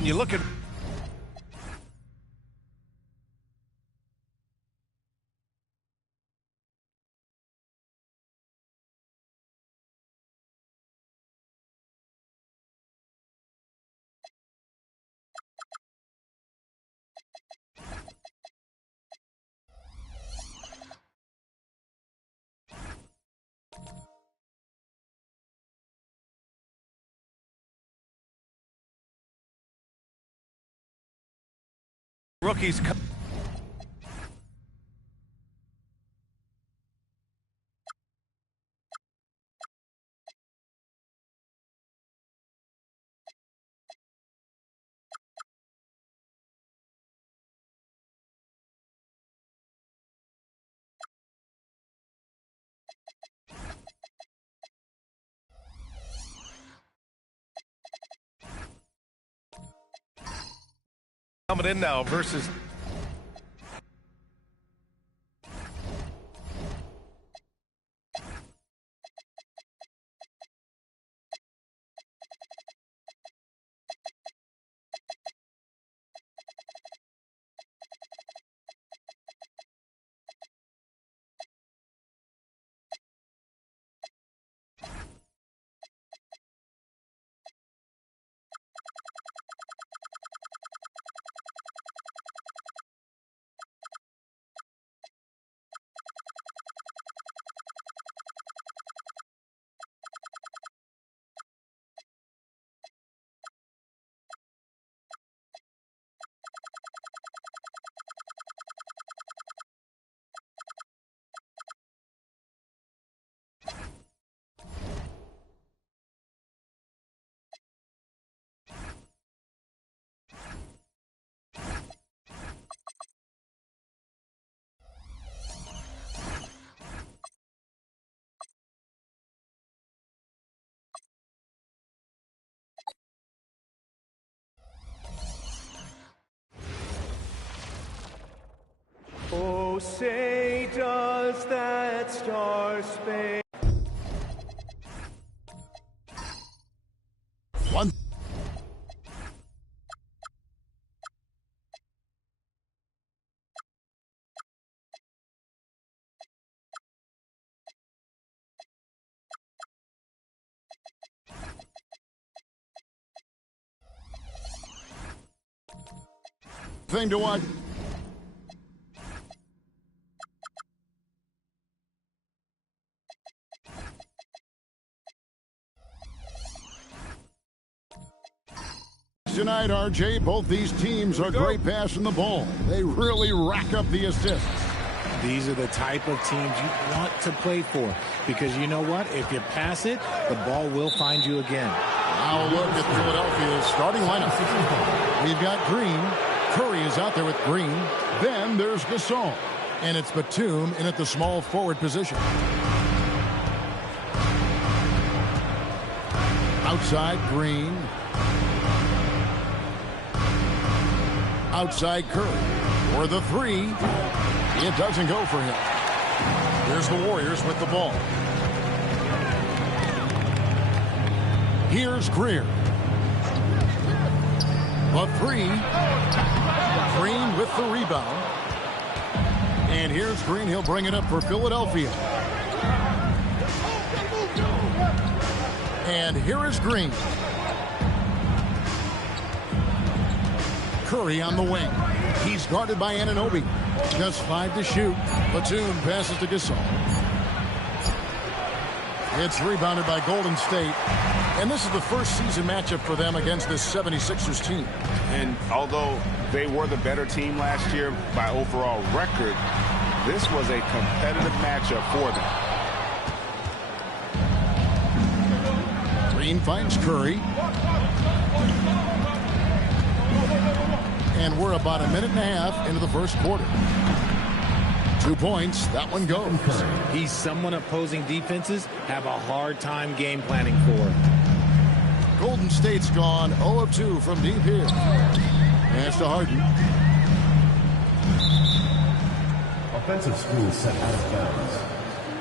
And you look at rookies. Coming in now versus Oh, say does that star-spangled One. Thing to watch. Tonight, RJ, both these teams are great passing the ball. They really rack up the assists. These are the type of teams you want to play for because you know what? If you pass it, the ball will find you again. Now look at Philadelphia's starting lineup. We've got Green. Curry is out there with Green. Then there's Gasol. And it's Batum in at the small forward position. Outside Green. Outside Curry for the three. It doesn't go for him. Here's the Warriors with the ball. Here's Greer. The three. Green with the rebound. And here's Green. He'll bring it up for Philadelphia. And here is Green. Curry on the wing. He's guarded by Anunoby. Just 5 to shoot. Batum passes to Gasol. It's rebounded by Golden State. And this is the first season matchup for them against this 76ers team. And although they were the better team last year by overall record, this was a competitive matchup for them. Green finds Curry. And we're about a minute and a half into the first quarter. 2 points. That one goes. He's someone opposing defenses have a hard time game planning for. Golden State's gone 0 of 2 from deep here. Pass to Harden. Offensive screen set out of bounds.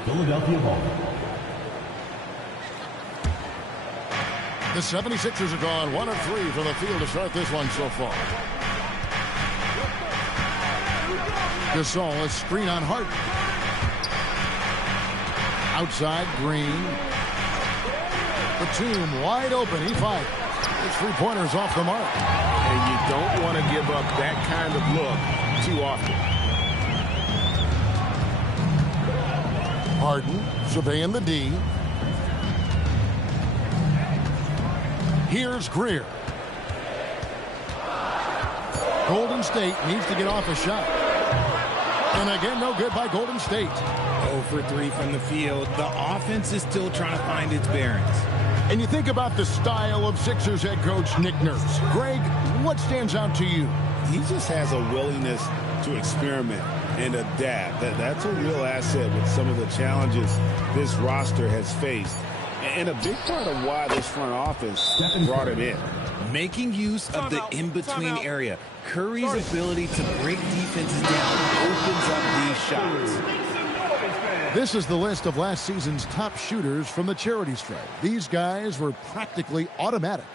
Philadelphia ball. The 76ers are gone 1 of 3 from the field to start this one so far. Gasol, a screen on Hart. Outside, Green. Batum wide open. He fires. His three-pointers off the mark. And you don't want to give up that kind of look too often. Harden surveying the D. Here's Greer. Golden State needs to get off a shot. And again, no good by Golden State. 0 for 3 from the field. The offense is still trying to find its bearings. And you think about the style of Sixers head coach Nick Nurse. Greg, what stands out to you? He just has a willingness to experiment and adapt. That's a real asset with some of the challenges this roster has faced. And a big part of why this front office brought him in. Making use of the in-between area. Curry's ability to break defenses down opens up these shots. This is the list of last season's top shooters from the charity stripe. These guys were practically automatic.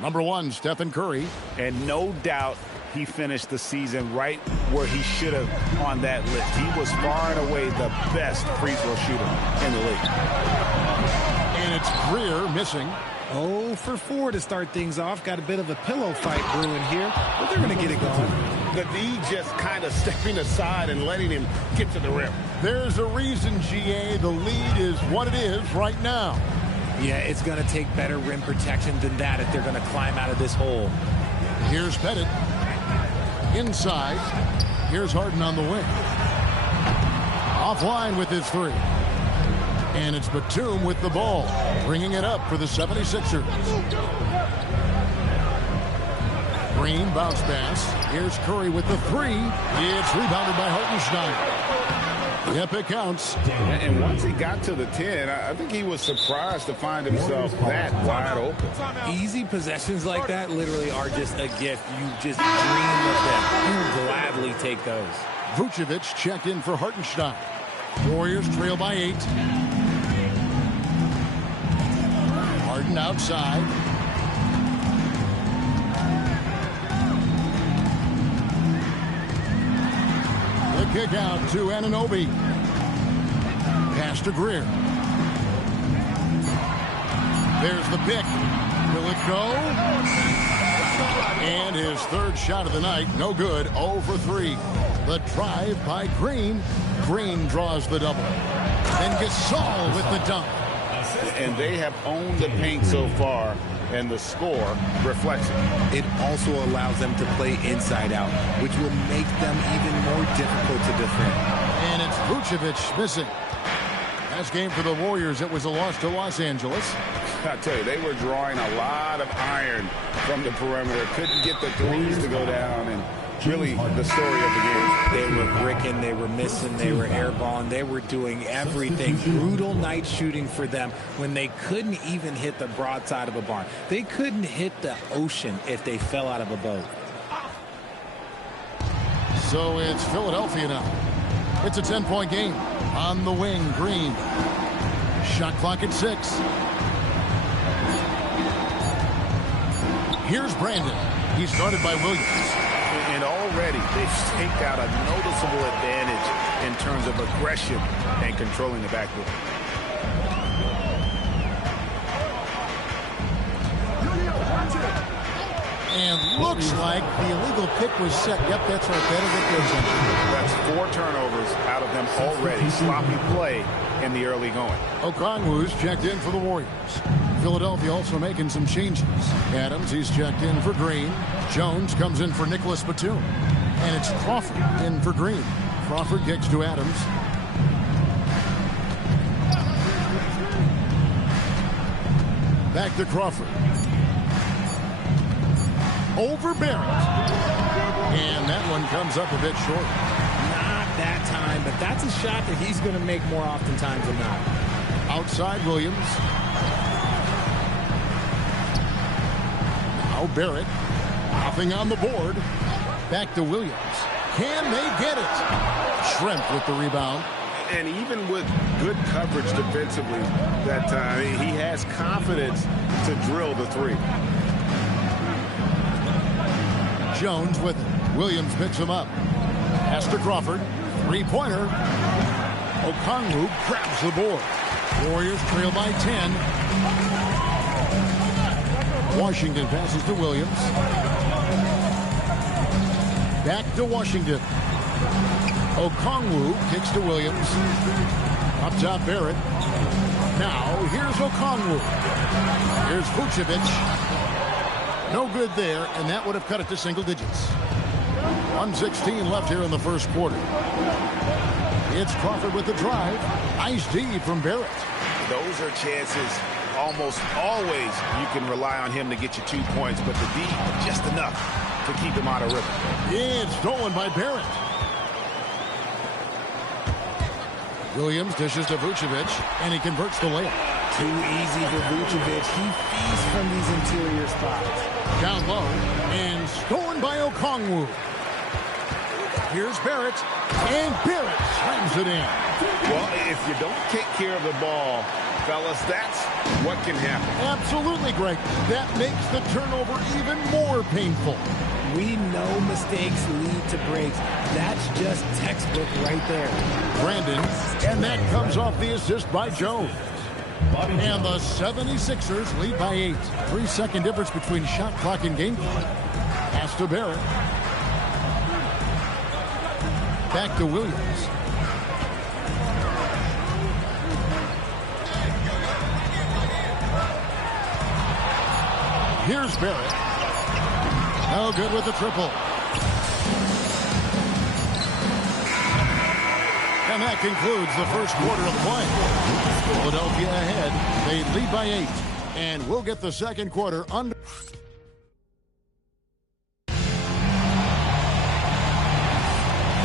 Number 1, Stephen Curry. And no doubt he finished the season right where he should have on that list. He was far and away the best free throw shooter in the league. And it's Greer missing. 0 for 4 to start things off. Got a bit of a pillow fight brewing here, but they're going to get it going. The D just kind of stepping aside and letting him get to the rim. There's a reason, GA, the lead is what it is right now. Yeah, it's going to take better rim protection than that if they're going to climb out of this hole. Here's Pettit. Inside. Here's Harden on the wing. Offline with his three. And it's Batum with the ball, bringing it up for the 76ers. Green bounce pass. Here's Curry with the three. It's rebounded by Hartenstein. Yep, it counts. And once he got to the 10, I think he was surprised to find himself that wide open. Easy possessions like that literally are just a gift. You just dream of them. You gladly take those. Vucevic checked in for Hartenstein. Warriors trail by 8. Harden outside. The kick out to Anunoby. Pass to Greer. There's the pick. Will it go? And his third shot of the night, no good, 0 for 3. The drive by Green. Green draws the double. Then Gasol with the dunk. And they have owned the paint so far, and the score reflects it. It also allows them to play inside out, which will make them even more difficult to defend. And it's Vucevic missing. Last game for the Warriors, it was a loss to Los Angeles. I tell you, they were drawing a lot of iron from the perimeter. Couldn't get the threes to go down, and really the story of the game. They were bricking, they were missing, they were airballing, they were doing everything. Brutal night shooting for them when they couldn't even hit the broadside of a barn. They couldn't hit the ocean if they fell out of a boat. So it's Philadelphia now. It's a 10-point game. On the wing, Green. Shot clock at 6. Here's Brandon. He's guarded by Williams. And already they've staked out a noticeable advantage in terms of aggression and controlling the backcourt. And looks like the illegal pick was set. Yep, that's right. That'll get That's 4 turnovers out of them already. Sloppy play in the early going. Okongwu's checked in for the Warriors. Philadelphia also making some changes. Adams, he's checked in for Green. Jones comes in for Nicholas Batum. And it's Crawford in for Green. Crawford kicks to Adams. Back to Crawford. Over Barrett. And that one comes up a bit short. Not that time, but that's a shot that he's going to make more oftentimes than not. Outside Williams. Now Barrett. Nothing on the board. Back to Williams. Can they get it? Shrimp with the rebound. And even with good coverage defensively that time, he has confidence to drill the three. Jones with it. Williams picks him up. Pass to Crawford. Three-pointer. Okongwu grabs the board. Warriors trail by 10. Washington passes to Williams. Back to Washington. Okongwu kicks to Williams. Up top, Barrett. Now, here's Okongwu. Here's Vucevic. No good there, and that would have cut it to single digits. 1:16 left here in the first quarter. It's Crawford with the drive. Nice D from Barrett. Those are chances almost always you can rely on him to get you 2 points, but the D, just enough to keep him out of rhythm. Yeah, it's stolen by Barrett. Williams dishes to Vucevic, and he converts the layup. Too easy for Vucevic. He feeds from these interior spots. Down low, and stolen by Okongwu. Here's Barrett, and Barrett slams it in. Well, if you don't take care of the ball, fellas, that's what can happen. Absolutely, Greg. That makes the turnover even more painful. We know mistakes lead to breaks. That's just textbook right there. Brandon, and that comes off the assist by Jones. And the 76ers lead by 8. 3-second difference between shot clock and game clock. Pass to Barrett. Back to Williams. Here's Barrett. No good with the triple. And that concludes the first quarter of play. Philadelphia ahead. They lead by 8. And we'll get the second quarter under.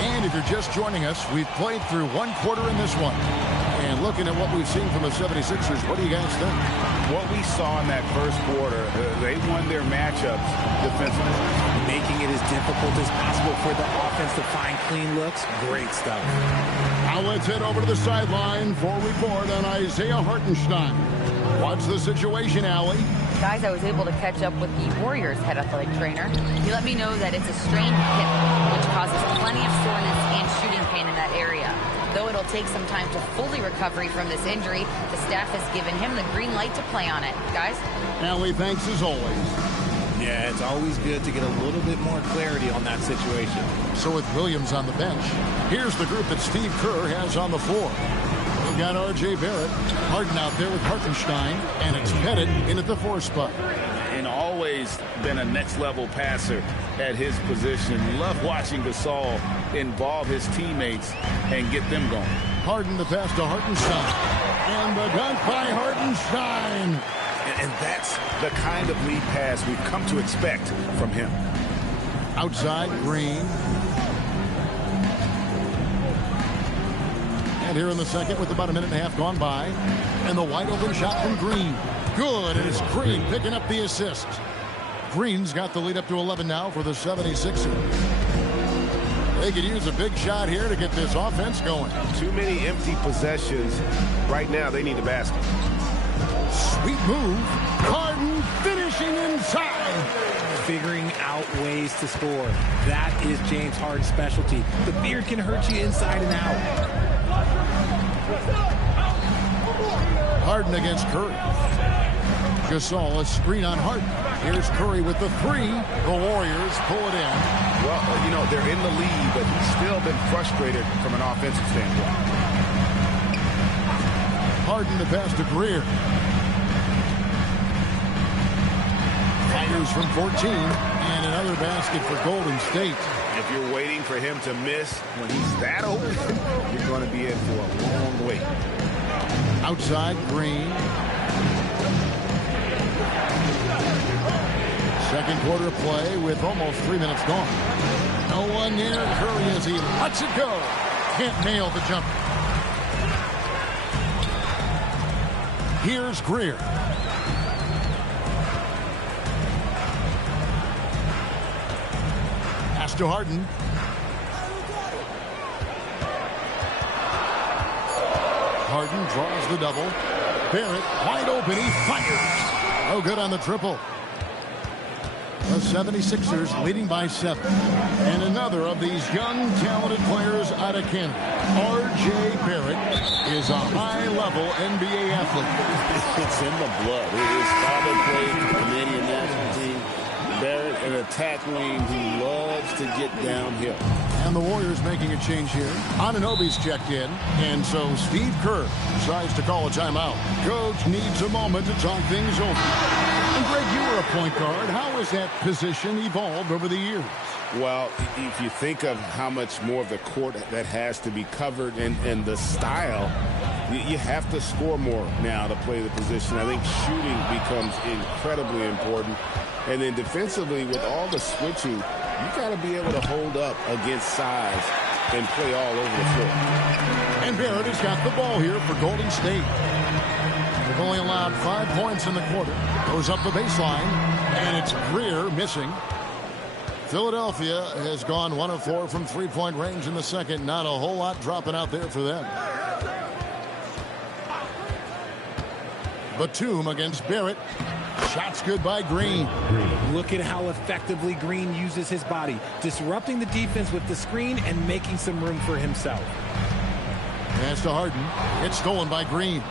And if you're just joining us, we've played through one quarter in this one. And looking at what we've seen from the 76ers, what do you guys think? What we saw in that first quarter, they won their matchups defensively. Making it as difficult as possible for the offense to find clean looks. Great stuff. Now let's head over to the sideline for a report on Isaiah Hartenstein. What's the situation, Allie? Guys, I was able to catch up with the Warriors head athletic trainer. He let me know that it's a strained hip, which causes plenty of soreness and shooting pain in that area. Though it'll take some time to fully recover from this injury, the staff has given him the green light to play on it. Guys? Allie, thanks as always. Yeah, it's always good to get a little bit more clarity on that situation. So with Williams on the bench, here's the group that Steve Kerr has on the floor. We've got R.J. Barrett, Harden out there with Hartenstein, and it's Pettit in at the 4 spot. And always been a next-level passer at his position. Love watching Gasol involve his teammates and get them going. Harden the pass to Hartenstein. And the dunk by Hartenstein. And that's the kind of lead pass we've come to expect from him. Outside, Green. And here in the second with about a minute and a half gone by. And the wide open shot from Green. Good, and it's Green picking up the assist. Green's got the lead up to 11 now for the 76ers. They could use a big shot here to get this offense going. Too many empty possessions. Right now, they need a basket. Sweet move. Harden finishing inside. Figuring out ways to score. That is James Harden's specialty. The beard can hurt you inside and out. Harden against Curry. Gasol, a screen on Harden. Here's Curry with the 3. The Warriors pull it in. Well, you know, they're in the lead, but he's still been frustrated from an offensive standpoint. Harden to pass to Greer. Fires from 14. And another basket for Golden State. If you're waiting for him to miss when he's that open, you're going to be in for a long wait. Outside, Green. Second quarter play with almost 3 minutes gone. No one near Curry as he lets it go. Can't nail the jumper. Here's Greer. Pass to Harden. Harden draws the double. Barrett wide open. He fires. No good on the triple. The 76ers leading by 7. And another of these young, talented players out of Canada, R.J. Barrett, is a high-level NBA athlete. It's in the blood. His father played for the Canadian national team. Barrett, an attack wing who loves to get downhill. And the Warriors making a change here. Anunoby's checked in. And so Steve Kerr decides to call a timeout. Coach needs a moment to talk things over. And Greg, you were a point guard. How has that position evolved over the years? Well, if you think of how much more of the court that has to be covered and the style, you have to score more now to play the position. I think shooting becomes incredibly important. And then defensively, with all the switching, you got to be able to hold up against size and play all over the floor. And Barrett has got the ball here for Golden State. They've only allowed 5 points in the quarter. Goes up the baseline, and it's Greer missing. Philadelphia has gone 1 of 4 from three-point range in the second. Not a whole lot dropping out there for them. Batum against Barrett. Shots good by Green. Look at how effectively Green uses his body, disrupting the defense with the screen and making some room for himself. Pass to Harden. It's stolen by Green.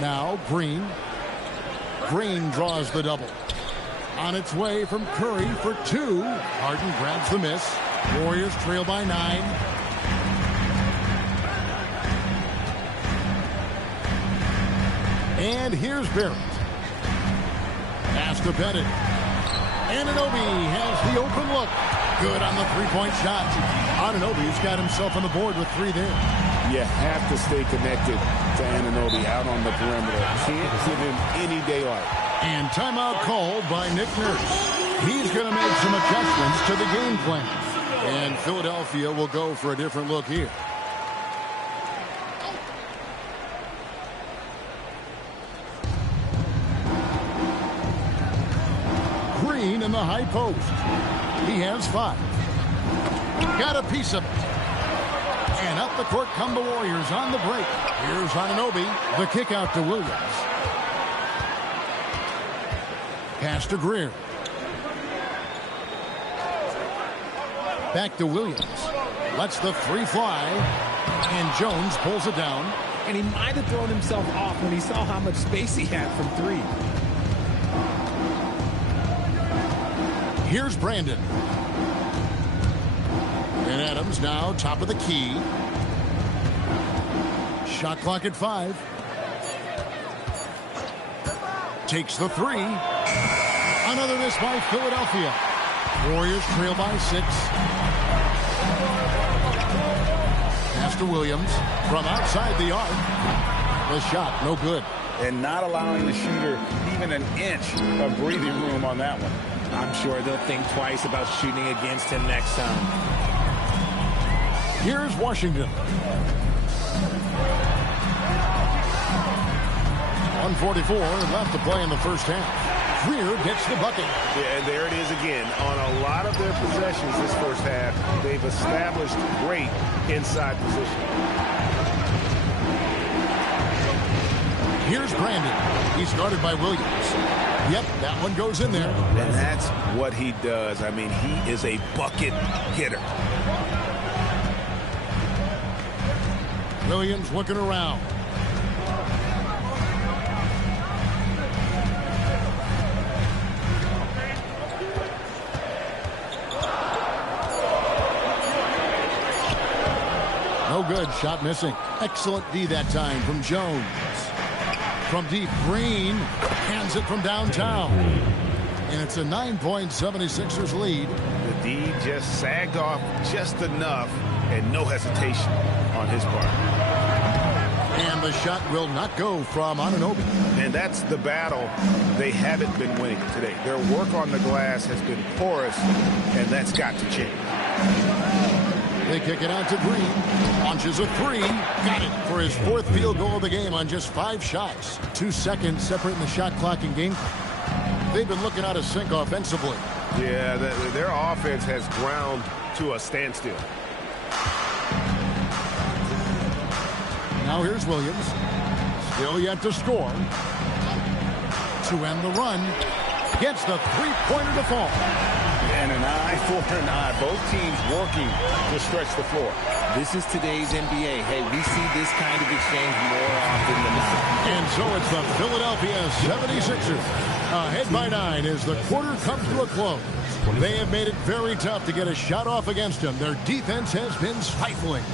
Now Green. Green draws the double. On its way from Curry for 2. Harden grabs the miss. Warriors trail by 9. And here's Barrett. Pass to Bennett. Anunoby has the open look. Good on the three-point shot. Anunoby's got himself on the board with 3 there. You have to stay connected to Anunoby out on the perimeter. Can't give him any daylight. And timeout called by Nick Nurse. He's going to make some adjustments to the game plan. And Philadelphia will go for a different look here. Green in the high post. He has 5. Got a piece of it. And up the court come the Warriors on the break. Here's Anunoby. The kick out to Williams. Pass to Greer. Back to Williams. Lets the 3 fly. And Jones pulls it down. And he might have thrown himself off when he saw how much space he had from 3. Here's Brandon. And Adams now top of the key. Shot clock at 5. Takes the 3. Another miss by Philadelphia. Warriors trail by 6. Pass to Williams from outside the arc. The shot no good. And not allowing the shooter even an inch of breathing room on that one. I'm sure they'll think twice about shooting against him next time. Here's Washington. 1:44 left to play in the first half. Greer gets the bucket. Yeah, and there it is again. On a lot of their possessions this first half, they've established great inside position. Here's Brandon. He's guarded by Williams. Yep, that one goes in there. And that's what he does. I mean, he is a bucket hitter. Williams looking around. No good. Shot missing. Excellent D that time from Jones. From deep, Green hands it from downtown. And it's a 9-point 76ers lead. The D just sagged off just enough and no hesitation on his part. And the shot will not go from Anunoby. And that's the battle they haven't been winning today. Their work on the glass has been porous, and that's got to change. They kick it out to Green. Launches a 3. Got it for his 4th field goal of the game on just 5 shots. 2 seconds separating the shot clock and game clock. They've been looking out of sync offensively. Yeah, their offense has ground to a standstill. Now here's Williams. Still yet to score. To end the run. Gets the three-pointer to fall. And an eye for an eye. Both teams working to stretch the floor. This is today's NBA. Hey, we see this kind of exchange more often than not. And so it's the Philadelphia 76ers ahead by 9 as the quarter comes to a close. They have made it very tough to get a shot off against them. Their defense has been stifling.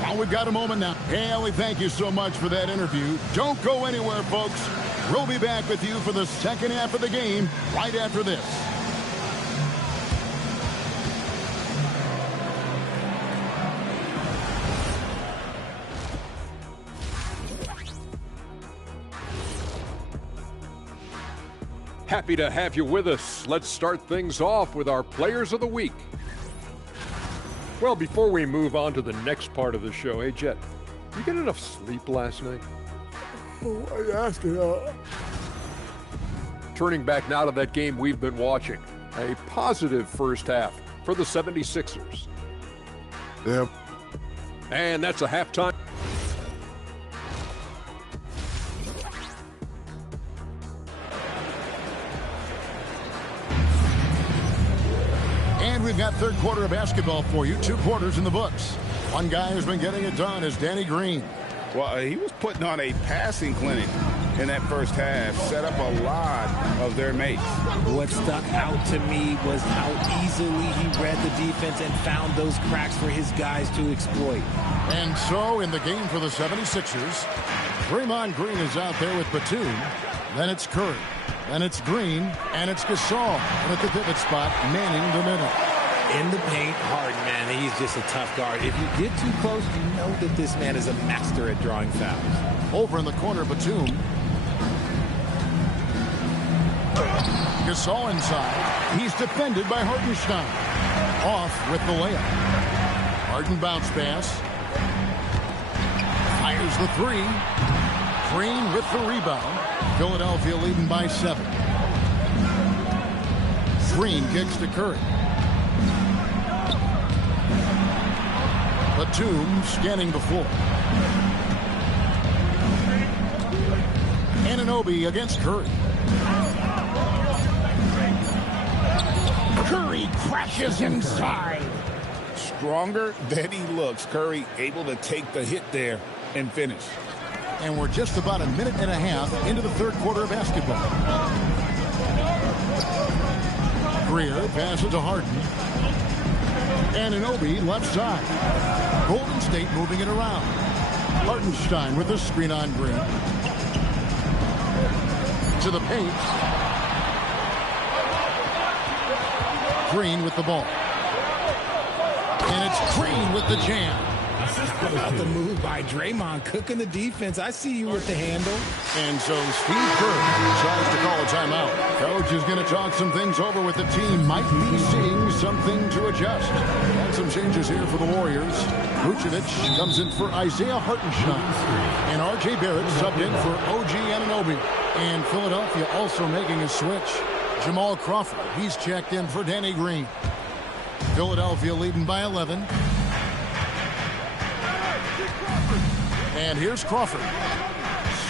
Now we've got a moment now. Haley, thank you so much for that interview. Don't go anywhere, folks. We'll be back with you for the second half of the game right after this. Happy to have you with us. Let's start things off with our Players of the Week. Well, before we move on to the next part of the show, hey, Jet, you get enough sleep last night? Oh, I asked it. Turning back now to that game we've been watching. A positive first half for the 76ers. Yep. And that's a halftime. And we've got third quarter of basketball for you. 2 quarters in the books. One guy who's been getting it done is Danny Green. Well, he was putting on a passing clinic in that first half, set up a lot of their mates. What stuck out to me was how easily he read the defense and found those cracks for his guys to exploit. And so in the game for the 76ers, Draymond Green is out there with Batum. Then it's Curry. Then it's Green. And it's Gasol. And at the pivot spot, manning the middle. In the paint, hard man. He's just a tough guard. If you get too close, you know that this man is a master at drawing fouls. Over in the corner, Batum. Gasol inside. He's defended by Hartenstein. Off with the layup. Harden bounce pass. Fires the 3. Green with the rebound. Philadelphia leading by 7. Green kicks to Curry. Batum scanning the floor. Anunoby against Curry. Curry crashes inside. Stronger than he looks. Curry able to take the hit there and finish. And we're just about a minute and a half into the third quarter of basketball. Greer passes to Harden. Anunoby left side. Golden State moving it around. Hartenstein with the screen on Green. To the paint. Green with the ball. And it's Green with the jam. How about the move by Draymond cooking the defense? I see you with the handle. And so Steve Kerr tries to call a timeout. Coach is going to talk some things over with the team. Might be seeing something to adjust. And some changes here for the Warriors. Vucevic comes in for Isaiah Hartenstein. And R.J. Barrett subbed in for OG Anunoby. And Philadelphia also making a switch. Jamal Crawford, he's checked in for Danny Green. Philadelphia leading by 11. And here's Crawford.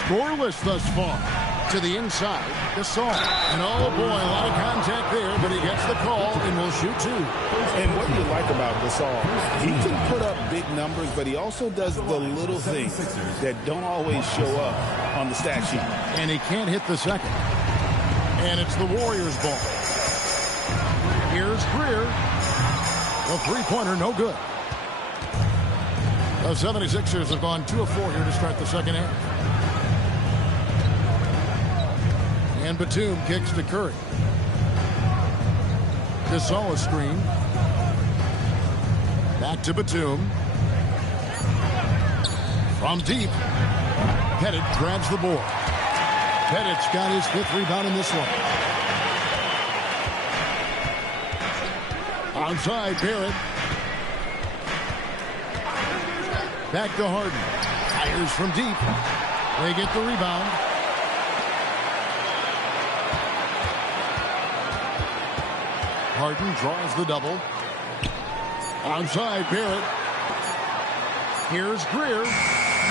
Scoreless thus far. To the inside. Gasol. And oh boy, a lot of contact there, but he gets the call and will shoot 2. And what do you like about Gasol? He can put up big numbers, but he also does the little things that don't always show up on the stat sheet. And he can't hit the second. And it's the Warriors' ball. Here's Greer. The three-pointer, no good. The 76ers have gone 2 of 4 here to start the second half. And Batum kicks to Curry. Gasol a screen. Back to Batum. From deep. Pettit grabs the board. Pettit's got his 5th rebound in this one. Onside, Barrett. Back to Harden. Fires from deep. They get the rebound. Harden draws the double. Onside Barrett. Here's Greer.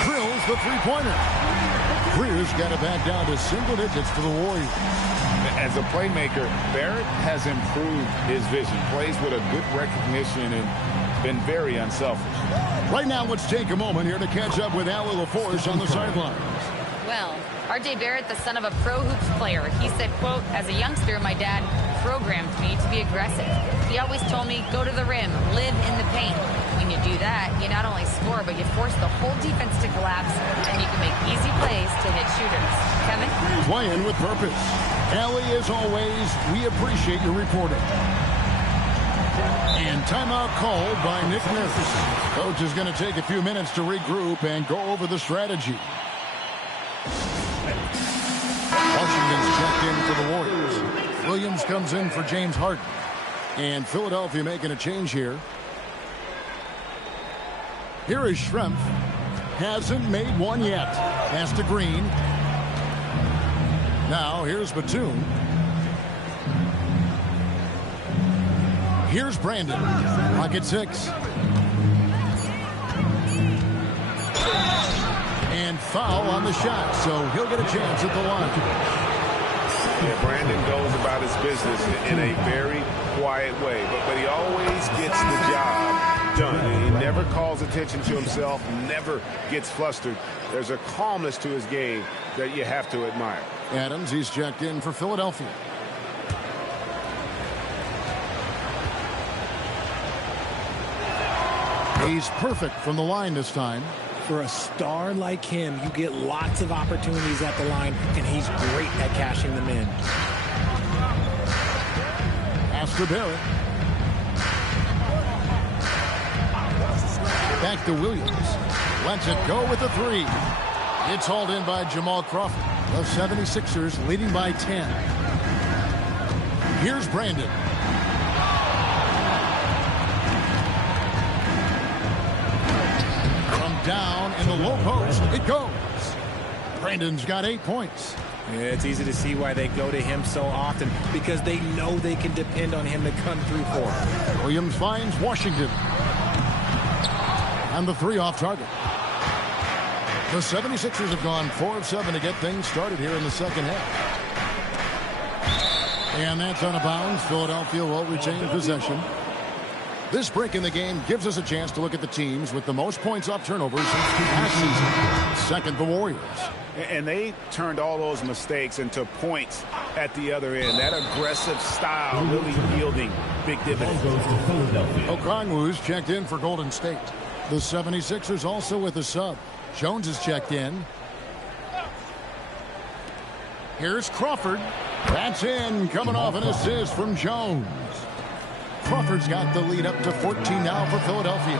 Drills the three-pointer. Greer's got it back down to single digits for the Warriors. As a playmaker, Barrett has improved his vision. Plays with a good recognition and been very unselfish. Right now, let's take a moment here to catch up with Allie LaForce on the sidelines. Well, R.J. Barrett, the son of a pro hoops player, he said, quote, as a youngster, my dad programmed me to be aggressive. He always told me, go to the rim, live in the paint. When you do that, you not only score, but you force the whole defense to collapse, and you can make easy plays to hit shooters. Kevin? Playing with purpose. Allie, as always, we appreciate your reporting. And timeout called by Nick Nurse. Coach is going to take a few minutes to regroup and go over the strategy. Washington's checked in for the Warriors. Williams comes in for James Harden. And Philadelphia making a change here. Here is Schrempf. Hasn't made one yet. Pass to Green. Now here's Batum. Here's Brandon. Pocket 6. And foul on the shot, so he'll get a chance at the line. Yeah, Brandon goes about his business in a very quiet way, but he always gets the job done. He never calls attention to himself, never gets flustered. There's a calmness to his game that you have to admire. Adams, he's checked in for Philadelphia. He's perfect from the line this time. For a star like him, you get lots of opportunities at the line, and he's great at cashing them in. Pass to Barrett. Back to Williams. Lets it go with the three. It's hauled in by Jamal Crawford. The 76ers leading by 10. Here's Brandon. Down in the low post, it goes. Brandon's got 8 points. Yeah, it's easy to see why they go to him so often, because they know they can depend on him to come through for them. Williams finds Washington. And the three off target. The 76ers have gone 4 of 7 to get things started here in the second half. And that's out of bounds. Philadelphia will retain possession. This break in the game gives us a chance to look at the teams with the most points off turnovers since last season. Second, the Warriors. And they turned all those mistakes into points at the other end. That aggressive style really yielding big dividends. Okongwu's checked in for Golden State. The 76ers also with a sub. Jones is checked in. Here's Crawford. That's in, coming off an assist from Jones. Crawford's got the lead up to 14 now for Philadelphia.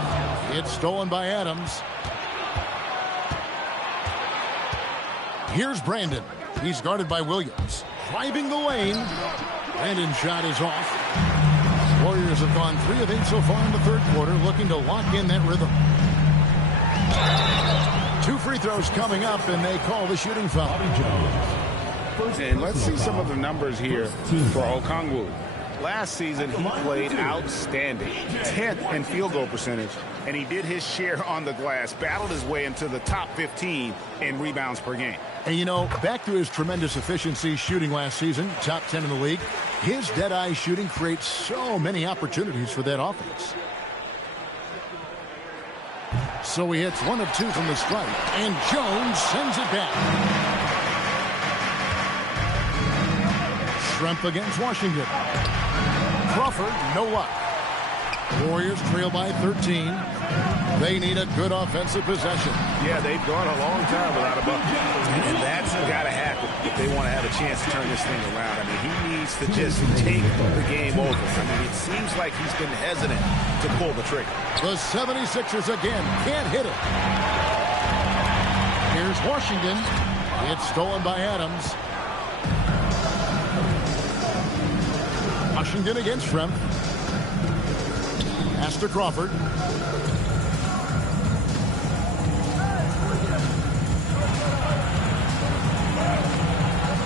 It's stolen by Adams. Here's Brandon. He's guarded by Williams. Driving the lane. Brandon's shot is off. Warriors have gone 3 of 8 so far in the third quarter, looking to lock in that rhythm. 2 free throws coming up, and they call the shooting foul. And let's see some of the numbers here for Okongwu. Last season, he played outstanding. 10th in field goal percentage, and he did his share on the glass, battled his way into the top 15 in rebounds per game. And, you know, back to his tremendous efficiency shooting last season, top 10 in the league, his dead-eye shooting creates so many opportunities for that offense. So he hits 1 of 2 from the stripe, and Jones sends it back. Schrempf against Washington. Crawford, no luck. Warriors trail by 13. They need a good offensive possession. Yeah, they've gone a long time without a bucket. And that's got to happen if they want to have a chance to turn this thing around. I mean, he needs to just take the game over. I mean, it seems like he's been hesitant to pull the trigger. The 76ers again can't hit it. Here's Washington. It's stolen by Adams. Washington against Schrempf. Pass to Crawford.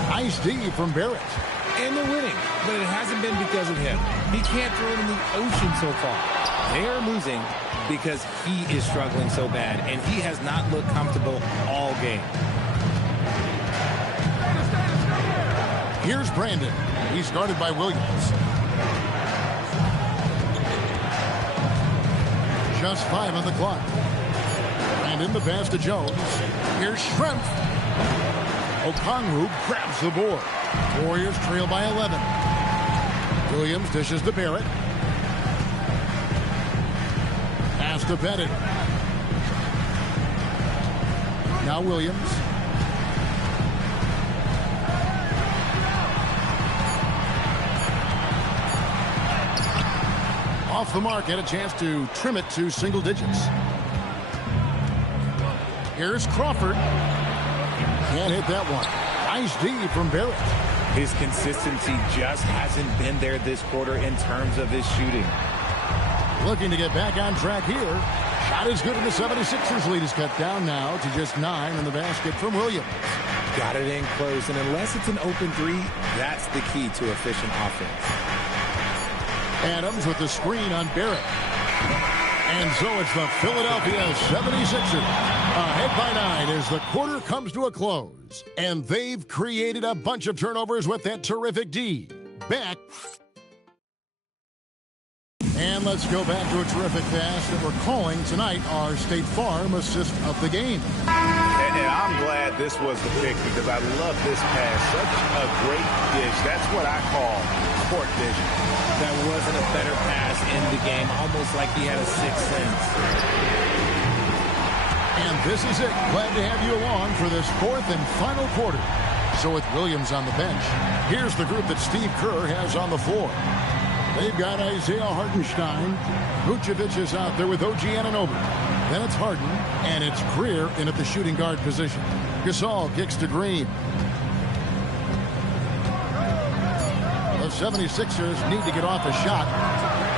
Nice D from Barrett. And they're winning, but it hasn't been because of him. He can't throw it in the ocean so far. They are losing because he is struggling so bad, and he has not looked comfortable all game. Here's Brandon. He's guarded by Williams. Just 5 on the clock. Brandon, the pass to Jones. Here's Schrempf. Okongwu grabs the board. Warriors trail by 11. Williams dishes to Barrett. Pass to Pettit. Now Williams. Off the mark, had a chance to trim it to single digits. Here's Crawford. Can't hit that one. Nice D from Barrett. His consistency just hasn't been there this quarter in terms of his shooting. Looking to get back on track here. Shot is good, and the 76ers lead is cut down now to just 9 in the basket from Williams. Got it in close, and unless it's an open three, that's the key to efficient offense. Adams with the screen on Barrett. And so it's the Philadelphia 76ers ahead by 9 as the quarter comes to a close. And they've created a bunch of turnovers with that terrific D. Back. And let's go back to a terrific pass that we're calling tonight our State Farm assist of the game. And I'm glad this was the pick because I love this pass. Such a great dish. That's what I call court vision. That wasn't a better pass in the game, almost like he had a sixth sense. And this is it. Glad to have you along for this 4th and final quarter. So with Williams on the bench, here's the group that Steve Kerr has on the floor. They've got Isaiah Hartenstein. Vucevic is out there with OG Anunoby. Then it's Harden, and it's Greer in at the shooting guard position. Gasol kicks to Green. The 76ers need to get off a shot.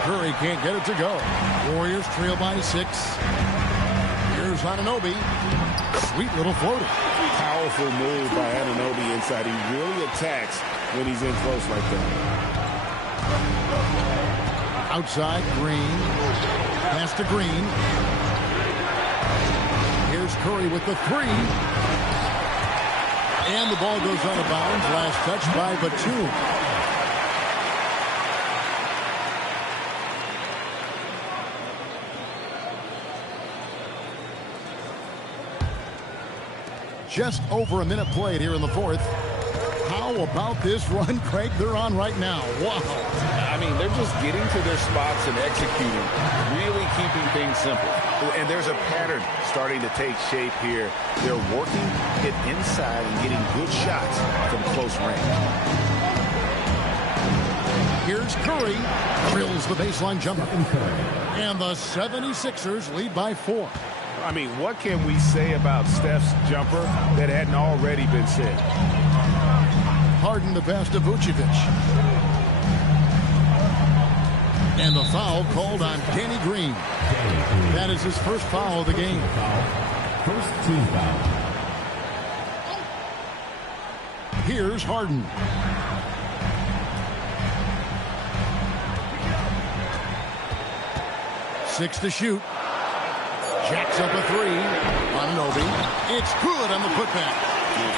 Curry can't get it to go. Warriors trail by 6. Here's Anunoby. Sweet little floater. Powerful move by Anunoby inside. He really attacks when he's in close like that. Outside, Green. Pass to Green. Here's Curry with the 3. And the ball goes out of bounds. Last touch by Batum. Just over a minute played here in the 4th. How about this run, Craig, they're on right now? Wow. I mean, they're just getting to their spots and executing, really keeping things simple. And there's a pattern starting to take shape here. They're working it inside and getting good shots from close range. Here's Curry. Drills the baseline jumper. And the 76ers lead by 4. I mean, what can we say about Steph's jumper that hadn't already been said? Harden the pass to Vucevic. And the foul called on Danny Green. That is his first foul of the game. First team foul. Here's Harden. Six to shoot. Jacks up a 3. Anunoby. It's good on the putback.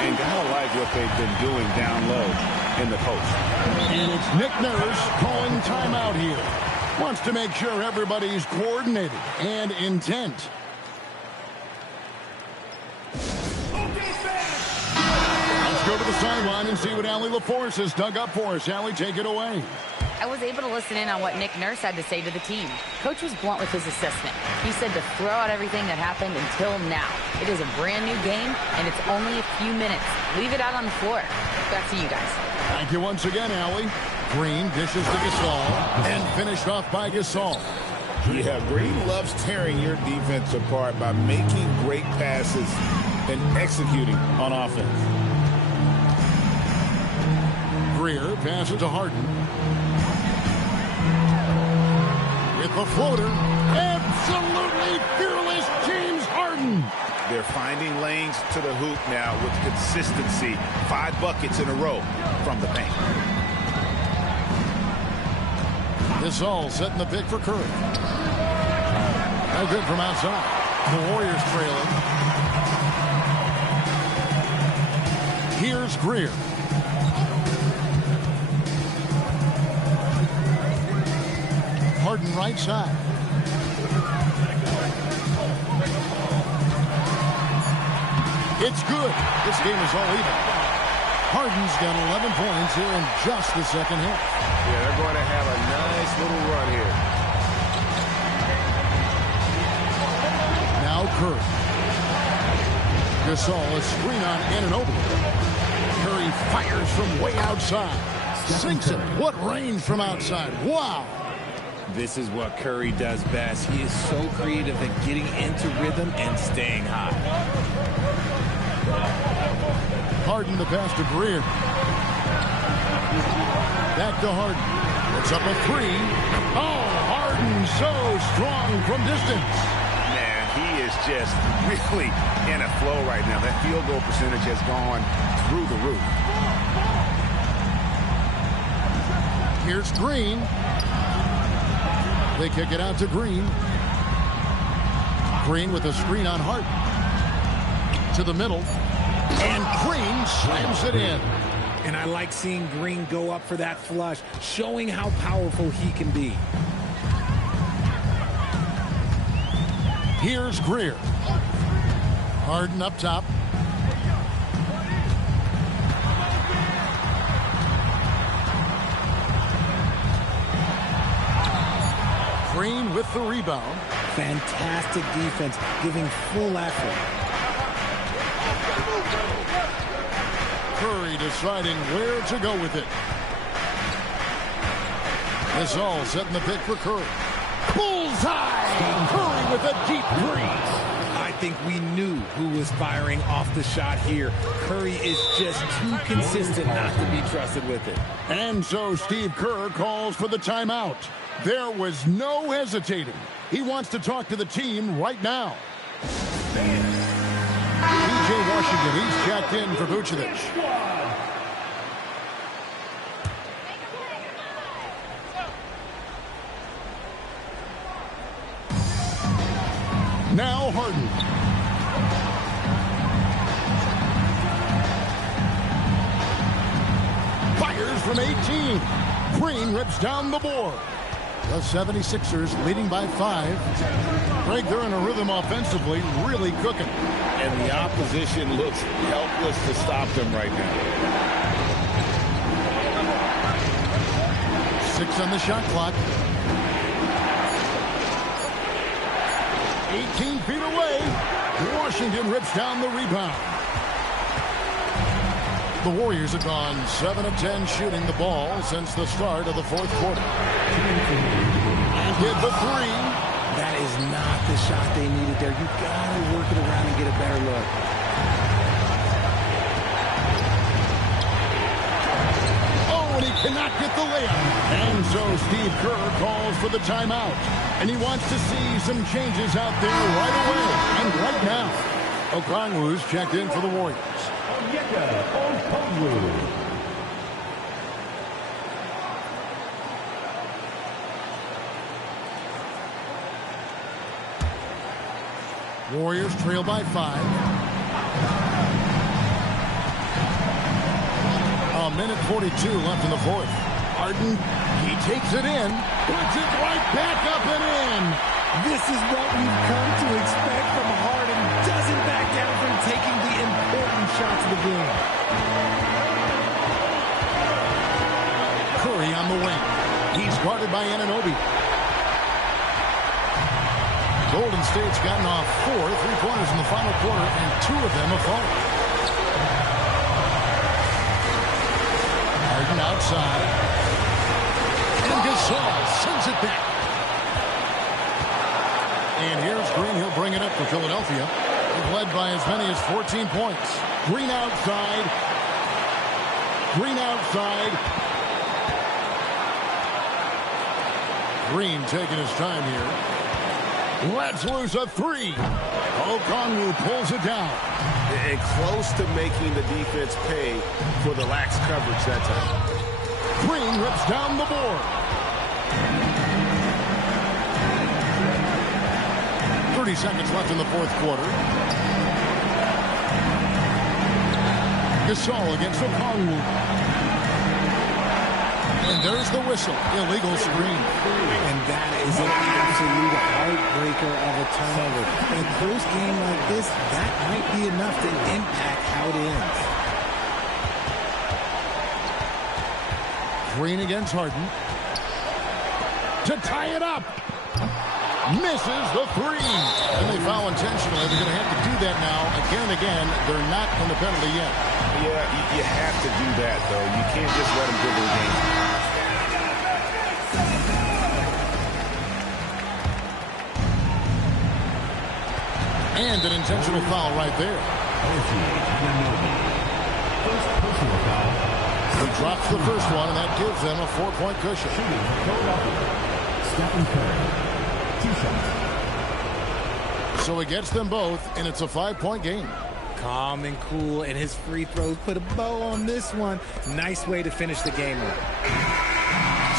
And gotta like what they've been doing down low in the post. And it's Nick Nurse calling timeout here. Wants to make sure everybody's coordinated and intent. Let's go to the sideline and see what Allie LaForce has dug up for us. Allie, take it away. I was able to listen in on what Nick Nurse had to say to the team. Coach was blunt with his assessment. He said to throw out everything that happened until now. It is a brand new game, and it's only a few minutes. Leave it out on the floor. Back to you guys. Thank you once again, Allie. Green dishes to Gasol, and finished off by Gasol. Yeah, Green loves tearing your defense apart by making great passes and executing on offense. Greer passes to Harden. With the floater, absolutely fearless James Harden. They're finding lanes to the hoop now with consistency. 5 buckets in a row from the paint. Gasol setting the pick for Curry. No good from outside. The Warriors trailing. Here's Greer. Harden right side. It's good. This game is all even. Harden's got 11 points here in just the second half. Yeah, they're going to have a nice little run here. Now Curry. Gasol, a screen on Anunoby. Curry fires from way outside. Sinks it. What range from outside. Wow. This is what Curry does best. He is so creative at getting into rhythm and staying hot. Harden the pass to Greer. Back to Harden. It's up a three. Oh, Harden so strong from distance. Man, he is just really in a flow right now. That field goal percentage has gone through the roof. Here's Green. They kick it out to Green. Green with a screen on Harden. To the middle. And Green slams it in. And I like seeing Green go up for that flush, showing how powerful he can be. Here's Greer. Harden up top. Green with the rebound. Fantastic defense, giving full effort. Curry deciding where to go with it. Gasol setting the pick for Curry. Bullseye! Curry with a deep three. I think we knew who was firing off the shot here. Curry is just too consistent not to be trusted with it. And so Steve Kerr calls for the timeout. There was no hesitating. He wants to talk to the team right now. P.J. Washington, he's checked in for Vucevic. Now Harden. Fires from 18. Green rips down the board. The 76ers leading by 5. Greg, they're in a rhythm offensively, really cooking. And the opposition looks helpless to stop them right now. 6 on the shot clock. 18 feet away. Washington rips down the rebound. The Warriors have gone 7 of 10 shooting the ball since the start of the fourth quarter. And hit the three. That is not the shot they needed there. You got to work it around and get a better look. Oh, and he cannot get the layup. And so Steve Kerr calls for the timeout. And he wants to see some changes out there right away and right now. Okongwu's checked in for the Warriors. Warriors trail by 5. A minute 42 left in the fourth. Harden, he takes it in, puts it right back up and in. This is what we've come to expect from Harden. Doesn't back down from taking the important shots of the game. Curry on the wing. He's guarded by Anunoby. Golden State's gotten off 4 3-pointers in the final quarter, and 2 of them have fallen. Harden outside. And Gasol sends it back. And here's Green. He'll bring it up for Philadelphia. They've led by as many as 14 points. Green outside. Green outside. Green taking his time here. Let's lose a 3. Okongwu pulls it down. And close to making the defense pay for the lax coverage that time. Green rips down the board. seconds left in the fourth quarter. Gasol against Okongwu. And there's the whistle. Illegal screen. And that is an absolute heartbreaker of a turnover. In a close game like this, that might be enough to impact how it ends. Green against Harden. To tie it up. Misses the three. And they foul intentionally. They're going to have to do that now again and again. They're not in the penalty yet. Yeah, you have to do that, though. You can't just let them dribble the game. And an intentional foul right there. First personal foul. He drops the first one, and that gives them a 4-point cushion. Shooting for Philadelphia. Stephen Curry. 2 shots. So he gets them both, and it's a 5-point game. Calm and cool, and his free throws put a bow on this one. Nice way to finish the game up.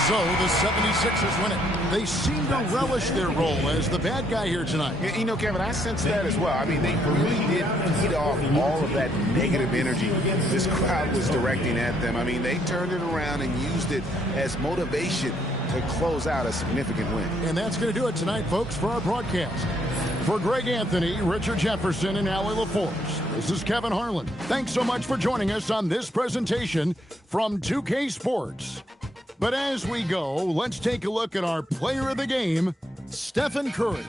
So the 76ers win it. They seem to relish their role as the bad guy here tonight. You know, Kevin, I sense that as well. I mean, they really did feed off all of that negative energy this crowd was directing at them. I mean, they turned it around and used it as motivation to close out a significant win. And that's going to do it tonight, folks, for our broadcast. For Greg Anthony, Richard Jefferson, and Allie LaForce, this is Kevin Harlan. Thanks so much for joining us on this presentation from 2K Sports. But as we go, let's take a look at our player of the game, Stephen Curry.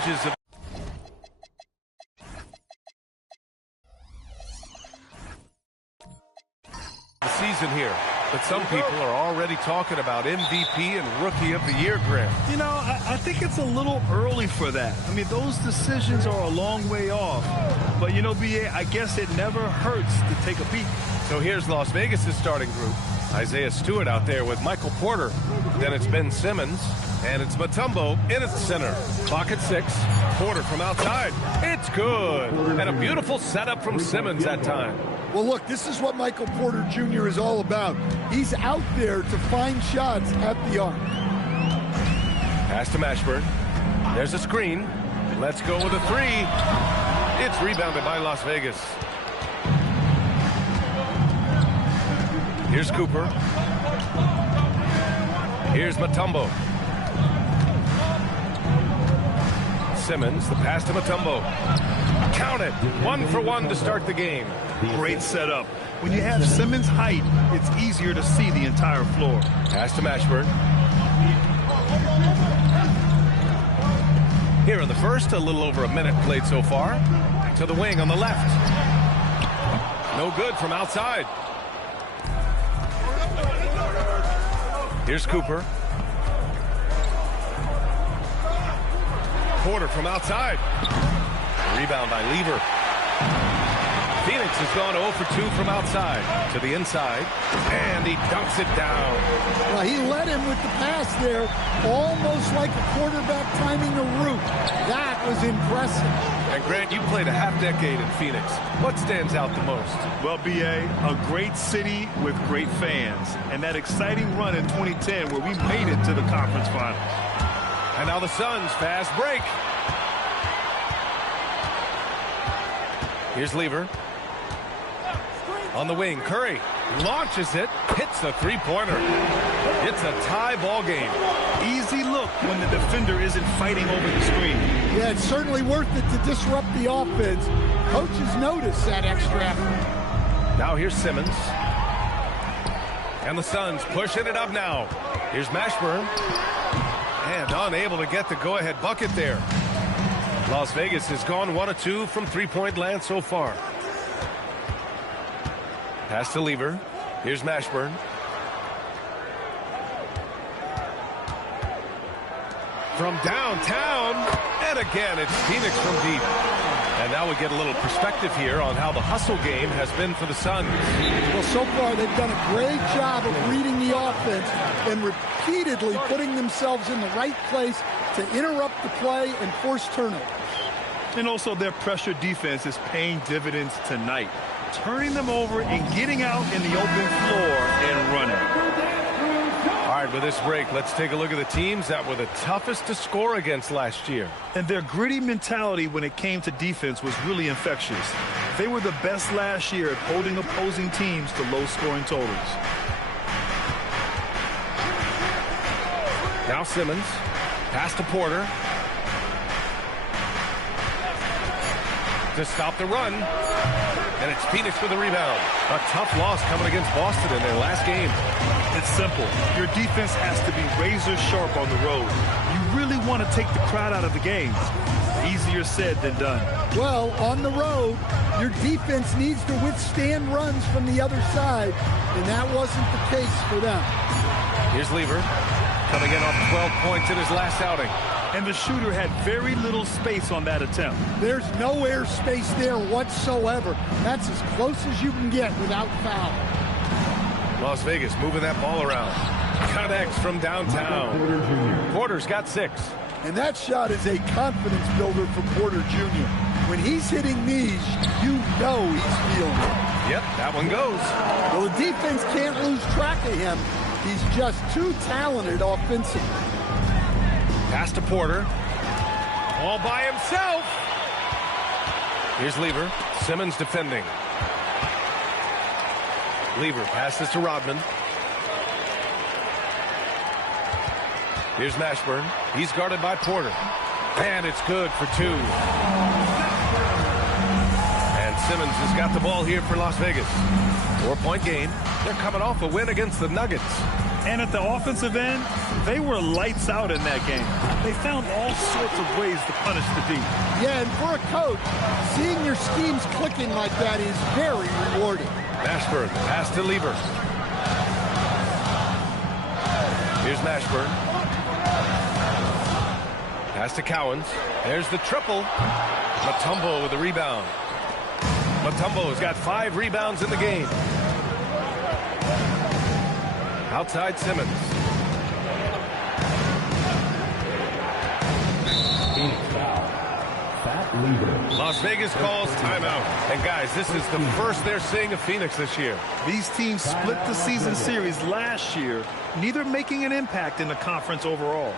stages of the season here. But some people are already talking about MVP and Rookie of the Year, Grant. You know, I think it's a little early for that. I mean, those decisions are a long way off. But, you know, B.A., I guess it never hurts to take a peek. So here's Las Vegas' starting group. Isaiah Stewart out there with Michael Porter. Then it's Ben Simmons. And it's Mutombo in at the center. Clock at 6. Porter from outside. It's good. And a beautiful setup from Simmons that time. Well, look, this is what Michael Porter Jr. is all about. He's out there to find shots at the arc. Pass to Mashburn. There's a screen. Let's go with a 3. It's rebounded by Las Vegas. Here's Cooper. Here's Mutombo. Simmons, the pass to Mutombo. Count it. 1 for 1 to start the game. Great setup. When you have Simmons' height, it's easier to see the entire floor. Pass to Mashburn. Here in the first, a little over a minute played so far. To the wing on the left. No good from outside. Here's Cooper. Porter from outside. Rebound by Lever. Phoenix has gone 0 for 2 from outside to the inside, and he dunks it down. Well, he led him with the pass there, almost like a quarterback timing a route. That was impressive. And Grant, you played a half-decade in Phoenix. What stands out the most? Well, B.A., a great city with great fans, and that exciting run in 2010 where we made it to the conference finals. And now the Suns fast break. Here's Lever. On the wing, Curry launches it, hits the three-pointer. It's a tie ball game. Easy look when the defender isn't fighting over the screen. Yeah, it's certainly worth it to disrupt the offense. Coaches notice that extra effort. Now here's Simmons. And the Suns pushing it up now. Here's Mashburn. And unable to get the go-ahead bucket there. Las Vegas has gone 1 of 2 from three-point land so far. Pass to Lever. Here's Mashburn. From downtown. And again, it's Phoenix from deep. And now we get a little perspective here on how the hustle game has been for the Suns. Well, so far they've done a great job of reading the offense and repeatedly putting themselves in the right place to interrupt the play and force turnovers. And also their pressure defense is paying dividends tonight, turning them over and getting out in the open floor and running. All right, with this break, let's take a look at the teams that were the toughest to score against last year. And their gritty mentality when it came to defense was really infectious. They were the best last year at holding opposing teams to low-scoring totals. Now Simmons. Pass to Porter. To stop the run. And it's Phoenix with the rebound. A tough loss coming against Boston in their last game. It's simple. Your defense has to be razor sharp on the road. You really want to take the crowd out of the game. Easier said than done. Well, on the road, your defense needs to withstand runs from the other side, and that wasn't the case for them. Here's Lever, coming in off 12 points in his last outing. And the shooter had very little space on that attempt. There's no air space there whatsoever. That's as close as you can get without foul. Las Vegas moving that ball around. Connects from downtown. Porter's got 6. And that shot is a confidence builder for Porter Jr. When he's hitting these, you know he's feeling it. Yep, that one goes. Well, the defense can't lose track of him. He's just too talented offensively. Pass to Porter. All by himself. Here's Lever. Simmons defending. Lever passes to Rodman. Here's Mashburn. He's guarded by Porter. And it's good for 2. And Simmons has got the ball here for Las Vegas. 4-point game. They're coming off a win against the Nuggets. And at the offensive end, they were lights out in that game. They found all sorts of ways to punish the D. Yeah, and for a coach, seeing your schemes clicking like that is very rewarding. Mashburn, pass to Lieber. Here's Mashburn. Pass to Cowens. There's the triple. Mutombo with the rebound. Mutombo's got 5 rebounds in the game. Outside Simmons. Las Vegas calls timeout. And guys, this is the first they're seeing of Phoenix this year. These teams split the season series last year, neither making an impact in the conference overall.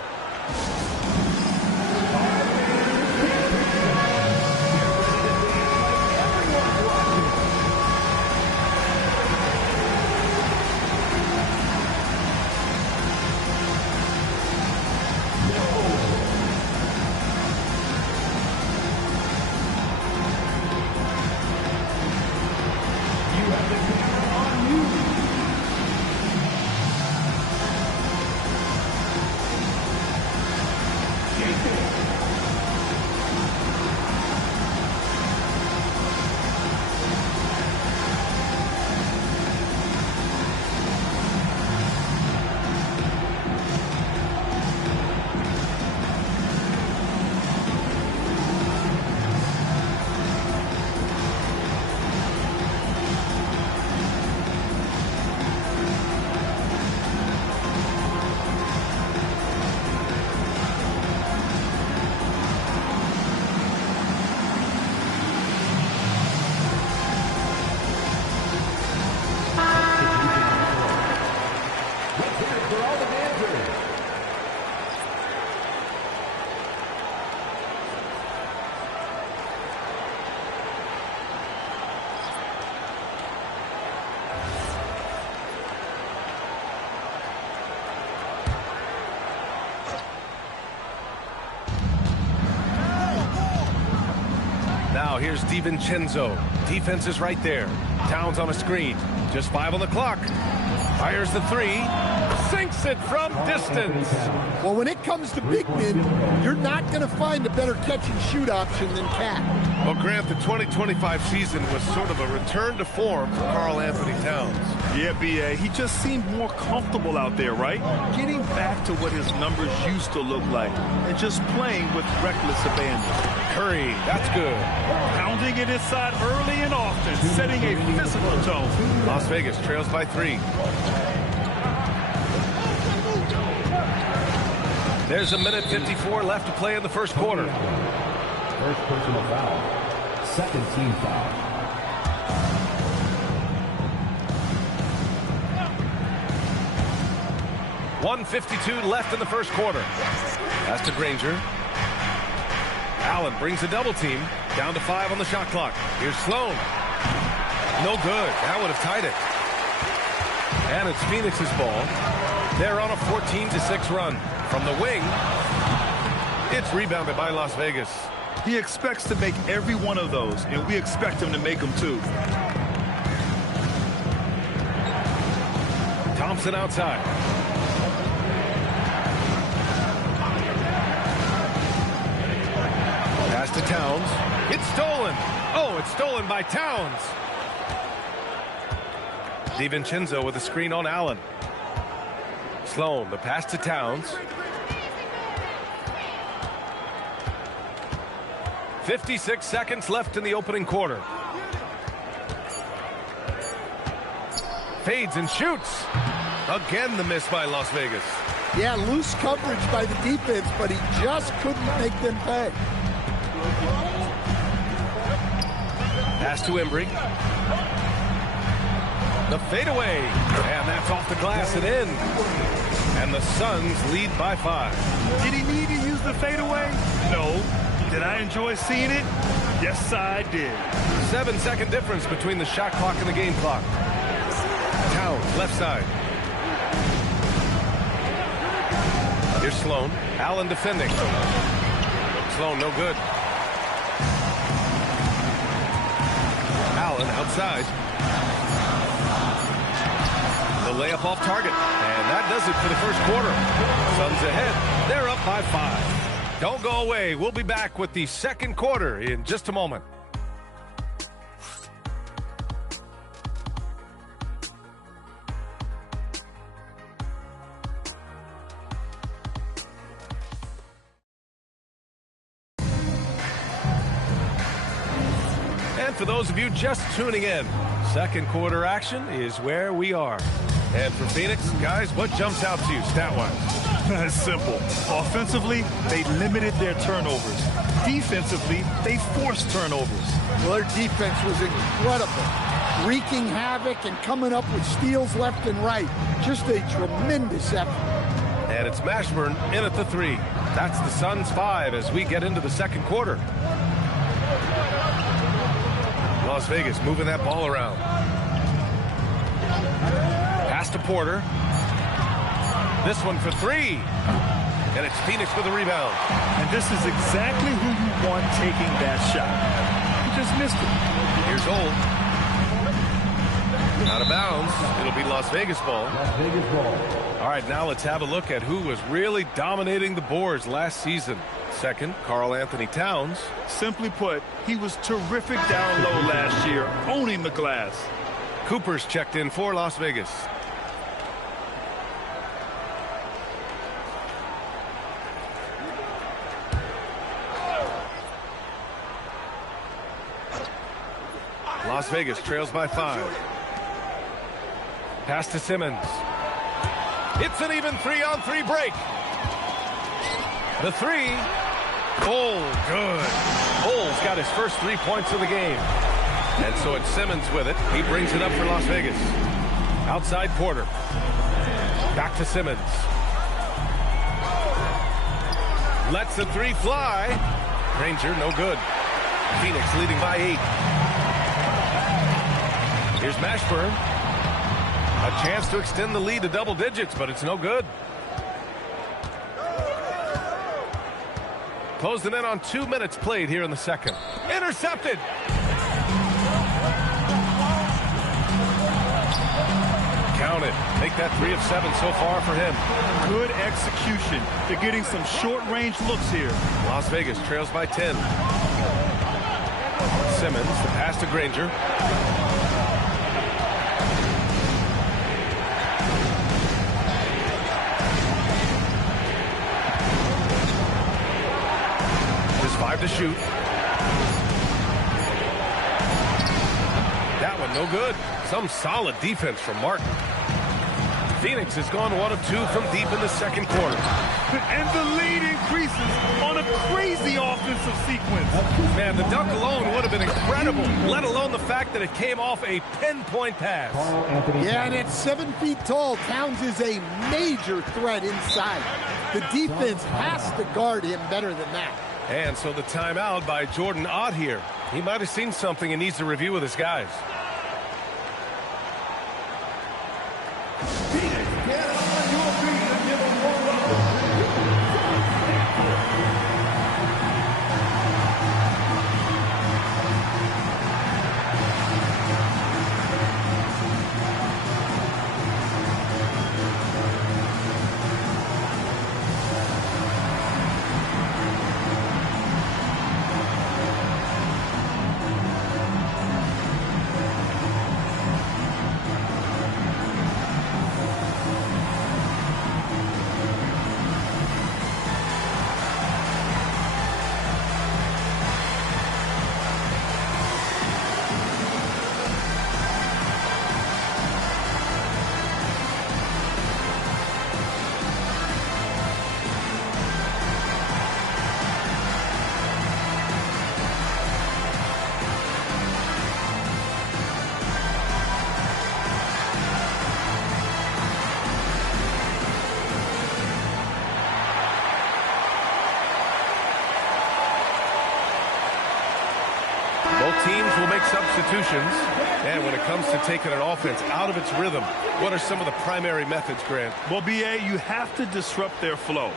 Now here's DiVincenzo. Defense is right there. Towns on a screen. Just 5 on the clock. Fires the 3. Sinks it from distance. Well, when it comes to big men, you're not going to find a better catch-and-shoot option than Cat. Well, Grant, the 2025 season was sort of a return to form for Karl Anthony Towns. Yeah, B.A., he just seemed more comfortable out there, right? Getting back to what his numbers used to look like and just playing with reckless abandon. Curry, that's good. Pounding it inside early and often, setting a physical tone. Las Vegas trails by 3. There's 1:54 left to play in the first quarter. First personal foul. Second team foul. .152 left in the first quarter. Pass to Granger. Allen brings a double team. Down to 5 on the shot clock. Here's Sloan. No good. That would have tied it. And it's Phoenix's ball. They're on a 14-6 run. From the wing, it's rebounded by Las Vegas. He expects to make every one of those, and we expect him to make them too. Thompson outside. Pass to Towns. It's stolen. Oh, it's stolen by Towns. DiVincenzo with a screen on Allen. Sloan, the pass to Towns. 56 seconds left in the opening quarter. Fades and shoots. Again, the miss by Las Vegas. Yeah, loose coverage by the defense, but he just couldn't make them pay. Pass to Embry. The fadeaway. And that's off the glass and in. And the Suns lead by 5. Did he need to use the fadeaway? No. Did I enjoy seeing it? Yes, I did. 7-second difference between the shot clock and the game clock. Towns, left side. Here's Sloan. Allen defending. Sloan, no good. Allen outside. layup off target. And that does it for the first quarter. Suns ahead. They're up by 5. Don't go away. We'll be back with the second quarter in just a moment. And for those of you just tuning in, second quarter action is where we are. And for Phoenix, guys, what jumps out to you stat-wise? That's simple. Offensively, they limited their turnovers. Defensively, they forced turnovers. Well, their defense was incredible, wreaking havoc and coming up with steals left and right. Just a tremendous effort. And it's Mashburn in at the 3. That's the Suns' 5 as we get into the second quarter. Las Vegas moving that ball around. Pass to Porter. This one for 3. And it's Phoenix with the rebound. And this is exactly who you want taking that shot. He just missed it. Here's Holt. Out of bounds. It'll be Las Vegas ball. Las Vegas ball. All right, now let's have a look at who was really dominating the boards last season. Second, Karl Anthony Towns. Simply put, he was terrific down low last year, owning the glass. Cooper's checked in for Las Vegas. Las Vegas trails by 5. Pass to Simmons. It's an even 3-on-3 break. The 3. Oh, good. Cole's got his first 3 points of the game. And so it's Simmons with it. He brings it up for Las Vegas. Outside Porter. Back to Simmons. Lets the 3 fly. Granger, no good. Phoenix leading by 8. Here's Mashburn. A chance to extend the lead to double digits, but it's no good. Closing in on 2 minutes played here in the second. Intercepted. Count it. Make that 3 of 7 so far for him. Good execution. They're getting some short-range looks here. Las Vegas trails by 10. Simmons, the pass to Granger. Just 5 to shoot. That one no good. Some solid defense from Martin. Phoenix has gone 1 of 2 from deep in the second quarter. And the lead increases on a crazy offensive sequence. Man, the dunk alone would have been incredible, let alone the fact that it came off a pinpoint pass. Yeah, and at 7 feet tall, Towns is a major threat inside. The defense has to guard him better than that. And so the timeout by Jordan Ott here. He might have seen something and needs to review with his guys. Both teams will make substitutions. And when it comes to taking an offense out of its rhythm, what are some of the primary methods, Grant? Well, B.A., you have to disrupt their flow.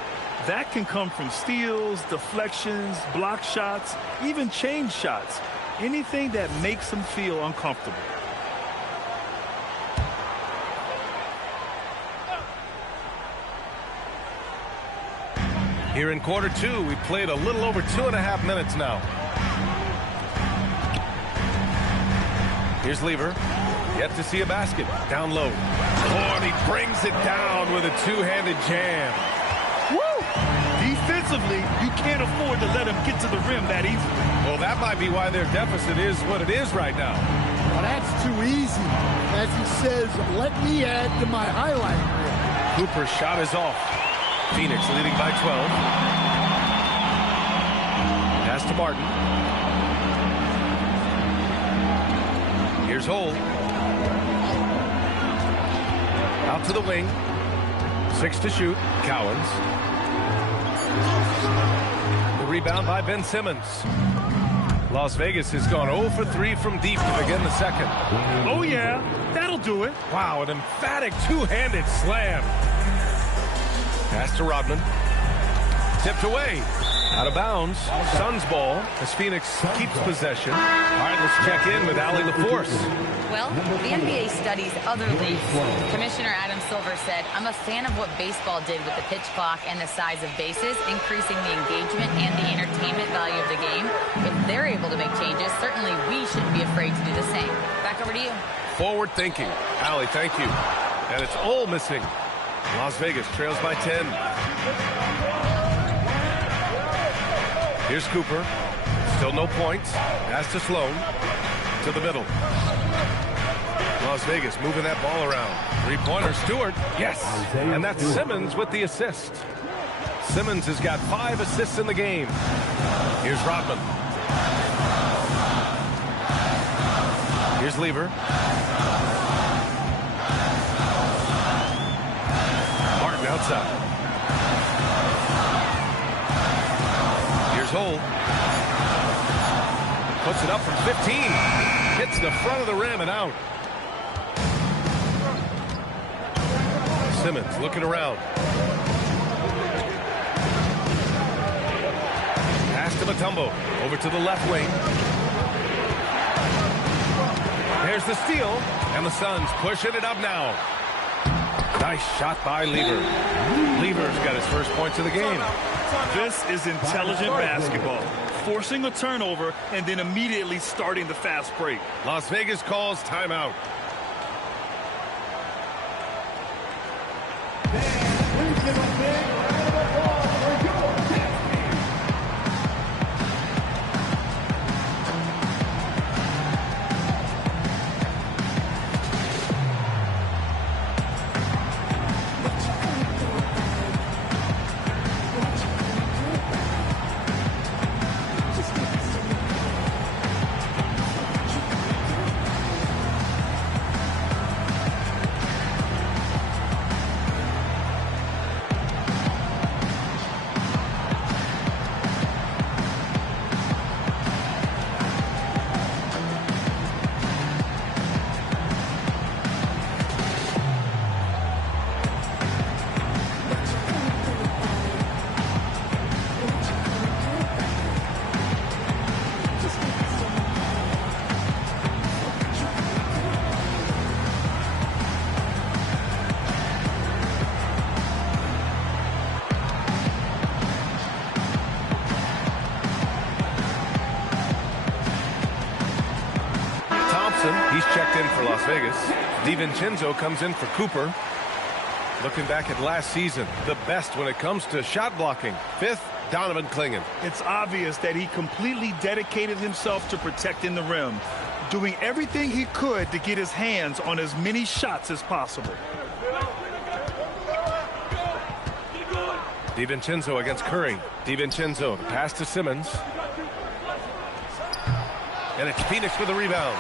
That can come from steals, deflections, block shots, even change shots. Anything that makes them feel uncomfortable. Here in quarter two, we played a little over 2.5 minutes now. Here's Lever. Yet to see a basket. Down low. Oh, and he brings it down with a two-handed jam. Woo! Defensively, you can't afford to let him get to the rim that easily. Well, that might be why their deficit is what it is right now. Well, that's too easy. As he says, let me add to my highlight reel. Cooper's shot is off. Phoenix leading by 12. Pass to Martin. Here's Hole. Out to the wing. 6 to shoot. Cowens. The rebound by Ben Simmons. Las Vegas has gone 0 for 3 from deep to begin the second. Oh, yeah. That'll do it. Wow, an emphatic two-handed slam. Pass to Rodman. Tipped away. Out of bounds. Suns ball as Phoenix keeps possession. All right, let's check in with Allie LaForce. Well, the NBA studies other leagues. Commissioner Adam Silver said, I'm a fan of what baseball did with the pitch clock and the size of bases, increasing the engagement and the entertainment value of the game. If they're able to make changes, certainly we shouldn't be afraid to do the same. Back over to you. Forward thinking. Allie, thank you. And it's all missing. Las Vegas trails by 10. Here's Cooper. Still no points. Pass to Sloan. To the middle. Las Vegas moving that ball around. Three-pointer, Stewart. Yes. And that's Simmons with the assist. Simmons has got 5 assists in the game. Here's Rodman. Here's Lever. Martin outside. Here's Hole. Puts it up from 15. Hits the front of the rim and out. Simmons looking around. Pass to Mutombo. Over to the left wing. There's the steal. And the Suns pushing it up now. Nice shot by Lever. Lever's got his first points of the game. This is intelligent basketball. Forcing a turnover and then immediately starting the fast break. Las Vegas calls timeout. He's checked in for Las Vegas. DiVincenzo comes in for Cooper. Looking back at last season, the best when it comes to shot blocking. 5th, Donovan Clingan. It's obvious that he completely dedicated himself to protecting the rim, doing everything he could to get his hands on as many shots as possible. DiVincenzo against Curry. DiVincenzo, the pass to Simmons. And it's Phoenix with a rebound.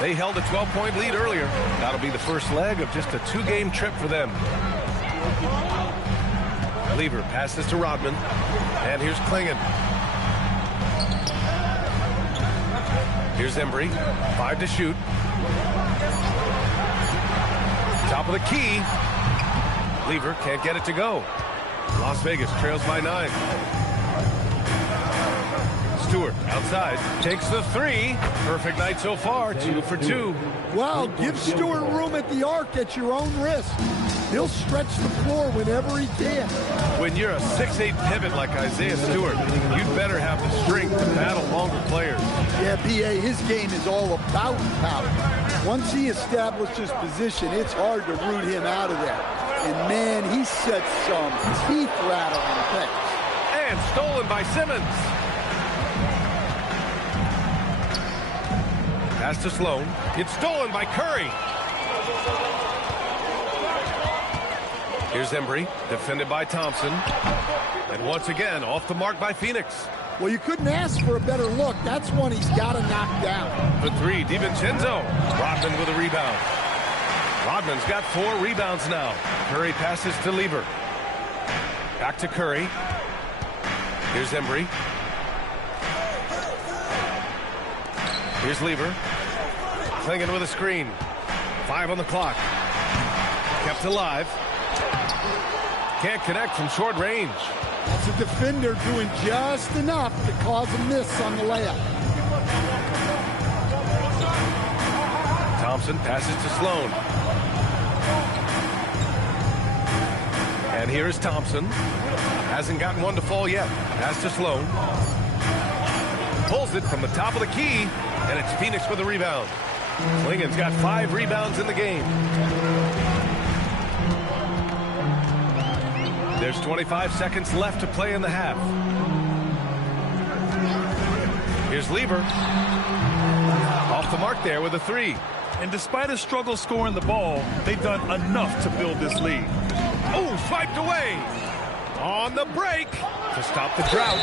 They held a 12-point lead earlier. That'll be the first leg of just a 2-game trip for them. Lever passes to Rodman. And here's Clingan. Here's Embry. 5 to shoot. Top of the key. Lever can't get it to go. Las Vegas trails by 9. Stewart outside, takes the 3. Perfect night so far, 2 for 2. Well, give Stewart room at the arc at your own risk. He'll stretch the floor whenever he can. When you're a 6'8" pivot like Isaiah Stewart, you'd better have the strength to battle longer players. Yeah, B.A., his game is all about power. Once he establishes position, it's hard to root him out of there. And, man, he sets some teeth-rattling things. And stolen by Simmons. Pass to Sloan. It's stolen by Curry. Here's Embry, defended by Thompson. And once again, off the mark by Phoenix. Well, you couldn't ask for a better look. That's one he's got to knock down. The three, DiVincenzo. Rodman with a rebound. Rodman's got 4 rebounds now. Curry passes to Lever. Back to Curry. Here's Embry. Here's Lever. Clinging with a screen. 5 on the clock. Kept alive. Can't connect from short range. That's a defender doing just enough to cause a miss on the layup. Thompson passes to Sloan. And here is Thompson. Hasn't gotten one to fall yet. Pass to Sloan. Pulls it from the top of the key. And it's Phoenix with a rebound. Klingen's got 5 rebounds in the game. There's 25 seconds left to play in the half. Here's Lever. Off the mark there with a 3. And despite a struggle scoring the ball, they've done enough to build this lead. Oh, swiped away. On the break to stop the drought.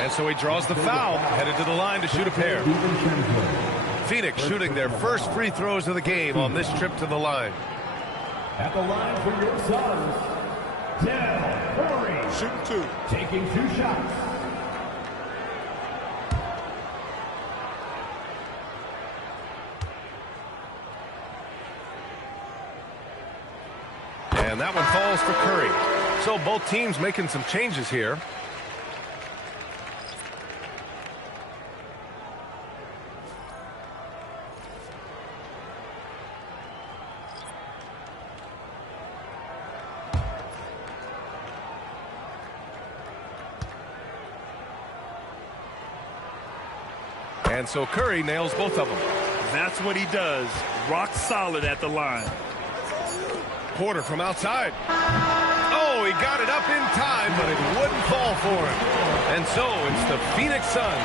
And so he draws the foul, headed to the line to shoot a pair. Phoenix shooting their first free throws of the game on this trip to the line. At the line for your Suns, Del Curry. Shooting 2. Taking 2 shots. And that one falls for Curry. So both teams making some changes here. And so Curry nails both of them. That's what he does. Rock solid at the line. Porter from outside. Oh, he got it up in time, but it wouldn't fall for him. And so it's the Phoenix Suns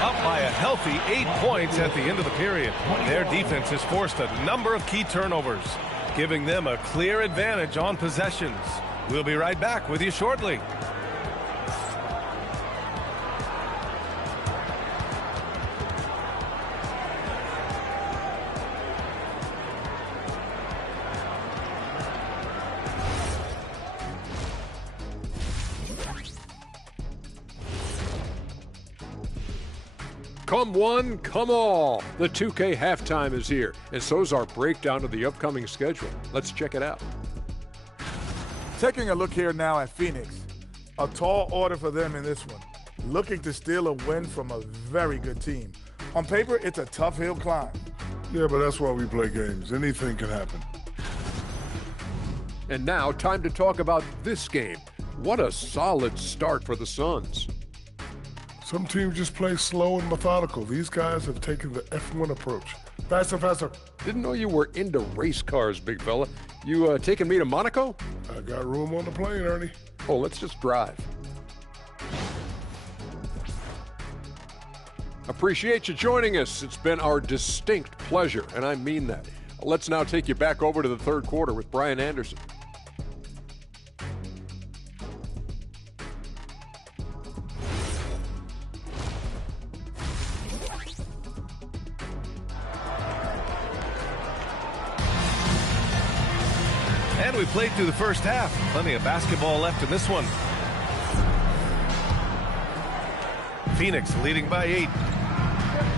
up by a healthy 8 points at the end of the period. Their defense has forced a number of key turnovers, giving them a clear advantage on possessions. We'll be right back with you shortly. Come one, come all. The 2K halftime is here, and so's our breakdown of the upcoming schedule. Let's check it out. Taking a look here now at Phoenix. A tall order for them in this one. Looking to steal a win from a very good team. On paper, it's a tough hill climb. Yeah, but that's why we play games. Anything can happen. And now, time to talk about this game. What a solid start for the Suns. Some teams just play slow and methodical. These guys have taken the F1 approach. Faster, faster. Didn't know you were into race cars, big fella. You taking me to Monaco? I got room on the plane, Ernie. Oh, let's just drive. Appreciate you joining us. It's been our distinct pleasure, and I mean that. Let's now take you back over to the third quarter with Brian Anderson. And we played through the first half. Plenty of basketball left in this one. Phoenix leading by 8.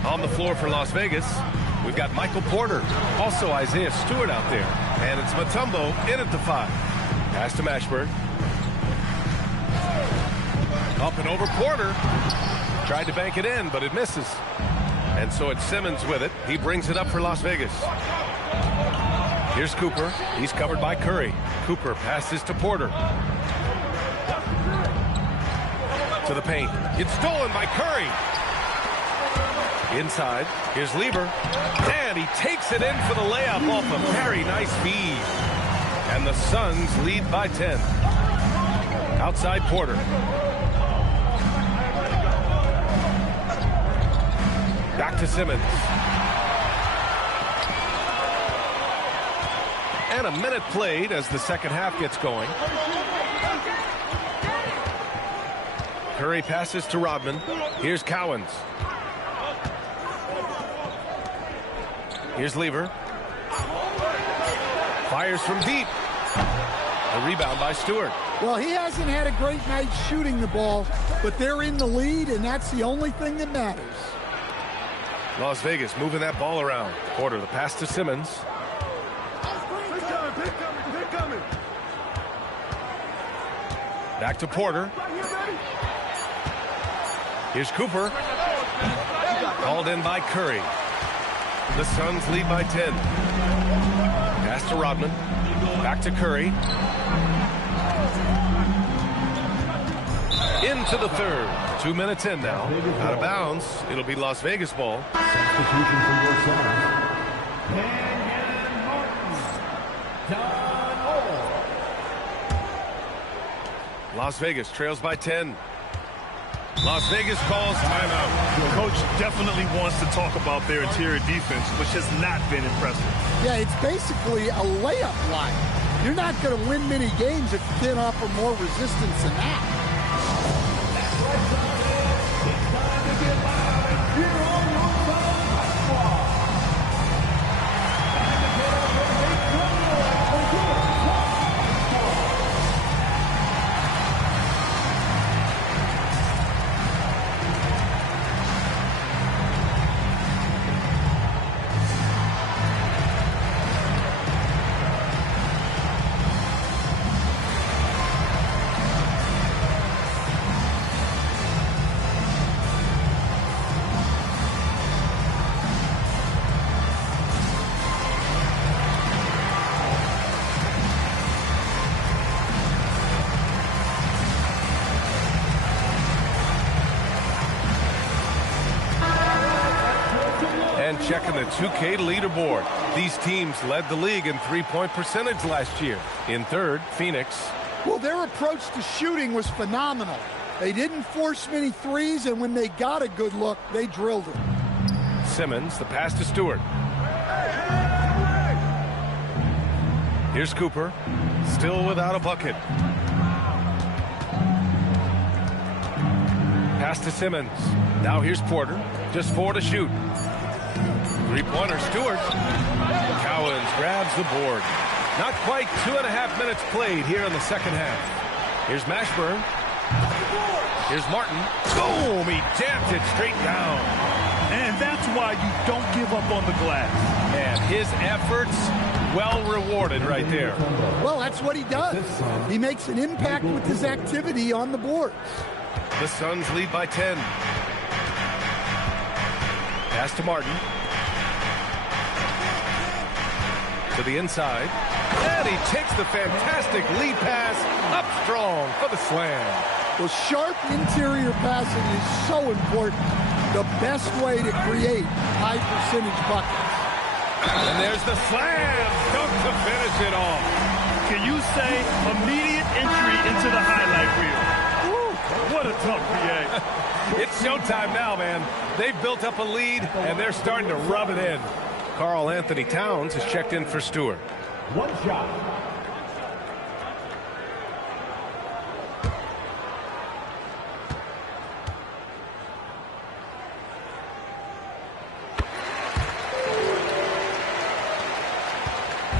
On the floor for Las Vegas, we've got Michael Porter. Also Isaiah Stewart out there. And it's Mutombo in at the 5. Pass to Mashburn. Up and over Porter. Tried to bank it in, but it misses. And so it's Simmons with it. He brings it up for Las Vegas. Here's Cooper. He's covered by Curry. Cooper passes to Porter. To the paint. It's stolen by Curry. Inside. Here's Lever. And he takes it in for the layup off a very nice feed. And the Suns lead by 10. Outside Porter. Back to Simmons. And a minute played as the second half gets going. Curry passes to Rodman. Here's Cowens. Here's Lever. Fires from deep. A rebound by Stewart. Well, he hasn't had a great night shooting the ball, but they're in the lead, and that's the only thing that matters. Las Vegas moving that ball around. Porter, the pass to Simmons. Back to Porter. Here's Cooper. Called in by Curry. The Suns lead by 10. Pass to Rodman. Back to Curry. Into the third. 2 minutes in now. Out of bounds. It'll be Las Vegas ball. Las Vegas trails by 10. Las Vegas calls timeout. Coach definitely wants to talk about their interior defense, which has not been impressive. Yeah, it's basically a layup line. You're not going to win many games if you can't offer more resistance than that. Checking the 2K leaderboard. These teams led the league in three-point percentage last year. In third, Phoenix. Well, their approach to shooting was phenomenal. They didn't force many threes, and when they got a good look, they drilled it. Simmons, the pass to Stewart. Here's Cooper. Still without a bucket. Pass to Simmons. Now here's Porter. Just 4 to shoot. Three-pointer, Stewart. Cowens grabs the board. Not quite 2.5 minutes played here in the second half. Here's Mashburn. Here's Martin. Boom! He jammed it straight down. And that's why you don't give up on the glass. And his efforts well rewarded right there. Well, that's what he does. He makes an impact with his activity on the boards. The Suns lead by 10. Pass to Martin. To the inside. And he takes the fantastic lead pass up strong for the slam. Well, sharp interior passing is so important. The best way to create high percentage buckets. And there's the slam dunk to finish it off. Can you say immediate entry into the highlight reel? Woo, what a dunk, BA. It's showtime now, man. They've built up a lead, and they're starting to rub it in. Karl Anthony Towns has checked in for Stewart. One shot.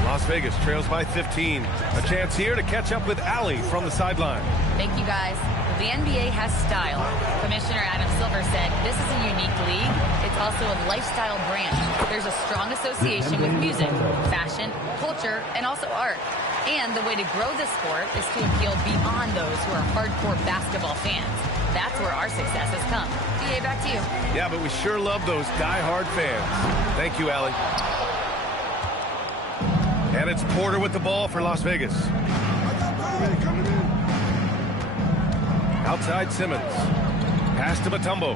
Las Vegas trails by 15. A chance here to catch up with Allie from the sideline. Thank you, guys. The NBA has style. Commissioner Adam Silver said this is a unique league. It's also a lifestyle brand. There's a strong association with music, fashion, culture, and also art. And the way to grow this sport is to appeal beyond those who are hardcore basketball fans. That's where our success has come. DA, back to you. Yeah, but we sure love those die-hard fans. Thank you, Allie. And it's Porter with the ball for Las Vegas. Outside Simmons. Pass to Mutombo.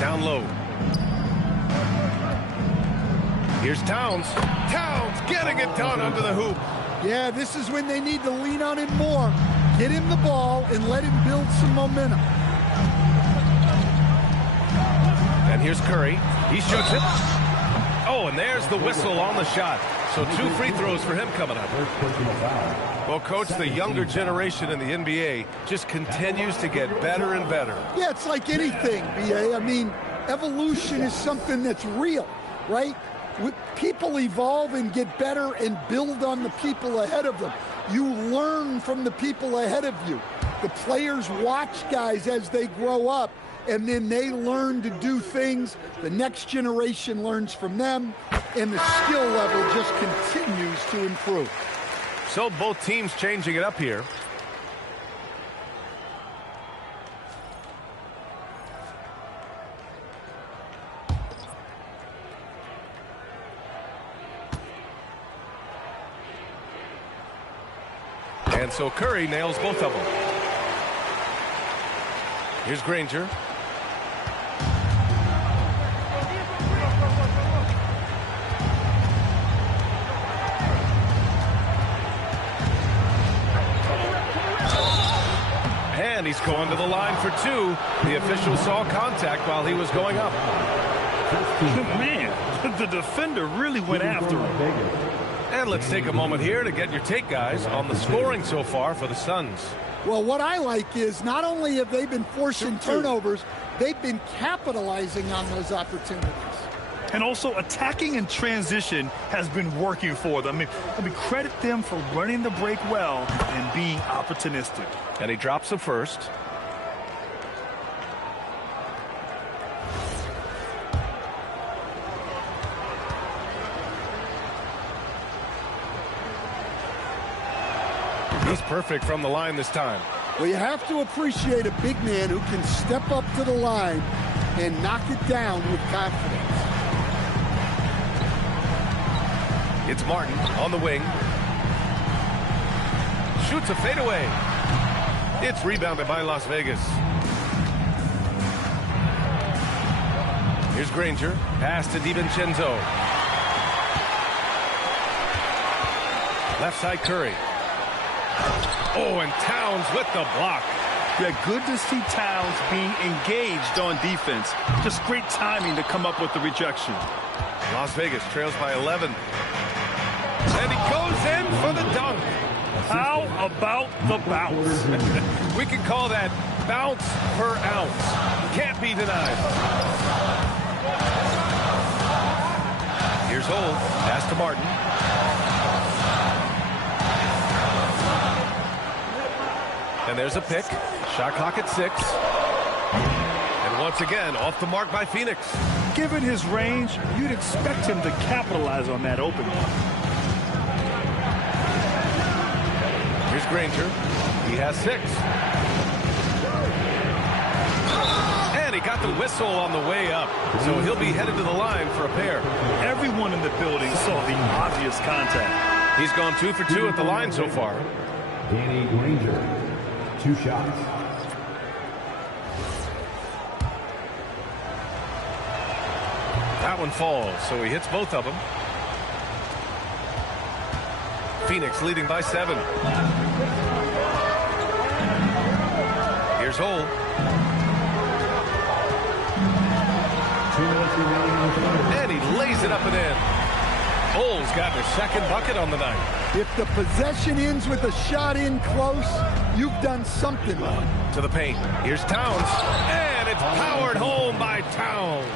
Down low. Here's Towns. Towns getting it done under the hoop. Yeah, this is when they need to lean on him more. Get him the ball and let him build some momentum. And here's Curry. He shoots it. Oh, and there's the whistle on the shot. So 2 free throws for him coming up. Well, Coach, the younger generation in the NBA just continues to get better and better. Yeah, it's like anything, B.A. I mean, evolution is something that's real, right? People evolve and get better and build on the people ahead of them. You learn from the people ahead of you. The players watch guys as they grow up, and then they learn to do things. The next generation learns from them, and the skill level just continues to improve. So both teams changing it up here. And so Curry nails both of them. Here's Granger. And he's going to the line for 2. The official saw contact while he was going up. Man, the defender really went after him. And let's take a moment here to get your take, guys, on the scoring so far for the Suns. Well, what I like is not only have they been forcing turnovers, they've been capitalizing on those opportunities. And also attacking in transition has been working for them. I mean, credit them for running the break well and being opportunistic. And he drops the first. He's perfect from the line this time. Well, you have to appreciate a big man who can step up to the line and knock it down with confidence. It's Martin on the wing. Shoots a fadeaway. It's rebounded by Las Vegas. Here's Granger. Pass to DiVincenzo. Left side Curry. Oh, and Towns with the block. Yeah, good to see Towns being engaged on defense. Just great timing to come up with the rejection. Las Vegas trails by 11. And he goes in for the dunk. How about the bounce? We can call that bounce per ounce. Can't be denied. Here's Holt. Pass to Martin. And there's a pick. Shot clock at 6. And once again, off the mark by Phoenix. Given his range, you'd expect him to capitalize on that opening. Here's Granger. He has 6. And he got the whistle on the way up. So he'll be headed to the line for a pair. Everyone in the building saw the obvious contact. He's gone 2 for 2 at the line so far. Danny Granger, 2 shots. That one falls, so he hits both of them. Phoenix leading by 7. Here's Holt. 2 minutes remaining in the third. And he lays it up and in. Hole's got their second bucket on the night. If the possession ends with a shot in close, you've done something right. To the paint. Here's Towns. And it's powered home by Towns.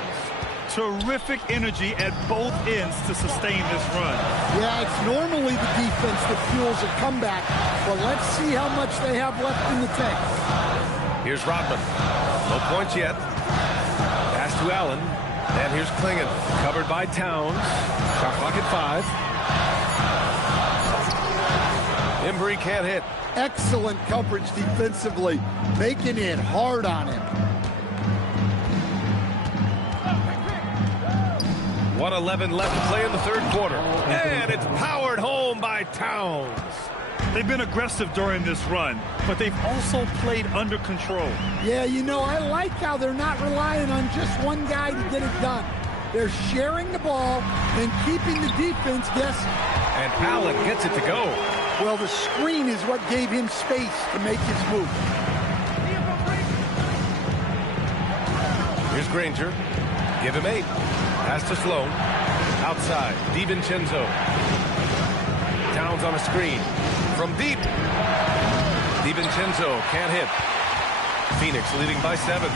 Terrific energy at both ends to sustain this run. Yeah, it's normally the defense that fuels a comeback, but let's see how much they have left in the tank. Here's Rodman. No points yet. Pass to Allen. And here's Klingon. Covered by Towns. Shot clock at 5. Embry can't hit. Excellent coverage defensively, making it hard on him. 1:11 left to play in the third quarter. And it's powered home by Towns. They've been aggressive during this run, but they've also played under control. Yeah, you know, I like how they're not relying on just one guy to get it done. They're sharing the ball and keeping the defense guessing. And Allen gets it to go. Well, the screen is what gave him space to make his move. Here's Granger. Give him 8. Pass to Sloan. Outside. DiVincenzo. Towns on a screen. From deep. DiVincenzo can't hit. Phoenix leading by 7.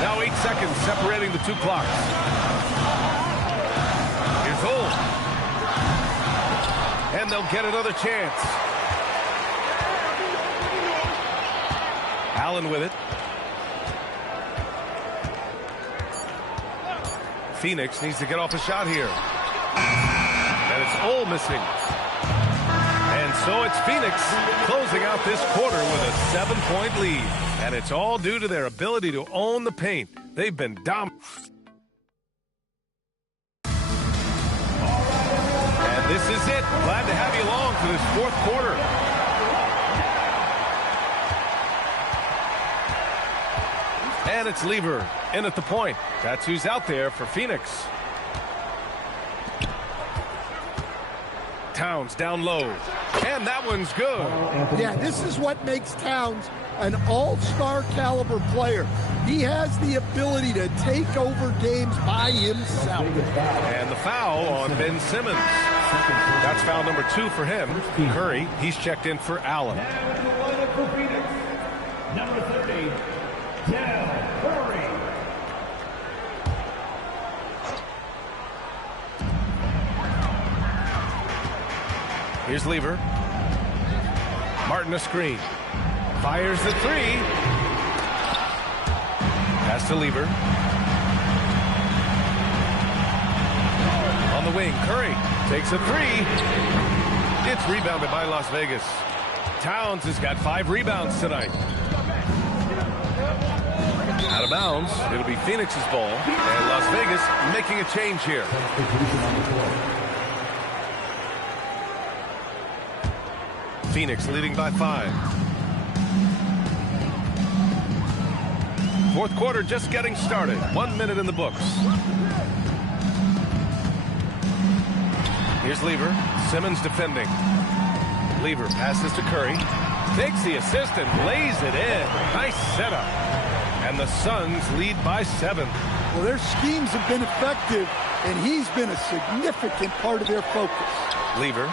Now 8 seconds separating the two clocks. Here's Hull. And they'll get another chance. Allen with it. Phoenix needs to get off a shot here. And it's Hull missing. And so it's Phoenix closing out this quarter with a 7-point lead. And it's all due to their ability to own the paint. They've been dominant. And this is it. Glad to have you along for this fourth quarter. And it's Lever in at the point. That's who's out there for Phoenix. Towns down low. And that one's good. Yeah, this is what makes Towns an all-star caliber player. He has the ability to take over games by himself. And the foul on Ben Simmons. That's foul number 2 for him. Curry, he's checked in for Allen. Number 30, Del Curry. Here's Lever. Martin a screen. Fires the 3. Pass to Lever. On the wing, Curry takes a 3. It's rebounded by Las Vegas. Towns has got 5 rebounds tonight. Out of bounds. It'll be Phoenix's ball. And Las Vegas making a change here. Phoenix leading by 5. Fourth quarter just getting started. 1 minute in the books. Here's Lever. Simmons defending. Lever passes to Curry. Takes the assist and lays it in. Nice setup. And the Suns lead by 7. Well, their schemes have been effective, and he's been a significant part of their focus. Lever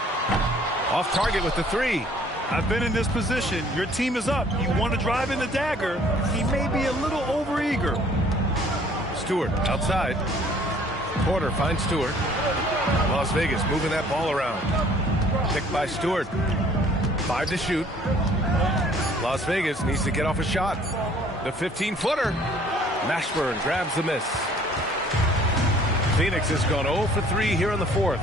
off target with the 3. I've been in this position. Your team is up. You want to drive in the dagger. He may be a little overeager. Stewart outside. Porter finds Stewart. Las Vegas moving that ball around. Picked by Stewart. 5 to shoot. Las Vegas needs to get off a shot. The 15-footer. Mashburn grabs the miss. Phoenix has gone 0 for 3 here in the fourth.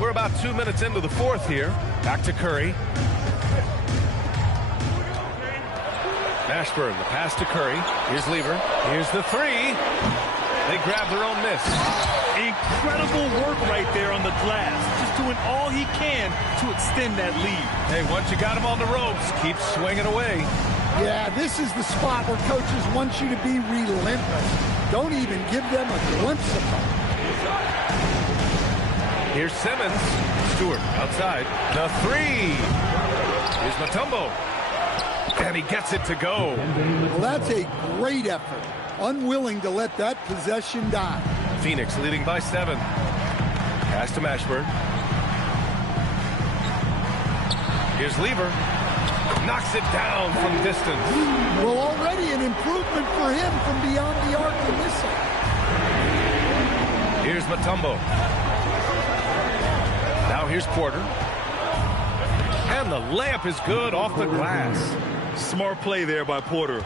We're about 2 minutes into the fourth here. Back to Curry. Mashburn, the pass to Curry. Here's Lever. Here's the 3. They grab their own miss. Incredible work right there on the glass. Just doing all he can to extend that lead. Hey, once you got him on the ropes, keep swinging away. Yeah, this is the spot where coaches want you to be relentless. Don't even give them a glimpse of them. Here's Simmons. Stewart outside. The 3. Here's Mutombo. And he gets it to go. Well, that's a great effort. Unwilling to let that possession die. Phoenix leading by 7. Pass to Mashburn. Here's Lever. Knocks it down from distance. Well, already an improvement for him from beyond the arc to missing. Here's Mutombo. Now here's Porter. And the layup is good off the glass. Smart play there by Porter.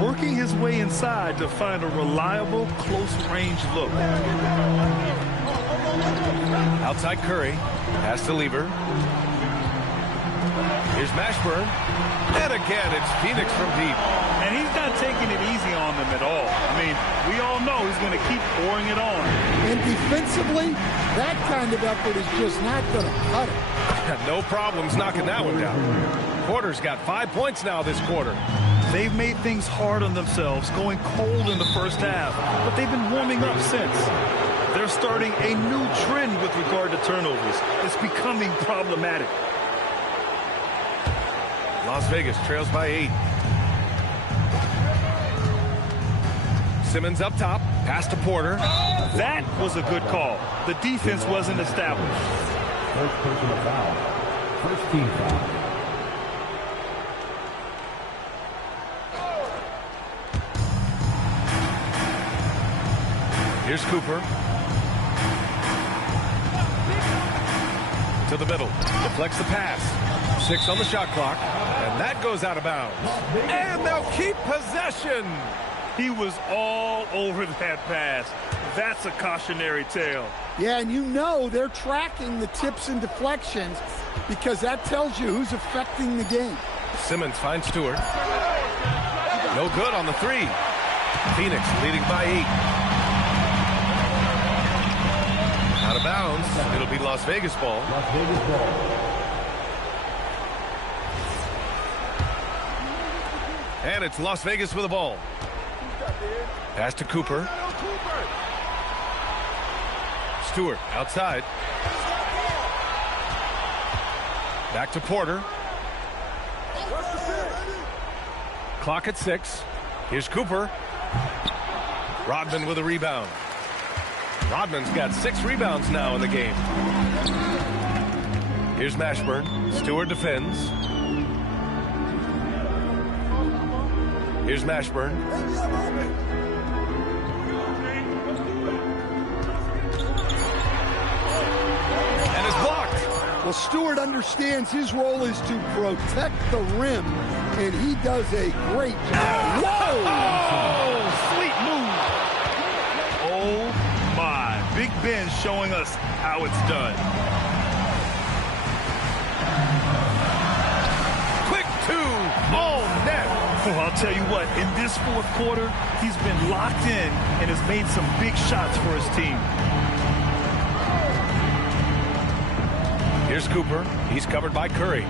Working his way inside to find a reliable, close-range look. Outside Curry. Pass to Lever. Here's Mashburn. And again, it's Phoenix from deep. And he's not taking it easy on them at all. I mean, we all know he's going to keep pouring it on. And defensively, that kind of effort is just not going to cut it. No problems knocking that one down. Porter's got 5 points now this quarter. They've made things hard on themselves, going cold in the first half, but they've been warming up since. They're starting a new trend with regard to turnovers. It's becoming problematic. Las Vegas trails by 8. Simmons up top, pass to Porter. That was a good call. The defense wasn't established. First personal foul. First team foul. Here's Cooper. To the middle. Deflects the pass. 6 on the shot clock. And that goes out of bounds. And they'll keep possession. He was all over that pass. That's a cautionary tale. Yeah, and you know they're tracking the tips and deflections because that tells you who's affecting the game. Simmons finds Stewart. No good on the 3. Phoenix leading by 8. Out of bounds. It'll be Las Vegas ball. Las Vegas ball. And it's Las Vegas with the ball. Pass to Cooper. Stewart outside. Back to Porter. Clock at 6. Here's Cooper. Rodman with a rebound. Rodman's got 6 rebounds now in the game. Here's Mashburn. Stewart defends. Here's Mashburn. And it's blocked. Well, Stewart understands his role is to protect the rim, and he does a great job. Whoa! Oh, sweet move. Oh, my. Big Ben showing us how it's done. Quick 2. All net. Well, I'll tell you what, in this fourth quarter, he's been locked in and has made some big shots for his team. Here's Cooper. He's covered by Curry.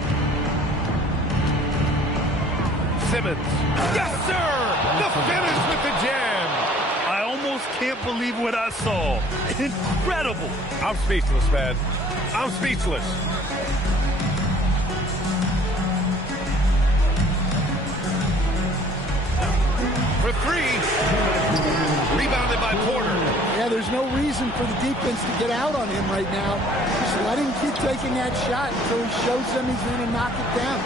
Simmons. Yes, sir! The finish with the jam. I almost can't believe what I saw. Incredible. I'm speechless, man. I'm speechless. For 3. Rebounded by Porter. Yeah, there's no reason for the defense to get out on him right now. Just let him keep taking that shot until he shows them he's going to knock it down.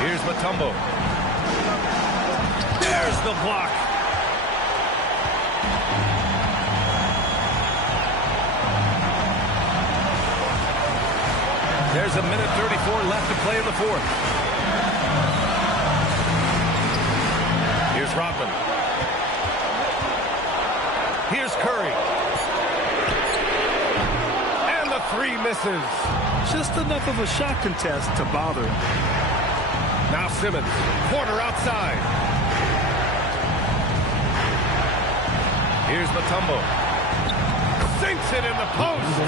Here's Mutombo. There's the block. There's a minute 34 left to play in the fourth. Here's Rodman. Here's Curry. And the 3 misses. Just enough of a shot contest to bother him. Now Simmons. Porter outside. Here's Mutombo. Sinks it in the post.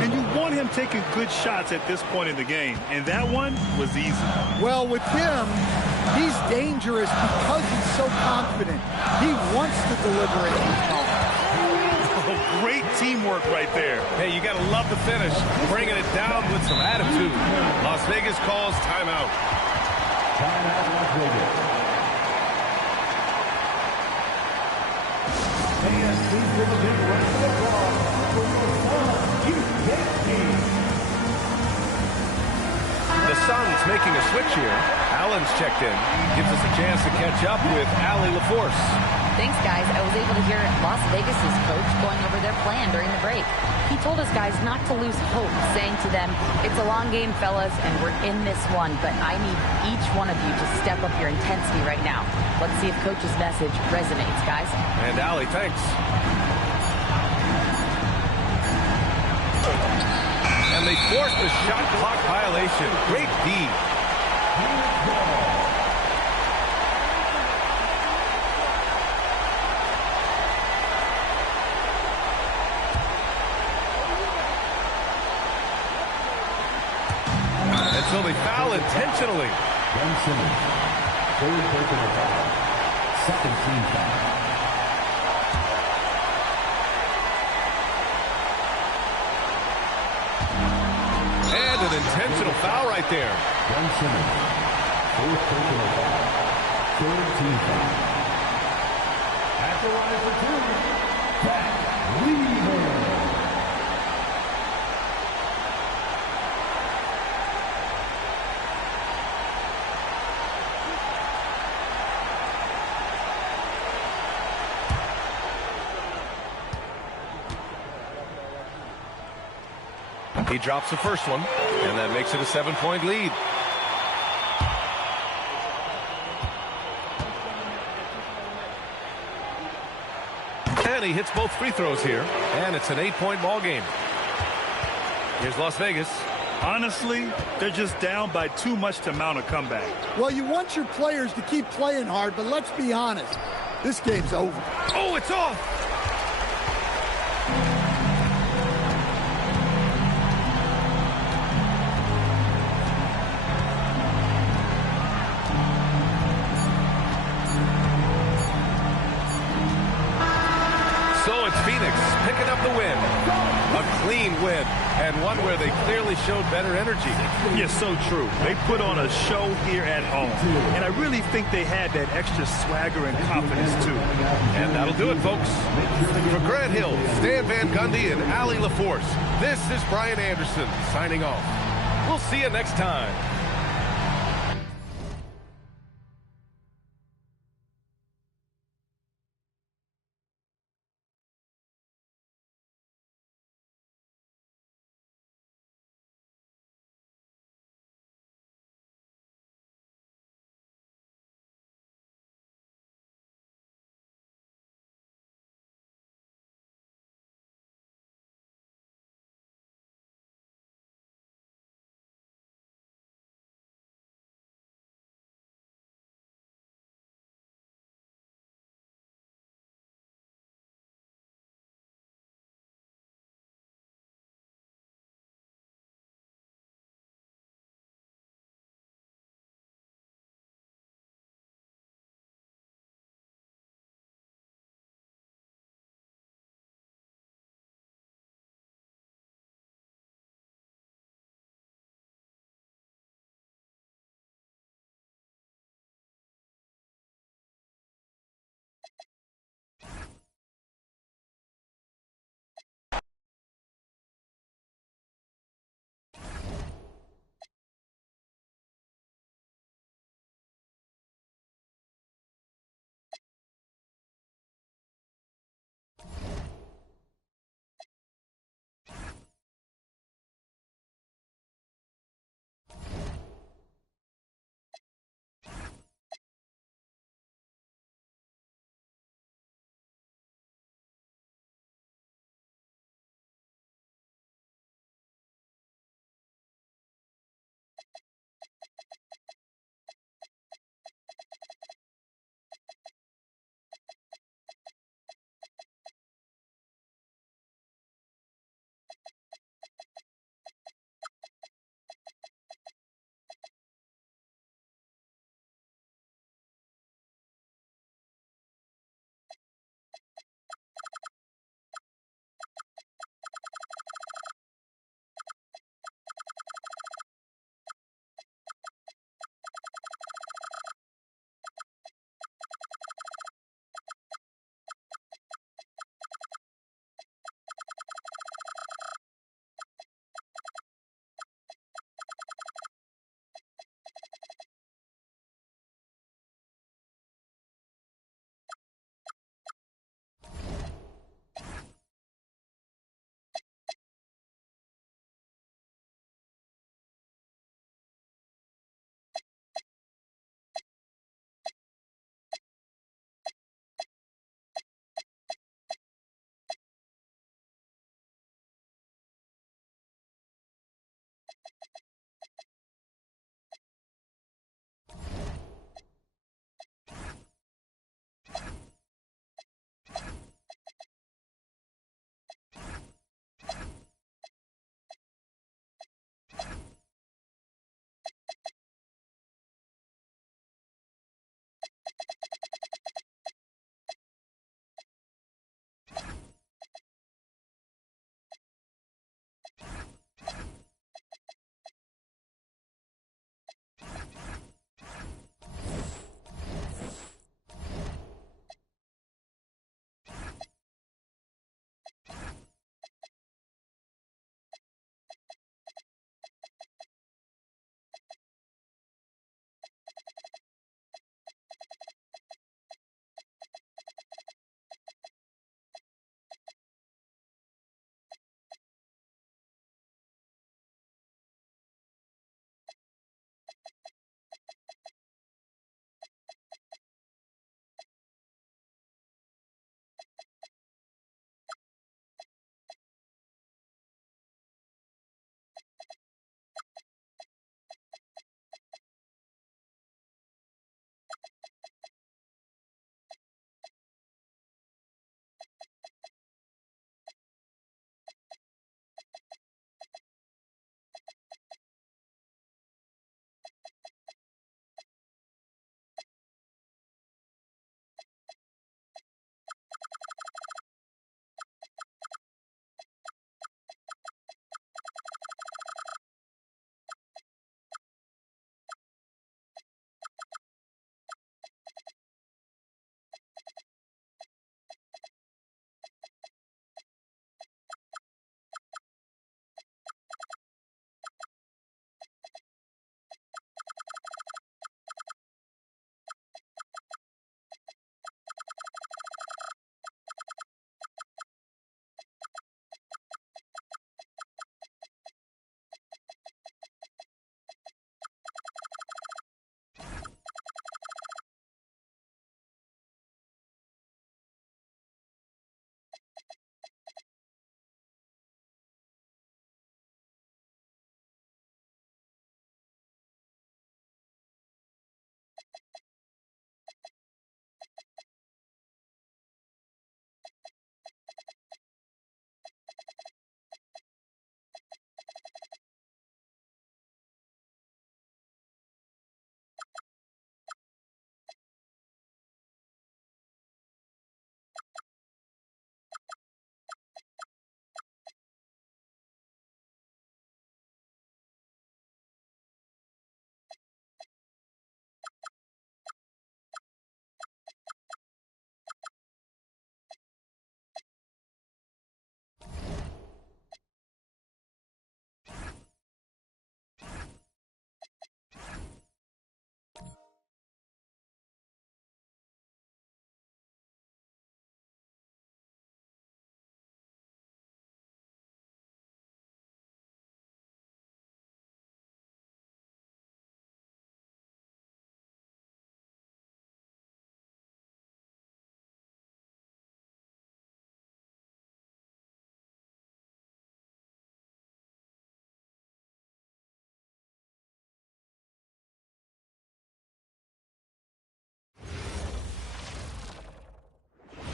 And you want him taking good shots at this point in the game. And that one was easy. Well, with him, he's dangerous because he's so confident. He wants to deliver it. Oh, great teamwork right there. Hey, you got to love the finish. Bringing it down with some attitude. Las Vegas calls timeout. Timeout, Las Vegas. And these are the big round of applause for your Suns team. The Suns making a switch here. Allen's checked in. Gives us a chance to catch up with Allie LaForce. Thanks, guys. I was able to hear Las Vegas's coach going over their plan during the break. He told us guys not to lose hope, saying to them, it's a long game, fellas, and we're in this one, but I need each one of you to step up your intensity right now. Let's see if coach's message resonates, guys. And Allie, thanks. And And they forced the shot clock violation. Great D. And so they foul intentionally. Ben Simmons, third personal foul, second team foul. And an intentional foul right there. Ben Simmons, fourth personal foul, third team foul. At the line for two, Pat Weaver. He drops the first one, and that makes it a 7-point lead. And he hits both free throws here, and it's an 8-point ball game. Here's Las Vegas. Honestly, they're just down by too much to mount a comeback. Well, you want your players to keep playing hard, but let's be honest. This game's over. Oh, it's off! So it's Phoenix picking up the win. A clean win, and one where they clearly showed better energy. Yes, so true. They put on a show here at home, and I really think they had that extra swagger and confidence, too. And that'll do it, folks. For Grant Hill, Stan Van Gundy, and Allie LaForce, this is Brian Anderson signing off. We'll see you next time.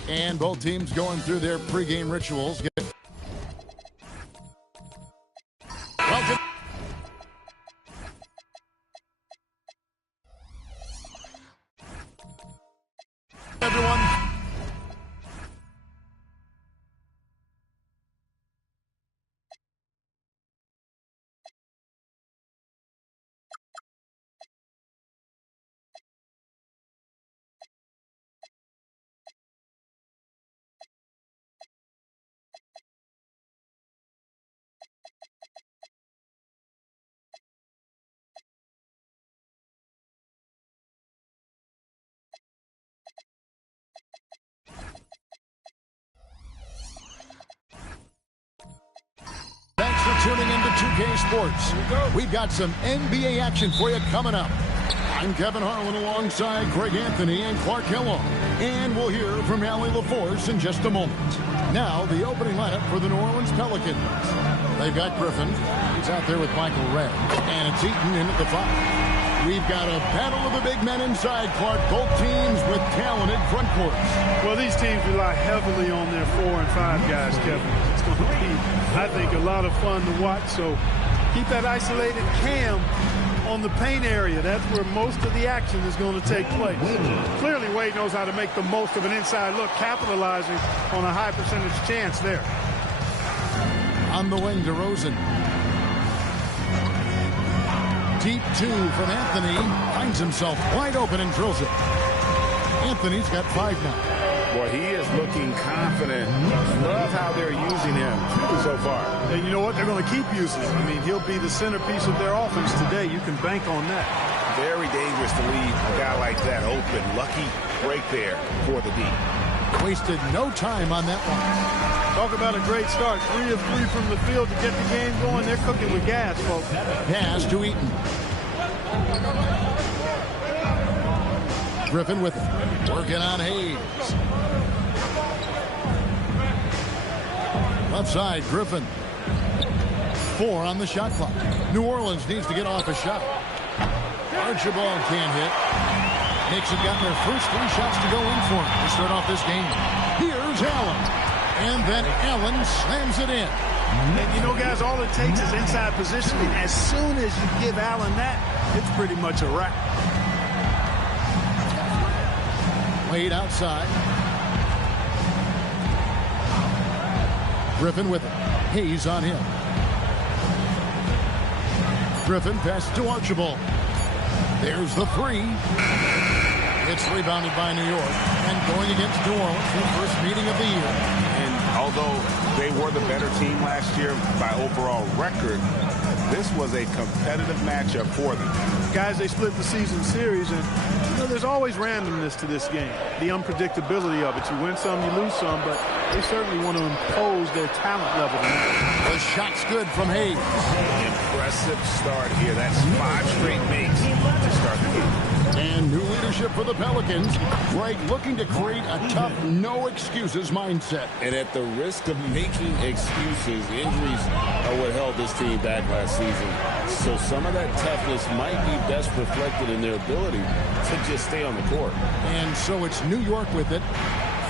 And both teams going through their pregame rituals. Welcome. Everyone. Thanks for tuning into 2K Sports. We've got some NBA action for you coming up. I'm Kevin Harlan alongside Greg Anthony and Clark Kellogg. And we'll hear from Allie LaForce in just a moment. Now, the opening lineup for the New Orleans Pelicans. They've got Griffin. He's out there with Michael Redd. And it's Eaton in at the 5. We've got a battle of the big men inside, Clark. Both teams with talented front courts. Well, these teams rely heavily on their 4 and 5 guys, Kevin. It's going to be, I think, a lot of fun to watch. So keep that isolated cam on the paint area. That's where most of the action is going to take place. Clearly, Wade knows how to make the most of an inside look, capitalizing on a high percentage chance there. On the wing, DeRozan. Deep 2 from Anthony. Finds himself wide open and drills it. Anthony's got 5 now. Boy, he is looking confident. Love how they're using him so far. And you know what? They're going to keep using him. I mean, he'll be the centerpiece of their offense today. You can bank on that. Very dangerous to leave a guy like that open. Lucky break there for the D. Wasted no time on that one. Talk about a great start. 3 of 3 from the field to get the game going. They're cooking with gas, folks. Pass to Eaton. Griffin with it. Working on Hayes. Left side, Griffin. 4 on the shot clock. New Orleans needs to get off a shot. Archibald can't hit. Knicks have gotten their first 3 shots to go in for him to start off this game. Here's Allen. And then Allen slams it in. And you know, guys, all it takes is inside positioning. As soon as you give Allen that, it's pretty much a wrap. Wade outside. Griffin with it. Hayes on him. Griffin passes to Archibald. There's the 3. It's rebounded by New York. And going against New Orleans for the first meeting of the year. And although they were the better team last year by overall record, this was a competitive matchup for them. Guys, they split the season series, and you know, there's always randomness to this game. The unpredictability of it. You win some, you lose some, but they certainly want to impose their talent level tonight. The shot's good from Hayes. Impressive start here. That's 5 straight makes to start the game. And new leadership for the Pelicans. Greg looking to create a tough, no-excuses mindset. And at the risk of making excuses, injuries are what held this team back last season. So some of that toughness might be best reflected in their ability to just stay on the court. And so it's New York with it,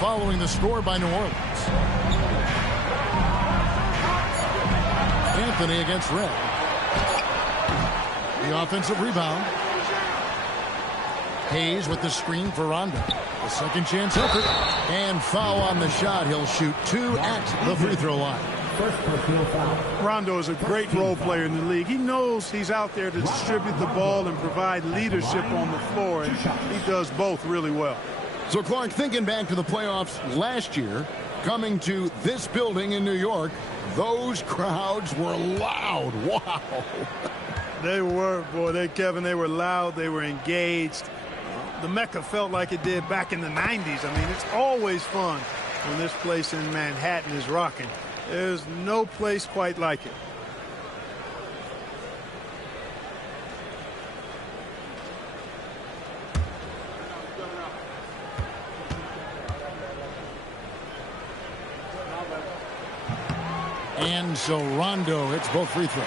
following the score by New Orleans. Anthony against Red. The offensive rebound. Hayes with the screen for Rondo. A second chance effort. And foul on the shot. He'll shoot 2 at the free throw line. Rondo is a great role player in the league. He knows he's out there to distribute the ball and provide leadership on the floor, and he does both really well. So, Clark, thinking back to the playoffs last year, coming to this building in New York, those crowds were loud. Wow. They were, boy, Kevin, they were loud. They were engaged. The Mecca felt like it did back in the 90s. I mean, it's always fun when this place in Manhattan is rocking. There's no place quite like it. And so Rondo hits both free throws.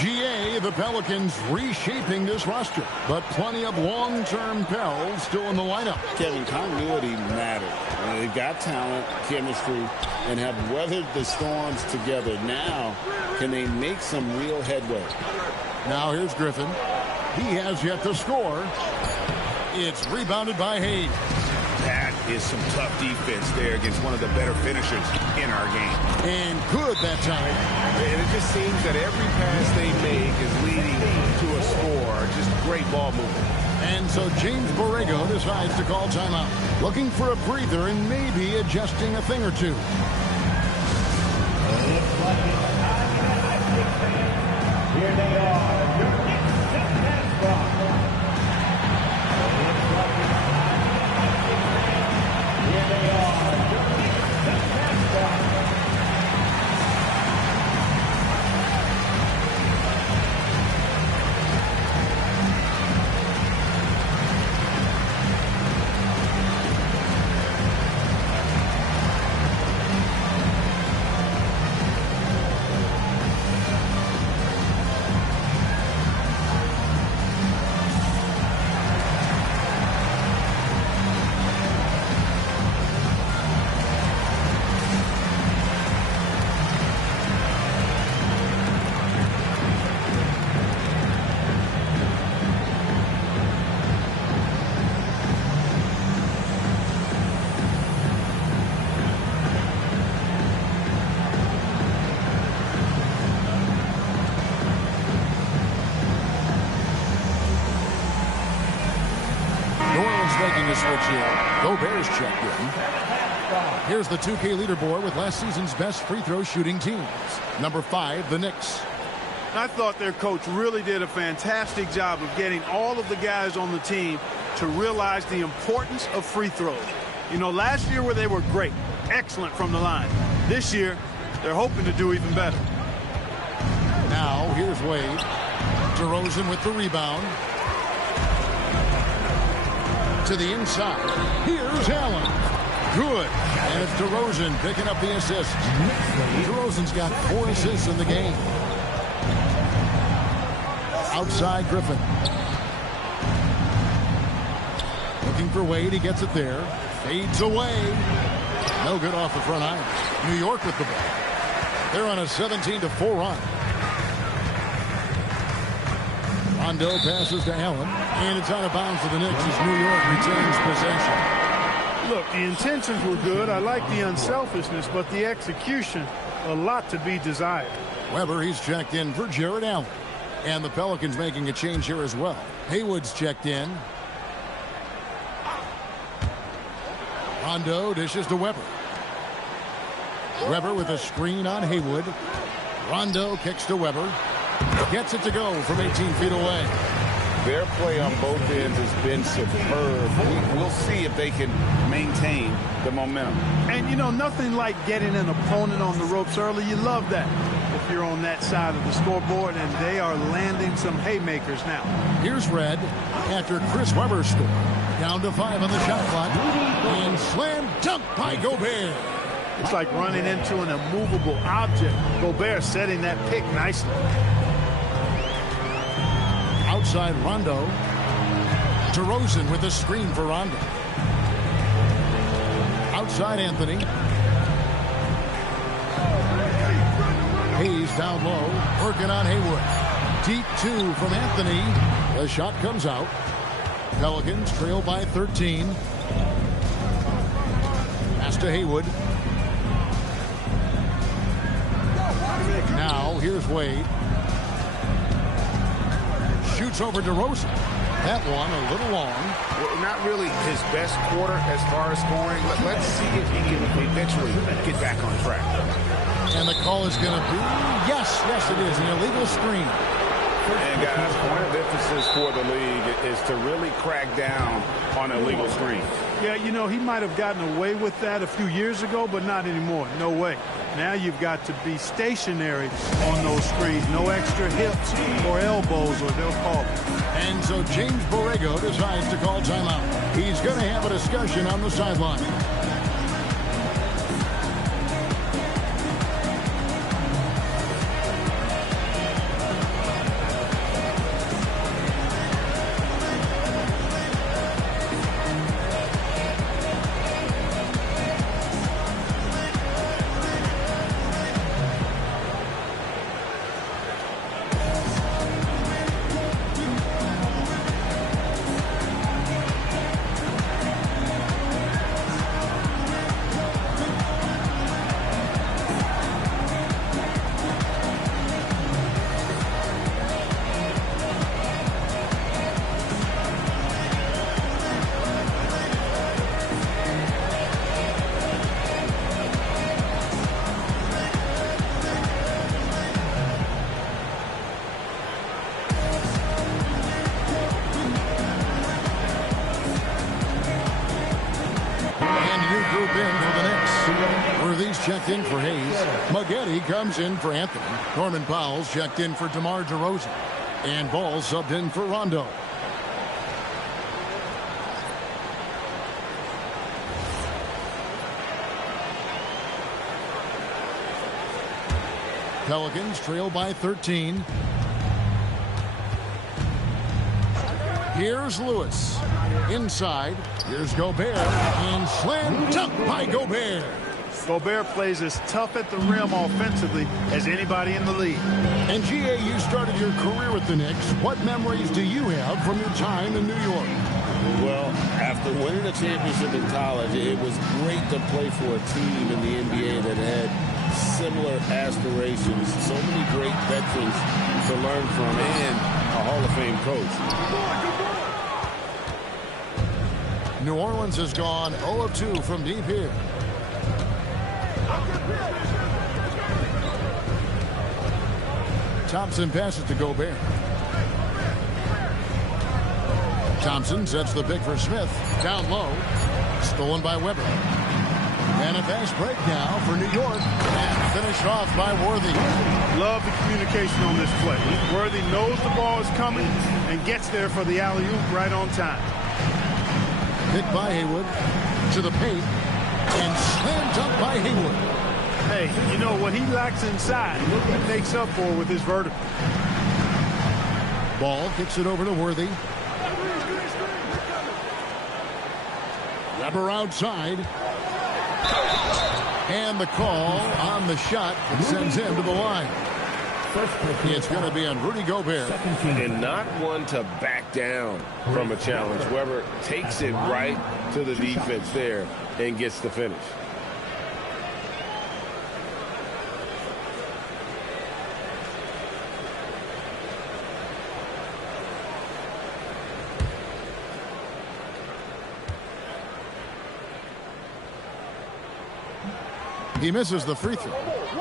GA, the Pelicans reshaping this roster, but plenty of long-term Pels still in the lineup. Kevin, continuity matters. They've got talent, chemistry, and have weathered the storms together. Now, can they make some real headway? Now here's Griffin. He has yet to score. It's rebounded by Hayes. That is some tough defense there against one of the better finishers in our game. And good that time. And it just seems that every pass they make is leading to a score. Just great ball movement. And so James Borrego decides to call timeout. Looking for a breather and maybe adjusting a thing or two. Here they are, your Knicks mascot. Here they are, your Knicks mascot. Making a switch here. Gobert's checked in. Here's the 2K leaderboard with last season's best free throw shooting teams. Number 5, the Knicks. I thought their coach really did a fantastic job of getting all of the guys on the team to realize the importance of free throws. You know, last year where they were great, excellent from the line. This year, they're hoping to do even better. Now, here's Wade. DeRozan with the rebound. To the inside. Here's Allen. Good. And it's DeRozan picking up the assist. DeRozan's got 4 assists in the game. Outside Griffin. Looking for Wade. He gets it there. Fades away. No good off the front iron. New York with the ball. They're on a 17-4 run. Rondo passes to Allen, and it's out of bounds to the Knicks as New York retains possession. Look, the intentions were good. I like the unselfishness, but the execution, a lot to be desired. Weber, he's checked in for Jared Allen. And the Pelicans making a change here as well. Haywood's checked in. Rondo dishes to Weber. Weber with a screen on Haywood. Rondo kicks to Weber. Gets it to go from 18 feet away. Their play on both ends has been superb. We'll see if they can maintain the momentum. And, you know, nothing like getting an opponent on the ropes early. You love that if you're on that side of the scoreboard, and they are landing some haymakers now. Here's Red after Chris Weber scored. Down to 5 on the shot clock. And slam dunk by Gobert. It's like running into an immovable object. Gobert setting that pick nicely. Outside Rondo. DeRozan with a screen for Rondo. Outside Anthony. Hayes down low. Working on Haywood. Deep 2 from Anthony. The shot comes out. Pelicans trail by 13. Pass to Haywood. Now, here's Wade. Shoots over DeRozan. That one a little long. Well, not really his best quarter as far as scoring. Let's see if he can eventually get back on track. And the call is going to be, yes, it is, an illegal screen. And guys, point of emphasis for the league is to really crack down on illegal screens. Yeah, you know, he might have gotten away with that a few years ago, but not anymore. No way. Now you've got to be stationary on those screens. No extra hips or elbows, or they'll call it. And so James Borrego decides to call timeout. He's going to have a discussion on the sideline. checked in for Hayes. Maggette comes in for Anthony. Norman Powell's checked in for DeMar DeRozan. And Ball subbed in for Rondo. Pelicans trail by 13. Here's Lewis. Inside. Here's Gobert. And slam dunk by Gobert. Gobert plays as tough at the rim offensively as anybody in the league. And G.A., you started your career with the Knicks. What memories do you have from your time in New York? Well, after winning a championship in college, it was great to play for a team in the NBA that had similar aspirations. So many great veterans to learn from and a Hall of Fame coach. New Orleans has gone 0 of 2 from deep here. Thompson passes to Gobert. Thompson sets the pick for Smith. Down low. Stolen by Weber. And a fast break now for New York. And finished off by Worthy. Love the communication on this play. Worthy knows the ball is coming and gets there for the alley-oop right on time. Pick by Haywood. To the paint. And slam dunk by Haywood. Hey, you know what he lacks inside, he makes up for with his vertical. Ball kicks it over to Worthy. Weber outside. And the call on the shot that sends him to the line. It's going to be on Rudy Gobert. And not one to back down from a challenge. Weber takes it right to the defense there and gets the finish. He misses the free throw.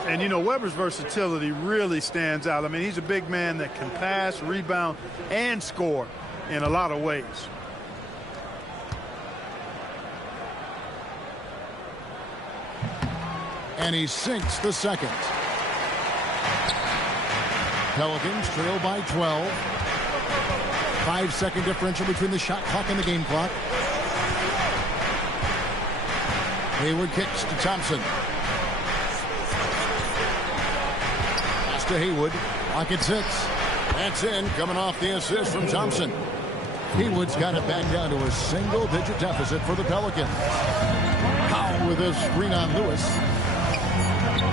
And, you know, Weber's versatility really stands out. I mean, he's a big man that can pass, rebound, and score in a lot of ways. And he sinks the second. Pelicans trail by 12. 5-second differential between the shot clock and the game clock. Hayward kicks to Thompson. Pass to Haywood. Pocket 6. That's in. Coming off the assist from Thompson. Haywood's got it back down to a single-digit deficit for the Pelicans. Powell with a screen on Lewis.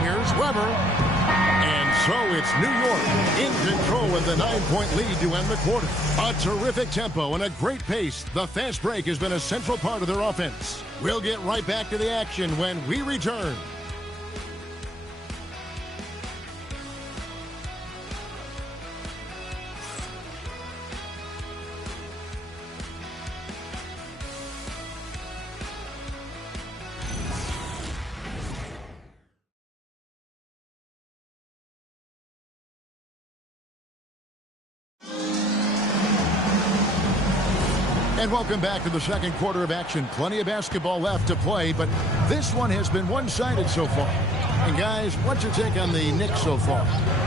Here's Weber. And so it's New York in control with the 9-point lead to end the quarter. A terrific tempo and a great pace. The fast break has been a central part of their offense. We'll get right back to the action when we return. And welcome back to the second quarter of action. Plenty of basketball left to play, but this one has been one-sided so far. And guys, what's your take on the Knicks so far?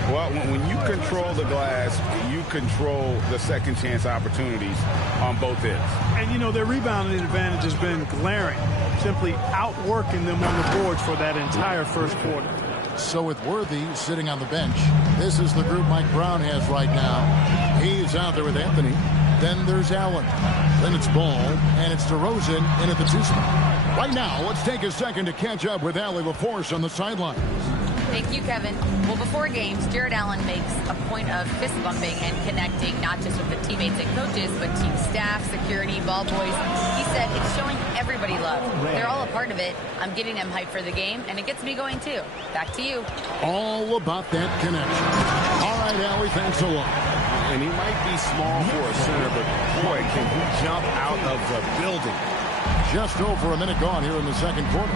Well, when you control the glass, you control the second chance opportunities on both ends. And, you know, their rebounding advantage has been glaring, simply outworking them on the boards for that entire first quarter. So with Worthy sitting on the bench, this is the group Mike Brown has right now. He's out there with Anthony. Then there's Allen. Then it's Ball, and it's DeRozan in at the 2 spot. Right now, let's take a second to catch up with Allie LaForce on the sidelines. Thank you, Kevin. Well, before games, Jared Allen makes a point of fist bumping and connecting, not just with the teammates and coaches, but team staff, security, ball boys. He said it's showing everybody love. They're all a part of it. I'm getting them hyped for the game, and it gets me going, too. Back to you. All about that connection. All right, Allie, thanks a lot. And he might be small for a center, but boy, can he jump out of the building. Just over a minute gone here in the second quarter.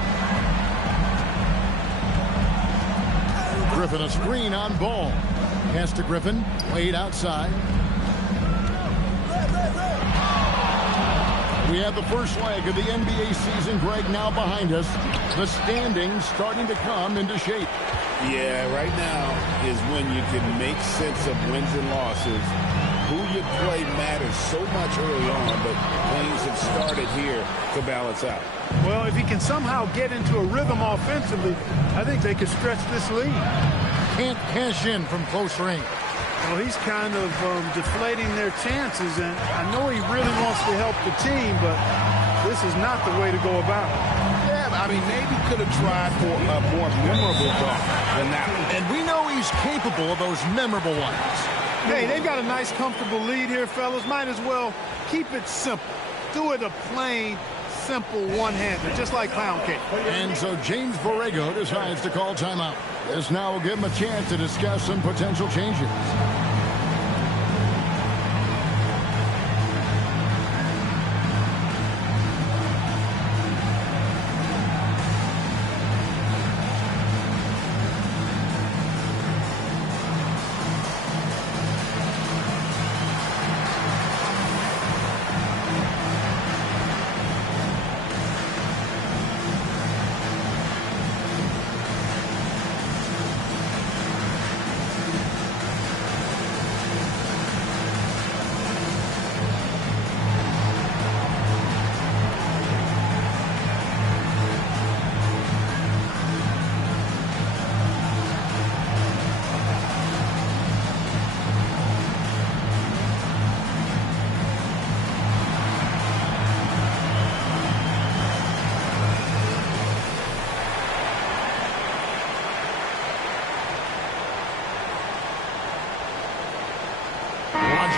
Griffin a screen on Ball. Pass to Griffin. Wade outside. We have the first leg of the NBA season, Greg, now behind us. The standings starting to come into shape. Yeah, right now is when you can make sense of wins and losses. Who you play matters so much early on, but things have started here to balance out. Well, if he can somehow get into a rhythm offensively, I think they could stretch this lead. Can't cash in from close range. Well, he's kind of deflating their chances, and I know he really wants to help the team, but this is not the way to go about it. Yeah, I mean, maybe could have tried for a more memorable dunk than that one. And we know he's capable of those memorable ones. Hey, they've got a nice, comfortable lead here, fellas. Might as well keep it simple. Do it a plain, simple one-hander, just like pound cake. And so James Borrego decides to call timeout. This now will give him a chance to discuss some potential changes.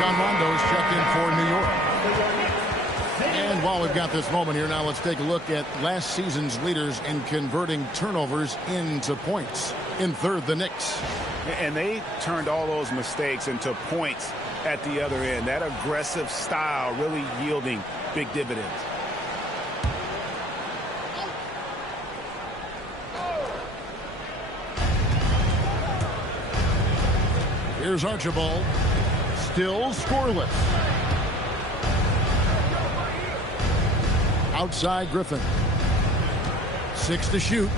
Rondo's checked in for New York. And while we've got this moment here, now let's take a look at last season's leaders in converting turnovers into points. In third, the Knicks. And they turned all those mistakes into points at the other end. That aggressive style really yielding big dividends. Here's Archibald. Still scoreless. Outside Griffin. 6 to shoot.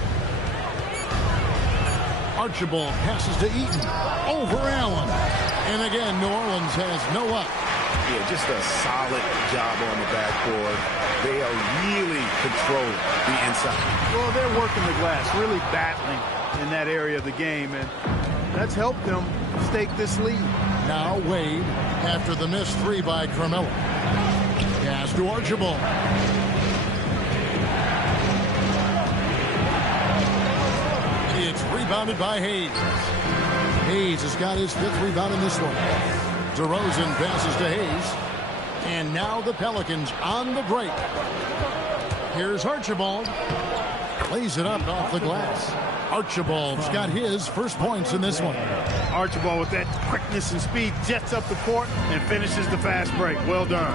Archibald passes to Eaton. Over Allen. And again, New Orleans has no up. Yeah, just a solid job on the backboard. They are really controlling the inside. Well, they're working the glass, really battling in that area of the game, and that's helped them stake this lead. Now Wade after the missed 3 by Carmelo. Pass to Archibald. It's rebounded by Hayes. Hayes has got his 5th rebound in this one. DeRozan passes to Hayes. And now the Pelicans on the break. Here's Archibald. Lays it up off the glass. Archibald's got his first points in this one. Archibald with that quickness and speed jets up the court and finishes the fast break. Well done.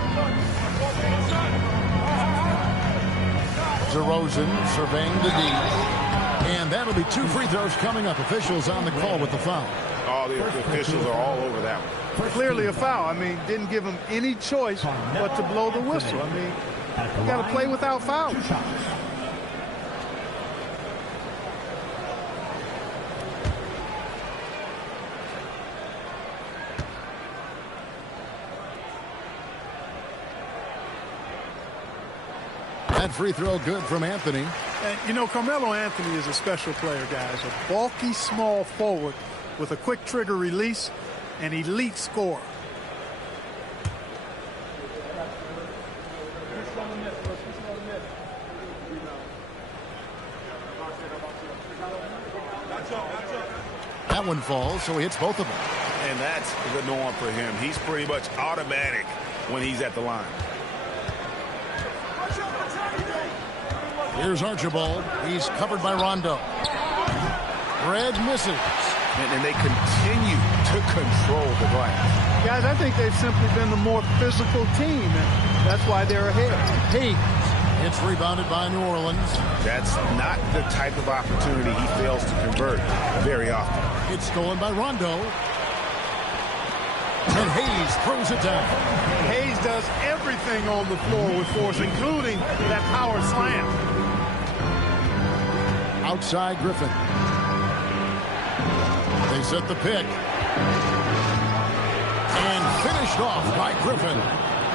DeRozan surveying the D. And that'll be 2 free throws coming up. Officials on the call with the foul. Oh, the officials are all over that one. Clearly a foul. I mean, didn't give him any choice but to blow the whistle. I mean, you got to play without fouls. That free throw good from Anthony. And, you know, Carmelo Anthony is a special player, guys. A bulky, small forward with a quick trigger release, an elite scorer. That one falls, so he hits both of them. And that's the norm for him. He's pretty much automatic when he's at the line. Here's Archibald. He's covered by Rondo. Red misses. And they continue to control the glass. Guys, I think they've simply been the more physical team, and that's why they're ahead. Hayes. It's rebounded by New Orleans. That's not the type of opportunity he fails to convert very often. It's stolen by Rondo. And Hayes throws it down. Hayes does everything on the floor with force, including that power slam. Outside Griffin. They set the pick. And finished off by Griffin.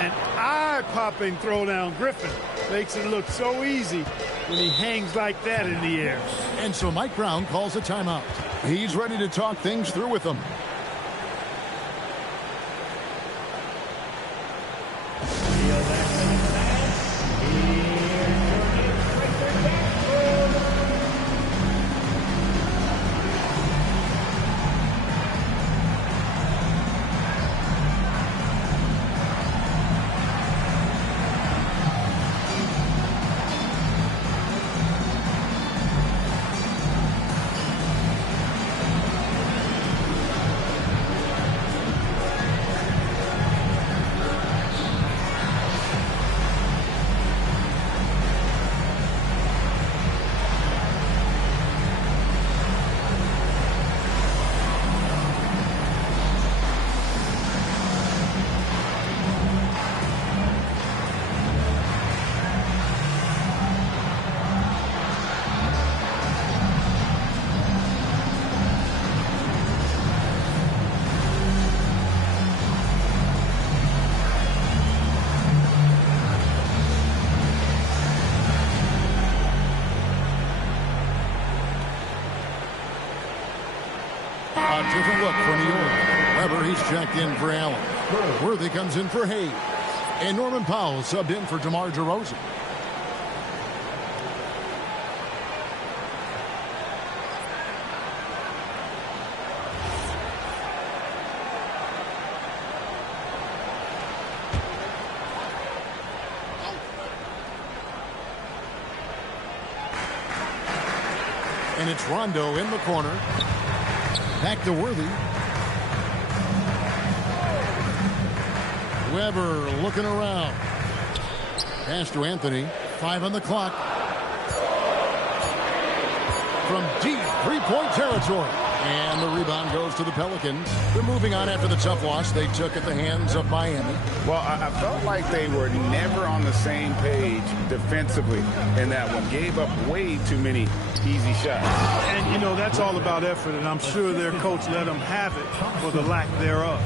An eye-popping throwdown. Griffin makes it look so easy when he hangs like that in the air. And so Mike Brown calls a timeout. He's ready to talk things through with them. Different look for New York. Weber, he's checked in for Allen. Worthy comes in for Hayes. And Norman Powell subbed in for DeMar DeRozan. And it's Rondo in the corner. Back to Worthy. Weber looking around. Pass to Anthony. 5 on the clock. From deep three-point territory. And the rebound goes to the Pelicans. They're moving on after the tough loss they took at the hands of Miami. Well, I felt like they were never on the same page defensively in that one. Gave up way too many easy shots. And, you know, that's all about effort, and I'm sure their coach let them have it for the lack thereof.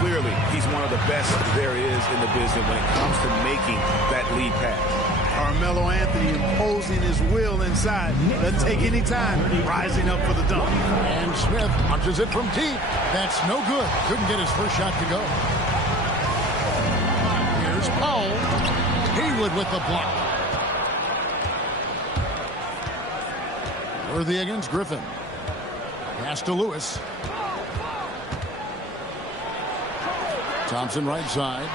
Clearly, he's one of the best there is in the business when it comes to making that lead pass. Carmelo Anthony imposing his will inside. Doesn't take any time. Rising up for the dunk. And Smith punches it from deep. That's no good. Couldn't get his first shot to go. Here's Powell. Haywood with the block. Worthy against Griffin. Pass to Lewis. Thompson right side.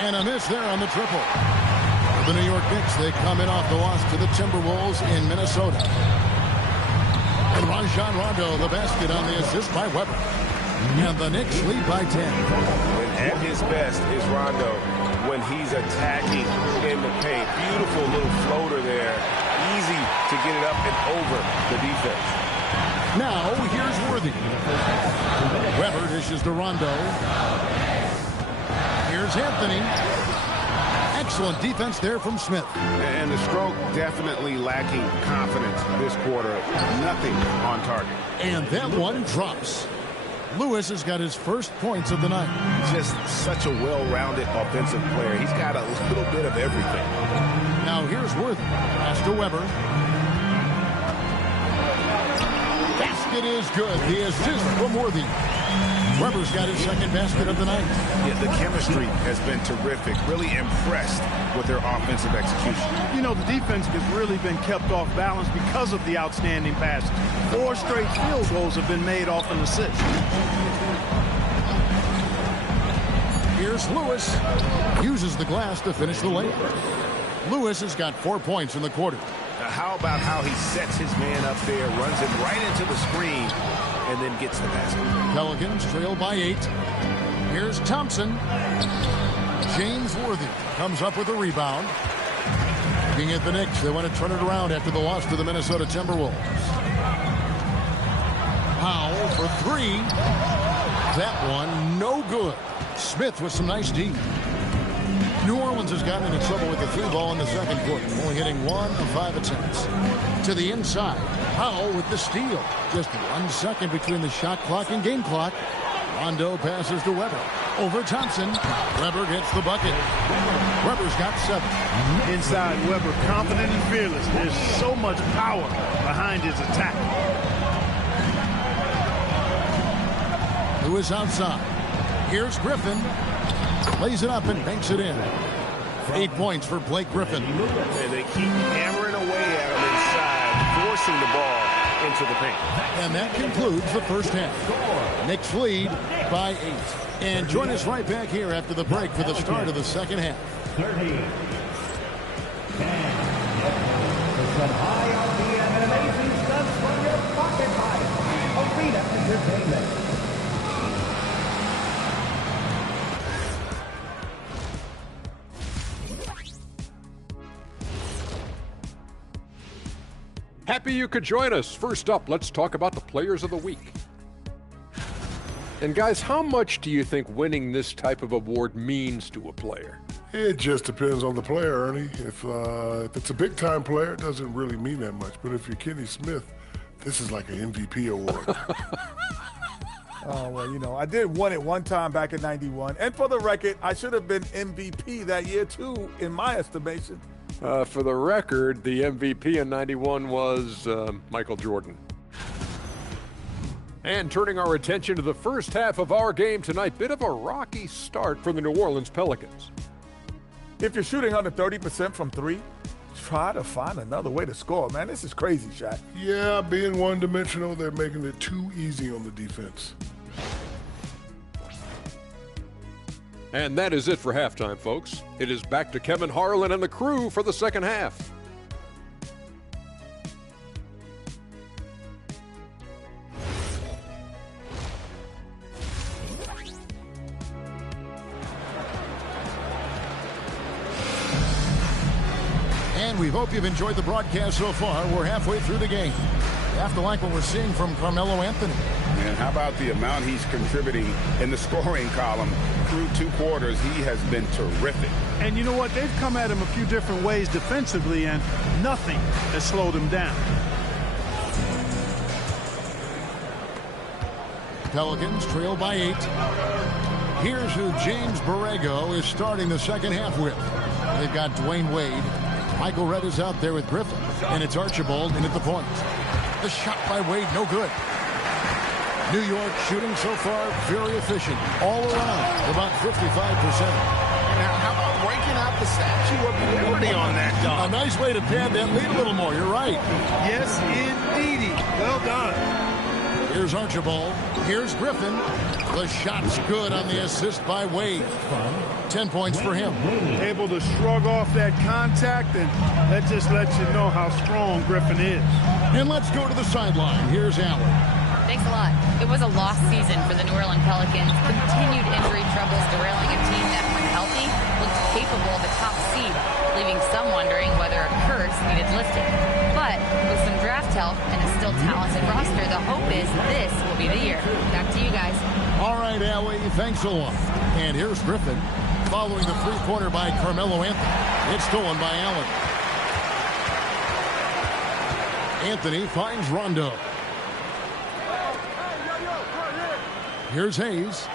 And a miss there on the triple. The New York Knicks, they come in off the loss to the Timberwolves in Minnesota. And Rajon Rondo, the basket on the assist by Weber. And the Knicks lead by 10. And at his best is Rondo when he's attacking in the paint. Beautiful little floater there. Easy to get it up and over the defense. Now, here's Worthy. Weber dishes to Rondo. Here's Anthony. Excellent defense there from Smith. And the stroke definitely lacking confidence this quarter. Nothing on target. And that one drops. Lewis has got his first points of the night. Just such a well-rounded offensive player. He's got a little bit of everything. Now here's Worthy. Pass to Weber. Basket is good. The assist from Worthy. Weber's got his second basket of the night. Yeah, the chemistry has been terrific. Really impressed with their offensive execution. You know, the defense has really been kept off balance because of the outstanding passes. 4 straight field goals have been made off an assist. Here's Lewis. Uses the glass to finish the layup. Lewis has got 4 points in the quarter. Now, how about how he sets his man up there, runs him right into the screen, and then gets the basket. Pelicans trail by 8. Here's Thompson. James Worthy comes up with a rebound. Looking at the Knicks, they want to turn it around after the loss to the Minnesota Timberwolves. Powell for 3. That one, no good. Smith with some nice D. New Orleans has gotten into trouble with the 3 ball in the second quarter, only hitting 1 of 5 attempts. To the inside, Powell with the steal. Just 1 second between the shot clock and game clock. Rondo passes to Weber. Over Thompson. Weber gets the bucket. Weber's got 7. Inside, Weber, confident and fearless. There's so much power behind his attack. Lewis outside. Here's Griffin. Lays it up and banks it in. 8 points for Blake Griffin. And they keep hammering away at him inside, forcing the ball into the paint. And that concludes the first half. Knicks lead by 8. And join us right back here after the break for the start of the second half. 30. Some high RPM and amazing stunts from your pocket pipe. Arena Entertainment. Happy you could join us. First up, let's talk about the Players of the Week. And guys, how much do you think winning this type of award means to a player? It just depends on the player, Ernie. If it's a big-time player, it doesn't really mean that much. But if you're Kenny Smith, this is like an MVP award. Oh, well, you know, I did win it one time back in '91. And for the record, I should have been MVP that year, too, in my estimation. For the record, the MVP in '91 was Michael Jordan. And turning our attention to the first half of our game tonight, bit of a rocky start for the New Orleans Pelicans. If you're shooting under 30% from 3, try to find another way to score, man. This is crazy, Shaq. Yeah, being one-dimensional, they're making it too easy on the defense. And that is it for halftime, folks. It is back to Kevin Harlan and the crew for the second half. And we hope you've enjoyed the broadcast so far. We're halfway through the game. You have to like what we're seeing from Carmelo Anthony. And how about the amount he's contributing in the scoring column through 2 quarters? He has been terrific. And you know what? They've come at him a few different ways defensively, and nothing has slowed him down. Pelicans trail by 8. Here's who James Borrego is starting the second half with. They've got Dwayne Wade. Michael Redd is out there with Griffin. And it's Archibald in at the point. The shot by Wade, no good. New York shooting so far very efficient. All around, about 55%. Now, how about breaking out the Statue of Liberty on that dunk? A nice way to pad that lead a little more. You're right. Yes, indeedy. Well done. Here's Archibald. Here's Griffin. The shot's good on the assist by Wade. 10 points for him. Able to shrug off that contact, and that just lets you know how strong Griffin is. And let's go to the sideline. Here's Allen. Thanks a lot. It was a lost season for the New Orleans Pelicans. Continued injury troubles derailing a team that, when healthy, looked capable of a top seed, leaving some wondering whether a curse needed lifting. But with some draft help and a still talented roster, the hope is this will be the year. Back to you guys. All right, Allie, thanks a lot. And here's Griffin, following the three-pointer by Carmelo Anthony. It's stolen by Allen. Anthony finds Rondo. Here's Hayes.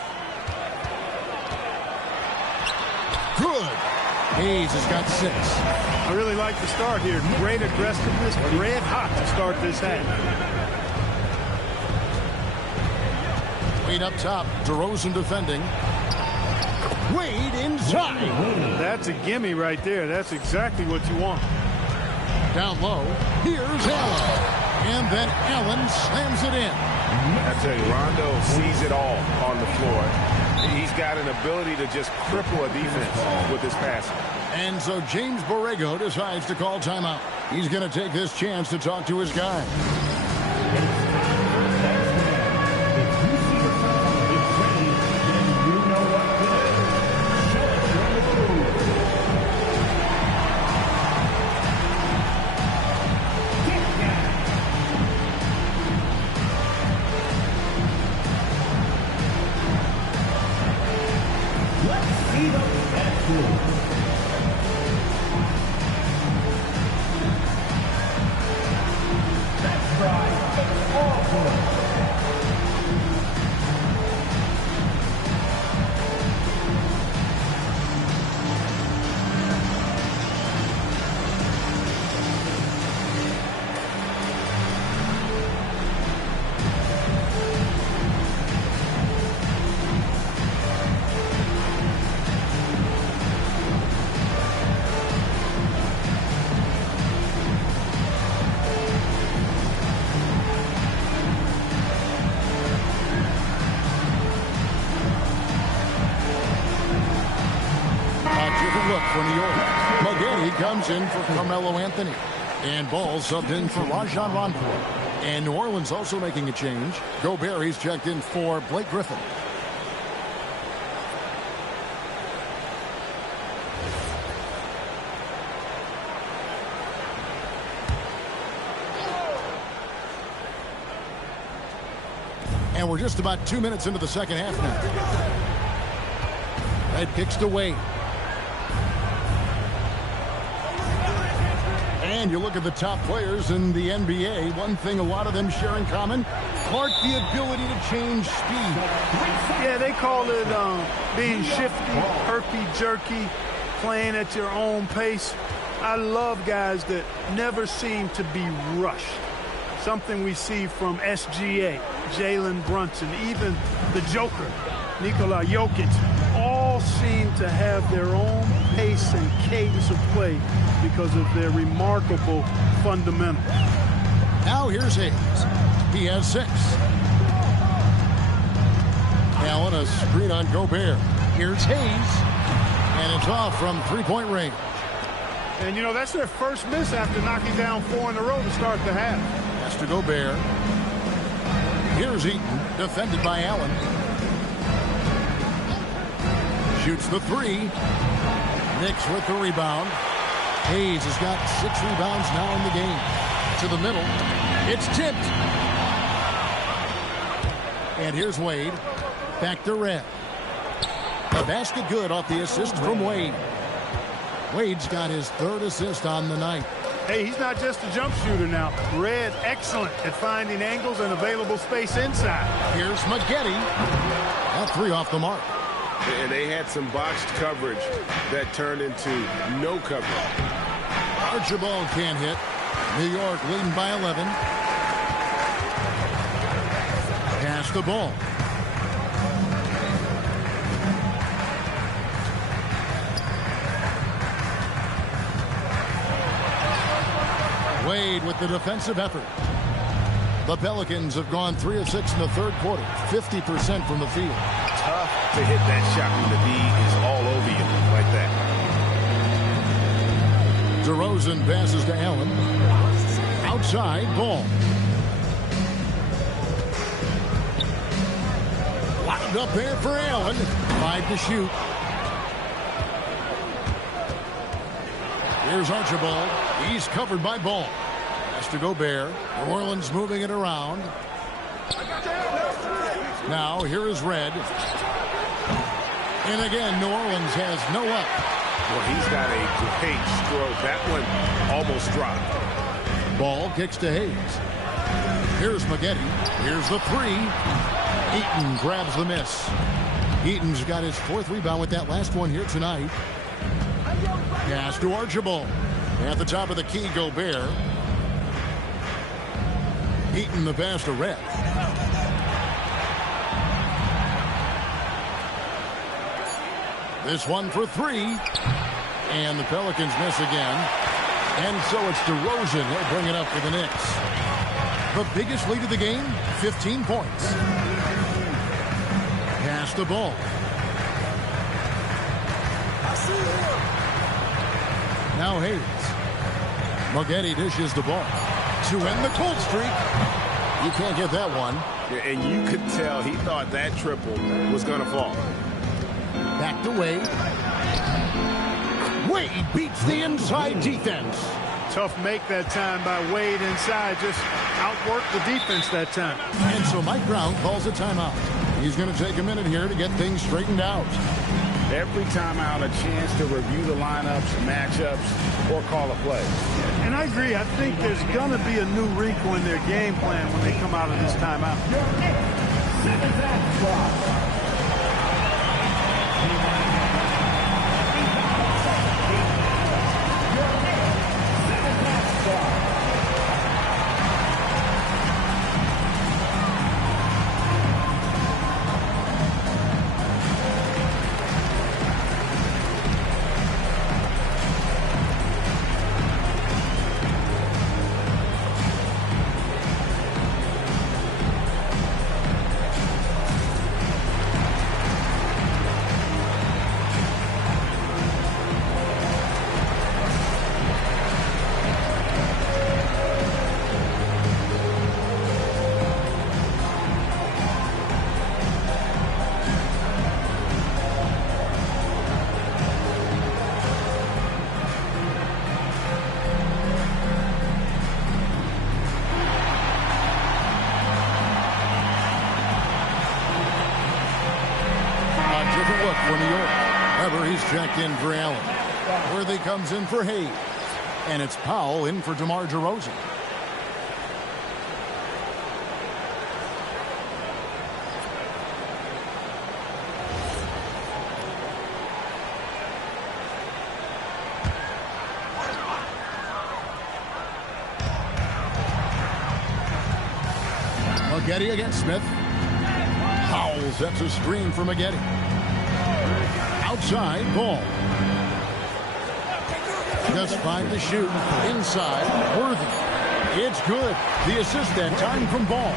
Good. Hayes has got 6. I really like the start here. Great aggressiveness, red hot to start this half. Wade up top. DeRozan defending. Wade inside. That's a gimme right there. That's exactly what you want. Down low. Here's Allen. And then Allen slams it in. I tell you, Rondo sees it all on the floor. He's got an ability to just cripple a defense with his passing. And so James Borrego decides to call timeout. He's going to take this chance to talk to his guy. For New York, Magedi comes in for Carmelo Anthony. And Ball subbed in for Rajon Rondo. And New Orleans also making a change. Gobert, he's checked in for Blake Griffin. And we're just about 2 minutes into the second half now. Red kicks to Wade. And you look at the top players in the NBA, one thing a lot of them share in common, Clark, the ability to change speed. Yeah, they call it being shifty, herky-jerky, playing at your own pace. I love guys that never seem to be rushed. Something we see from SGA, Jalen Brunson, even the Joker, Nikola Jokic, all seem to have their own pace and cadence of play because of their remarkable fundamentals. Now here's Hayes. He has 6. Allen, a screen on Gobert. Here's Hayes. And it's off from three-point range. And, you know, that's their first miss after knocking down 4 in a row to start the half. That's to Gobert. Here's Eaton, defended by Allen. Shoots the 3. Knicks with the rebound. Hayes has got 6 rebounds now in the game. To the middle. It's tipped. And here's Wade. Back to Red. The basket good off the assist from Wade. Wade's got his 3rd assist on the night. Hey, he's not just a jump shooter now. Red, excellent at finding angles and available space inside. Here's Magedi. That 3 off the mark. And they had some botched coverage that turned into no coverage. Archibald can't hit. New York leading by 11. Pass the ball. Wade with the defensive effort. The Pelicans have gone 3 of 6 in the 3rd quarter. 50% from the field. Tough to hit that shot when the D is all over you like that. DeRozan passes to Allen. Outside, Ball. Lined up there for Allen. 5 to shoot. Here's Archibald. He's covered by Ball. Has to Gobert. New Orleans moving it around. Now, here is Red. And again, New Orleans has no up. Well, he's got a great stroke. That one almost dropped. Ball kicks to Hayes. Here's Magedi. Here's the 3. Eaton grabs the miss. Eaton's got his 4th rebound with that last one here tonight. Pass to Archibald. At the top of the key, Gobert. Eaton the pass to Red. This one for 3. And the Pelicans miss again. And so it's DeRozan. He'll bring it up for the Knicks. The biggest lead of the game, 15 points. Pass the ball. Now Hayes. Magedi dishes the ball to end the cold streak. You can't get that one. Yeah, and you could tell he thought that triple was going to fall. Back to Wade. Wade beats the inside defense. Tough make that time by Wade inside. Just outworked the defense that time. And so Mike Brown calls a timeout. He's going to take a minute here to get things straightened out. Every timeout, a chance to review the lineups, matchups, or call a play. And I agree. I think there's going to be a new wrinkle in their game plan when they come out of this timeout. For New York. Weber, he's checked in for Allen. Worthy comes in for Hayes. And it's Powell in for DeMar DeRozan. Maggette against Smith. Powell sets a screen for Maggette. Outside, Ball. Just 5 to shoot. Inside, Worthy. It's good. The assist that time from Ball.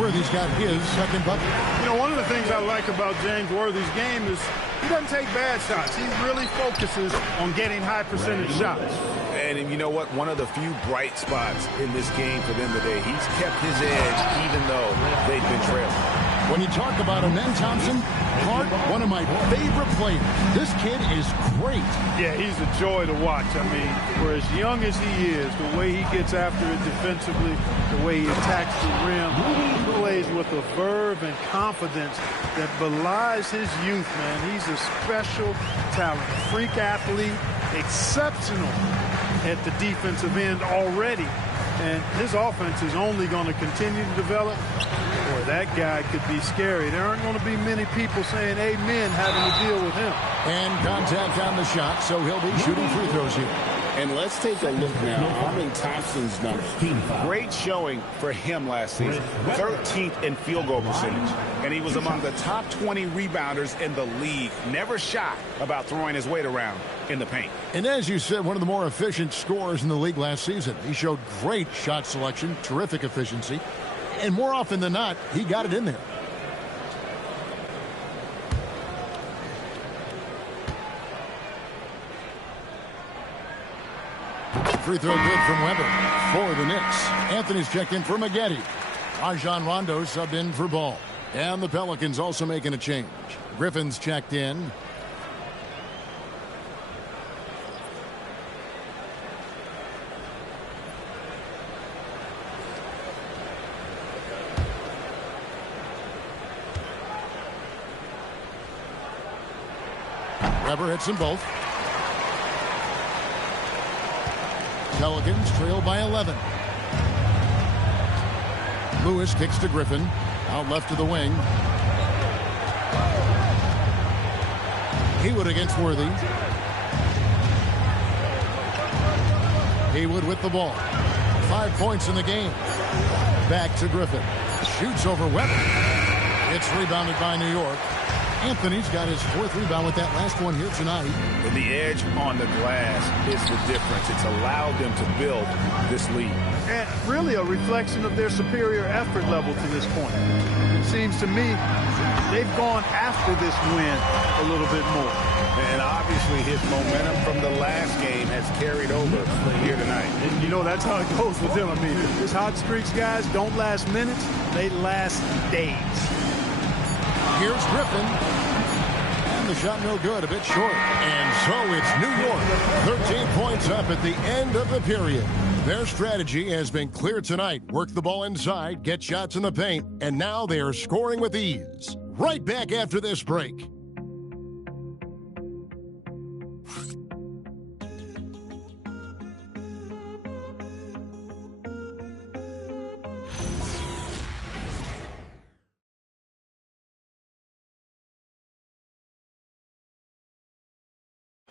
Worthy's got his second bucket. You know, one of the things I like about James Worthy's game is he doesn't take bad shots. He really focuses on getting high percentage shots. And you know what? One of the few bright spots in this game for them today. He's kept his edge even though they've been trailing. When you talk about Amen Thompson, Clark, one of my favorite players. This kid is great. Yeah, he's a joy to watch. I mean, for as young as he is, the way he gets after it defensively, the way he attacks the rim, he plays with a verve and confidence that belies his youth, man. He's a special talent, freak athlete, exceptional at the defensive end already. And his offense is only going to continue to develop. Boy, that guy could be scary. There aren't going to be many people saying amen having to deal with him. And contact on the shot, so he'll be shooting free throws here. And let's take a look now. Amen Thompson's numbers. Great showing for him last season. 13th in field goal percentage. And he was among the top 20 rebounders in the league. Never shy about throwing his weight around in the paint. And as you said, one of the more efficient scorers in the league last season. He showed great shot selection, terrific efficiency. And more often than not, he got it in there. Free throw good from Weber for the Knicks. Anthony's checked in for Maggette. Rajon Rondo subbed in for Ball. And the Pelicans also making a change. Griffin's checked in. Weber hits them both. Pelicans trail by 11. Lewis kicks to Griffin. Out left to the wing. Haywood against Worthy. Haywood with the ball. 5 points in the game. Back to Griffin. Shoots over Weber. It's rebounded by New York. Anthony's got his 4th rebound with that last one here tonight. And the edge on the glass is the difference. It's allowed them to build this lead. And really a reflection of their superior effort level to this point. It seems to me they've gone after this win a little bit more. And obviously his momentum from the last game has carried over here tonight. And you know, that's how it goes with him. I mean, his hot streaks, guys, don't last minutes. They last days. Here's Griffin. And the shot no good, a bit short. And so it's New York. 13 points up at the end of the period. Their strategy has been clear tonight. Work the ball inside, get shots in the paint, and now they are scoring with ease. Right back after this break.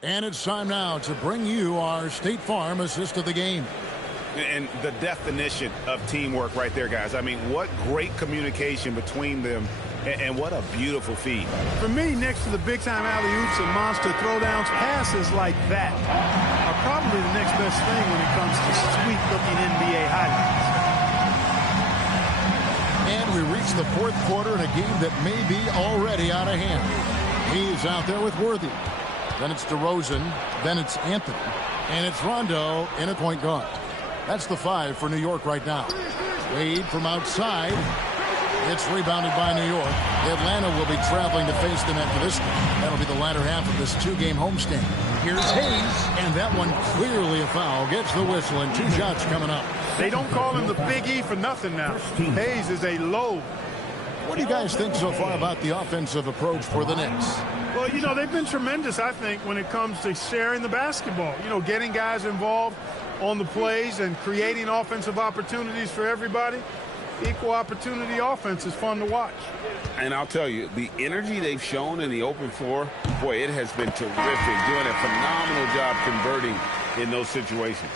And it's time now to bring you our State Farm assist of the game. And the definition of teamwork right there, guys. I mean, what great communication between them, and what a beautiful feed. For me, next to the big-time alley-oops and monster throwdowns, passes like that are probably the next best thing when it comes to sweet-looking NBA highlights. And we reach the fourth quarter in a game that may be already out of hand. He's out there with Worthy. Then it's DeRozan. Then it's Anthony. And it's Rondo in a point guard. That's the 5 for New York right now. Wade from outside. It's rebounded by New York. Atlanta will be traveling to face them after this game. That'll be the latter half of this two-game homestand. Here's Hayes, and that one clearly a foul. Gets the whistle, and 2 shots coming up. They don't call him the Big E for nothing now. Hayes is a low. What do you guys think so far about the offensive approach for the Knicks? Well, you know, they've been tremendous, I think, when it comes to sharing the basketball. You know, getting guys involved on the plays and creating offensive opportunities for everybody. Equal opportunity offense is fun to watch. And I'll tell you, the energy they've shown in the open floor, boy, it has been terrific. Doing a phenomenal job converting in those situations.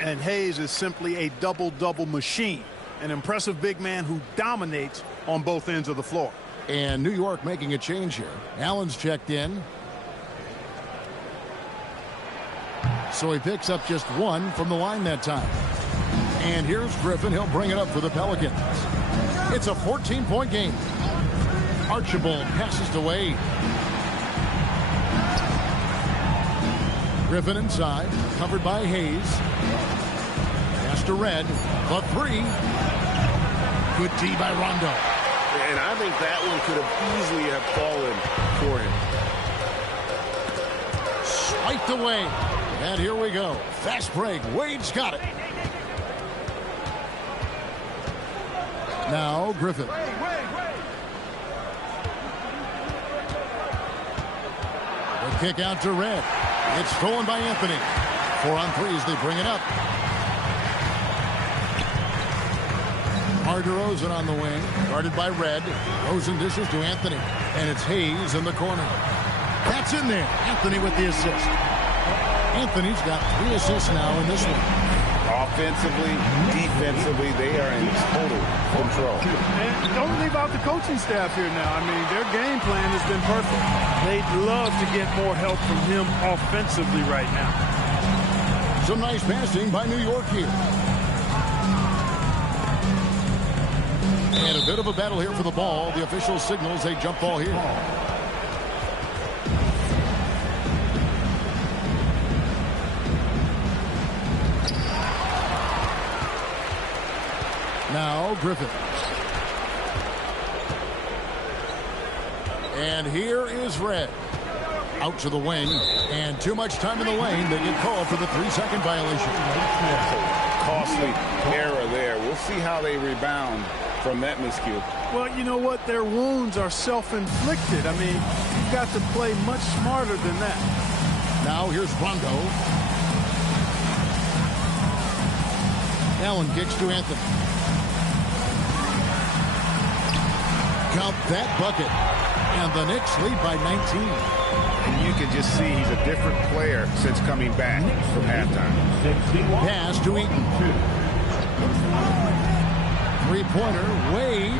And Hayes is simply a double-double machine. An impressive big man who dominates on both ends of the floor. And New York making a change here. Allen's checked in. So he picks up just 1 from the line that time. And here's Griffin. He'll bring it up for the Pelicans. It's a 14-point game. Archibald passes to Wade. Griffin inside, covered by Hayes. Pass to Red. The 3. Good D by Rondo. And I think that one could have easily have fallen for him. Spiked away. And here we go. Fast break. Wade's got it. Now Griffin. The kick out to Red. It's stolen by Anthony. 4 on 3 as they bring it up. DeRozan on the wing, guarded by Red. Rosen dishes to Anthony, and it's Hayes in the corner. That's in there. Anthony with the assist. Anthony's got 3 assists now in this one. Offensively, defensively, they are in total control. And don't leave out the coaching staff here now. I mean, their game plan has been perfect. They'd love to get more help from him offensively right now. Some nice passing by New York here. And a bit of a battle here for the ball. The official signals a jump ball here. Now Griffin. And here is Red. Out to the wing. And too much time in the lane. They get called for the 3-second violation. Costly error there. We'll see how they rebound from that miscue. Well, you know what? Their wounds are self-inflicted. I mean, you've got to play much smarter than that. Now here's Rondo. Allen kicks to Anthony. Count that bucket. And the Knicks lead by 19. And you can just see he's a different player since coming back from halftime. Pass to Eaton. 3-pointer, Wade.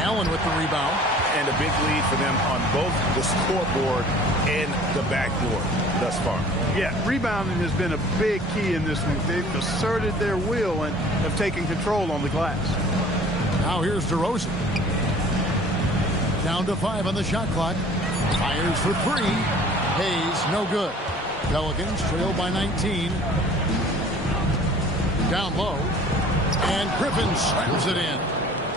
Allen with the rebound. And a big lead for them on both the scoreboard and the backboard thus far. Yeah, rebounding has been a big key in this one. They've asserted their will and have taken control on the glass. Now here's DeRozan. Down to 5 on the shot clock. Fires for 3. Hayes, no good. Pelicans trail by 19. Down low. And Griffin slams it in.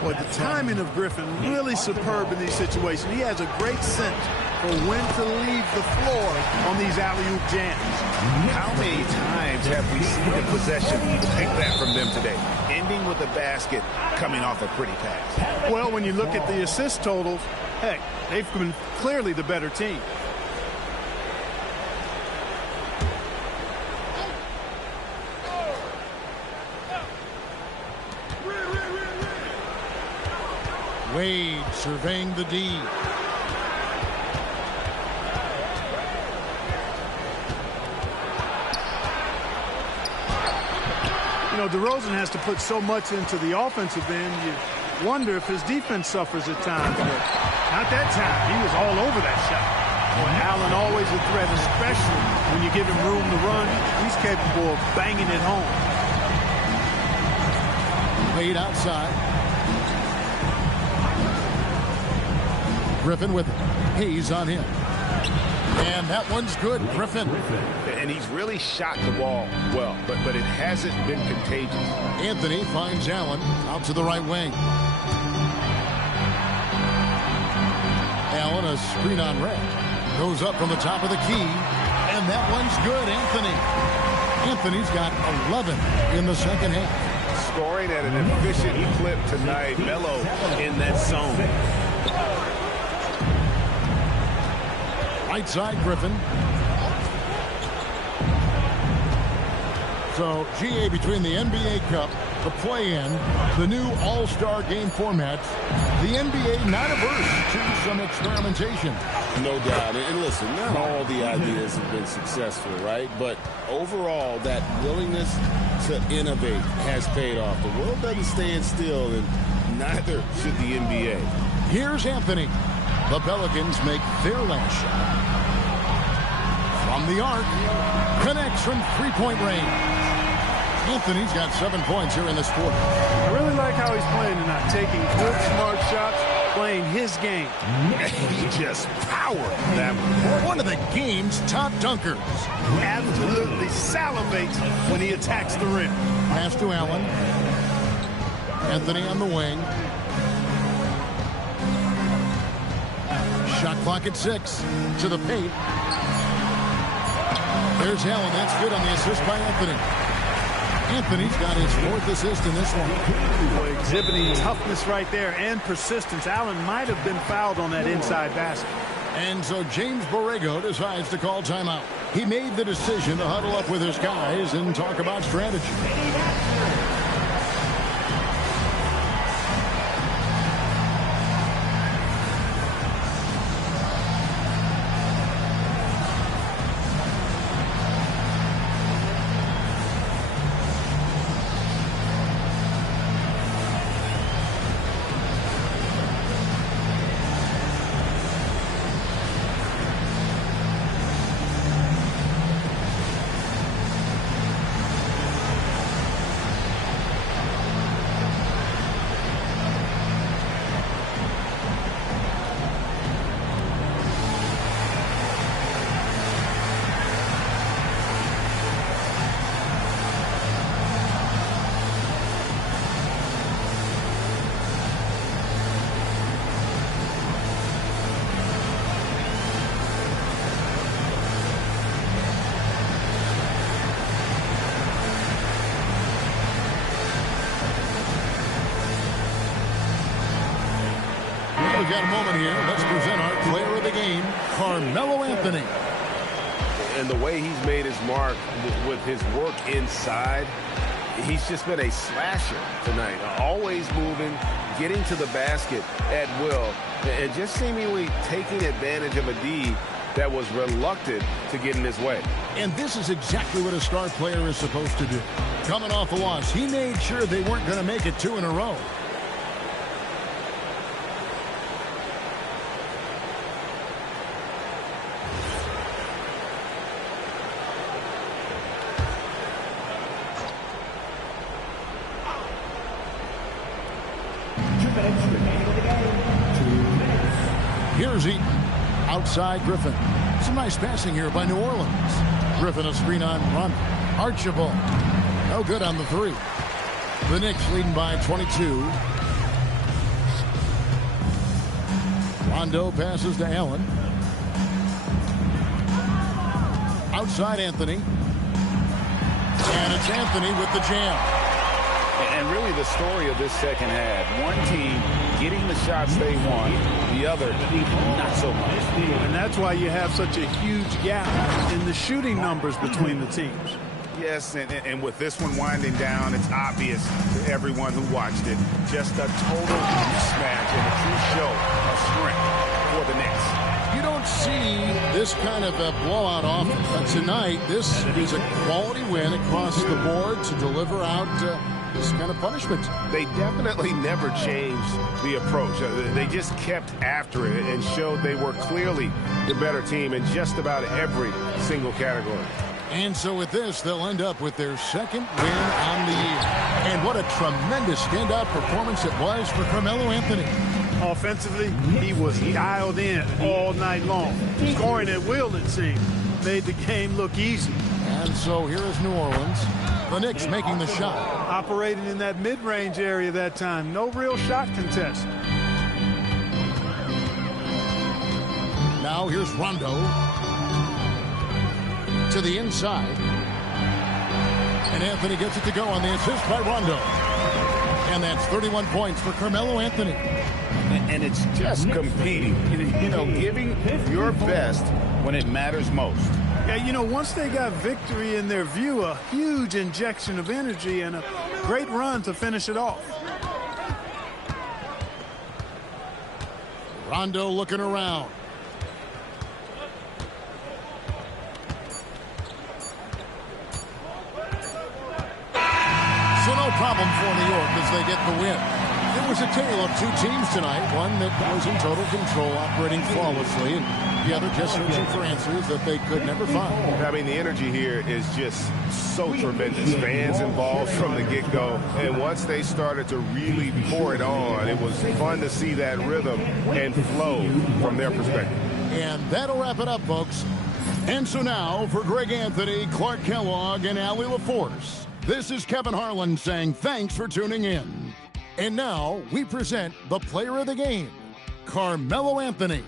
Boy, the timing of Griffin really superb in these situations. He has a great sense for when to leave the floor on these alley-oop jams. How many times have we seen the possession take that from them today? Ending with the basket, coming off a pretty pass. Well, when you look at the assist totals, heck, they've been clearly the better team. Wade surveying the D. You know, DeRozan has to put so much into the offensive end. You wonder if his defense suffers at times. But not that time. He was all over that shot. Well, Allen always a threat, especially when you give him room to run. He's capable of banging it home. Laid outside. Griffin with it. Hayes on him. And that one's good. Griffin. And he's really shot the ball well, but it hasn't been contagious. Anthony finds Allen out to the right wing. Allen, a screen on red. Goes up from the top of the key. And that one's good. Anthony's got 11 in the second half. Scoring at an efficient clip tonight. Melo in that zone. Right side, Griffin. So, GA, between the NBA Cup, the play-in, the new All-Star game formats, the NBA not averse to some experimentation. No doubt. And listen, not all the ideas have been successful, right? But overall, that willingness to innovate has paid off. The world doesn't stand still, and neither should the NBA. Here's Anthony. The Pelicans make their last shot. From the arc, connects from three-point range. Anthony's got 7 points here in this quarter. I really like how he's playing tonight, taking good, smart shots, playing his game. He just powered that one of the game's top dunkers. Absolutely salivates when he attacks the rim. Pass to Allen. Anthony on the wing. Shot clock at 6. To the paint. There's Allen. That's good on the assist by Anthony. Anthony's got his 4th assist in this one. Boy, exhibiting toughness right there and persistence. Allen might have been fouled on that inside basket. And so James Borrego decides to call timeout. He made the decision to huddle up with his guys and talk about strategy. We've got a moment here. Let's present our player of the game, Carmelo Anthony. And the way he's made his mark with his work inside, he's just been a slasher tonight. Always moving, getting to the basket at will, and just seemingly taking advantage of a D that was reluctant to get in his way. And this is exactly what a star player is supposed to do. Coming off a loss, he made sure they weren't going to make it 2 in a row. Here's Eaton. Outside Griffin. Some nice passing here by New Orleans. Griffin a screen on Rondo. Archibald. No good on the 3. The Knicks leading by 22. Rondo passes to Allen. Outside Anthony. And it's Anthony with the jam. And really the story of this second half, one team getting the shots they want, the other not so much. And that's why you have such a huge gap in the shooting numbers between the teams. Yes, and with this one winding down, it's obvious to everyone who watched it. Just a total mismatch and a true show of strength for the Knicks. You don't see this kind of a blowout often, but tonight this is a quality win across the board to deliver out this kind of punishment. They definitely never changed the approach. They just kept after it and showed they were clearly the better team in just about every single category. And so with this, they'll end up with their second win on the year. And what a tremendous standout performance it was for Carmelo Anthony. Offensively, he was dialed in all night long. Scoring at will, it seemed, made the game look easy. And so here is New Orleans. The Knicks making the shot. Operating in that mid-range area that time. No real shot contest. Now here's Rondo to the inside. And Anthony gets it to go on the assist by Rondo. And that's 31 points for Carmelo Anthony. And it's just competing, you know, giving your best when it matters most. Yeah, you know, once they got victory in their view, a huge injection of energy and a great run to finish it off. Rondo looking around. So no problem for New York as they get the win. It was a tale of two teams tonight, one that was in total control, operating flawlessly, and the other just searching for answers that they could never find. I mean, the energy here is just so tremendous. Fans involved from the get-go, and once they started to really pour it on, it was fun to see that rhythm and flow from their perspective. And that'll wrap it up, folks. And so now, for Greg Anthony, Clark Kellogg, and Allie LaForce, this is Kevin Harlan saying thanks for tuning in. And now, we present the player of the game, Carmelo Anthony.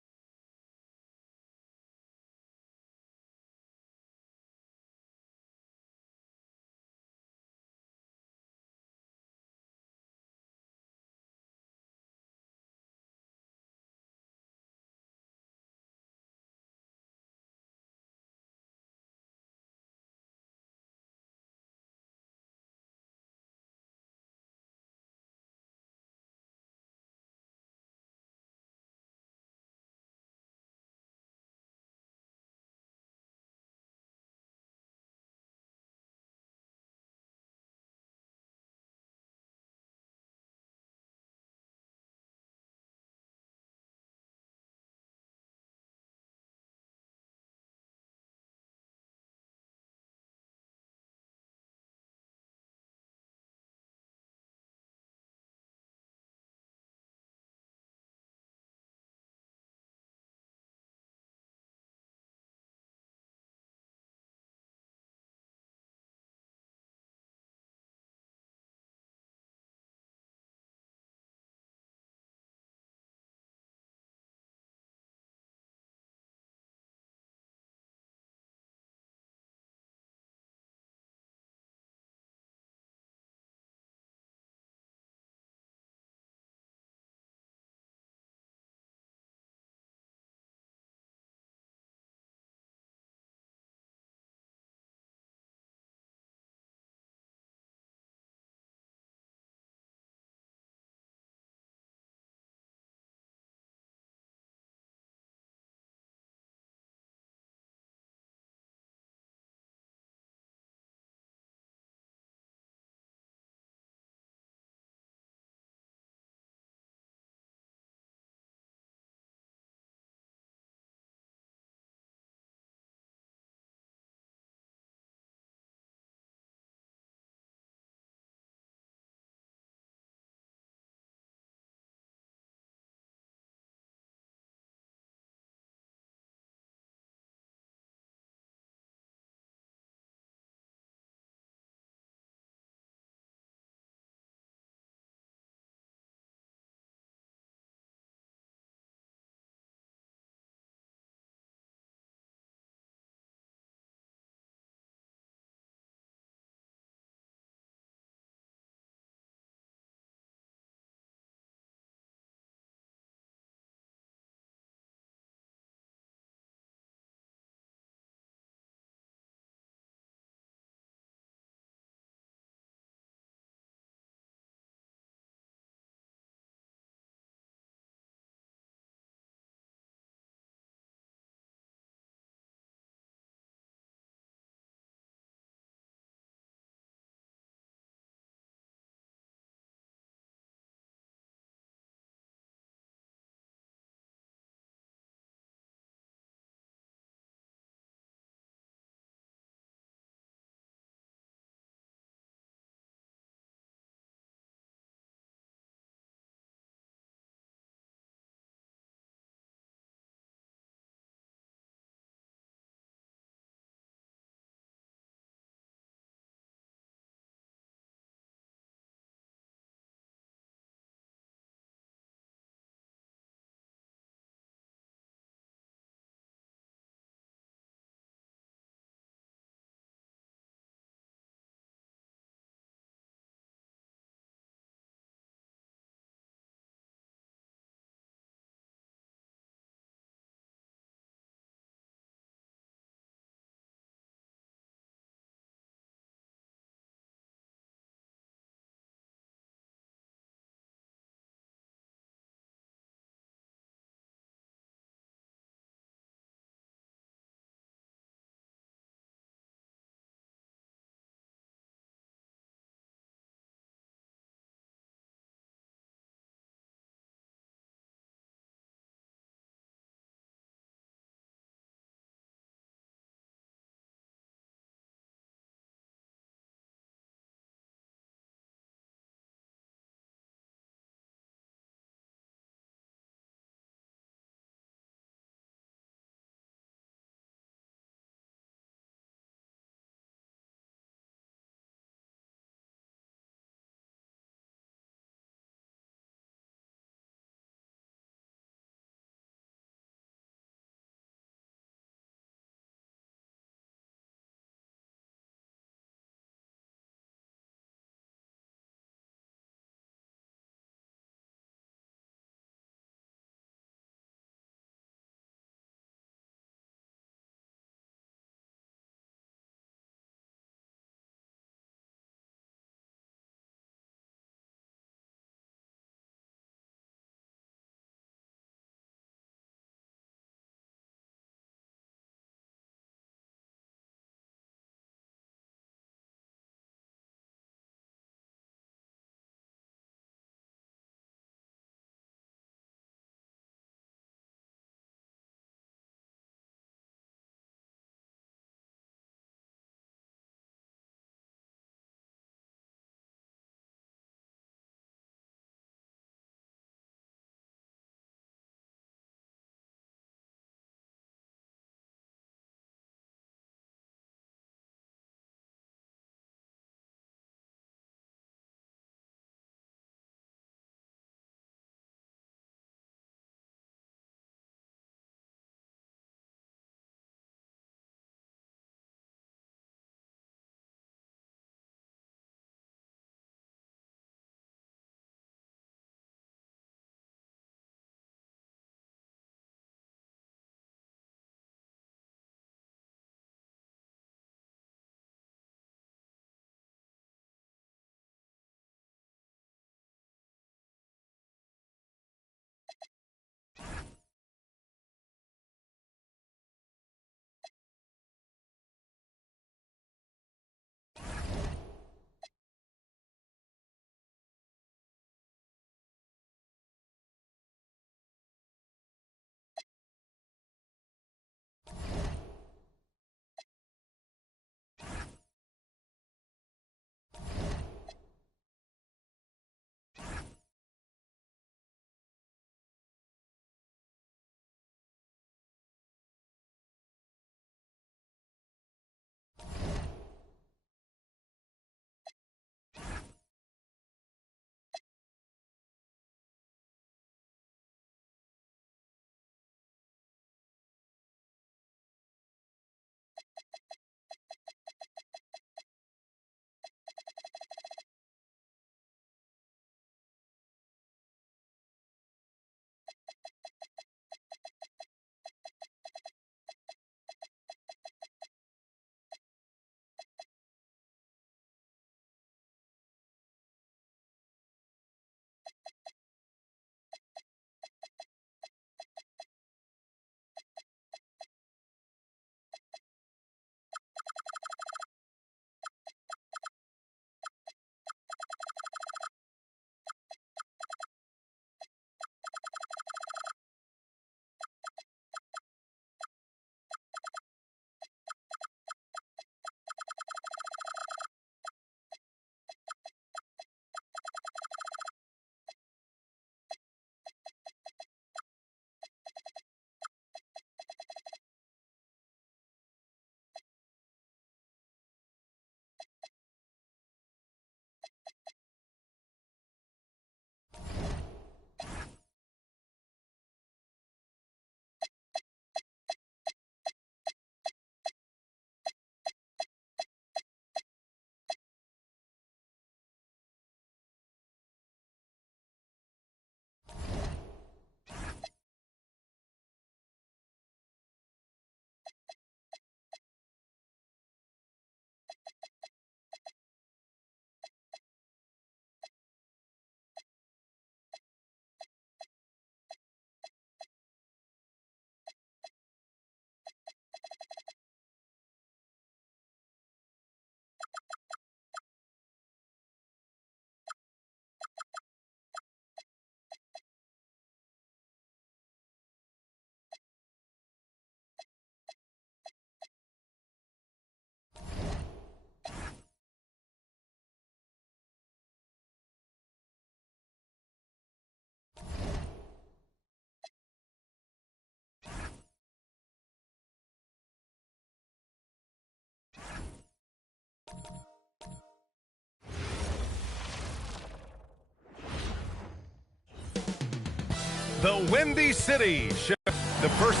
the Windy City. The first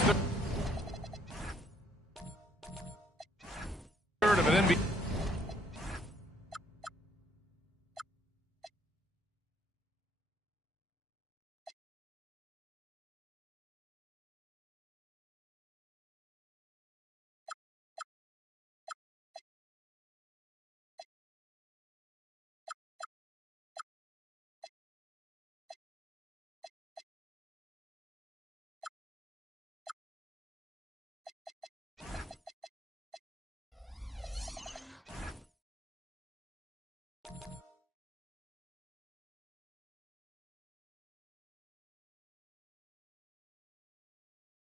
third of an NBA.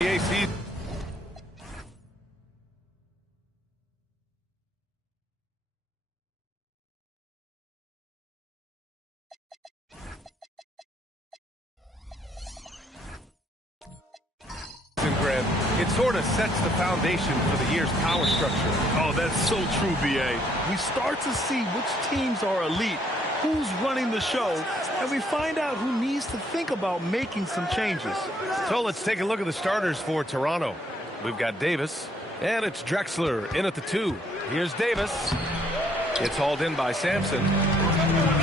AC. It sort of sets the foundation for the year's power structure. Oh, that's so true, B.A. We start to see which teams are elite, who's running the show, and we find out who needs to think about making some changes. So let's take a look at the starters for Toronto. We've got Davis, and it's Drexler in at the 2. Here's Davis. It's hauled in by Sampson.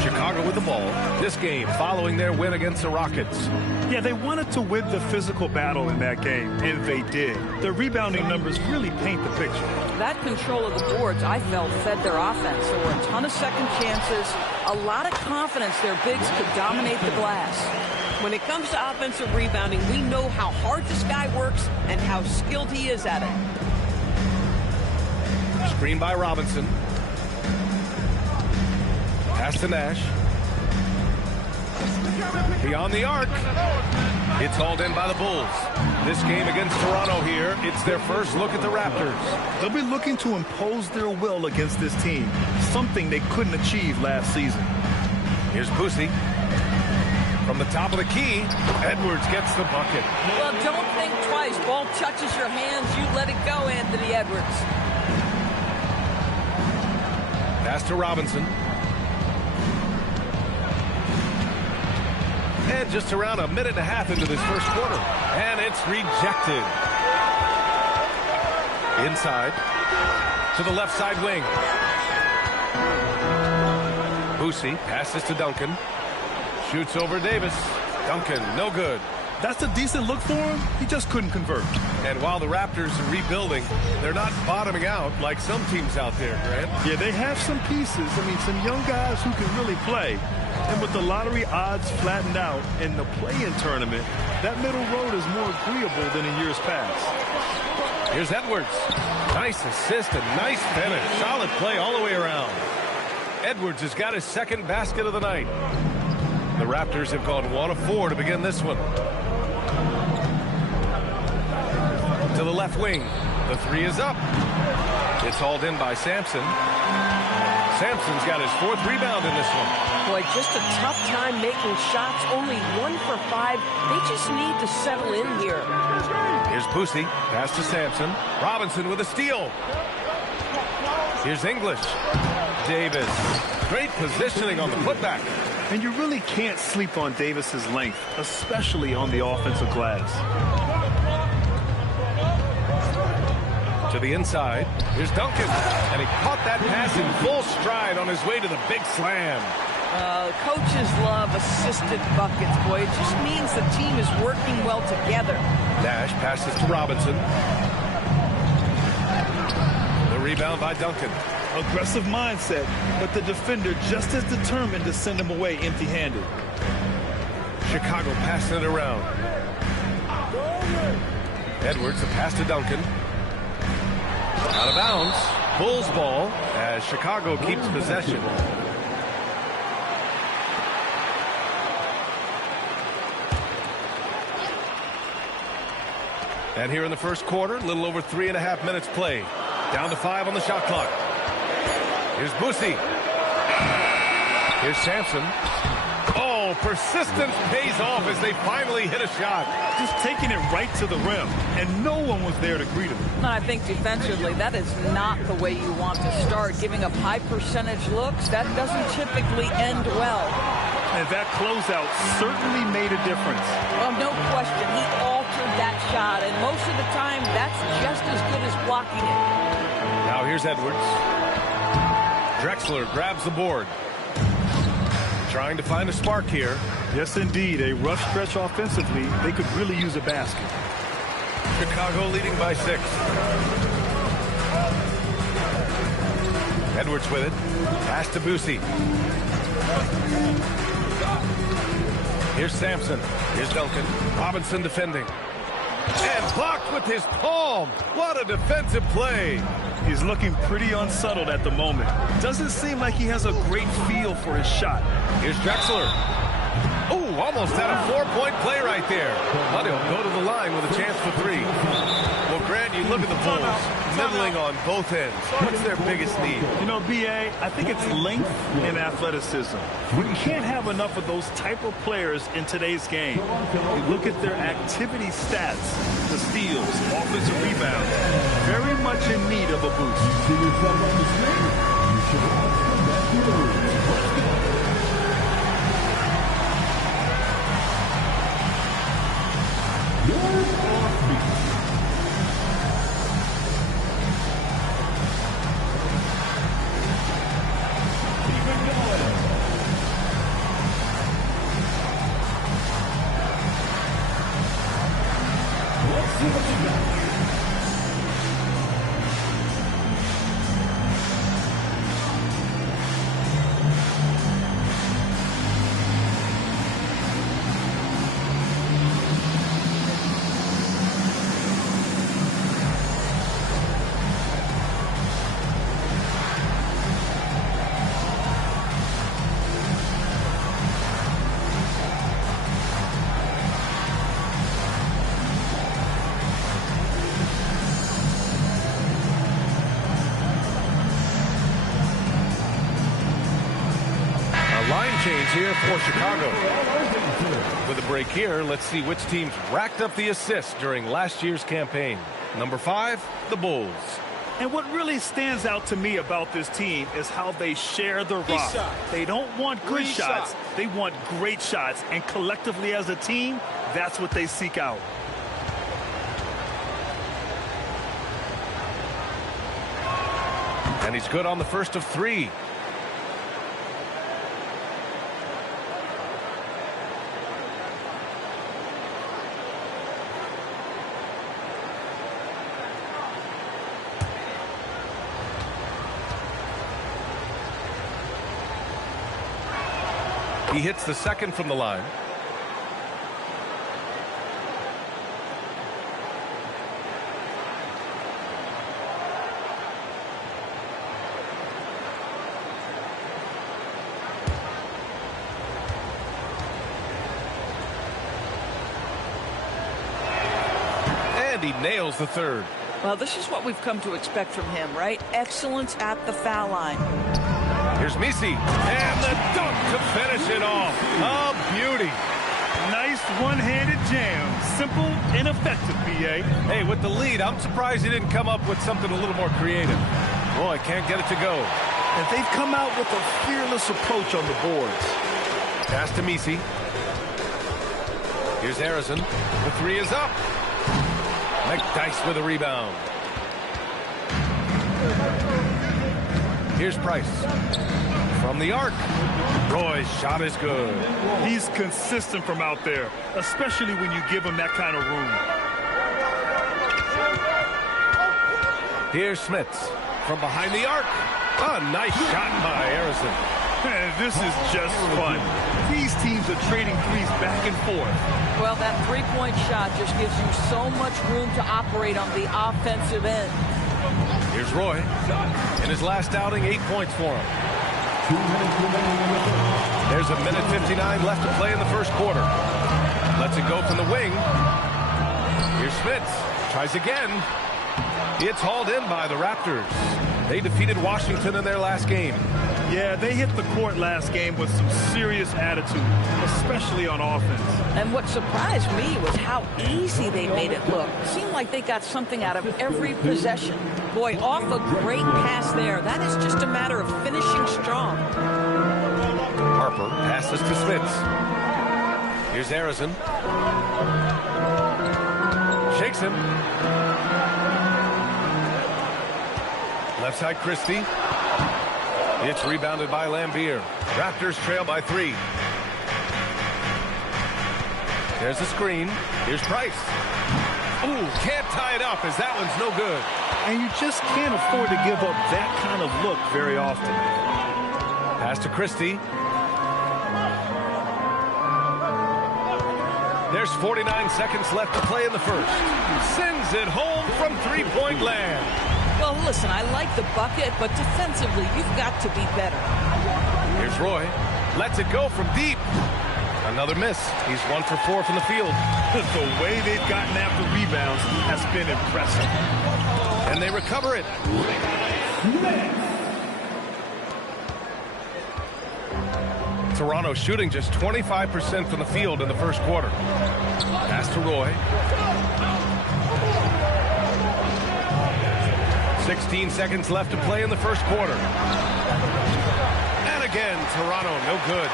Chicago with the ball. This game following their win against the Rockets. Yeah, they wanted to win the physical battle in that game, and they did. Their rebounding numbers really paint the picture. That control of the boards, I felt, fed their offense. There were a ton of second chances, a lot of confidence their bigs could dominate the glass. When it comes to offensive rebounding, we know how hard this guy works and how skilled he is at it. Screen by Robinson. Pass to Nash. Beyond the arc. It's hauled in by the Bulls. This game against Toronto here, it's their first look at the Raptors. They'll be looking to impose their will against this team, something they couldn't achieve last season. Here's Boosie. From the top of the key, Edwards gets the bucket. Well, don't think twice. Ball touches your hands, you let it go, Anthony Edwards. Pass to Robinson. And just around a minute and a half into this first quarter. And it's rejected. Inside. To the left side wing. Boosie passes to Duncan. Shoots over Davis. Duncan, no good. That's a decent look for him. He just couldn't convert. And while the Raptors are rebuilding, they're not bottoming out like some teams out there, Grant. Yeah, they have some pieces. I mean, some young guys who can really play. And with the lottery odds flattened out in the play-in tournament, that middle road is more agreeable than in years past. Here's Edwards. Nice assist and nice finish. Solid play all the way around. Edwards has got his second basket of the night. The Raptors have gone 1 of 4 to begin this one. To the left wing. The 3 is up. It's hauled in by Sampson. Sampson's got his 4th rebound in this one. Boy, just a tough time making shots. Only 1 for 5. They just need to settle in here. Here's Boosie. Pass to Sampson. Robinson with a steal. Here's English. Davis. Great positioning on the putback. And you really can't sleep on Davis's length, especially on the offensive glass. To the inside. Here's Duncan. And he caught that pass in full stride on his way to the big slam. Coaches love assisted buckets, boy. It just means the team is working well together. Nash passes to Robinson. The rebound by Duncan. Aggressive mindset, but the defender just as determined to send him away empty-handed. Chicago passing it around. Edwards, a pass to Duncan. Out of bounds. Bulls ball as Chicago keeps possession. And here in the first quarter, a little over 3.5 minutes played. Down to 5 on the shot clock. Here's Boosie. Here's Sampson. Oh, persistence pays off as they finally hit a shot. Just taking it right to the rim, and no one was there to greet him. I think defensively, that is not the way you want to start. Giving up high percentage looks, that doesn't typically end well. And that closeout certainly made a difference. Well, no question. He altered that shot, and most of the time, that's just as good as blocking it. Now here's Edwards. Drexler grabs the board. Trying to find a spark here. Yes, indeed. A rough stretch offensively. They could really use a basket. Chicago leading by 6. Edwards with it. Pass to Boosie. Here's Sampson. Here's Duncan. Robinson defending. And blocked with his palm. What a defensive play. He's looking pretty unsettled at the moment. Doesn't seem like he has a great feel for his shot. Here's Drexler. Oh, almost had a 4-point play right there. But he'll go to the line with a chance for 3. Well, Grant, you look at the Bulls, nibbling on both ends. What's their biggest need? You know, B.A., I think it's length and athleticism. We can't have enough of those type of players in today's game. You look at their activity stats, the steals, offensive rebounds, very much in need of a boost. Change here for Chicago. With a break here, let's see which teams racked up the assists during last year's campaign. Number 5, the Bulls. And what really stands out to me about this team is how they share the rock. They don't want good shots. They want great shots. And collectively as a team, that's what they seek out. And he's good on the first of 3. He hits the second from the line. And he nails the third. Well, this is what we've come to expect from him, right? Excellence at the foul line. Here's Misi, and the dunk to finish it off. A beauty. Nice one-handed jam. Simple and effective, B.A. Hey, with the lead, I'm surprised he didn't come up with something a little more creative. Boy, can't get it to go. And they've come out with a fearless approach on the boards. Pass to Misi. Here's Harrison. The 3 is up. McDyess with a rebound. Here's Price. From the arc. Roy's shot is good. He's consistent from out there, especially when you give him that kind of room. Here's Smits. From behind the arc. A nice shot by Harrison. Man, this is just fun. These teams are trading threes back and forth. Well, that three-point shot just gives you so much room to operate on the offensive end. Here's Roy. In his last outing, 8 points for him. There's a minute 59 left to play in the first quarter. Lets it go from the wing. Here's Smits. Tries again. It's hauled in by the Raptors. They defeated Washington in their last game. Yeah, they hit the court last game with some serious attitude, especially on offense. And what surprised me was how easy they made it look. It seemed like they got something out of every possession. Boy, off a great pass there. That is just a matter of finishing strong. Harper passes to Smits. Here's Arizin. Shakes him. Left side Christie. It's rebounded by Lambier. Raptors trail by 3. There's a screen. Here's Price. Ooh, can't tie it up as that one's no good. And you just can't afford to give up that kind of look very often. Pass to Christie. There's 49 seconds left to play in the first. Sends it home from three-point land. Well, listen, I like the bucket, but defensively, you've got to be better. Here's Roy. Lets it go from deep. Another miss. He's 1 for 4 from the field. The way they've gotten after rebounds has been impressive. And they recover it. Toronto shooting just 25% from the field in the first quarter. Pass to Roy. 16 seconds left to play in the first quarter. And again, Toronto, no good.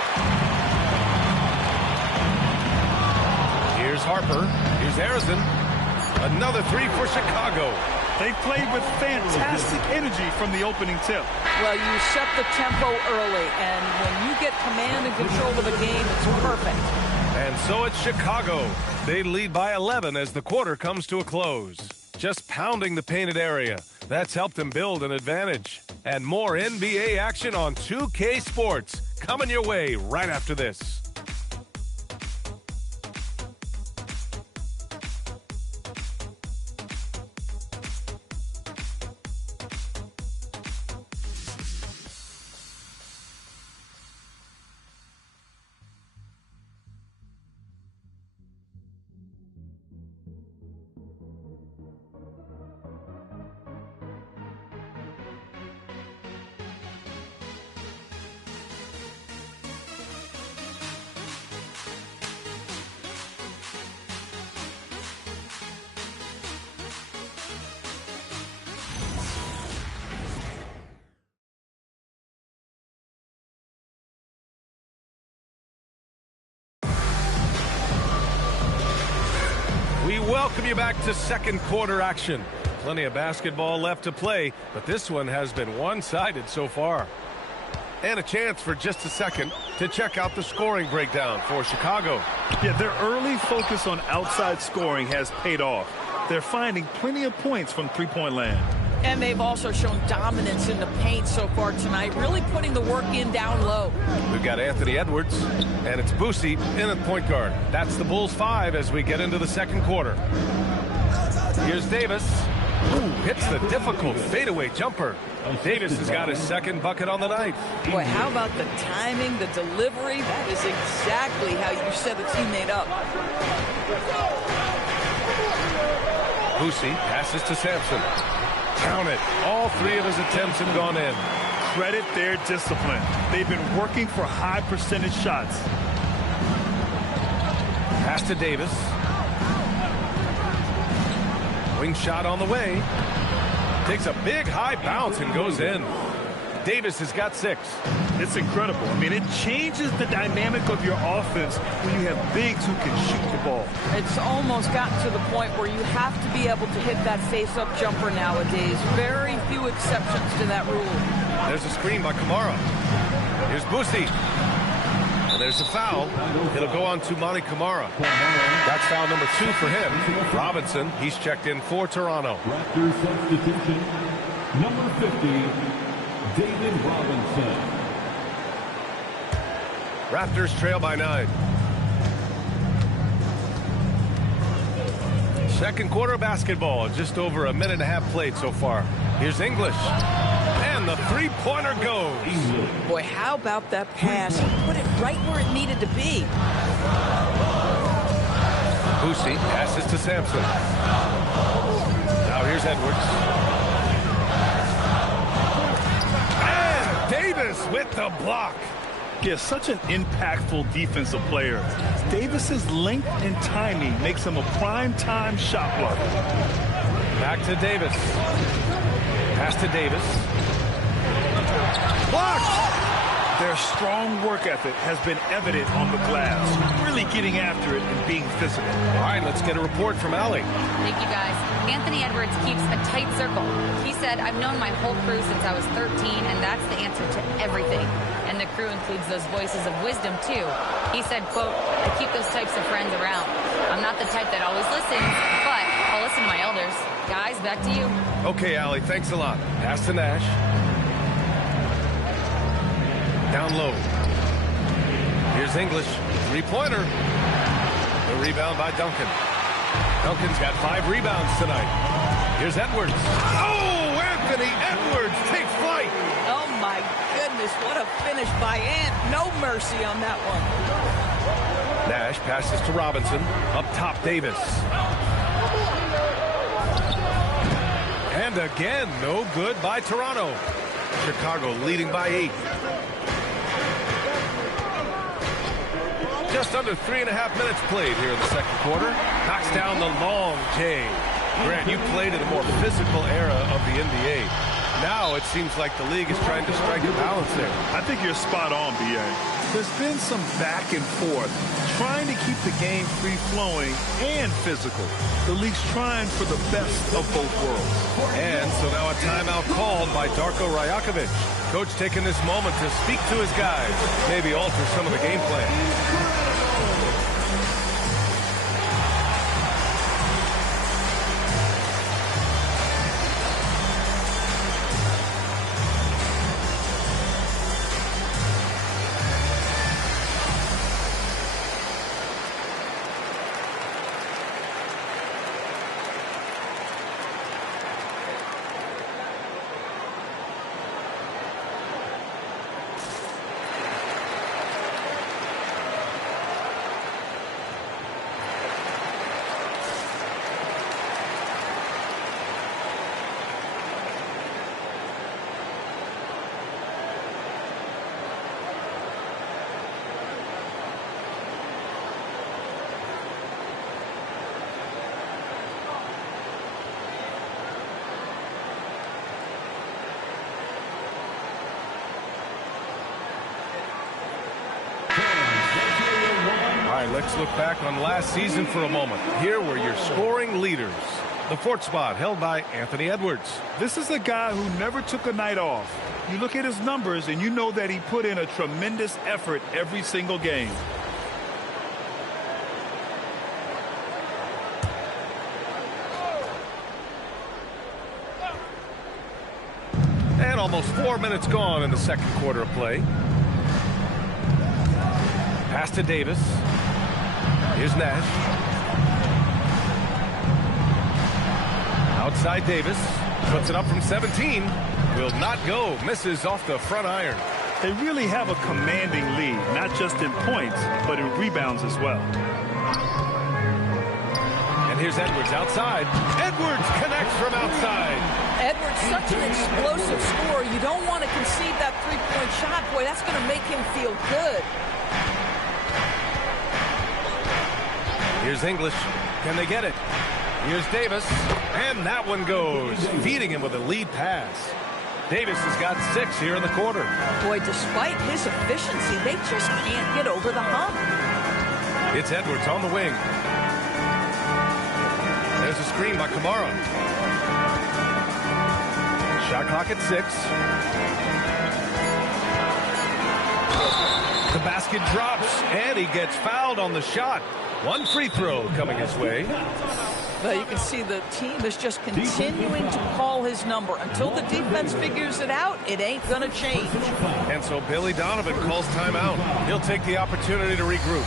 Here's Harper. Here's Arizin. Another 3 for Chicago. They played with fantastic energy from the opening tip. Well, you set the tempo early, and when you get command and control of the game, it's perfect. And so it's Chicago. They lead by 11 as the quarter comes to a close. Just pounding the painted area. That's helped them build an advantage. And more NBA action on 2K Sports coming your way right after this. We welcome you back to second quarter action. Plenty of basketball left to play, but this one has been one-sided so far. And a chance for just a second to check out the scoring breakdown for Chicago. Yeah, their early focus on outside scoring has paid off. They're finding plenty of points from three-point land. And they've also shown dominance in the paint so far tonight, really putting the work in down low. We've got Anthony Edwards, and it's Boosie in at point guard. That's the Bulls 5 as we get into the second quarter. Here's Davis. Ooh, hits the difficult fadeaway jumper. Davis has got his second bucket on the night. Boy, how about the timing, the delivery? That is exactly how you set a teammate up. Boosie passes to Sampson. Count it. All 3 of his attempts have gone in. Credit their discipline. They've been working for high percentage shots. Pass to Davis. Wing shot on the way. Takes a big high bounce and goes in. Davis has got 6. It's incredible. I mean, it changes the dynamic of your offense when you have bigs who can shoot the ball. It's almost gotten to the point where you have to be able to hit that face-up jumper nowadays. Very few exceptions to that rule. There's a screen by Kamara. Here's Boosie. And there's a foul. It'll go on to Monty Kamara. That's foul number 2 for him. Robinson, he's checked in for Toronto. Raptors substitution, number 50, David Robinson. Raptors trail by 9. Second quarter basketball, just over a minute and a half played so far. Here's English. And the three-pointer goes. Boy, how about that pass? He put it right where it needed to be. Boosie passes to Sampson. Now here's Edwards. And Davis with the block. Yeah, such an impactful defensive player. Davis's length and timing makes him a prime-time shot blocker. Back to Davis. Pass to Davis. Blocked! Their strong work ethic has been evident on the glass, really getting after it and being physical. All right, let's get a report from Allie. Thank you, guys. Anthony Edwards keeps a tight circle. He said, I've known my whole crew since I was 13, and that's the answer to everything. And the crew includes those voices of wisdom, too. He said, quote, I keep those types of friends around. I'm not the type that always listens, but I'll listen to my elders. Guys, back to you. Okay, Allie, thanks a lot. Pass to Nash. Down low. Here's English. Three-pointer. The rebound by Duncan. Duncan's got 5 rebounds tonight. Here's Edwards. Oh, Anthony Edwards takes flight. Oh, my goodness. What a finish by Ant. No mercy on that one. Nash passes to Robinson. Up top, Davis. And again, no good by Toronto. Chicago leading by 8. Just under 3.5 minutes played here in the second quarter. Knocks down the long J. Grant, you played in a more physical era of the NBA. Now it seems like the league is trying to strike a balance there. I think you're spot on, B.A. There's been some back and forth, trying to keep the game free-flowing and physical. The league's trying for the best of both worlds. And so now a timeout called by Darko Rajakovic. Coach taking this moment to speak to his guys, maybe alter some of the game plan. Let's look back on last season for a moment. Here were your scoring leaders. The 4th spot held by Anthony Edwards. This is a guy who never took a night off. You look at his numbers and you know that he put in a tremendous effort every single game. And almost 4 minutes gone in the second quarter of play. Pass to Davis. Here's Nash. Outside Davis. Puts it up from 17. Will not go. Misses off the front iron. They really have a commanding lead, not just in points, but in rebounds as well. And here's Edwards outside. Edwards connects from outside. Edwards, such an explosive scorer. You don't want to concede that three-point shot. Boy, that's going to make him feel good. Here's English. Can they get it? Here's Davis. And that one goes. Feeding him with a lead pass. Davis has got 6 here in the quarter. Boy, despite his efficiency, they just can't get over the hump. It's Edwards on the wing. There's a screen by Kamara. Shot clock at 6. The basket drops, and he gets fouled on the shot. 1 free throw coming his way. Well, you can see the team is just continuing to call his number. Until the defense figures it out, it ain't going to change. And so Billy Donovan calls timeout. He'll take the opportunity to regroup.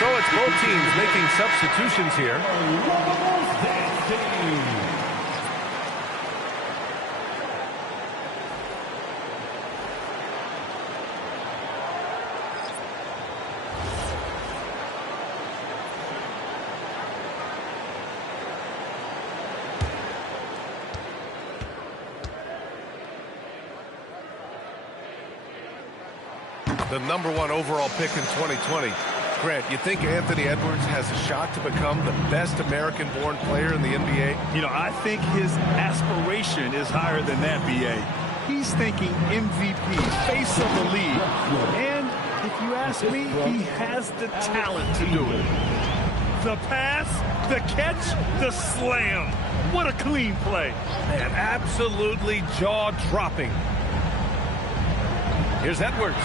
So it's both teams making substitutions here. The #1 overall pick in 2020. Grant, you think Anthony Edwards has a shot to become the best American-born player in the NBA? You know, I think his aspiration is higher than that, B.A. He's thinking MVP, face of the league. And if you ask me, he has the talent to do it. The pass, the catch, the slam. What a clean play. Man, absolutely jaw-dropping. Here's Edwards.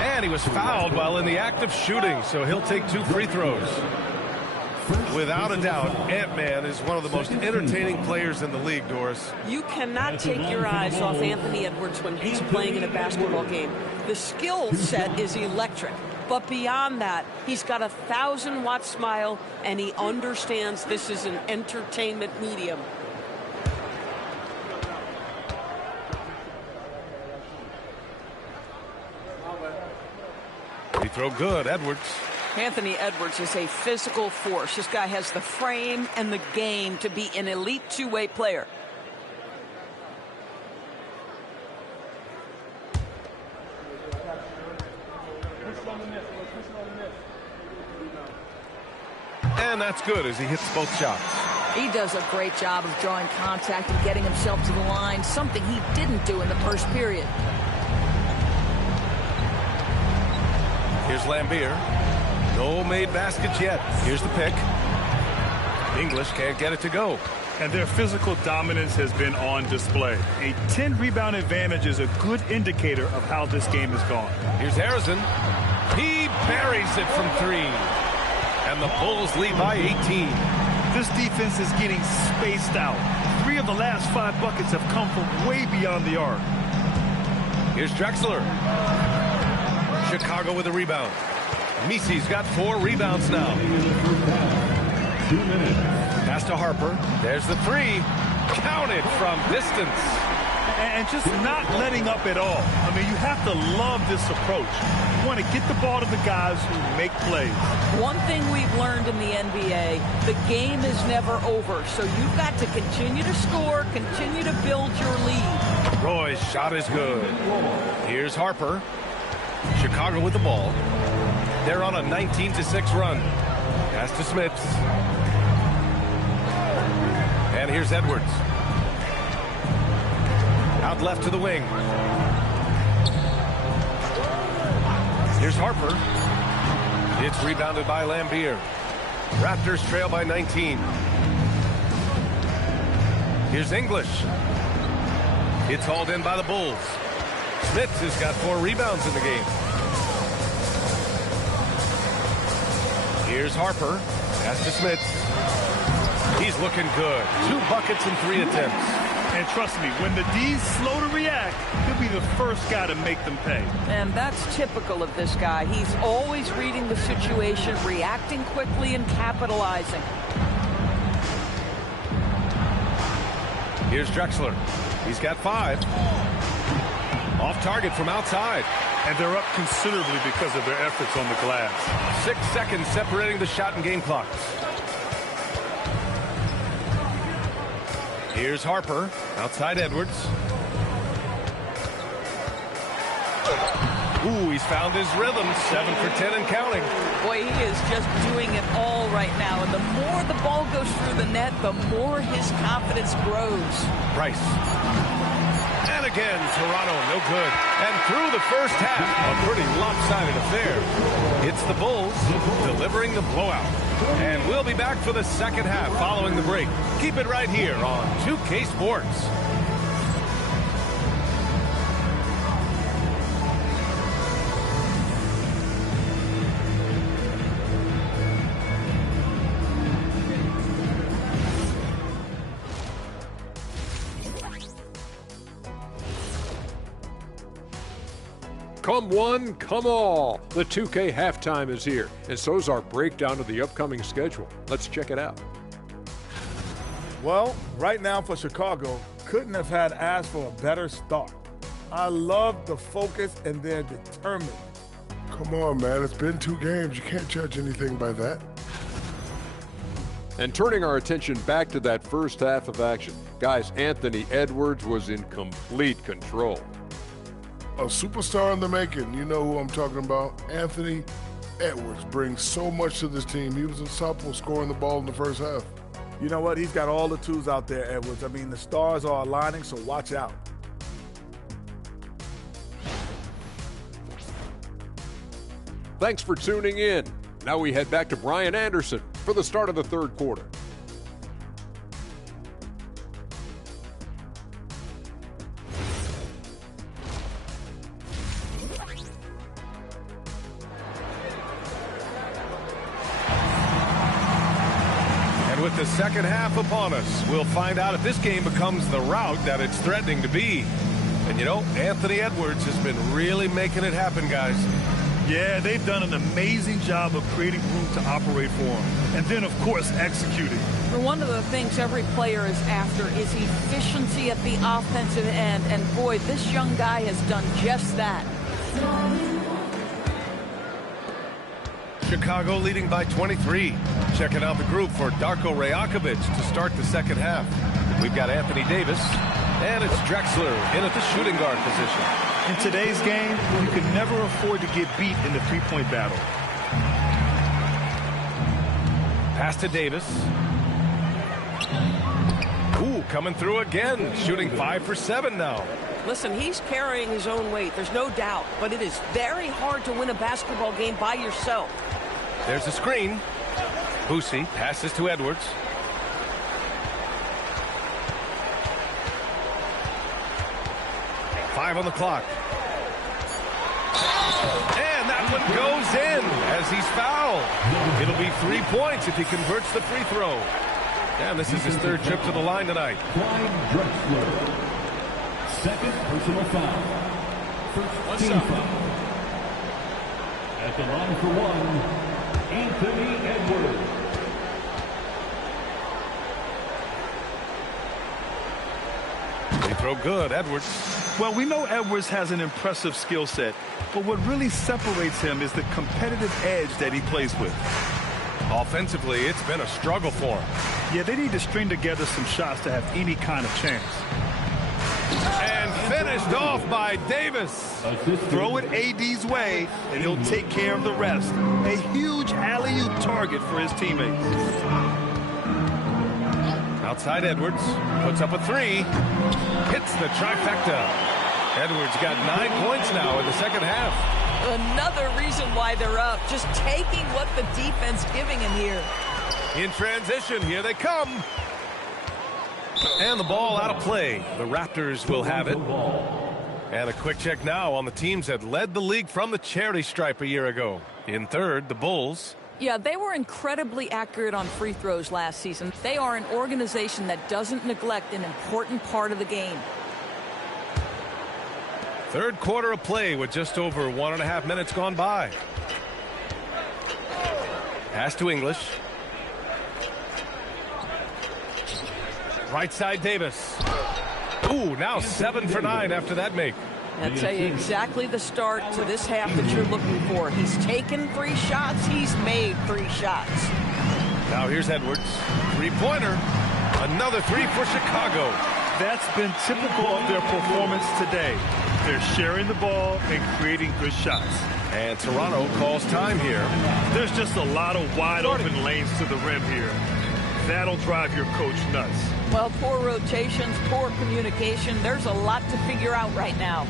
And he was fouled while in the act of shooting, so he'll take 2 free throws. Without a doubt, Ant-Man is one of the most entertaining players in the league, Doris. You cannot take your eyes off Anthony Edwards when he's playing in a basketball game. The skill set is electric. But beyond that, he's got a 1,000-watt smile, and he understands this is an entertainment medium. Free throw good, Edwards. Anthony Edwards is a physical force. This guy has the frame and the game to be an elite two-way player. And that's good as he hits both shots. He does a great job of drawing contact and getting himself to the line, something he didn't do in the first period. Here's Lambier. No made baskets yet. Here's the pick. English can't get it to go. And their physical dominance has been on display. A 10-rebound advantage is a good indicator of how this game has gone. Here's Harrison. He buries it from 3. And the Bulls lead by 18. This defense is getting spaced out. 3 of the last 5 buckets have come from way beyond the arc. Here's Drexler. Chicago with a rebound. Misi's got 4 rebounds now. 2 minutes. Pass to Harper. There's the 3. Counted from distance. And just not letting up at all. I mean, you have to love this approach. You want to get the ball to the guys who make plays. One thing we've learned in the NBA, the game is never over. So you've got to continue to score, continue to build your lead. Roy's shot is good. Here's Harper. Chicago with the ball. They're on a 19-6 run. Pass to Smits. And here's Edwards. Out left to the wing. Here's Harper. It's rebounded by Lambier. Raptors trail by 19. Here's English. It's hauled in by the Bulls. Smits has got 4 rebounds in the game. Here's Harper. Pass to Smits. He's looking good. 2 buckets and 3 attempts. And trust me, when the D's slow to react, he'll be the first guy to make them pay. And that's typical of this guy. He's always reading the situation, reacting quickly, and capitalizing. Here's Drexler. He's got 5. Off target from outside. And they're up considerably because of their efforts on the glass. 6 seconds separating the shot and game clocks. Here's Harper. Outside Edwards. Ooh, he's found his rhythm. 7 for 10 and counting. Boy, he is just doing it all right now. And the more the ball goes through the net, the more his confidence grows. Price. And again, Toronto, no good. And through the first half, a pretty lopsided affair. It's the Bulls delivering the blowout. And we'll be back for the second half following the break. Keep it right here on 2K Sports. Come one, come all. The 2K halftime is here, and so's our breakdown of the upcoming schedule. Let's check it out. Well, right now for Chicago, couldn't have had asked for a better start. I love the focus and they're determined. Come on, man. It's been 2 games. You can't judge anything by that. And turning our attention back to that first half of action, guys, Anthony Edwards was in complete control. A superstar in the making. You know who I'm talking about. Anthony Edwards brings so much to this team. He was unstoppable scoring the ball in the first half. You know what? He's got all the tools out there, Edwards. I mean, the stars are aligning, so watch out. Thanks for tuning in. Now we head back to Brian Anderson for the start of the third quarter. And with the second half upon us, we'll find out if this game becomes the rout that it's threatening to be. And you know, Anthony Edwards has been really making it happen, guys. Yeah, they've done an amazing job of creating room to operate for him. And then, of course, executing. One of the things every player is after is efficiency at the offensive end. And boy, this young guy has done just that. Chicago leading by 23. Checking out the group for Darko Rajakovic to start the second half. We've got Anthony Davis, and it's Drexler in at the shooting guard position. In today's game, you can never afford to get beat in the three-point battle. Pass to Davis. Ooh, coming through again, shooting 5 for 7 now. Listen, he's carrying his own weight, there's no doubt, but it is very hard to win a basketball game by yourself. There's a screen. Boosie passes to Edwards. Five on the clock. And that one goes in as he's fouled. It'll be 3 points if he converts the free throw. And this is his third trip to the line tonight. Drexler. Second personal foul. First team foul. At the line for one, Anthony Edwards. Free throw good, Edwards. Well, we know Edwards has an impressive skill set, but what really separates him is the competitive edge that he plays with. Offensively, it's been a struggle for him. Yeah, they need to string together some shots to have any kind of chance. And finished off by Davis. Throw it AD's way, and he'll take care of the rest. A huge alley-oop target for his teammates. Outside Edwards, puts up a 3, hits the trifecta. Edwards got 9 points now in the second half. Another reason why they're up, just taking what the defense giving him here. In transition, here they come. And the ball out of play. The Raptors will have it. And a quick check now on the teams that led the league from the charity stripe a year ago. In third, the Bulls. Yeah, they were incredibly accurate on free throws last season. They are an organization that doesn't neglect an important part of the game. Third quarter of play with just over 1.5 minutes gone by. Pass to English. Right side Davis. Ooh, now 7 for 9 after that make. I'll tell you exactly the start to this half that you're looking for. He's taken 3 shots. He's made 3 shots. Now here's Edwards. Three-pointer. Another 3 for Chicago. That's been typical of their performance today. They're sharing the ball and creating good shots. And Toronto calls time here. There's just a lot of wide open lanes to the rim here. That'll drive your coach nuts. Well, poor rotations, poor communication. There's a lot to figure out right now.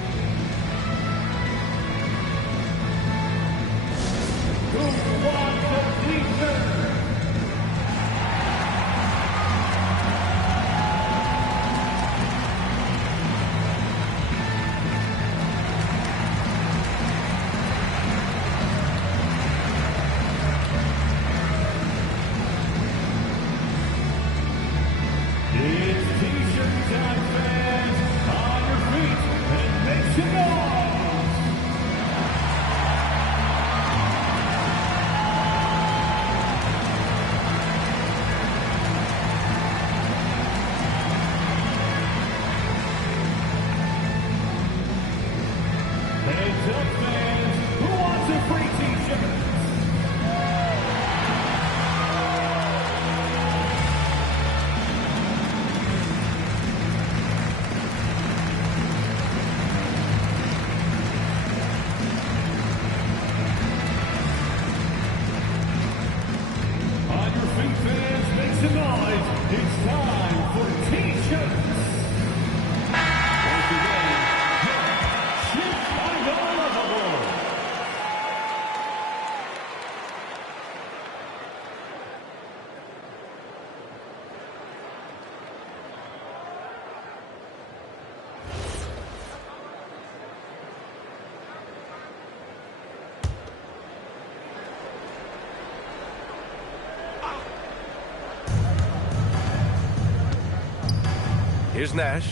Here's Nash.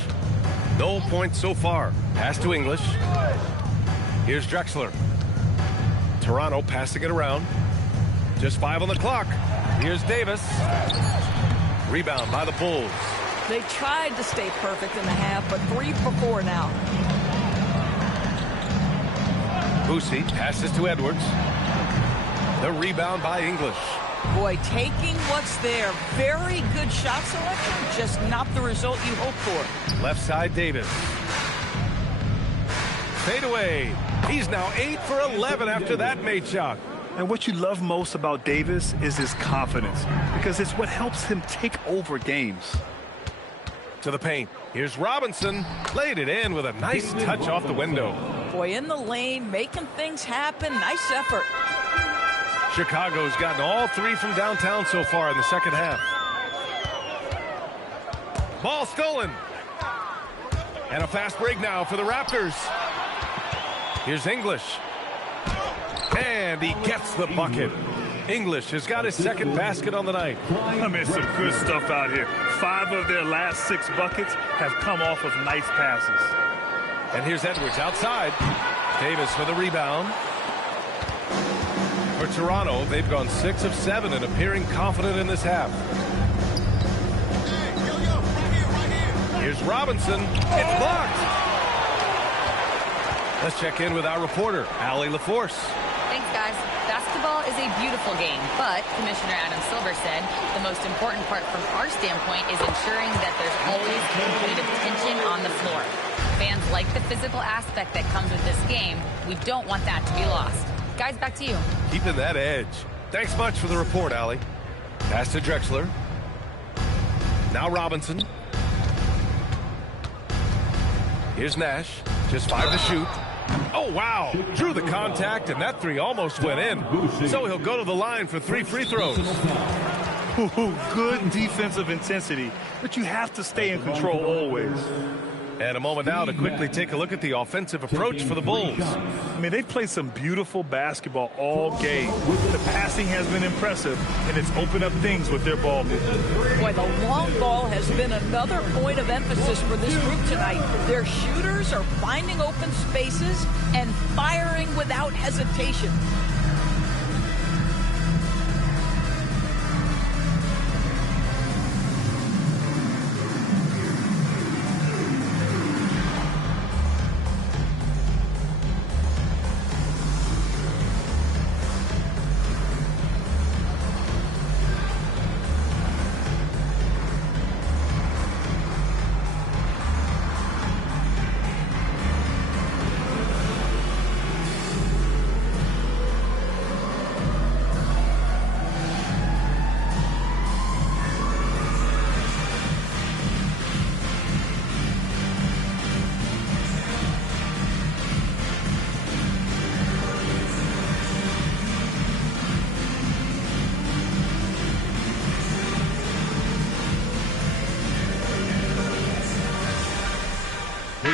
No points so far. Pass to English. Here's Drexler. Toronto passing it around. Just 5 on the clock. Here's Davis. Rebound by the Bulls. They tried to stay perfect in the half, but 3 for 4 now. Boosie passes to Edwards. The rebound by English. Boy, taking what's there. Very good shot selection, just not the result you hope for. Left side, Davis. Fade away. He's now 8 for 11 after that made shot. And what you love most about Davis is his confidence, because it's what helps him take over games. To the paint. Here's Robinson. Laid it in with a nice touch off the window. Boy, in the lane, making things happen. Nice effort. Chicago's gotten all 3 from downtown so far in the second half. Ball stolen. And a fast break now for the Raptors. Here's English. And he gets the bucket. English has got his second basket on the night. I mean, some good stuff out here. 5 of their last 6 buckets have come off of nice passes. And here's Edwards outside. Davis for the rebound. For Toronto, they've gone 6 of 7 and appearing confident in this half. Here's Robinson. It's blocked. Let's check in with our reporter, Allie LaForce. Thanks, guys. Basketball is a beautiful game, but Commissioner Adam Silver said the most important part from our standpoint is ensuring that there's always competitive tension on the floor. Fans like the physical aspect that comes with this game. We don't want that to be lost. Guys, back to you. Keeping that edge. Thanks much for the report, Allie. Pass to Drexler. Now Robinson. Here's Nash. Just 5 to shoot. Oh, wow. Drew the contact, and that 3 almost went in. So he'll go to the line for 3 free throws. Good defensive intensity, but you have to stay in control always. And a moment now to quickly take a look at the offensive approach for the Bulls. I mean, they played some beautiful basketball all game. The passing has been impressive, and it's opened up things with their ball movement. Boy, the long ball has been another point of emphasis for this group tonight. Their shooters are finding open spaces and firing without hesitation.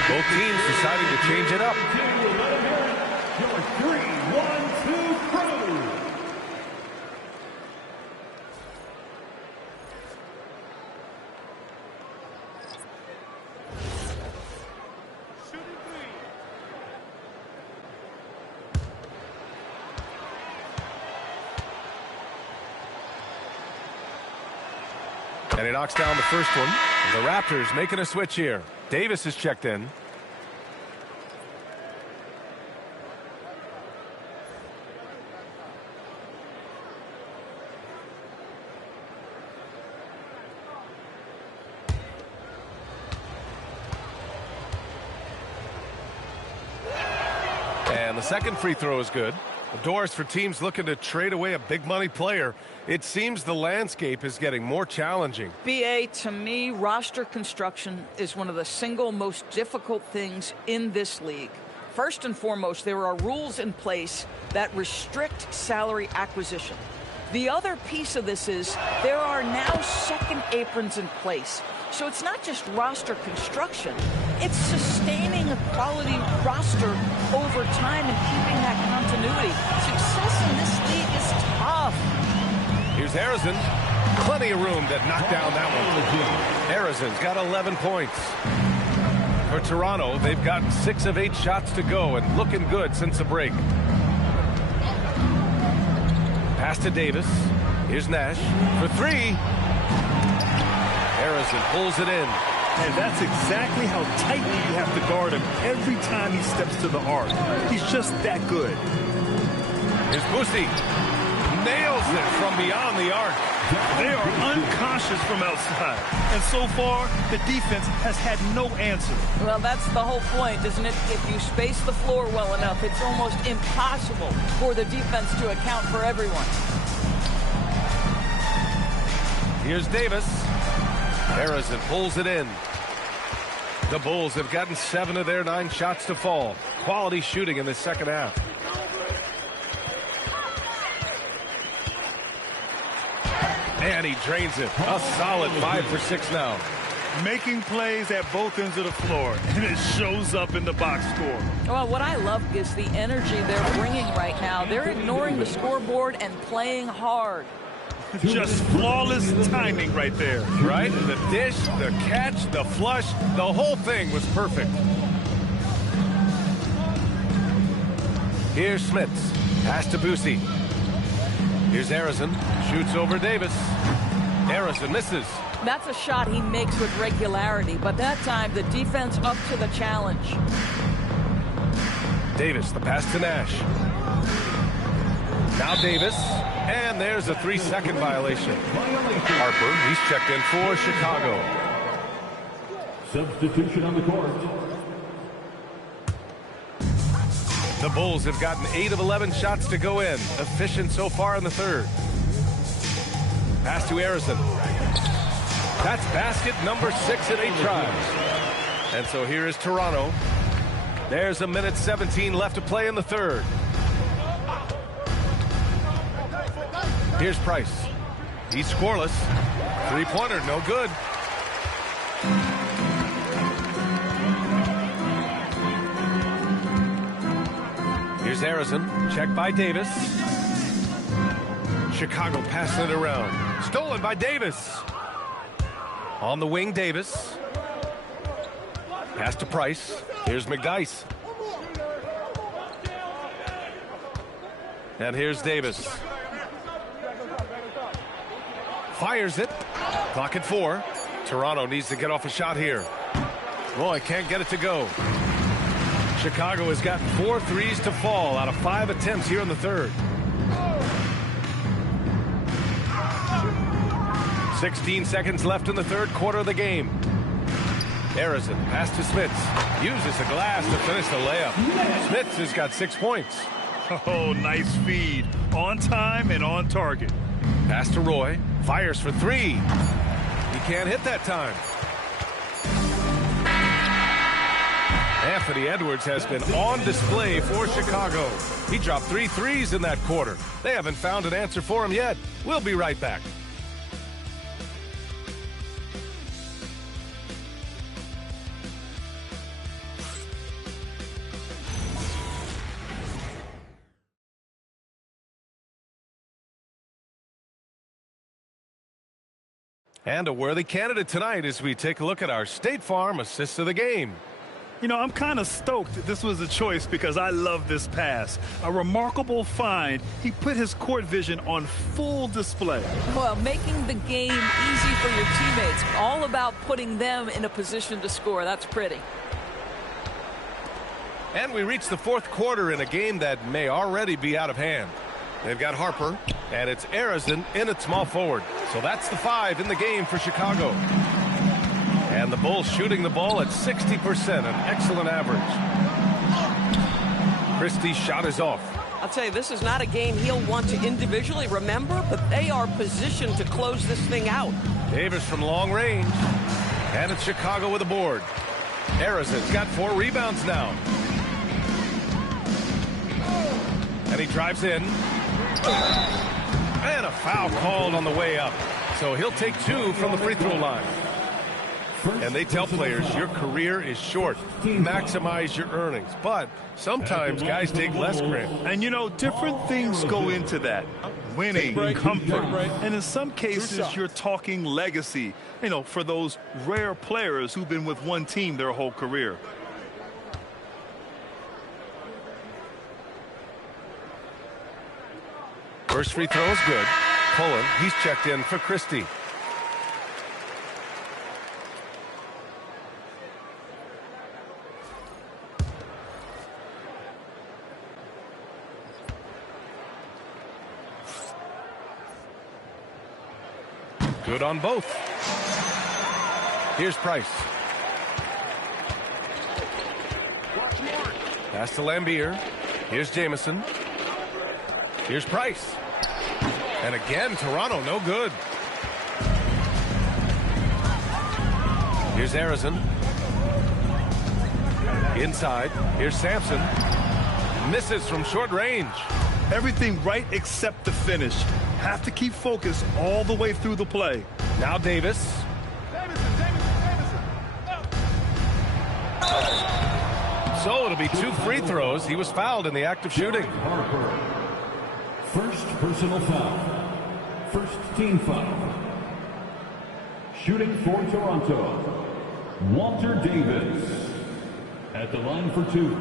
Both teams deciding to change it up. Your 3-1-2 crew. And he knocks down the first one. The Raptors making a switch here. Davis is checked in. And the second free throw is good. The doors for teams looking to trade away a big money player. It seems the landscape is getting more challenging. BA, to me, roster construction is one of the single most difficult things in this league. First and foremost, there are rules in place that restrict salary acquisition. The other piece of this is there are now second aprons in place. So it's not just roster construction, it's sustaining a quality roster over time and keeping that continuity. Success in this league is tough. Here's Harrison. Plenty of room to knock down that one. Arizon's got 11 points. For Toronto, they've gotten 6 of 8 shots to go and looking good since the break. Pass to Davis. Here's Nash for 3. Arizon pulls it in. And that's exactly how tightly you have to guard him every time he steps to the arc. He's just that good. Here's Boosie. Nails it from beyond the arc. They are unconscious from outside. And so far, the defense has had no answer. Well, that's the whole point, isn't it? If you space the floor well enough, it's almost impossible for the defense to account for everyone. Here's Davis. Arizon pulls it in. The Bulls have gotten 7 of their 9 shots to fall. Quality shooting in the second half. And he drains it. A solid 5 for 6 now. Making plays at both ends of the floor, and it shows up in the box score. Well, what I love is the energy they're bringing right now. They're ignoring the scoreboard and playing hard. Just flawless timing right there. Right? The dish, the catch, the flush, the whole thing was perfect. Here's Smits. Pass to Boosie. Here's Arizon. Shoots over Davis. Arizon misses. That's a shot he makes with regularity, but that time the defense up to the challenge. Davis, the pass to Nash. Now Davis, and there's a 3-second violation. Harper, he's checked in for Chicago. Substitution on the court. The Bulls have gotten 8 of 11 shots to go in. Efficient so far in the third. Pass to Arizon. That's basket number 6 in 8 tries. And so here is Toronto. There's a minute 17 left to play in the third. Here's Price. He's scoreless. 3-pointer, no good. Here's Arizon. Checked by Davis. Chicago passing it around. Stolen by Davis. On the wing, Davis. Pass to Price. Here's McDyess. And here's Davis. Fires it. Clock at 4. Toronto needs to get off a shot here. Roy can't get it to go. Chicago has got 4 threes to fall out of 5 attempts here in the third. 16 seconds left in the third quarter of the game. Arizon, pass to Smits. Uses the glass to finish the layup. Smits has got 6 points. Oh, nice feed. On time and on target. Pass to Roy. Fires for 3. He can't hit that time. Anthony Edwards has been on display for Chicago. He dropped 3 threes in that quarter. They haven't found an answer for him yet. We'll be right back. And a worthy candidate tonight as we take a look at our State Farm assist of the game. You know, I'm kind of stoked that this was a choice because I love this pass. A remarkable find. He put his court vision on full display. Well, making the game easy for your teammates. All about putting them in a position to score. That's pretty. And we reach the fourth quarter in a game that may already be out of hand. They've got Harper, and it's Arizon in at small forward. So that's the 5 in the game for Chicago. And the Bulls shooting the ball at 60%, an excellent average. Christie's shot is off. I'll tell you, this is not a game he'll want to individually remember, but they are positioned to close this thing out. Davis from long range. And it's Chicago with a board. Arizon's got 4 rebounds now. And he drives in. And a foul called on the way up. So he'll take 2 from the free throw line. And they tell players, your career is short. Maximize your earnings. But sometimes guys take less credit. And, you know, different things go into that. winning, comfort. And in some cases, you're talking legacy, you know, for those rare players who've been with one team their whole career. First free throw is good. Pullen, he's checked in for Christie. Good on both. Here's Price. Pass to Lambier. Here's Jamison. Here's Price. And again, Toronto, no good. Here's Arizon. Inside. Here's Sampson. Misses from short range. Everything right except the finish. Have to keep focused all the way through the play. Now Davis. So it'll be 2 free throws. He was fouled in the act of shooting. First personal foul. First team foul. Shooting for Toronto, Walter Davis. At the line for 2.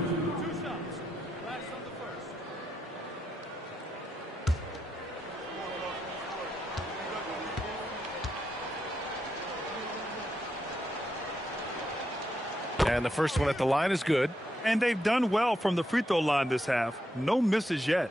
And the first one at the line is good. And they've done well from the free throw line this half. No misses yet.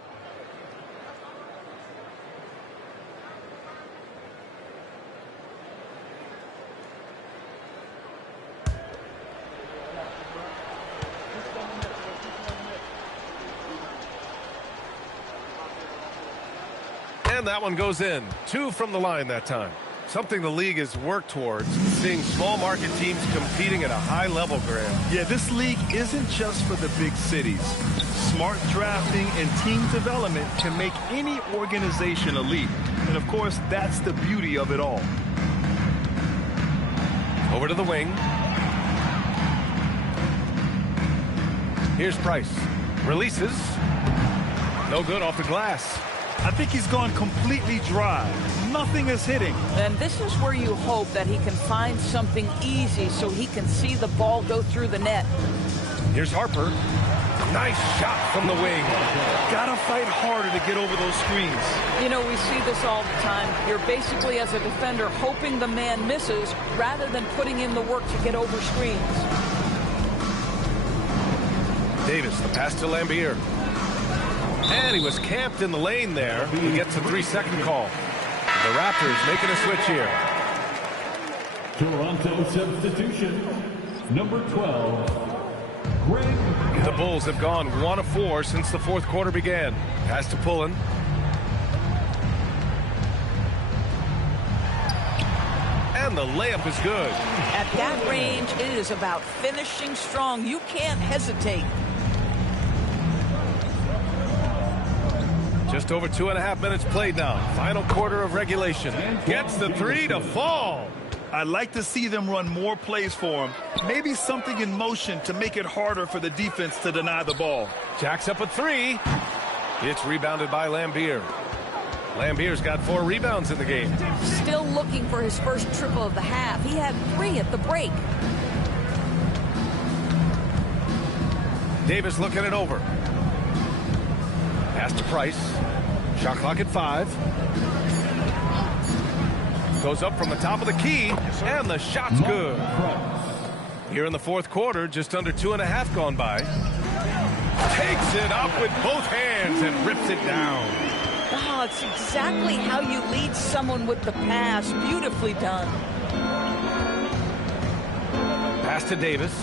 And that one goes in. 2 from the line that time. Something the league has worked towards, seeing small market teams competing at a high level, Graham. Yeah, this league isn't just for the big cities. Smart drafting and team development can make any organization elite. And of course, that's the beauty of it all. Over to the wing. Here's Price. Releases. No good off the glass. I think he's gone completely dry. Nothing is hitting. And this is where you hope that he can find something easy so he can see the ball go through the net. Here's Harper. Nice shot from the wing. Gotta fight harder to get over those screens. You know, we see this all the time. You're basically, as a defender, hoping the man misses rather than putting in the work to get over screens. Davis, the pass to Lambier. And he was camped in the lane there. He gets a 3-second call. The Raptors making a switch here. Toronto substitution. Number 12, Greg. The Bulls have gone 1 of 4 since the fourth quarter began. Pass to Pullen. And the layup is good. At that range, it is about finishing strong. You can't hesitate. Just over 2.5 minutes played now. Final quarter of regulation. Gets the 3 to fall. I'd like to see them run more plays for him. Maybe something in motion to make it harder for the defense to deny the ball. Jacks up a 3. It's rebounded by Lambier. Lambier's got 4 rebounds in the game. Still looking for his first triple of the half. He had 3 at the break. Davis looking it over. Pass to Price. Shot clock at 5. Goes up from the top of the key, and the shot's good. Here in the fourth quarter, just under 2.5 gone by. Takes it up with both hands and rips it down. Oh, it's exactly how you lead someone with the pass. Beautifully done. Pass to Davis.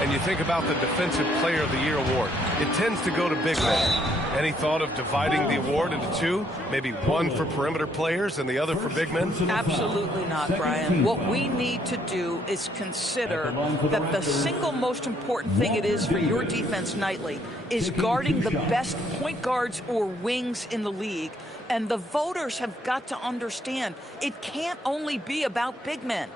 And you think about the Defensive Player of the Year award. It tends to go to big men. Any thought of dividing the award into 2? Maybe one for perimeter players and the other for big men? Absolutely not, Brian. What we need to do is consider that the single most important thing it is for your defense nightly is guarding the best point guards or wings in the league. And the voters have got to understand it can't only be about big men.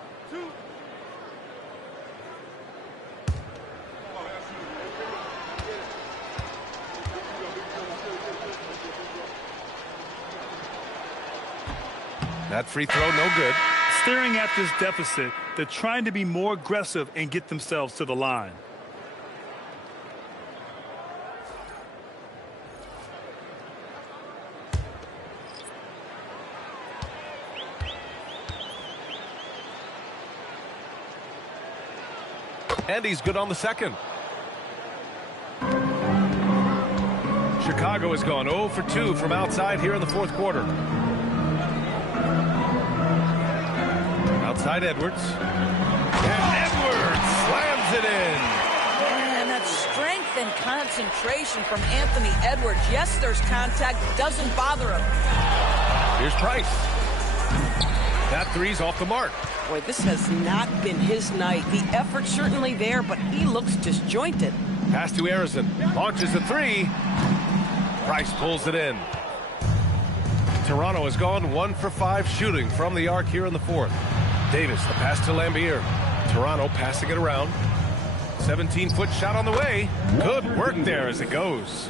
That free throw, no good. Staring at this deficit, they're trying to be more aggressive and get themselves to the line. And he's good on the second. Chicago has gone 0 for 2 from outside here in the fourth quarter. Outside Edwards. And Edwards slams it in. And that strength and concentration from Anthony Edwards. Yes, there's contact. Doesn't bother him. Here's Price. That three's off the mark. Boy, this has not been his night. The effort's certainly there, but he looks disjointed. Pass to Harrison. Launches a three. Price pulls it in. Toronto has gone 1 for 5 shooting from the arc here in the fourth. Davis, the pass to Lambier. Toronto passing it around. 17-foot shot on the way. Good work there as it goes.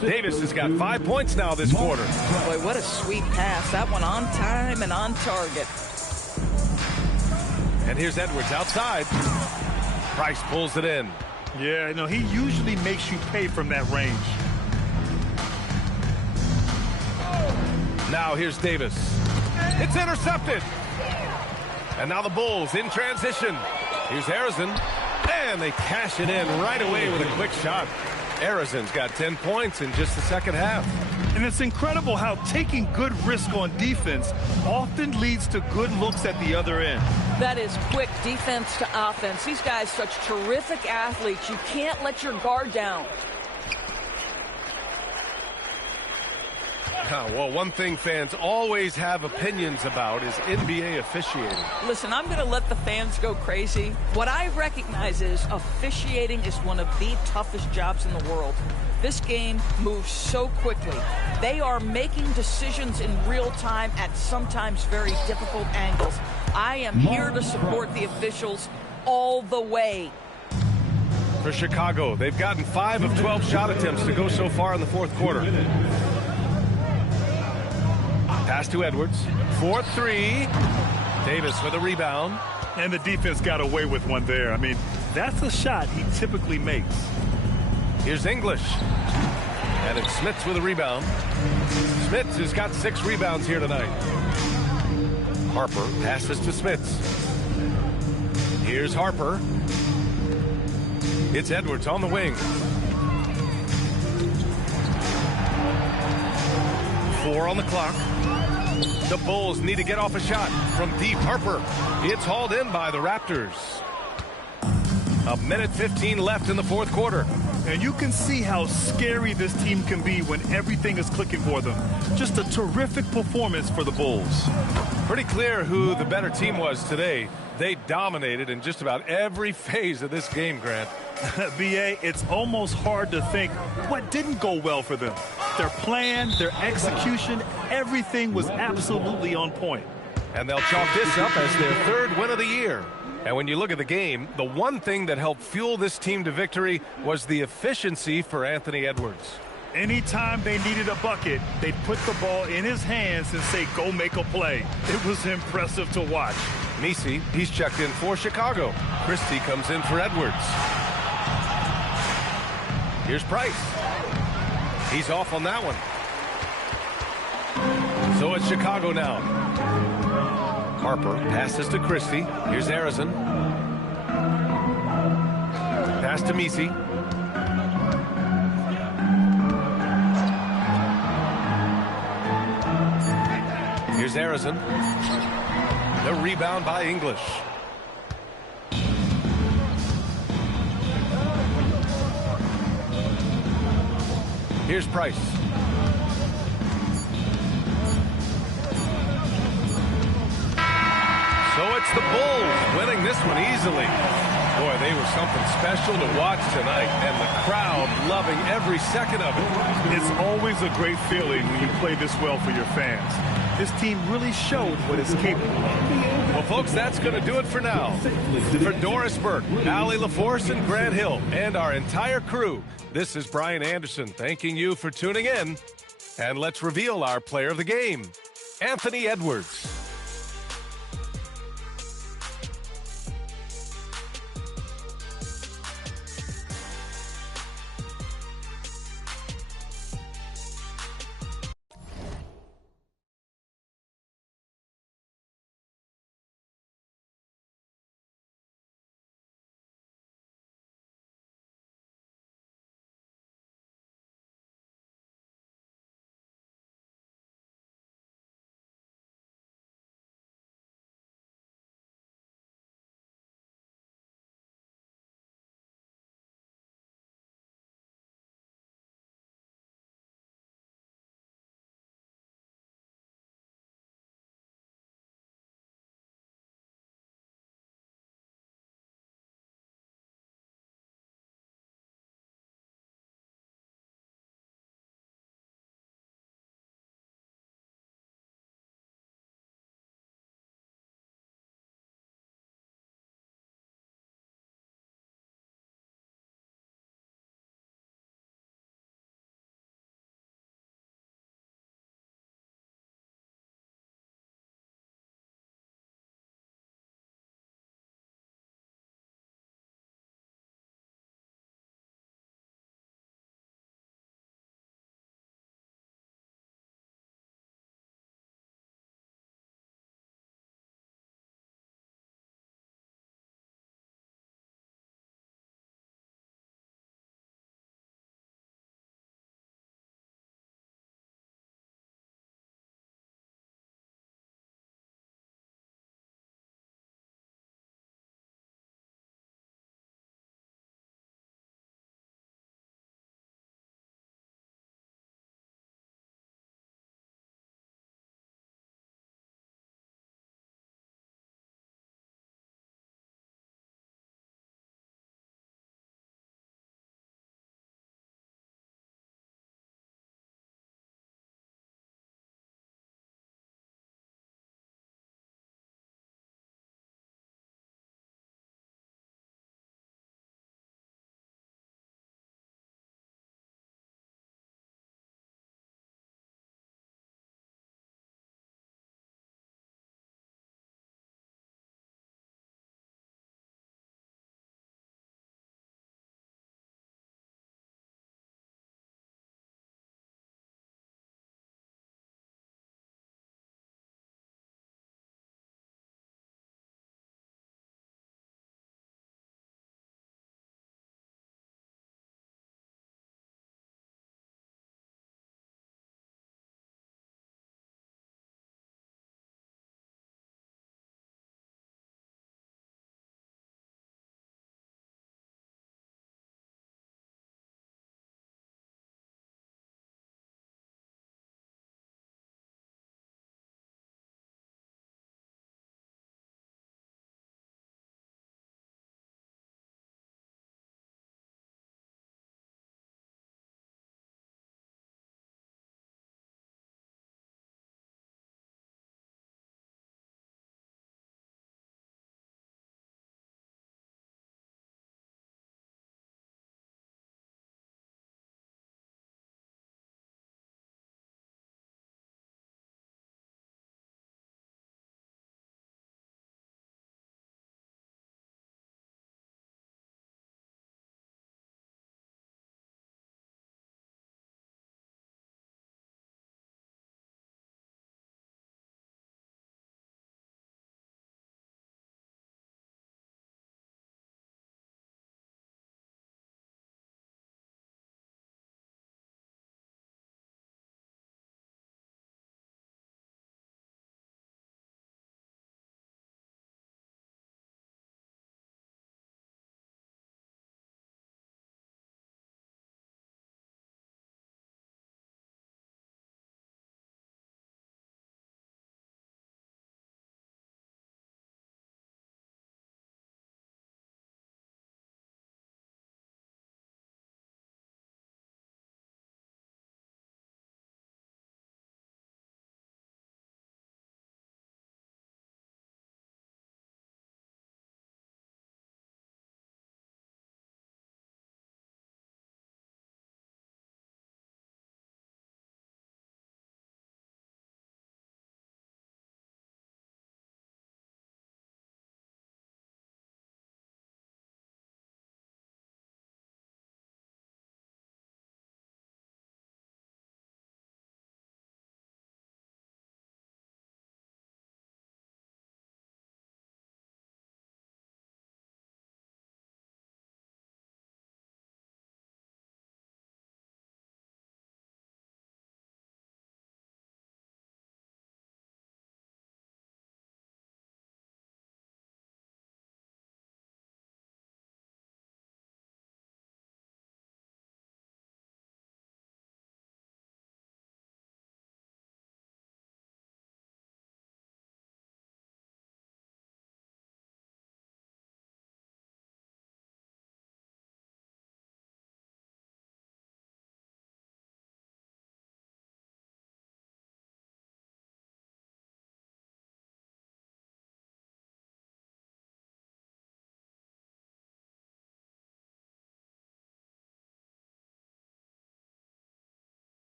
Davis has got 5 points now this quarter. Boy, what a sweet pass. That one on time and on target. And here's Edwards outside. Price pulls it in. Yeah, no, he usually makes you pay from that range. Now here's Davis. It's intercepted. And now the Bulls in transition. Here's Harrison. And they cash it in right away with a quick shot. Harrison's got 10 points in just the second half. And it's incredible how taking good risk on defense often leads to good looks at the other end. That is quick defense to offense. These guys, such terrific athletes. You can't let your guard down. Well, one thing fans always have opinions about is NBA officiating. Listen, I'm going to let the fans go crazy. What I recognize is officiating is one of the toughest jobs in the world. This game moves so quickly. They are making decisions in real time at sometimes very difficult angles. I am here to support the officials all the way. For Chicago, they've gotten 5 of 12 shot attempts to go so far in the fourth quarter. Pass to Edwards. 4-3. Davis with a rebound. And the defense got away with one there. I mean, that's a shot he typically makes. Here's English. And it's Smits with a rebound. Smits has got 6 rebounds here tonight. Harper passes to Smits. Here's Harper. It's Edwards on the wing. 4 on the clock. The Bulls need to get off a shot from deep. Harper. It's hauled in by the Raptors. 1:15 left in the fourth quarter. And you can see how scary this team can be when everything is clicking for them. Just a terrific performance for the Bulls. Pretty clear who the better team was today. They dominated in just about every phase of this game, Grant. B.A., it's almost hard to think what didn't go well for them. Their plan, their execution, everything was absolutely on point. And they'll chalk this up as their 3rd win of the year. And when you look at the game, the one thing that helped fuel this team to victory was the efficiency for Anthony Edwards. Anytime they needed a bucket, they'd put the ball in his hands and say, go make a play. It was impressive to watch. Misi, he's checked in for Chicago. Christie comes in for Edwards. Here's Price. He's off on that one. So it's Chicago now. Harper passes to Christie. Here's Harrison. Pass to Misi. Here's Harrison. The rebound by English. Here's Price. So it's the Bulls winning this one easily. Boy, they were something special to watch tonight, and the crowd loving every second of it. It's always a great feeling when you play this well for your fans. This team really showed what it's capable of. Well, folks, that's going to do it for now. For Doris Burke, Allie LaForce, and Grant Hill, and our entire crew, this is Brian Anderson thanking you for tuning in. And let's reveal our player of the game, Anthony Edwards.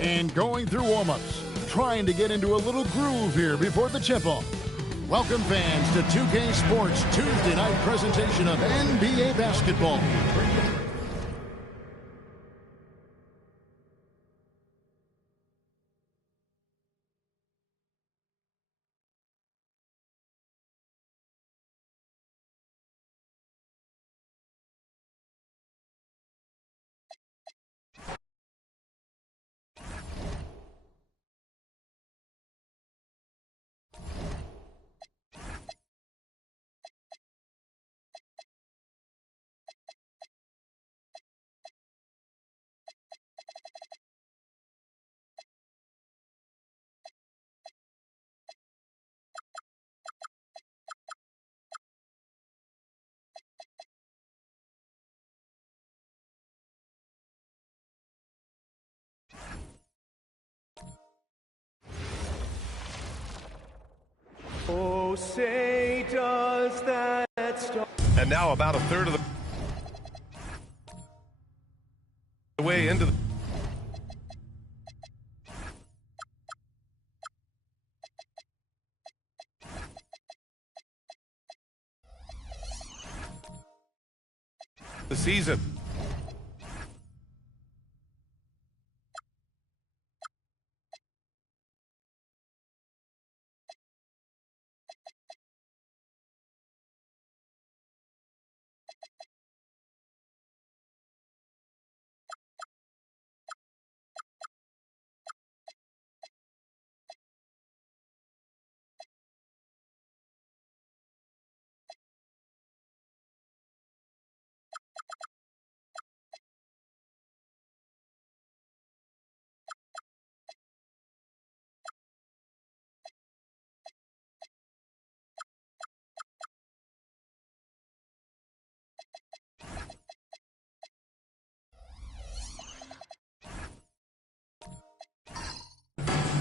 and going through warm-ups, trying to get into a little groove here before the tip-off. Welcome fans to 2K Sports Tuesday night presentation of NBA basketball. Oh, say does that stop? And now about a third of the way into the season.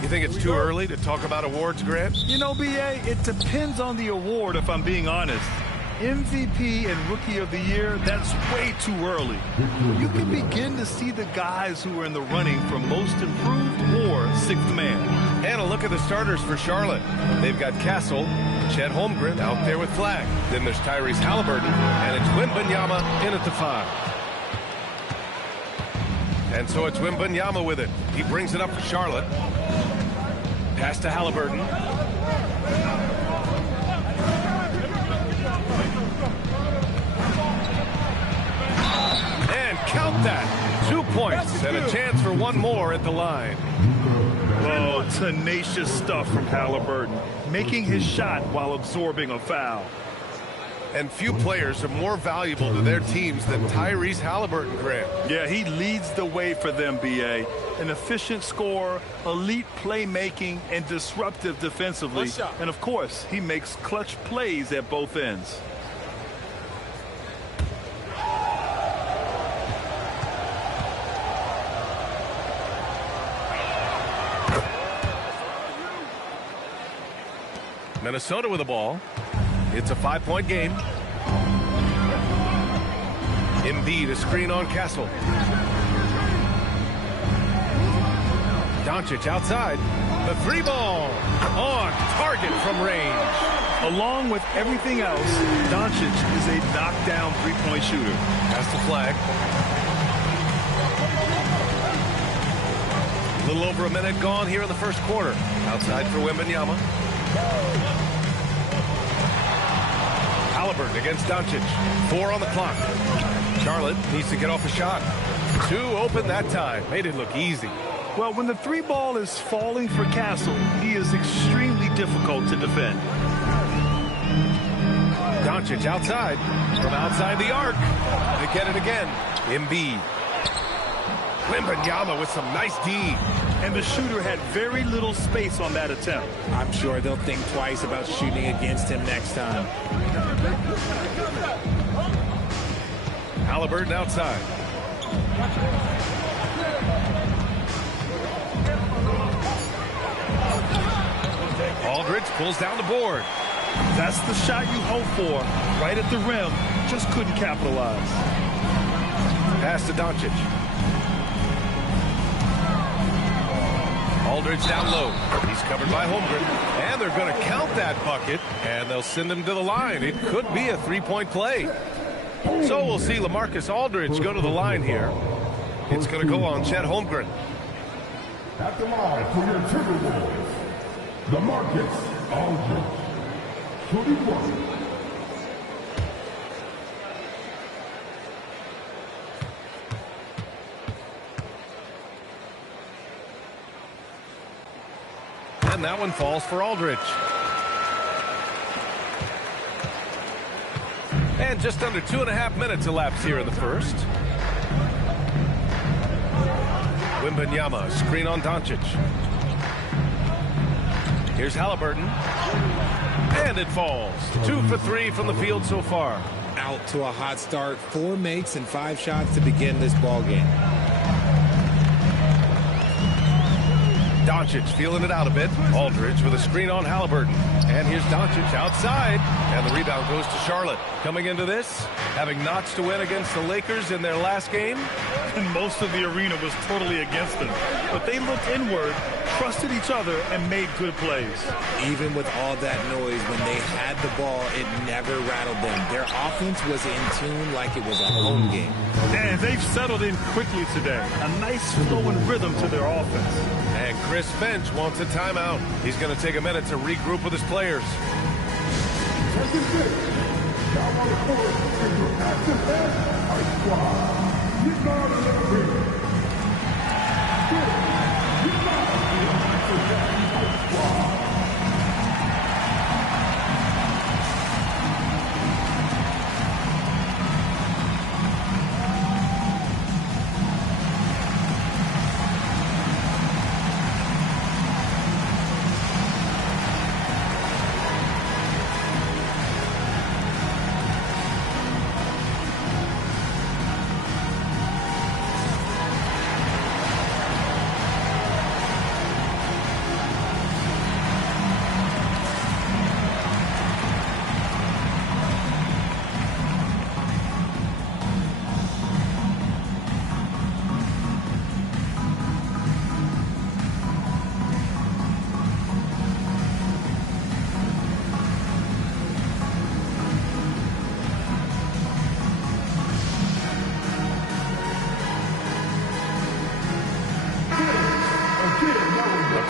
You think it's too early to talk about awards, Grant? You know, BA, it depends on the award, if I'm being honest. MVP and Rookie of the Year, that's way too early. You can begin to see the guys who are in the running for Most Improved or Sixth Man. And a look at the starters for Charlotte. They've got Castle, Chet Holmgren out there with Flag. Then there's Tyrese Halliburton, and it's Wembanyama in at the 5. And so it's Wembanyama with it. He brings it up for Charlotte. Pass to Halliburton. And count that. 2 points and a chance for one more at the line. Oh, tenacious stuff from Halliburton, making his shot while absorbing a foul. And few players are more valuable to their teams than Tyrese Halliburton, Grant. Yeah, he leads the way for them, BA. An efficient scorer, elite playmaking, and disruptive defensively. And, of course, he makes clutch plays at both ends. Minnesota with the ball. It's a 5-point game. Embiid, a screen on Castle. Doncic outside. The 3 ball on target from range. Along with everything else, Doncic is a knockdown three-point shooter. Pass the Flag. A little over a minute gone here in the first quarter. Outside for Wembanyama. Halliburton against Doncic. 4 on the clock. Charlotte needs to get off a shot. 2 open that time. Made it look easy. Well, when the 3 ball is falling for Castle, he is extremely difficult to defend. Doncic outside. From outside the arc. They get it again. Embiid. Wembanyama with some nice D. And the shooter had very little space on that attempt. I'm sure they'll think twice about shooting against him next time. Halliburton outside. Aldridge pulls down the board. That's the shot you hope for. Right at the rim. Just couldn't capitalize. Pass to Doncic. Aldridge down low. He's covered by Holmgren. And they're going to count that bucket, and they'll send him to the line. It could be a three-point play. So we'll see LaMarcus Aldridge go to the line here. It's going to go on Chet Holmgren. At the line for your Timberwolves, LaMarcus Aldridge. 21. And that one falls for Aldridge. And just under 2.5 minutes elapsed here in the first. Wembanyama, screen on Doncic. Here's Halliburton. And it falls. 2 for 3 from the field so far. Out to a hot start. 4 makes and 5 shots to begin this ball game. Doncic feeling it out a bit. Aldridge with a screen on Halliburton. And here's Doncic outside. And the rebound goes to Charlotte. Coming into this, having notched to win against the Lakers in their last game. And most of the arena was totally against them. But they looked inward, trusted each other, and made good plays. Even with all that noise, when they had the ball, it never rattled them. Their offense was in tune like it was a home game. And they've settled in quickly today. A nice flowing rhythm to their offense. And Chris Finch wants a timeout. He's going to take a minute to regroup with his players. Now on the court is your active head squad. You got a little bit. You got the active head squad.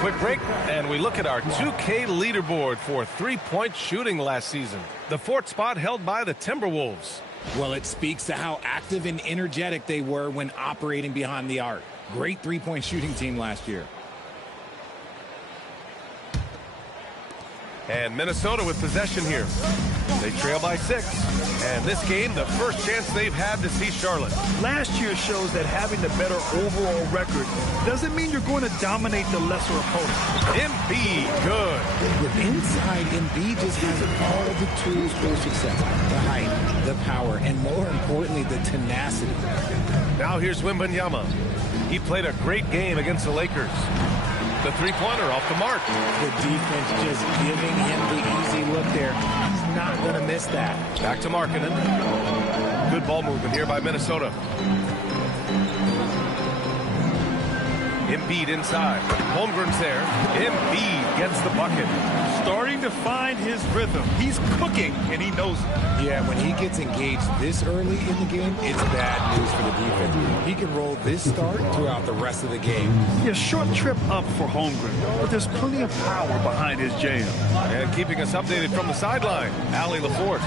Quick break, and we look at our 2K leaderboard for three-point shooting last season. The 4th spot held by the Timberwolves. Well, it speaks to how active and energetic they were when operating behind the arc. Great three-point shooting team last year. And Minnesota with possession here. They trail by 6. And this game, the first chance they've had to see Charlotte. Last year shows that having the better overall record doesn't mean you're going to dominate the lesser opponent. Embiid, good. With inside, Embiid just has all the tools for success. The height, the power, and more importantly, the tenacity. Now here's Wembanyama. He played a great game against the Lakers. The three-pointer off the mark. The defense just giving him the easy look there. He's not going to miss that. Back to Markkanen. Good ball movement here by Minnesota. Embiid inside. Holmgren's there. Embiid gets the bucket. Starting to find his rhythm. He's cooking, and he knows it. Yeah, when he gets engaged this early in the game, it's bad news for the defense. He can roll this start throughout the rest of the game. Yeah, short trip up for Holmgren, but there's plenty of power behind his jam. And keeping us updated from the sideline, Allie LaForce.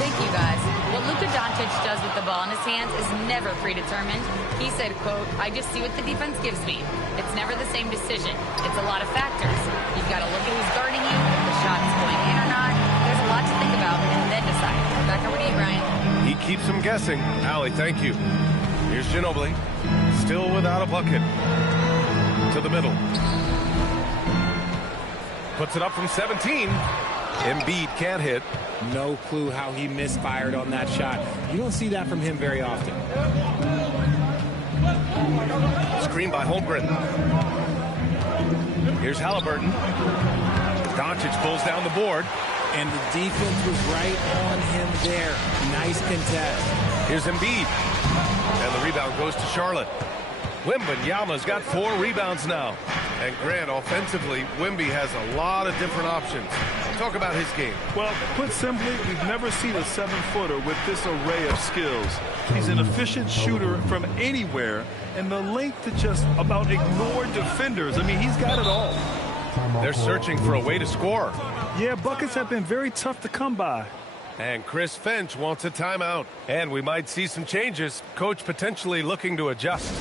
Thank you, guys. What Luka Doncic does with the ball in his hands is never predetermined. He said, quote, I just see what the defense gives me. It's never the same decision. It's a lot of factors. You've got to look at who's guarding you, if the shot is going in or not. There's a lot to think about and then decide. Back over to you, Brian. He keeps them guessing. Allie, thank you. Here's Ginobili. Still without a bucket. To the middle. Puts it up from 17. Embiid can't hit. No clue how he misfired on that shot. You don't see that from him very often. Screen by Holmgren. Here's Halliburton. Doncic pulls down the board. And the defense was right on him there. Nice contest. Here's Embiid. And the rebound goes to Charlotte. Wembanyama's got 4 rebounds now. And Grant, offensively, Wemby has a lot of different options. Talk about his game. Well, put simply, we've never seen a 7-footer with this array of skills. He's an efficient shooter from anywhere, and the length to just about ignore defenders. I mean, he's got it all. They're searching for a way to score. Yeah, buckets have been very tough to come by. And Chris Finch wants a timeout. And we might see some changes. Coach potentially looking to adjust.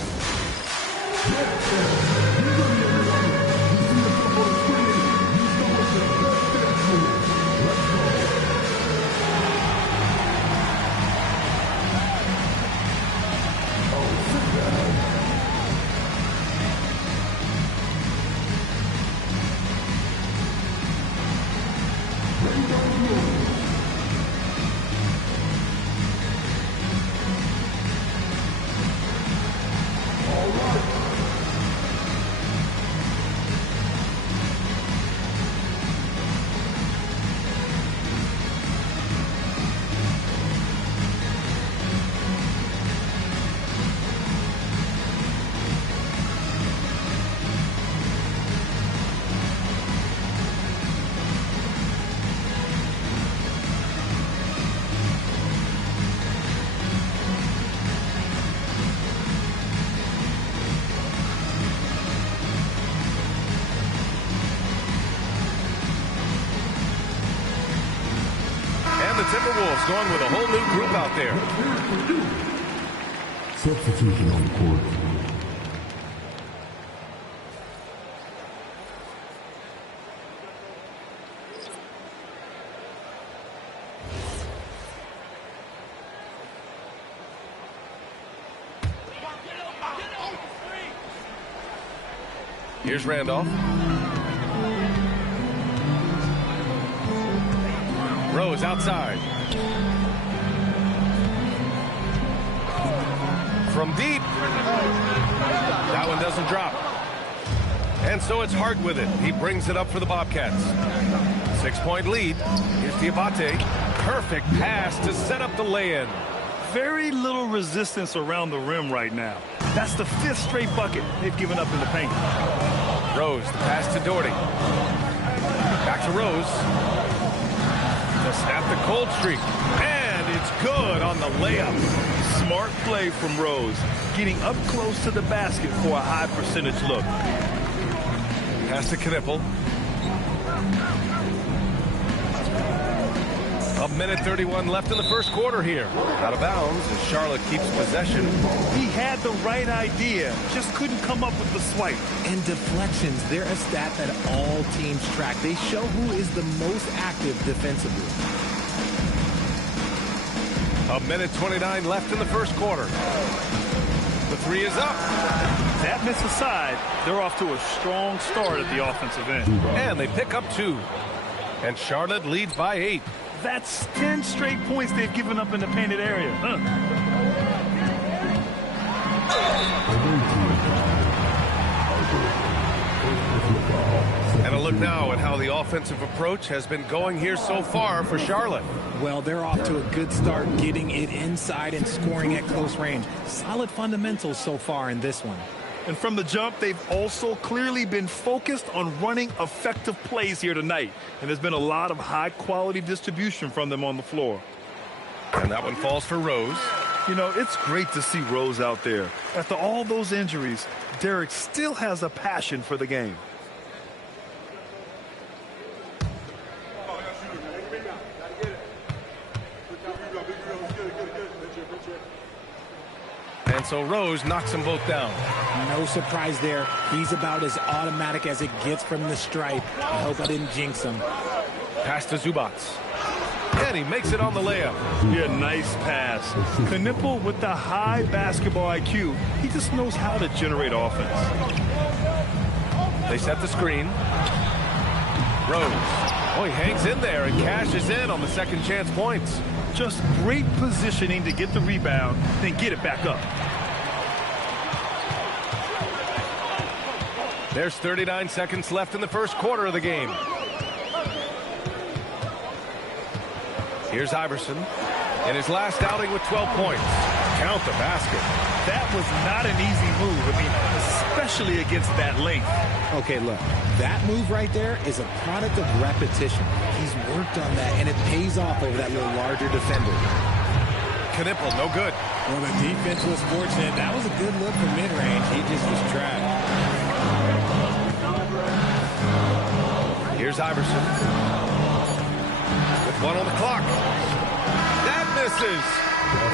Timberwolves going with a whole new group out there. Substitution on the court. Here's Randolph. Rose outside. From deep. That one doesn't drop. And so it's Hart with it. He brings it up for the Bobcats. 6-point lead. Here's Diabate. Perfect pass to set up the lay-in. Very little resistance around the rim right now. That's the 5th straight bucket they've given up in the paint. Rose, the pass to Doherty. Back to Rose. To snap the cold streak. And it's good on the layup. Smart play from Rose. Getting up close to the basket for a high percentage look. Pass to Knipple. A minute 31 left in the first quarter here. Out of bounds as Charlotte keeps possession. He had the right idea, just couldn't come up with the swipe. And deflections, they're a stat that all teams track. They show who is the most active defensively. A minute 29 left in the first quarter. The three is up. That miss aside, they're off to a strong start at the offensive end. And they pick up 2. And Charlotte leads by 8. That's 10 straight points they've given up in the painted area. And a look now at how the offensive approach has been going here so far for Charlotte. Well, they're off to a good start getting it inside and scoring at close range. Solid fundamentals so far in this one. And from the jump, they've also clearly been focused on running effective plays here tonight. And there's been a lot of high-quality distribution from them on the floor. And that one falls for Rose. You know, it's great to see Rose out there. After all those injuries, Derek still has a passion for the game. And so Rose knocks them both down. No surprise there. He's about as automatic as it gets from the stripe. I hope I didn't jinx him. Pass to Zubac. And he makes it on the layup. Yeah, nice pass. Knipple with the high basketball IQ. He just knows how to generate offense. They set the screen. Rose. Oh, he hangs in there and cashes in on the second chance points. Just great positioning to get the rebound, then get it back up. There's 39 seconds left in the first quarter of the game. Here's Iverson in his last outing with 12 points. count the basket. That was not an easy move. I mean, especially against that length. Okay, look, that move right there is a product of repetition. He's worked on that, and it pays off over that little larger defender. Knipple, no good. Well, the defense was fortunate. That was a good look from mid-range. He just was trapped. Here's Iverson. With 1 on the clock. That misses.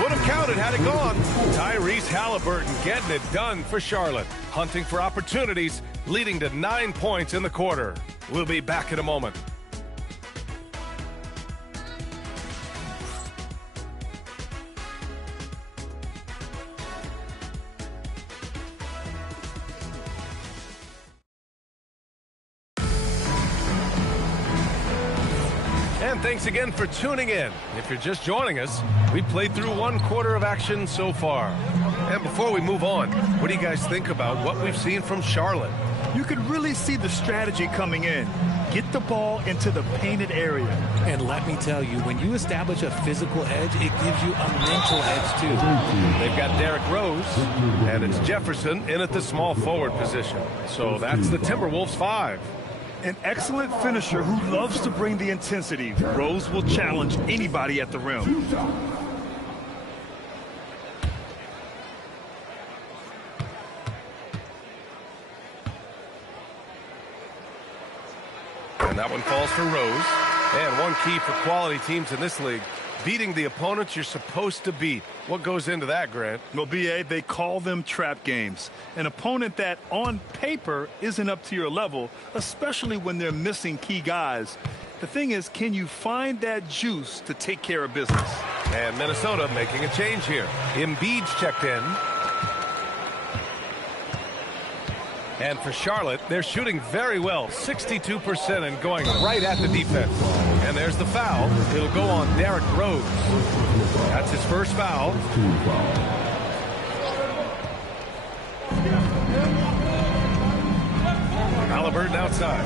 Would have counted had it gone. Tyrese Halliburton getting it done for Charlotte. Hunting for opportunities, leading to 9 points in the quarter. We'll be back in a moment. And thanks again for tuning in. If you're just joining us, we played through 1 quarter of action so far. And before we move on, what do you guys think about what we've seen from Charlotte? You could really see the strategy coming in. Get the ball into the painted area. And let me tell you, when you establish a physical edge, it gives you a mental edge, too. They've got Derrick Rose, and it's Jefferson in at the small forward position. So that's the Timberwolves 5. An excellent finisher who loves to bring the intensity. Rose will challenge anybody at the rim. And that one falls for Rose. And one key for quality teams in this league, beating the opponents you're supposed to beat. What goes into that, Grant? Well, B.A., they call them trap games. An opponent that, on paper, isn't up to your level, especially when they're missing key guys. The thing is, can you find that juice to take care of business? And Minnesota making a change here. Embiid's checked in. And for Charlotte, they're shooting very well, 62% and going right at the defense. And there's the foul. It'll go on Derrick Rose. That's his first foul. Halliburton outside.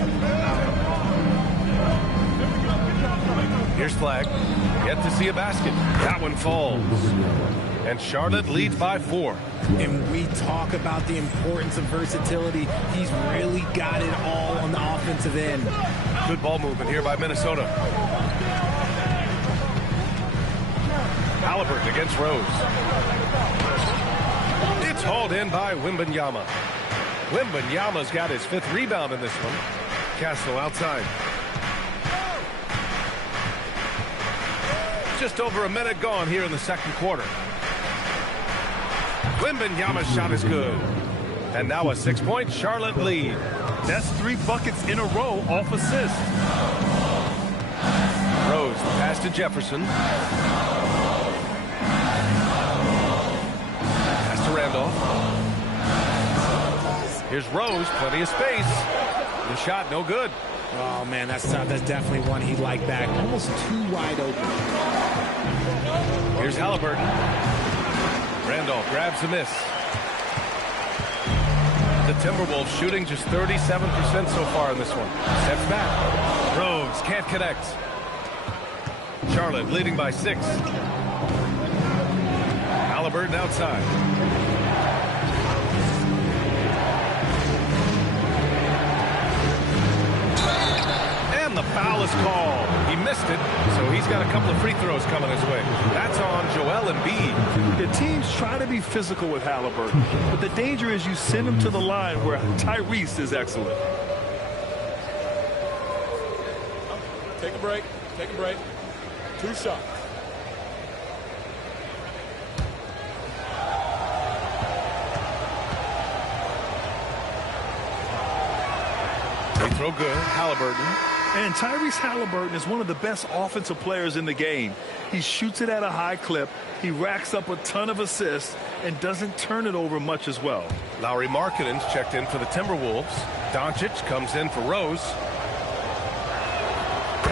Here's Flag. Yet to see a basket. That one falls. And Charlotte leads by 4. And we talk about the importance of versatility. He's really got it all on the offensive end. Good ball movement here by Minnesota. Halliburton against Rose. It's hauled in by Wembanyama. Wembanyama's got his 5th rebound in this one. Castle outside. Just over a minute gone here in the second quarter. Wembanyama's shot is good. And now a 6-point Charlotte lead. That's 3 buckets in a row off assist. Rose, pass to Jefferson. Pass to Randolph. Here's Rose, plenty of space. The shot, no good. Oh, man, that's tough. That's definitely one he'd like back. Almost too wide open. Here's Halliburton. Randolph grabs the miss. The Timberwolves shooting just 37% so far in this one. Steps back. Rose can't connect. Charlotte leading by 6. Halliburton outside. And the foul is called. He missed it, so he's got a couple of free throws coming his way. That's on Joel Embiid. The teams try to be physical with Halliburton, but the danger is you send him to the line where Tyrese is excellent. Take a break. Take a break. 2 shots. Free throw good. Halliburton. And Tyrese Halliburton is one of the best offensive players in the game. He shoots it at a high clip. He racks up a ton of assists and doesn't turn it over much as well. Lauri Markkanen's checked in for the Timberwolves. Doncic comes in for Rose.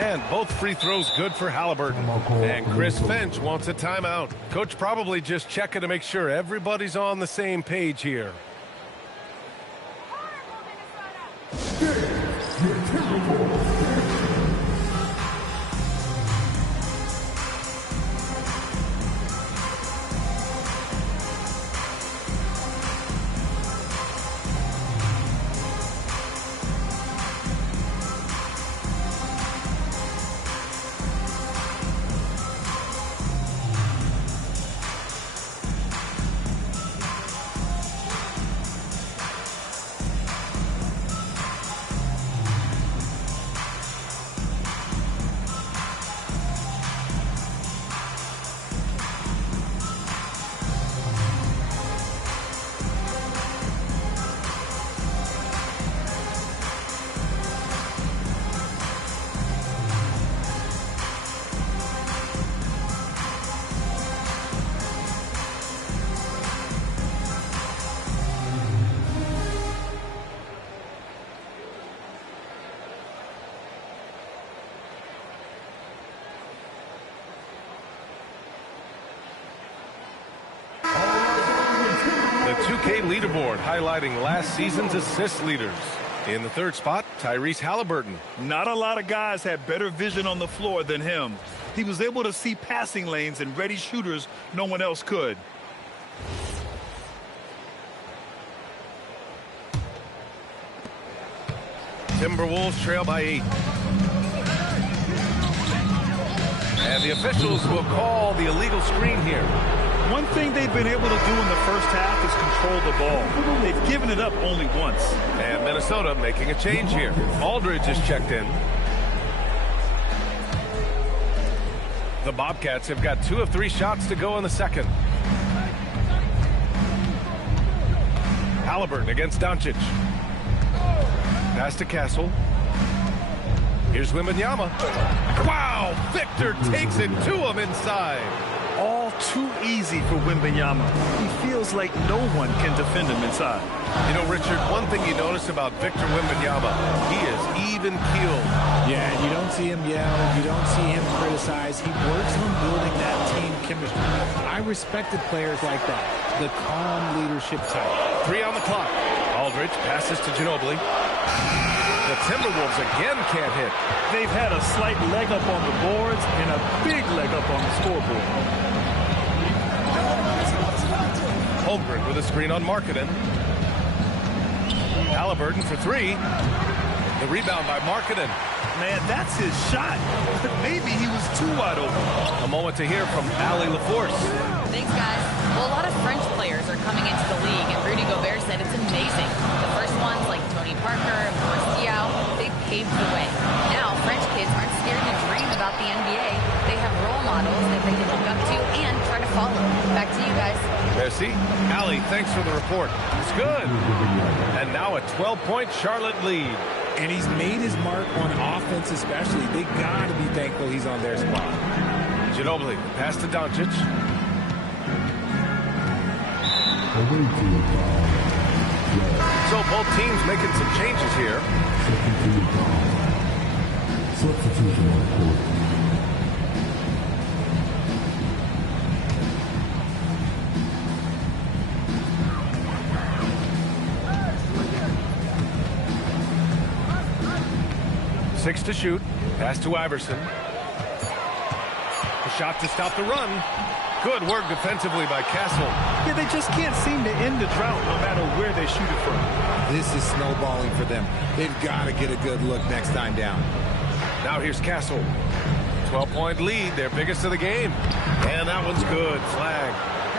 And both free throws good for Halliburton. And Chris Finch wants a timeout. Coach probably just checking to make sure everybody's on the same page here. 2K leaderboard highlighting last season's assist leaders. In the third spot, Tyrese Halliburton. Not a lot of guys had better vision on the floor than him. He was able to see passing lanes and ready shooters no one else could. Timberwolves trail by 8. And the officials will call the illegal screen here. One thing they've been able to do in the first half is control the ball. They've given it up only once. And Minnesota making a change here. Aldridge is checked in. The Bobcats have got 2 of 3 shots to go in the second. Halliburton against Doncic. Pass to Castle. Here's Wembanyama. Wow! Victor takes it to him inside. All too easy for Wembanyama. He feels like no one can defend him inside. You know, Richard, one thing you notice about Victor Wembanyama, he is even-keeled. Yeah, you don't see him yell. You don't see him criticize. He works on building that team chemistry. I respected players like that. The calm leadership type. 3 on the clock. Aldridge passes to Ginobili. The Timberwolves again can't hit. They've had a slight leg up on the boards and a big leg up on the scoreboard. Holmgren with a screen on Markkanen. Halliburton for 3. The rebound by Markkanen. Man, that's his shot. But maybe he was too wide open. A moment to hear from Allie LaForce. Thanks, guys. Well, a lot of French players are coming into the league, and Rudy Gobert said it's amazing. The first ones, like Tony Parker and Boris Diaw, they paved the way. Now, French kids aren't scared to dream about the NBA. They have role models that they can look up to and try to follow. Back to you guys. Merci. Allie, thanks for the report. It's good. And now a 12-point Charlotte lead. And he's made his mark on offense especially. They got to be thankful he's on their spot. Ginobili, pass to Doncic. So both teams making some changes here. Substitution on court. Six to shoot. Pass to Iverson. A shot to stop the run. Good work defensively by Castle. Yeah, they just can't seem to end the drought no matter where they shoot it from. This is snowballing for them. They've got to get a good look next time down. Now here's Castle. 12-point lead, their biggest of the game. And that one's good. Flag.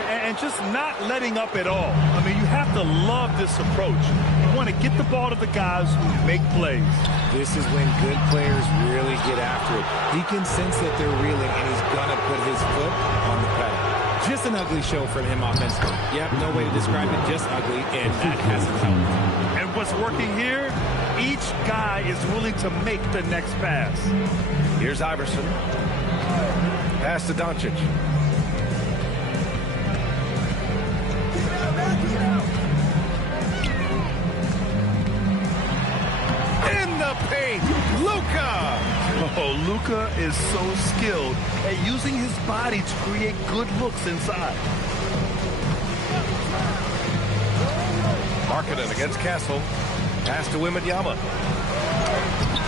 And just not letting up at all. I mean, you have to love this approach. You want to get the ball to the guys who make plays. This is when good players really get after it. He can sense that they're reeling, and he's going to put his foot on the pedal. Just an ugly show from him offensively. Yep, no way to describe it, just ugly, and that hasn't helped. And what's working here, each guy is willing to make the next pass. Here's Iverson. Pass to Doncic. In the paint, Luka! Oh, Luka is so skilled at using his body to create good looks inside. Markkanen against Castle. Pass to Wembanyama.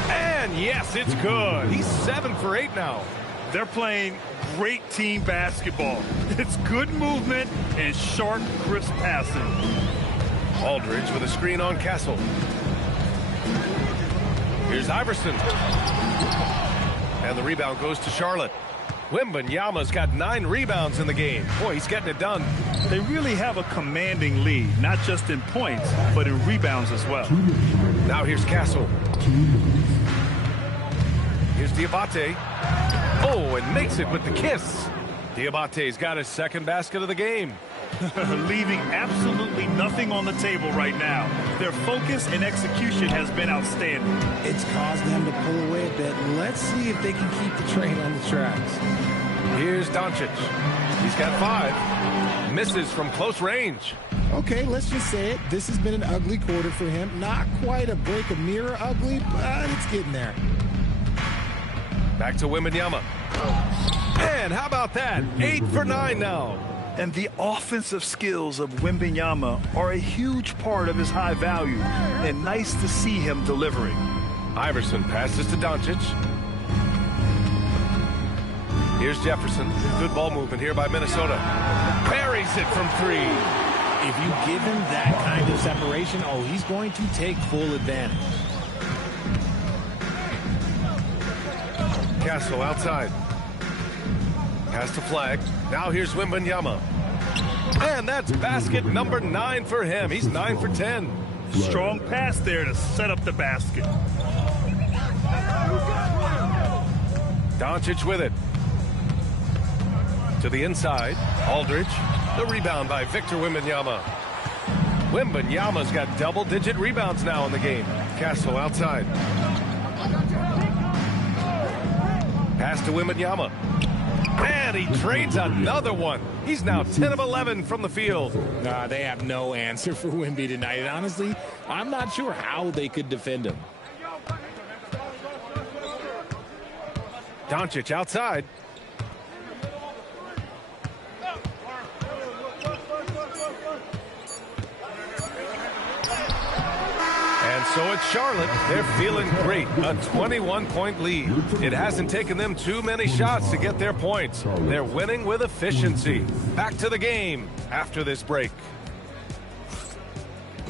And yes, it's good. He's 7 for 8 now. They're playing great team basketball. It's good movement and sharp, crisp passing. Aldridge with a screen on Castle. Here's Iverson. And the rebound goes to Charlotte. Wembanyama's got 9 rebounds in the game. Boy, he's getting it done. They really have a commanding lead, not just in points, but in rebounds as well. Now here's Castle. Here's Diabate. Oh, and makes it with the kiss. Diabate's got his second basket of the game. Leaving absolutely nothing on the table right now. Their focus and execution has been outstanding. It's caused them to pull away a bit. Let's see if they can keep the train on the tracks. Here's Doncic. He's got 5. Misses from close range. Okay, let's just say it. This has been an ugly quarter for him. Not quite a break a mirror ugly, but it's getting there. Back to Wembanyama. And how about that? 8 for 9 now. And the offensive skills of Wembanyama are a huge part of his high value, and nice to see him delivering. Iverson passes to Doncic. Here's Jefferson. Good ball movement here by Minnesota. Buries it from 3. If you give him that kind of separation, he's going to take full advantage. Castle outside. Pass to Flag. Now here's Wembanyama. And that's basket number 9 for him. He's 9 for 10. Strong pass there to set up the basket. Doncic with it. To the inside. Aldridge. The rebound by Victor Wembanyama. Wembanyama's got double-digit rebounds now in the game. Castle outside. Pass to Wembanyama. And he trades another one. He's now 10 of 11 from the field. They have no answer for Wemby tonight. And honestly, I'm not sure how they could defend him. Doncic outside. And so it's Charlotte. They're feeling great. A 21-point lead. It hasn't taken them too many shots to get their points. They're winning with efficiency. Back to the game after this break.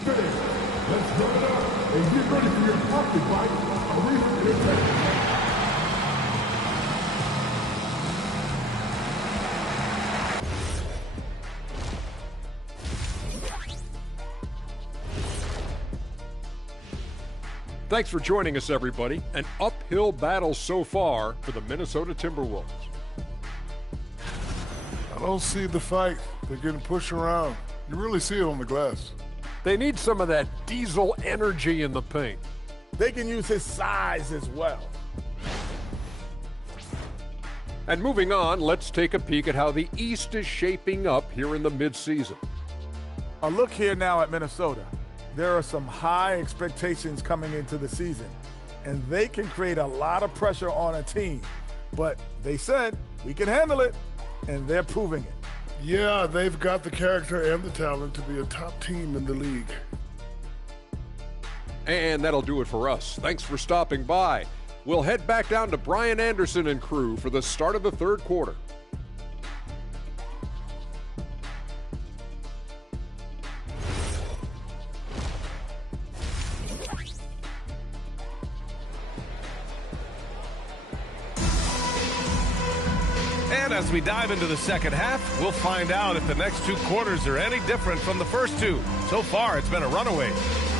Let's go and get ready for your pocket fight. Thanks for joining us, everybody. An uphill battle so far for the Minnesota Timberwolves. I don't see the fight. They're getting pushed around. You really see it on the glass. They need some of that diesel energy in the paint. They can use his size as well. And moving on, let's take a peek at how the East is shaping up here in the midseason. A look here now at Minnesota. There are some high expectations coming into the season, and they can create a lot of pressure on a team. But they said, we can handle it, and they're proving it. Yeah, they've got the character and the talent to be a top team in the league. And that'll do it for us. Thanks for stopping by. We'll head back down to Brian Anderson and crew for the start of the third quarter. And as we dive into the second half, we'll find out if the next 2 quarters are any different from the first 2. So far, it's been a runaway.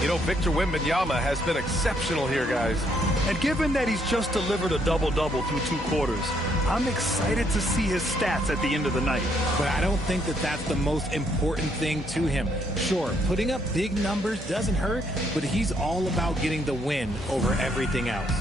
You know, Victor Wembanyama has been exceptional here, guys. And given that he's just delivered a double-double through 2 quarters, I'm excited to see his stats at the end of the night. But I don't think that that's the most important thing to him. Sure, putting up big numbers doesn't hurt, but he's all about getting the win over everything else.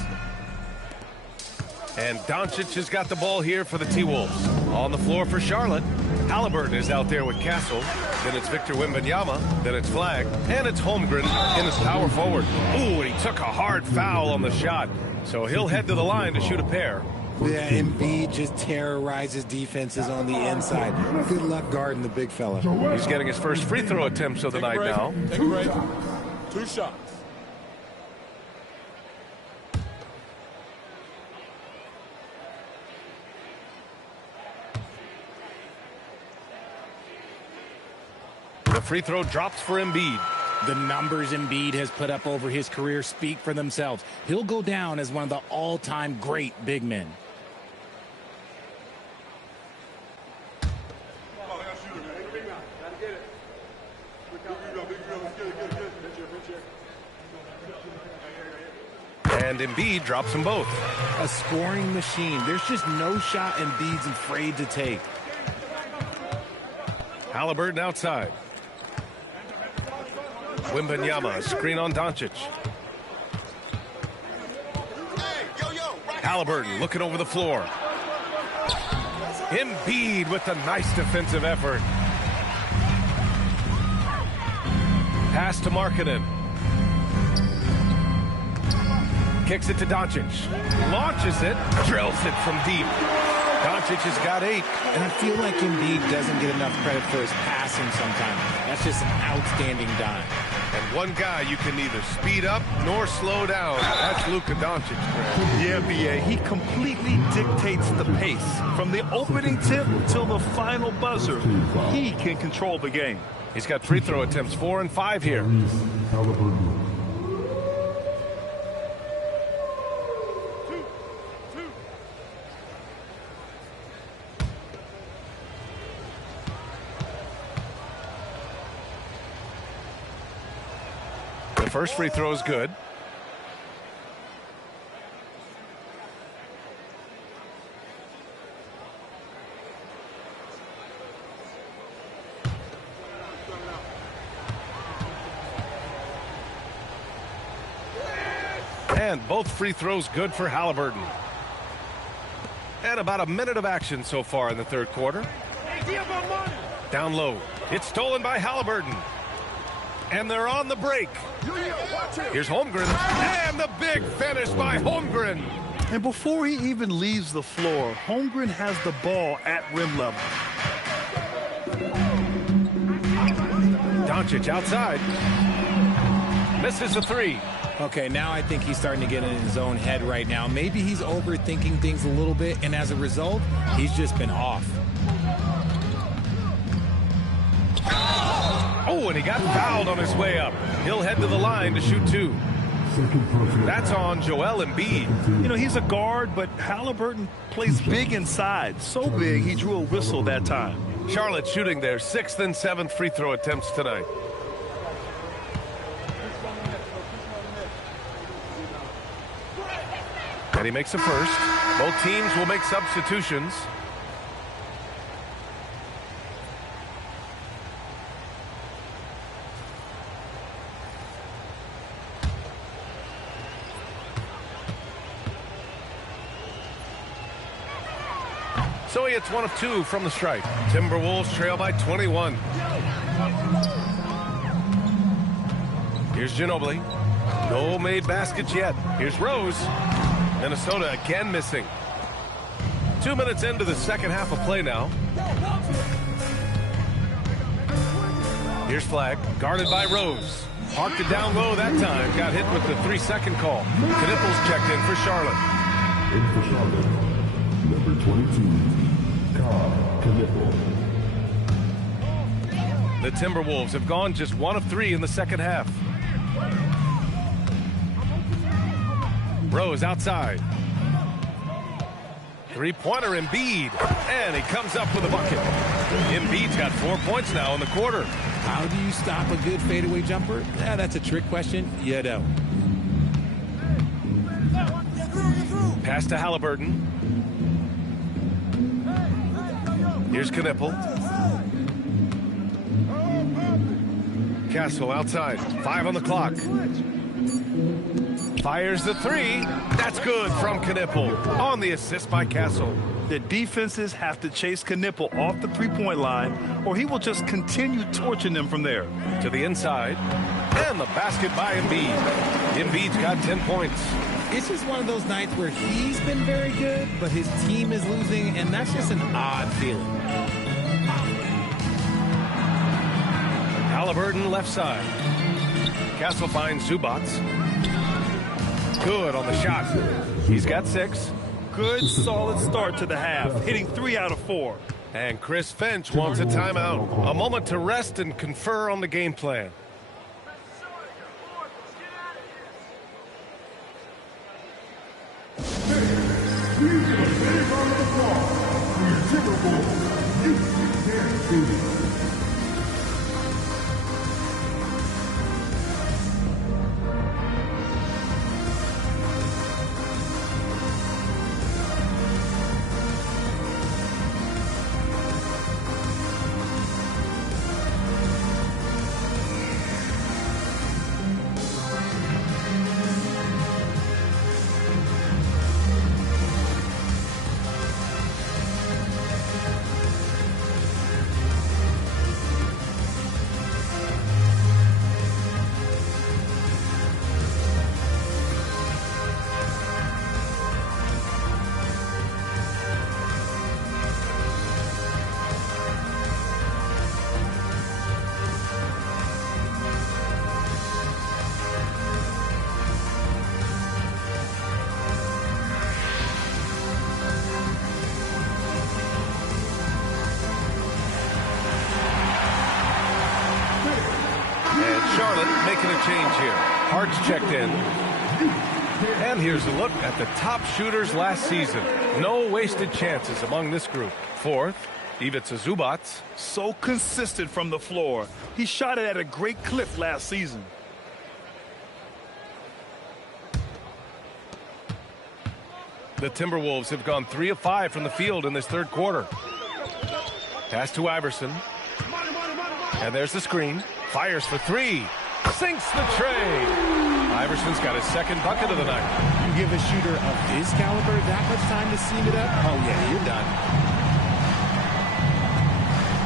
And Doncic has got the ball here for the T-Wolves. On the floor for Charlotte. Halliburton is out there with Castle. Then it's Victor Wembanyama. Then it's Flag. And it's Holmgren in his power forward. Ooh, and he took a hard foul on the shot. So he'll head to the line to shoot a pair. Yeah, Embiid just terrorizes defenses on the inside. Good luck guarding the big fella. He's getting his first free throw attempts of the night now. 2 shots. The free throw drops for Embiid. The numbers Embiid has put up over his career speak for themselves. He'll go down as one of the all-time great big men. And Embiid drops them both. A scoring machine. There's just no shot Embiid's afraid to take. Halliburton outside. Wembanyama, screen on Doncic. Halliburton looking over the floor. Embiid with a nice defensive effort. Pass to Markkanen. Kicks it to Doncic. Launches it. Drills it from deep. Doncic has got 8. And I feel like Embiid doesn't get enough credit for his passing sometimes. That's just an outstanding dime. And one guy you can neither speed up nor slow down. That's Luka Doncic. Yeah, B.A. He completely dictates the pace. From the opening tip till the final buzzer, he can control the game. He's got free throw attempts 4 and 5 here. The first free throw is good. And both free throws good for Halliburton. And about a minute of action so far in the third quarter. Down low. It's stolen by Halliburton. And they're on the break. Here's Holmgren. And the big finish by Holmgren. And before he even leaves the floor, Holmgren has the ball at rim level. Doncic outside. Misses a 3. Okay, now I think he's starting to get in his own head right now. Maybe he's overthinking things a little bit, and as a result, he's just been off. Oh, and he got fouled on his way up. He'll head to the line to shoot 2. That's on Joel Embiid. You know, he's a guard, but Halliburton plays big inside. So big, he drew a whistle that time. Charlotte shooting their 6th and 7th free throw attempts tonight. And he makes a first. Both teams will make substitutions. So he hits 1 of 2 from the stripe. Timberwolves trail by 21. Here's Ginobili. No made baskets yet. Here's Rose. Minnesota again missing. 2 minutes into the second half of play now. Here's Flagg, guarded by Rose. Parked it down low that time. Got hit with the 3-second call. Knipples checked in for Charlotte. In for Charlotte, number 22, Knippel. The Timberwolves have gone just 1 of 3 in the second half. Rose outside. Three-pointer Embiid. And he comes up with a bucket. Embiid's got 4 points now in the quarter. How do you stop a good fadeaway jumper? Yeah, that's a trick question. You don't. Pass to Halliburton. Here's Knippel. Castle outside. 5 on the clock. Fires the 3. That's good from Knippel. On the assist by Castle. The defenses have to chase Knippel off the three-point line, or he will just continue torching them from there. To the inside. And the basket by Embiid. Embiid's got 10 points. It's just one of those nights where he's been very good, but his team is losing, and that's just an odd feeling. Halliburton left side. Castle finds Zubats. Good on the shot. He's got 6. Good, solid start to the half, hitting 3 out of 4. And Chris Finch wants a timeout. A moment to rest and confer on the game plan. guards checked in. And here's a look at the top shooters last season. No wasted chances among this group. Fourth, Ivica Zubac. So consistent from the floor. He shot it at a great clip last season. The Timberwolves have gone 3 of 5 from the field in this third quarter. Pass to Iverson. And there's the screen. Fires for 3. Sinks the tray. Iverson's got his second bucket of the night. You give a shooter of his caliber that much time to seam it up? Oh, yeah, you're done.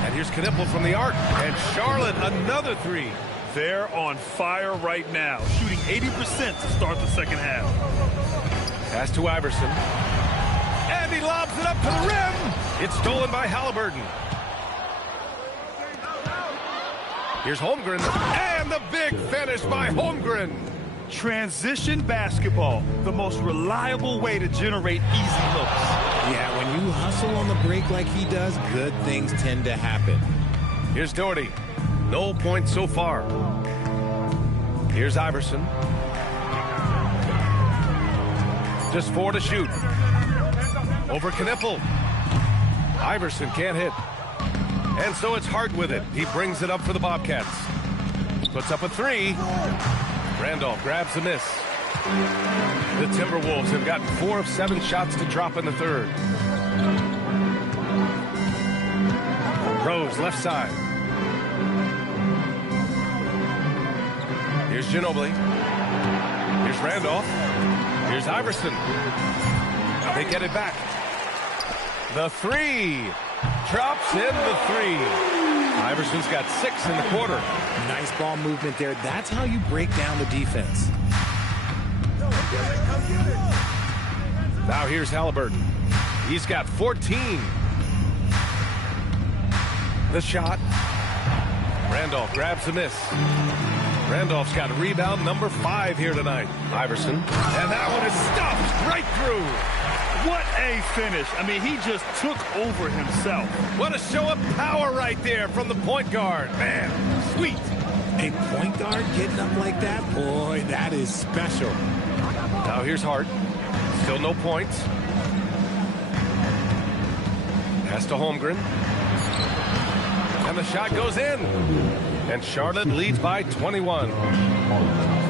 And here's Knipple from the arc. And Charlotte, another 3. They're on fire right now, shooting 80% to start the second half. Pass to Iverson. And he lobs it up to the rim. It's stolen by Halliburton. Here's Holmgren. And the big finish by Holmgren. Transition basketball, the most reliable way to generate easy looks. Yeah, when you hustle on the break like he does, good things tend to happen. Here's Doherty. No points so far. Here's Iverson. Just 4 to shoot. Over Knipple. Iverson can't hit. And so it's Hart with it. He brings it up for the Bobcats. Puts up a 3. Randolph grabs the miss. The Timberwolves have gotten 4 of 7 shots to drop in the third. Rose left side. Here's Ginobili. Here's Randolph. Here's Iverson. They get it back. The 3. Drops in the 3. Iverson's got 6 in the quarter. Nice ball movement there. That's how you break down the defense. Now here's Halliburton. He's got 14. The shot. Randolph grabs the miss. Randolph's got rebound number 5 here tonight. Iverson. And that one is stuffed right through. What a finish. I mean, he just took over himself. What a show of power right there from the point guard. Man, sweet. A point guard getting up like that? Boy, that is special. Now here's Hart. Still no points. Pass to Holmgren. And the shot goes in. And Charlotte leads by 21.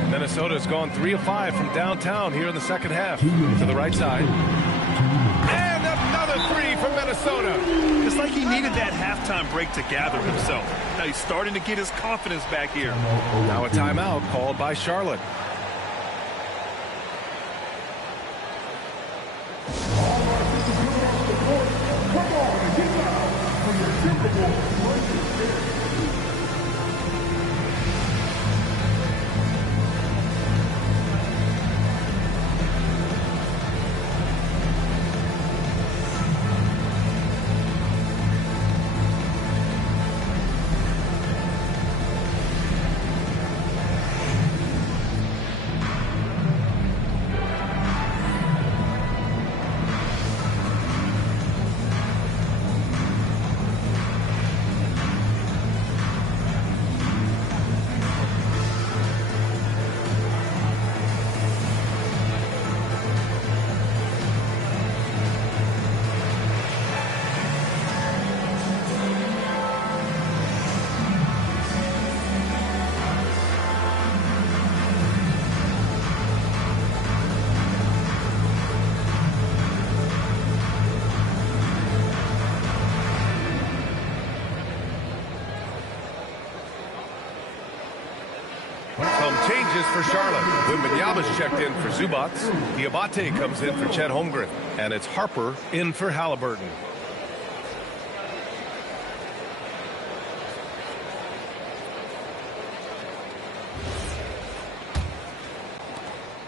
Minnesota's gone 3 of 5 from downtown here in the second half. To the right side. And another 3 from Minnesota. It's like he needed that halftime break to gather himself. Now he's starting to get his confidence back here. Now a timeout called by Charlotte. Changes for Charlotte. Wembanyama's checked in for Zubac. Diabate comes in for Chet Holmgren. And it's Harper in for Halliburton.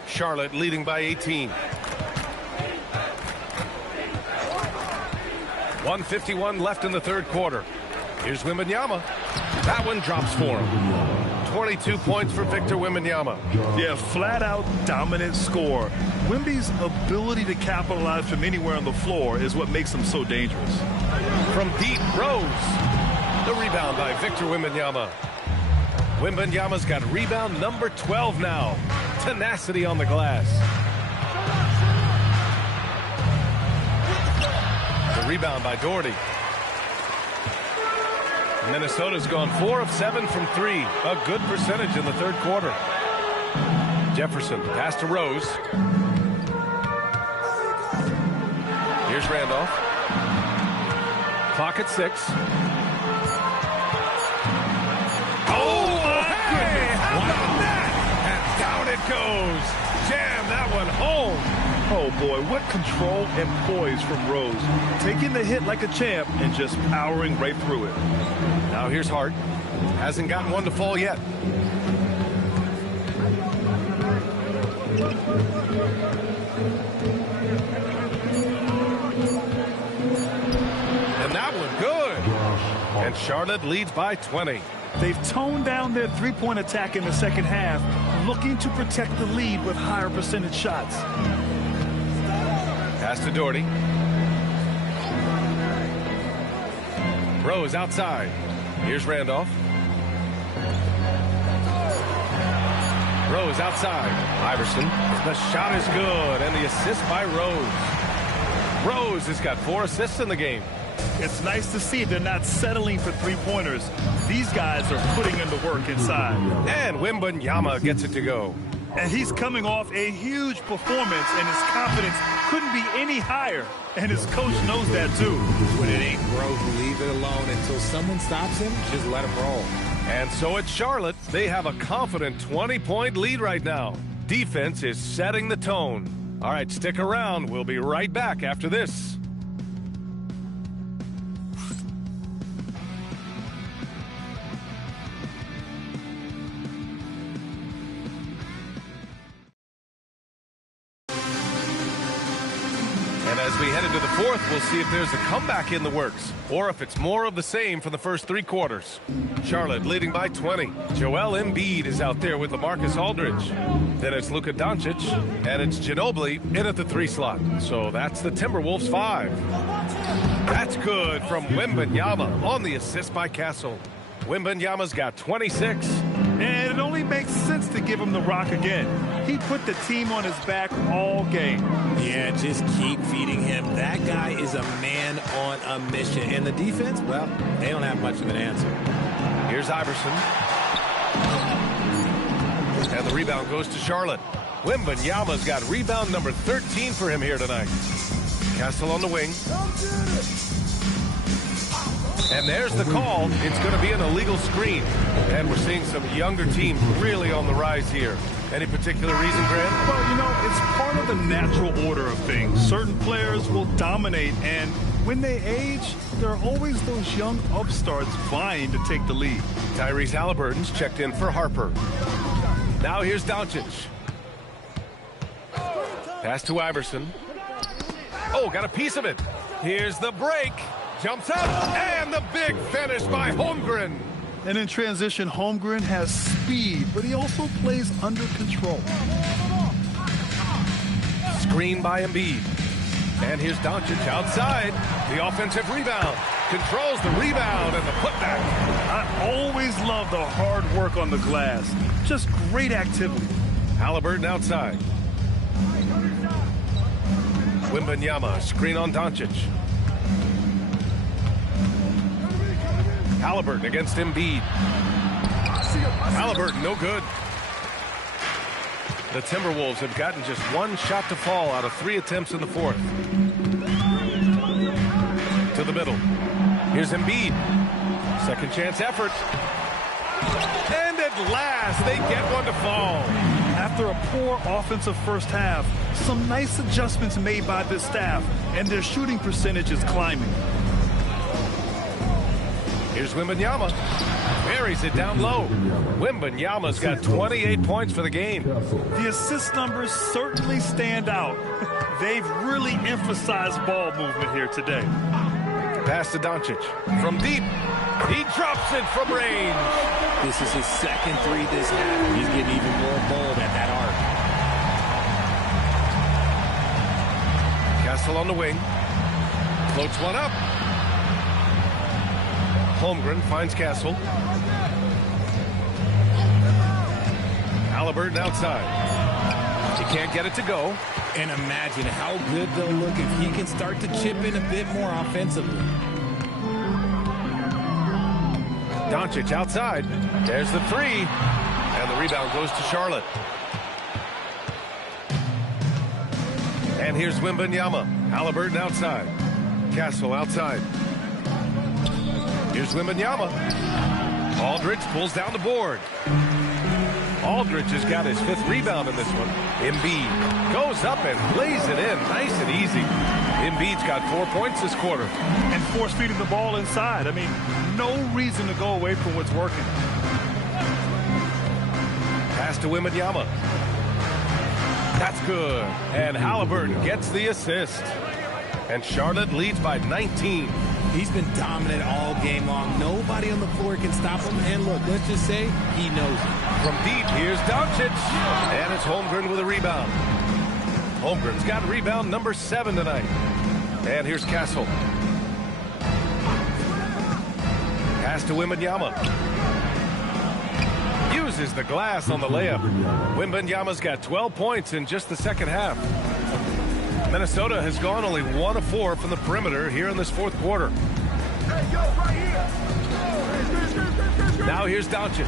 Charlotte leading by 18. 1:51 left in the third quarter. Here's Wembanyama. That one drops for him. 22 points for Victor Wembanyama. Yeah, flat-out dominant score. Wemby's ability to capitalize from anywhere on the floor is what makes him so dangerous. From deep, Rose. The rebound by Victor Wembanyama. Wembanyama's got rebound number 12 now. Tenacity on the glass. The rebound by Doherty. Minnesota's gone 4 of 7 from 3. A good percentage in the third quarter. Jefferson, pass to Rose. Here's Randolph. Clock at 6. Oh, my goodness. How about that? And down it goes. Jam that one home. Oh, boy, what control and poise from Rose. Taking the hit like a champ and just powering right through it. Now here's Hart. Hasn't gotten one to fall yet. And that one good. And Charlotte leads by 20. They've toned down their three-point attack in the second half, looking to protect the lead with higher percentage shots. Pass to Doherty. Rose outside. Here's Randolph. Rose outside. Iverson. The shot is good, and the assist by Rose. Rose has got 4 assists in the game. It's nice to see they're not settling for three-pointers. These guys are putting in the work inside. And Wembanyama gets it to go. And he's coming off a huge performance, and his confidence couldn't be any higher. And his coach knows that, too. When it ain't broke, leave it alone until someone stops him. Just let him roll. And so it's Charlotte. They have a confident 20-point lead right now. Defense is setting the tone. All right, stick around. We'll be right back after this. As we head into the fourth, we'll see if there's a comeback in the works or if it's more of the same for the first 3 quarters. Charlotte leading by 20. Joel Embiid is out there with LaMarcus Aldridge. Then it's Luka Doncic, and it's Ginobili in at the 3 slot. So that's the Timberwolves 5. That's good from Wembanyama on the assist by Castle. Wembanyama's got 26. And it only makes sense to give him the rock again. He put the team on his back all game. Yeah, just keep feeding him. That guy is a man on a mission. And the defense, well, they don't have much of an answer. Here's Iverson. And the rebound goes to Charlotte. Wembanyama's got rebound number 13 for him here tonight. Castle on the wing. And there's the call. It's going to be an illegal screen. And we're seeing some younger teams really on the rise here. Any particular reason, Grant? Well, you know, it's part of the natural order of things. Certain players will dominate, and when they age, there are always those young upstarts vying to take the lead. Tyrese Halliburton's checked in for Harper. Now here's Doncic. Pass to Iverson. Oh, got a piece of it. Here's the break. Jumps up, and the big finish by Holmgren. And in transition, Holmgren has speed, but he also plays under control. Screen by Embiid. And here's Doncic outside. The offensive rebound. Controls the rebound and the putback. I always love the hard work on the glass. Just great activity. Halliburton outside. Wembanyama, screen on Doncic. Halliburton against Embiid. Halliburton, no good. The Timberwolves have gotten just 1 shot to fall out of 3 attempts in the fourth. To the middle. Here's Embiid. Second chance effort. And at last, they get one to fall. After a poor offensive first half, some nice adjustments made by this staff, and their shooting percentage is climbing. Here's Wembanyama. Buries it down low. Wembanyama's got 28 points for the game. The assist numbers certainly stand out. They've really emphasized ball movement here today. Pass to Doncic. From deep. He drops it from range. This is his second 3 this half. He's getting even more bold at that arc. Castle on the wing. Floats one up. Holmgren finds Castle. Halliburton outside. He can't get it to go. And imagine how good they'll look if he can start to chip in a bit more offensively. Doncic outside. There's the three. And the rebound goes to Charlotte. And here's Wembanyama. Halliburton outside. Castle outside. Here's Wembanyama. Aldridge pulls down the board. Aldridge has got his 5th rebound in this one. Embiid goes up and lays it in nice and easy. Embiid's got 4 points this quarter. And force feeding the ball inside. I mean, no reason to go away from what's working. Pass to Wembanyama. That's good. And Halliburton gets the assist. And Charlotte leads by 19. He's been dominant all game long. Nobody on the floor can stop him. And look, let's just say he knows it. From deep, here's Doncic. And it's Holmgren with a rebound. Holmgren's got rebound number 7 tonight. And here's Castle. Pass to Wembanyama. Uses the glass on the layup. Wembanyama's got 12 points in just the second half. Minnesota has gone only 1 of 4 from the perimeter here in this 4th quarter. Now here's Doncic.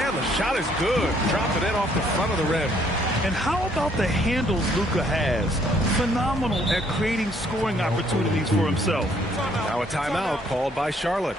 And the shot is good. Drop it in off the front of the rim. And how about the handles Luka has? Phenomenal at creating scoring opportunities for himself. Now a timeout called by Charlotte.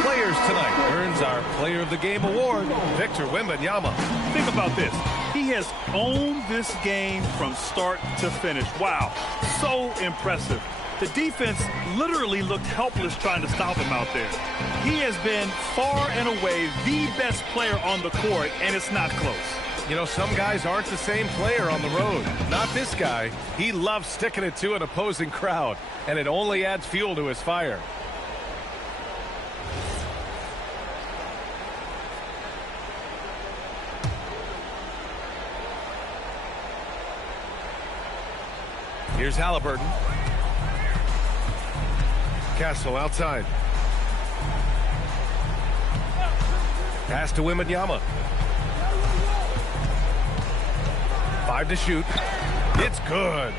Players tonight earns our Player of the Game award, Victor Wembanyama. Think about this. He has owned this game from start to finish. Wow, so impressive. The defense literally looked helpless trying to stop him out there. He has been far and away the best player on the court, and it's not close. You know, some guys aren't the same player on the road. Not this guy. He loves sticking it to an opposing crowd, and it only adds fuel to his fire. Here's Halliburton. Castle outside. Pass to Wembanyama. 5 to shoot. It's good.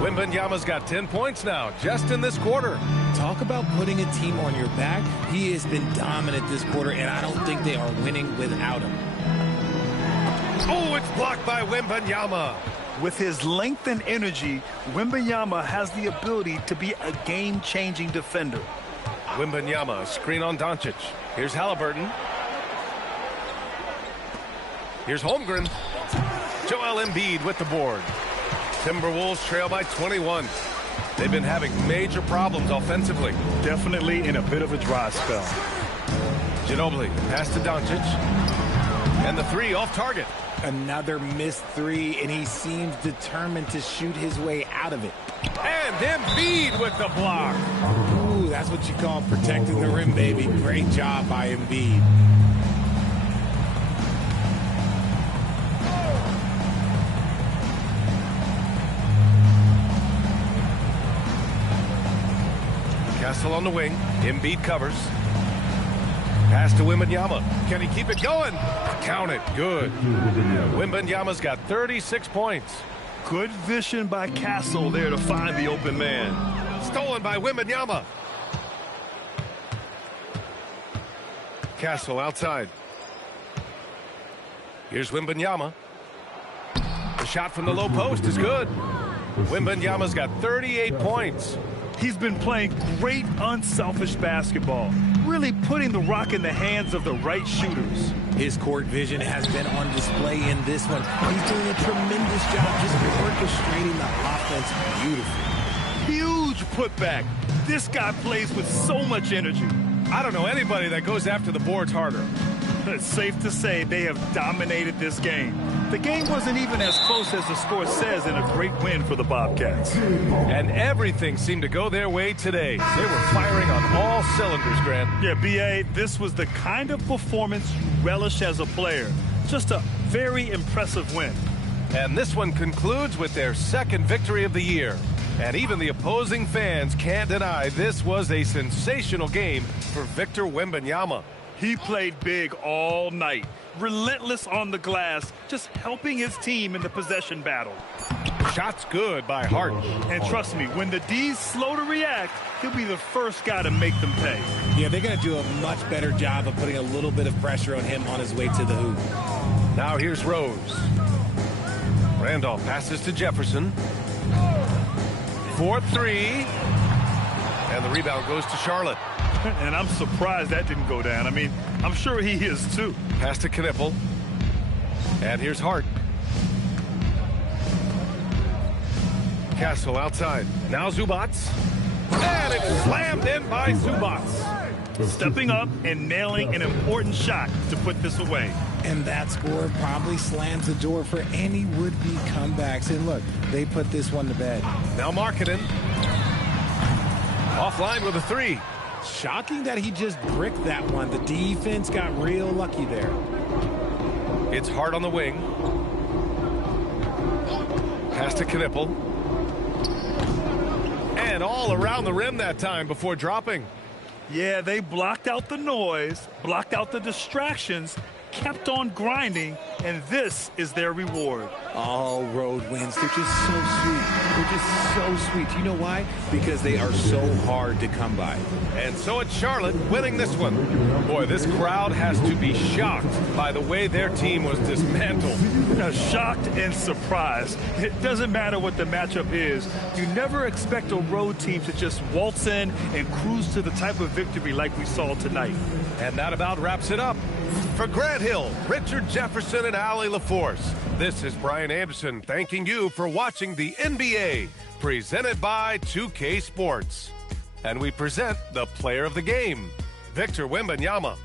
Wembanyama's got 10 points now, just in this quarter. Talk about putting a team on your back. He has been dominant this quarter, and I don't think they are winning without him. Oh, it's blocked by Wembanyama. With his length and energy, Wembanyama has the ability to be a game-changing defender. Wembanyama, screen on Doncic. Here's Halliburton. Here's Holmgren. Joel Embiid with the board. Timberwolves trail by 21. They've been having major problems offensively. Definitely in a bit of a dry spell. Ginobili, pass to Doncic. And the 3 off target. Another missed 3, and he seems determined to shoot his way out of it. And Embiid with the block. Ooh, that's what you call protecting the rim, baby. Great job by Embiid. Castle on the wing. Embiid covers. Pass to Wembanyama. Can he keep it going? Count it. Good. Wembanyama's got 36 points. Good vision by Castle there to find the open man. Stolen by Wembanyama. Castle outside. Here's Wembanyama. The shot from the low post is good. Wembanyama's got 38 points. He's been playing great unselfish basketball, really putting the rock in the hands of the right shooters. His court vision has been on display in this one. He's doing a tremendous job just orchestrating the offense beautifully. Huge putback. This guy plays with so much energy. I don't know anybody that goes after the boards harder. It's safe to say they have dominated this game. The game wasn't even as close as the score says in a great win for the Bobcats. And everything seemed to go their way today. They were firing on all cylinders, Grant. Yeah, B.A., this was the kind of performance you relish as a player. Just a very impressive win. And this one concludes with their second victory of the year. And even the opposing fans can't deny this was a sensational game for Victor Wembanyama. He played big all night, relentless on the glass, just helping his team in the possession battle. Shots good by Hart. And trust me, when the D's slow to react, he'll be the first guy to make them pay. Yeah, they're going to do a much better job of putting a little bit of pressure on him on his way to the hoop. Now here's Rose. Randolph passes to Jefferson. 4-3. And the rebound goes to Charlotte. And I'm surprised that didn't go down. I mean, I'm sure he is too. Pass to Knipple. And here's Hart. Castle outside. Now Zubats. And it's slammed in by Zubats. Stepping up and nailing an important shot to put this away. And that score probably slams the door for any would-be comebacks. And look, they put this one to bed. Now Markkanen. Offline with a three. Shocking that he just bricked that one. The defense got real lucky there. It's Hart on the wing. Pass to Knipple. And all around the rim that time before dropping. Yeah, they blocked out the noise, blocked out the distractions, kept on grinding, and this is their reward. All road wins. They're just so sweet. They're just so sweet. You know why? Because they are so hard to come by. And so it's Charlotte winning this one. Boy, this crowd has to be shocked by the way their team was dismantled. Shocked and surprised. It doesn't matter what the matchup is. You never expect a road team to just waltz in and cruise to the type of victory like we saw tonight. And that about wraps it up. For Grant Hill, Richard Jefferson, and Allie LaForce, this is Brian Anderson thanking you for watching the NBA, presented by 2K Sports. And we present the player of the game, Victor Wembanyama.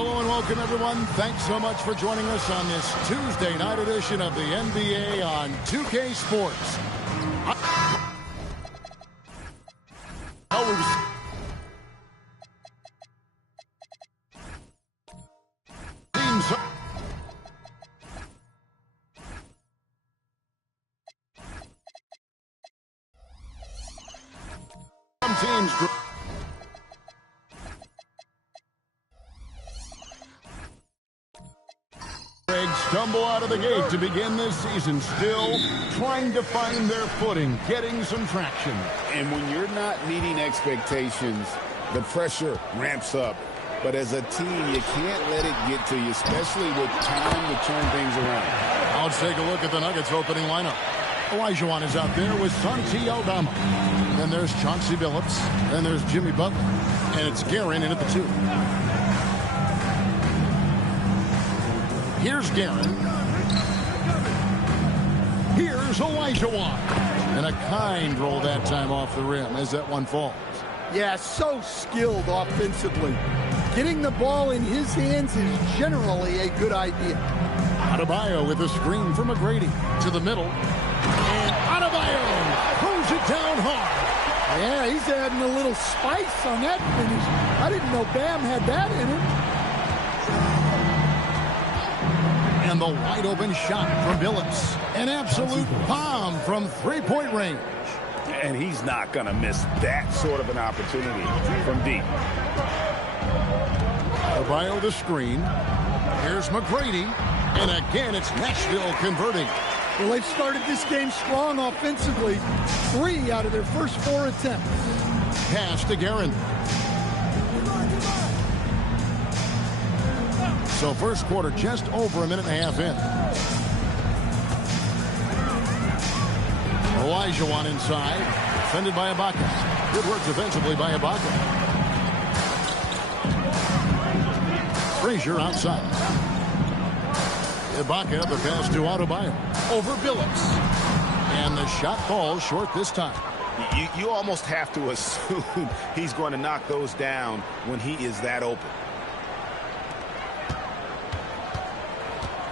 Hello and welcome, everyone. Thanks so much for joining us on this Tuesday night edition of the NBA on 2K Sports. Some teams stumble out of the gate to begin this season, still trying to find their footing, getting some traction. And when you're not meeting expectations, the pressure ramps up. But as a team, you can't let it get to you, especially with time to turn things around. Let's take a look at the Nuggets opening lineup. Olajuwon is out there with Santi Aldama. Then there's Chauncey Billups. Then there's Jimmy Butler. And it's Guerin in at the 2. Here's Guerin. Here's Olajuwon. And a kind roll that time off the rim as that one falls. Yeah, so skilled offensively. Getting the ball in his hands is generally a good idea. Adebayo with a screen from McGrady to the middle. And Adebayo throws it down hard. Yeah, he's adding a little spice on that finish. I didn't know Bam had that in him. And the wide open shot from Billups. An absolute bomb from three-point range. And he's not going to miss that sort of an opportunity from deep. Adebayo the screen. Here's McGrady. And again, it's Nashville converting. Well, they've started this game strong offensively. 3 out of their first 4 attempts. Pass to Guerin. So first quarter just over a minute and a half in. Olajuwon inside. Defended by Ibaka. Good work defensively by Ibaka. Frazier outside. Ibaka, the pass to Adebayo. Over Billups. And the shot falls short this time. You almost have to assume he's going to knock those down when he is that open.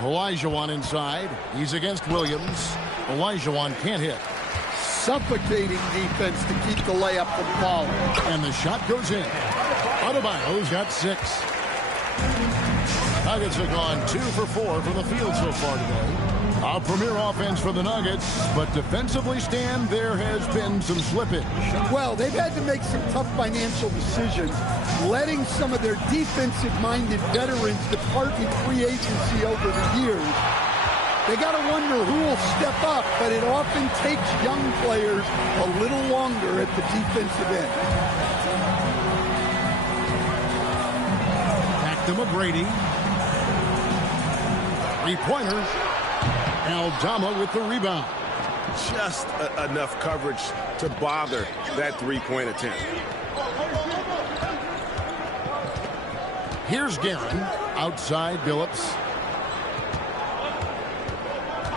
Olajuwon inside. He's against Williams. Olajuwon can't hit. Suffocating defense to keep the layup from falling. And the shot goes in. Adebayo's got 6. Nuggets have gone 2 for 4 from the field so far today. A premier offense for the Nuggets, but defensively, Stan, there has been some slippage. Well, they've had to make some tough financial decisions, letting some of their defensive-minded veterans depart in free agency over the years. They got to wonder who will step up, but it often takes young players a little longer at the defensive end. Back to McGrady. 3-pointers. Aldama with the rebound. Just enough coverage to bother that 3-point attempt. Here's Guerin. Outside Billups.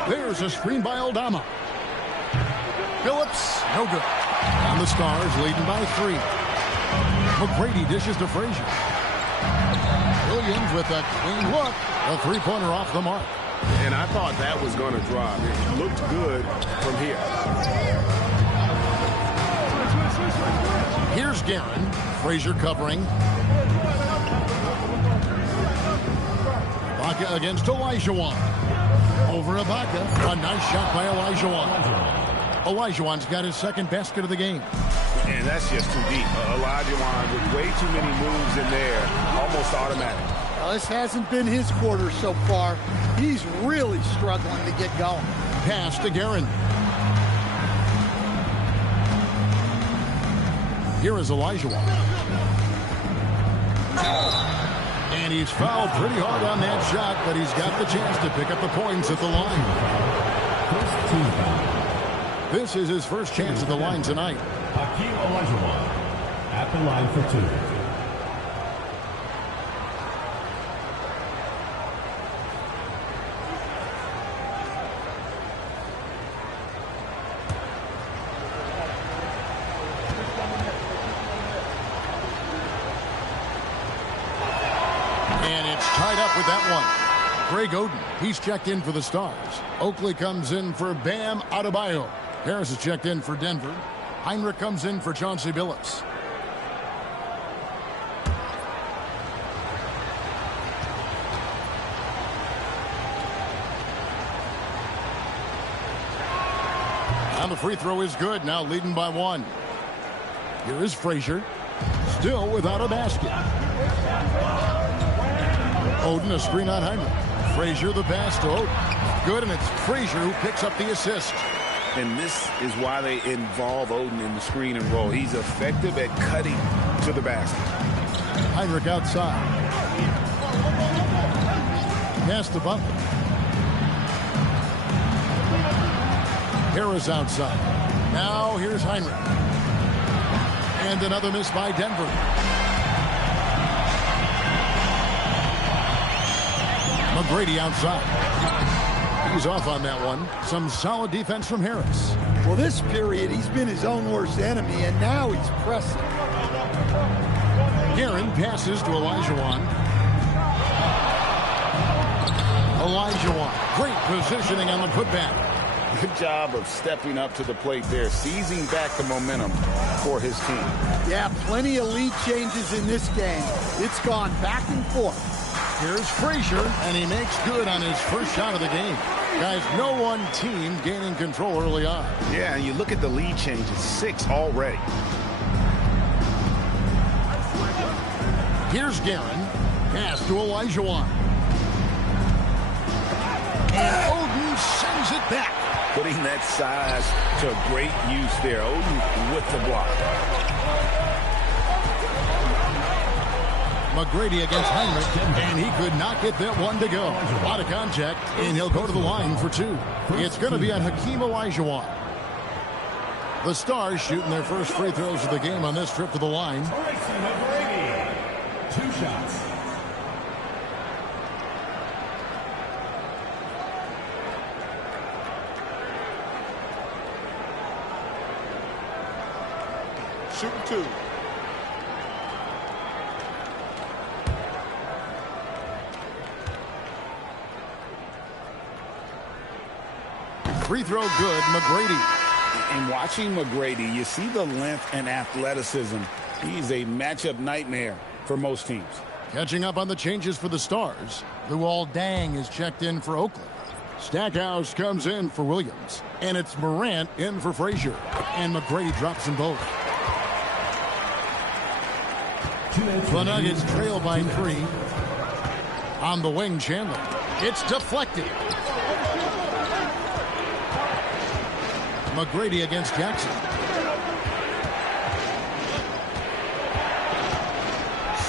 There's a screen by Aldama. Billups, no good. And the Stars leading by 3. McGrady dishes to Frazier. Williams with a clean look. A 3-pointer off the mark. And I thought that was going to drop. It looked good from here. Here's Guerin. Frazier covering. Ibaka against Olajuwon. Over Ibaka. A nice shot by Olajuwon. Olajuwon's got his second basket of the game. And that's just too deep. Olajuwon with way too many moves in there. Almost automatic. Well, this hasn't been his quarter so far. He's really struggling to get going. Pass to Guerin. Here is Olajuwon. And he's fouled pretty hard on that shot, but he's got the chance to pick up the points at the line. This is his first chance at the line tonight. Hakeem Olajuwon at the line for 2. it's tied up with that one. Greg Oden, he's checked in for the Stars. Oakley comes in for Bam Adebayo. Harris is checked in for Denver. Heinrich comes in for Chauncey Billups. And the free throw is good, now leading by 1. Here is Frazier, still without a basket. Oden, a screen on Heinrich. Frazier, the pass to Oden. Good, and it's Frazier who picks up the assist. And this is why they involve Oden in the screen and roll. He's effective at cutting to the basket. Heinrich outside. Pass to Butler. Harris outside. Now here's Heinrich. And another miss by Denver. McGrady outside. He's off on that one. Some solid defense from Harris. Well, this period, he's been his own worst enemy, and now he's pressing. Guerin passes to Olajuwon. Olajuwon, great positioning on the putback. Good job of stepping up to the plate there, seizing back the momentum for his team. Yeah, plenty of lead changes in this game. It's gone back and forth. Here's Frazier, and he makes good on his first shot of the game. Guys, no one team gaining control early on. Yeah, and you look at the lead changes, 6 already. Here's Guerin. Pass to Olajuwon. And Oden sends it back. Putting that size to great use there. Oden with the block. McGrady against Heinrich, and he could not get that one to go. A lot of contact, and he'll go to the line for 2. It's going to be on Hakeem Olajuwon. The Stars shooting their first free throws of the game on this trip to the line. McGrady, 2 shots. Shooting 2. Free throw good, McGrady. And watching McGrady, you see the length and athleticism. He's a matchup nightmare for most teams. Catching up on the changes for the Stars. Luol Deng is checked in for Oakland. Stackhouse comes in for Williams. And it's Morant in for Frazier. And McGrady drops them both. The Nuggets trail by 3. On the wing, Chandler. It's deflected. McGrady against Jackson.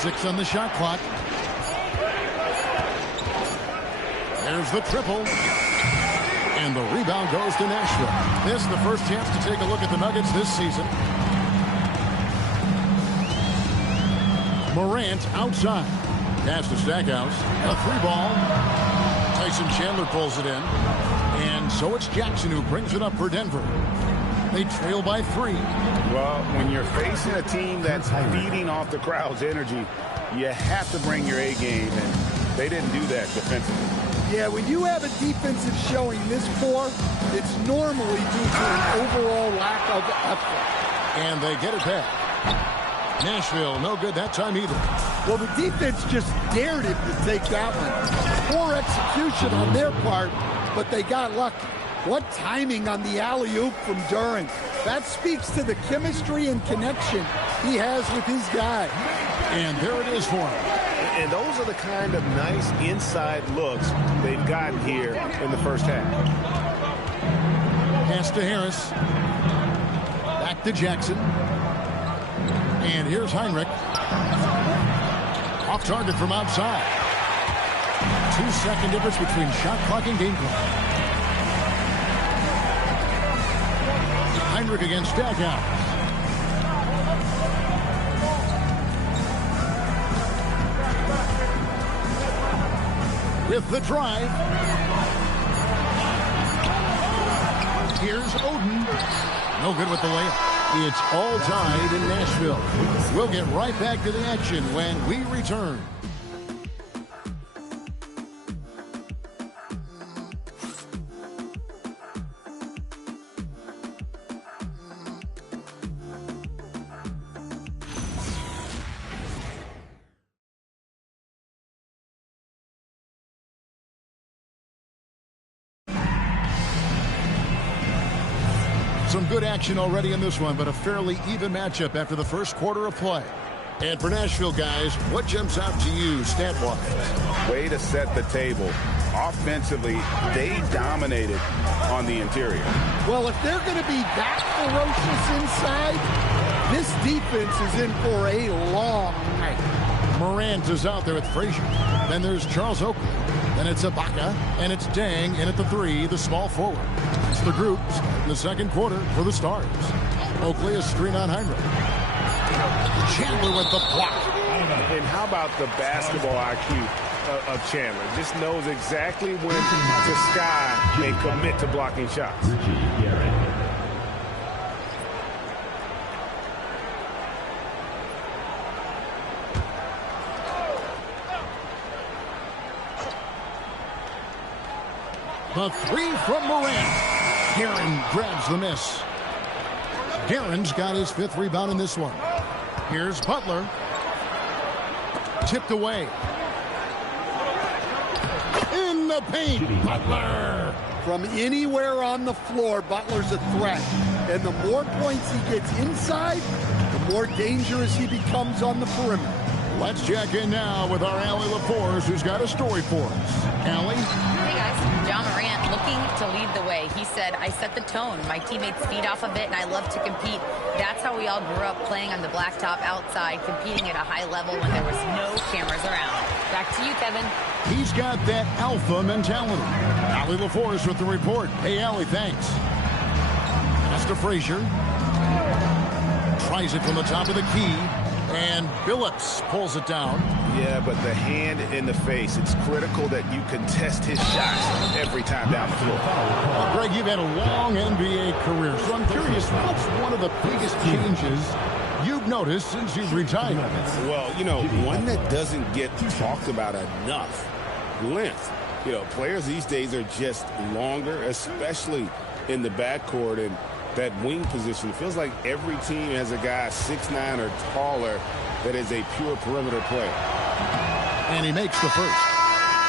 6 on the shot clock. There's the triple. And the rebound goes to Nashville. This is the first chance to take a look at the Nuggets this season. Morant outside. Pass to Stackhouse. A 3-ball. Tyson Chandler pulls it in. And so it's Jackson who brings it up for Denver. They trail by 3. Well, when you're facing a team that's feeding off the crowd's energy, you have to bring your A game, and they didn't do that defensively. Yeah, when you have a defensive showing this poor, it's normally due to an overall lack of effort. And they get it back. Nashville, no good that time either. Well, the defense just dared him to take that one. Poor execution on their part, but they got lucky. What timing on the alley-oop from Duren. That speaks to the chemistry and connection he has with his guy. And there it is for him. And those are the kind of nice inside looks they've gotten here in the first half. Pass to Harris. Back to Jackson. And here's Heinrich. Off target from outside. 2-second difference between shot clock and game clock. Heinrich against Stackhouse. With the drive. Here's Oden. No good with the layup. It's all tied in Nashville. We'll get right back to the action when we return. Some good action already in this one, but a fairly even matchup after the first quarter of play. And for Nashville, guys, what jumps out to you stat-wise? Way to set the table. Offensively, they dominated on the interior. Well, if they're going to be that ferocious inside, this defense is in for a long night. Morant is out there with Frazier. Then there's Charles Oakley. Then it's Ibaka, and it's Dang in at the 3, the small forward. It's the group in the second quarter for the Stars. Oakley is screen on Heinrich. Chandler with the block. And how about the basketball IQ of Chandler? Just knows exactly when to sky and commit to blocking shots. The 3 from Morant. Guerin grabs the miss. Guerin's got his 5th rebound in this one. Here's Butler. Tipped away. In the paint, Butler. From anywhere on the floor, Butler's a threat. And the more points he gets inside, the more dangerous he becomes on the perimeter. Let's check in now with our Allie LaForce, who's got a story for us. Allie? Hey, guys. John Morant looking to lead the way. He said, I set the tone. My teammates feed off of it, and I love to compete. That's how we all grew up, playing on the blacktop outside, competing at a high level when there was no cameras around. Back to you, Kevin. He's got that alpha mentality. Allie LaForce with the report. Hey, Allie, thanks. Pass to Frazier. Tries it from the top of the key. And Billups pulls it down. Yeah, but the hand in the face, it's critical that you contest his shots every time down the floor. Well, Greg, you've had a long NBA career, so I'm curious, what's one of the biggest changes you've noticed since you've retired? Well, you know, one that doesn't get talked about enough, length. You know, players these days are just longer, especially in the backcourt, and that wing position. It feels like every team has a guy 6'9" or taller that is a pure perimeter player. And he makes the first.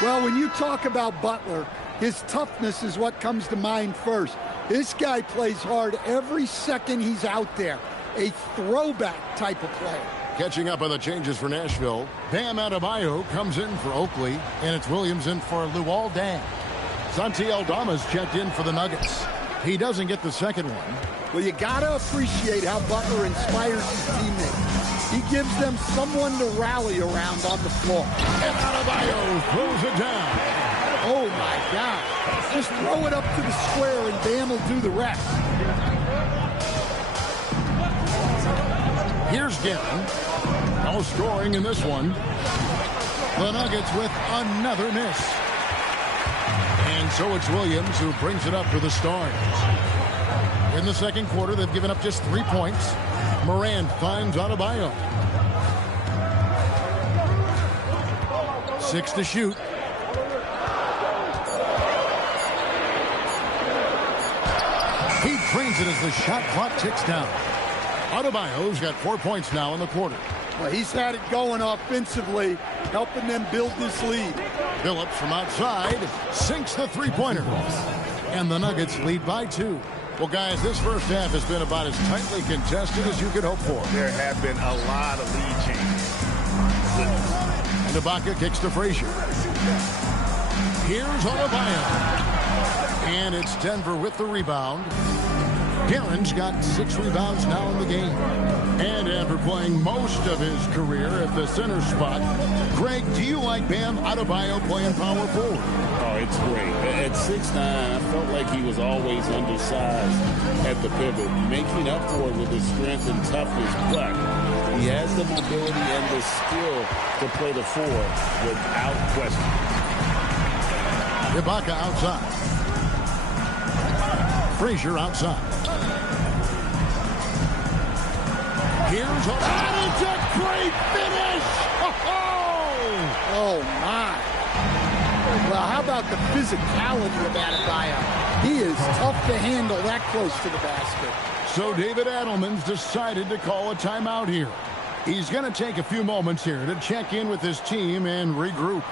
Well, when you talk about Butler, his toughness is what comes to mind first. This guy plays hard every second he's out there. A throwback type of player. Catching up on the changes for Nashville, Bam Adebayo comes in for Oakley, and it's Williams in for Luol Deng. Santi Aldama's checked in for the Nuggets. He doesn't get the second one. Well, you got to appreciate how Butler inspires his teammates. He gives them someone to rally around on the floor. And Adebayo throws it down. Oh, my God. Just throw it up to the square, and Bam will do the rest. Here's Guerin. No scoring in this one. The Nuggets with another miss. And so it's Williams who brings it up for the Stars. In the second quarter, they've given up just 3 points. Morant finds Adebayo. 6 to shoot. He drains it as the shot clock ticks down. Adebayo's got 4 points now in the quarter. Well, he's had it going offensively, helping them build this lead. Billups from outside sinks the three-pointer. And the Nuggets lead by 2. Well, guys, this first half has been about as tightly contested as you could hope for. There have been a lot of lead changes. And Ibaka kicks to Frazier. Here's Adebayo. And it's Denver with the rebound. Guerin's got 6 rebounds now in the game. And after playing most of his career at the center spot, Greg, do you like Bam Adebayo playing power forward? Oh, it's great. At 6'9", I felt like he was always undersized at the pivot, making up for it with his strength and toughness. But he has the mobility and the skill to play the 4 without question. Ibaka outside. Frazier outside. Here's a... And it's a great finish! Oh, my. Well, how about the physicality of Adebayo? He is tough to handle that close to the basket. So David Adelman's decided to call a timeout here. He's going to take a few moments here to check in with his team and regroup.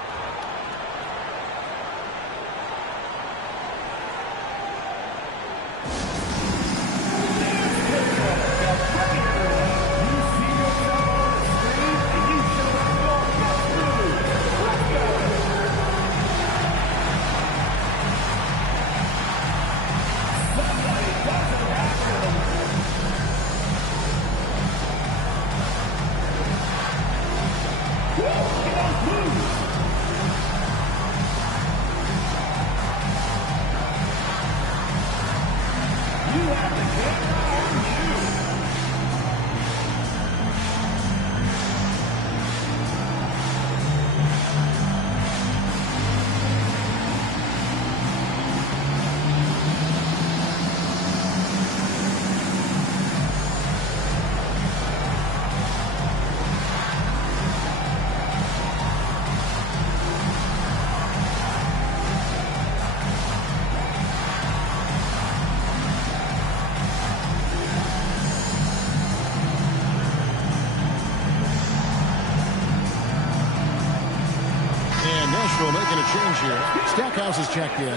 Nashville making a change here. Stackhouse is checked in,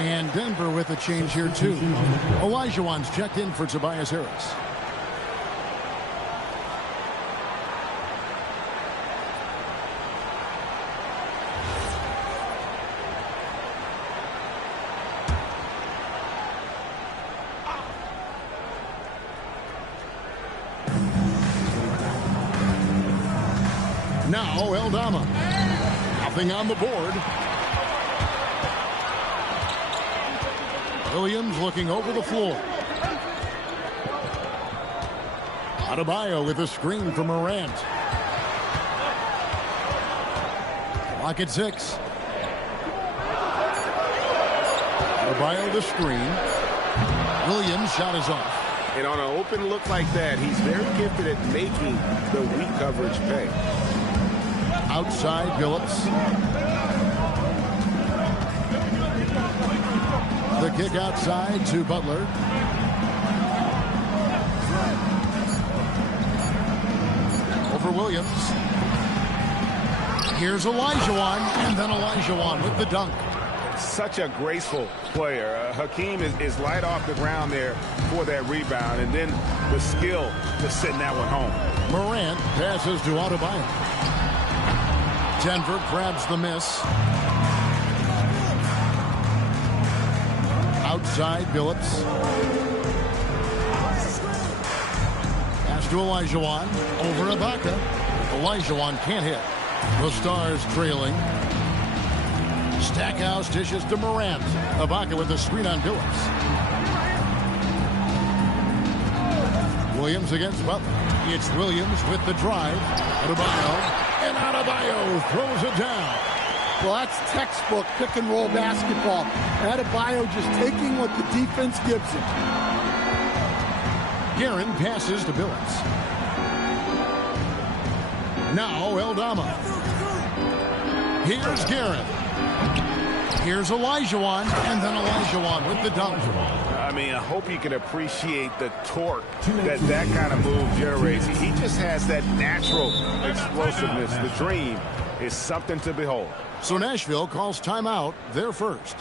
and Denver with a change here too. Olajuwon's checked in for Tobias Harris. Now Eldama. Nothing on the board. Williams looking over the floor. Adebayo with a screen from Morant. Clock at 6. Adebayo the screen. Williams shot is off. And on an open look like that, he's very gifted at making the weak coverage pay. Outside Billups. The kick outside to Butler. Over Williams. Here's Olajuwon, and then Olajuwon with the dunk. Such a graceful player. Hakeem is light off the ground there for that rebound, and then the skill to send that one home. Morant passes to Adebayo. Denver grabs the miss. Outside Billups. Pass to Olajuwon. Over Ibaka. Olajuwon can't hit. The Stars trailing. Stackhouse dishes to Morant. Ibaka with the screen on Billups. Williams against Butler. It's Williams with the drive. Adebayo. And Adebayo throws it down. Well, that's textbook pick-and-roll basketball. Adebayo just taking what the defense gives him. Guerin passes to Billups. Now Eldama. Here's Guerin. Here's Olajuwon, and then Olajuwon with the dunk. I mean, I hope you can appreciate the torque that kind of move generates. He just has that natural explosiveness. The dream is something to behold. So Nashville calls timeout, their first.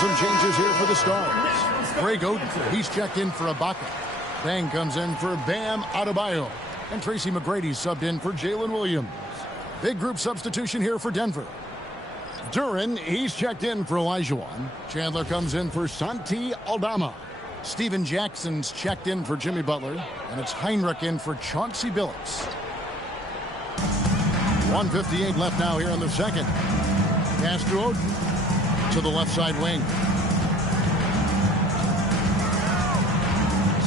Some changes here for the Stars. Greg Oden, he's checked in for Ibaka. Bang comes in for Bam Adebayo. And Tracy McGrady subbed in for Jalen Williams. Big group substitution here for Denver. Duran, he's checked in for Olajuwon. Chandler comes in for Santi Aldama. Steven Jackson's checked in for Jimmy Butler. And it's Heinrich in for Chauncey Billups. 1:58 left now here in the second. Pass to Oden. To the left side wing.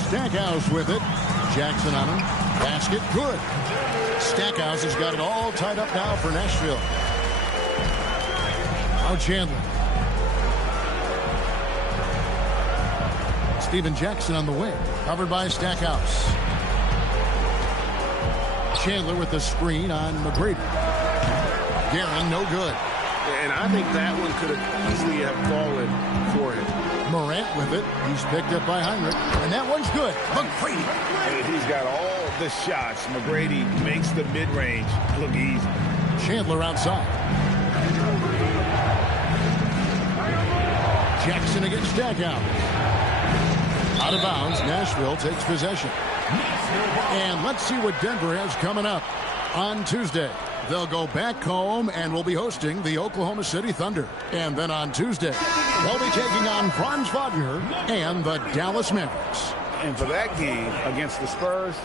Stackhouse with it. Jackson on him. Basket good. Stackhouse has got it all tied up now for Nashville. Now Chandler. Steven Jackson on the wing. Covered by Stackhouse. Chandler with the screen on McGrady. Guerin, no good. And I think that one could have easily have fallen for him. Morant with it. He's picked up by Heinrich. And that one's good. McGrady. And he's got all the shots. McGrady makes the mid-range look easy. Chandler outside. Jackson against Stackhouse. Out of bounds. Nashville takes possession. And let's see what Denver has coming up on Tuesday. They'll go back home and will be hosting the Oklahoma City Thunder. And then on Tuesday, they'll be taking on Franz Wagner and the Dallas Mavericks. And for that game against the Spurs,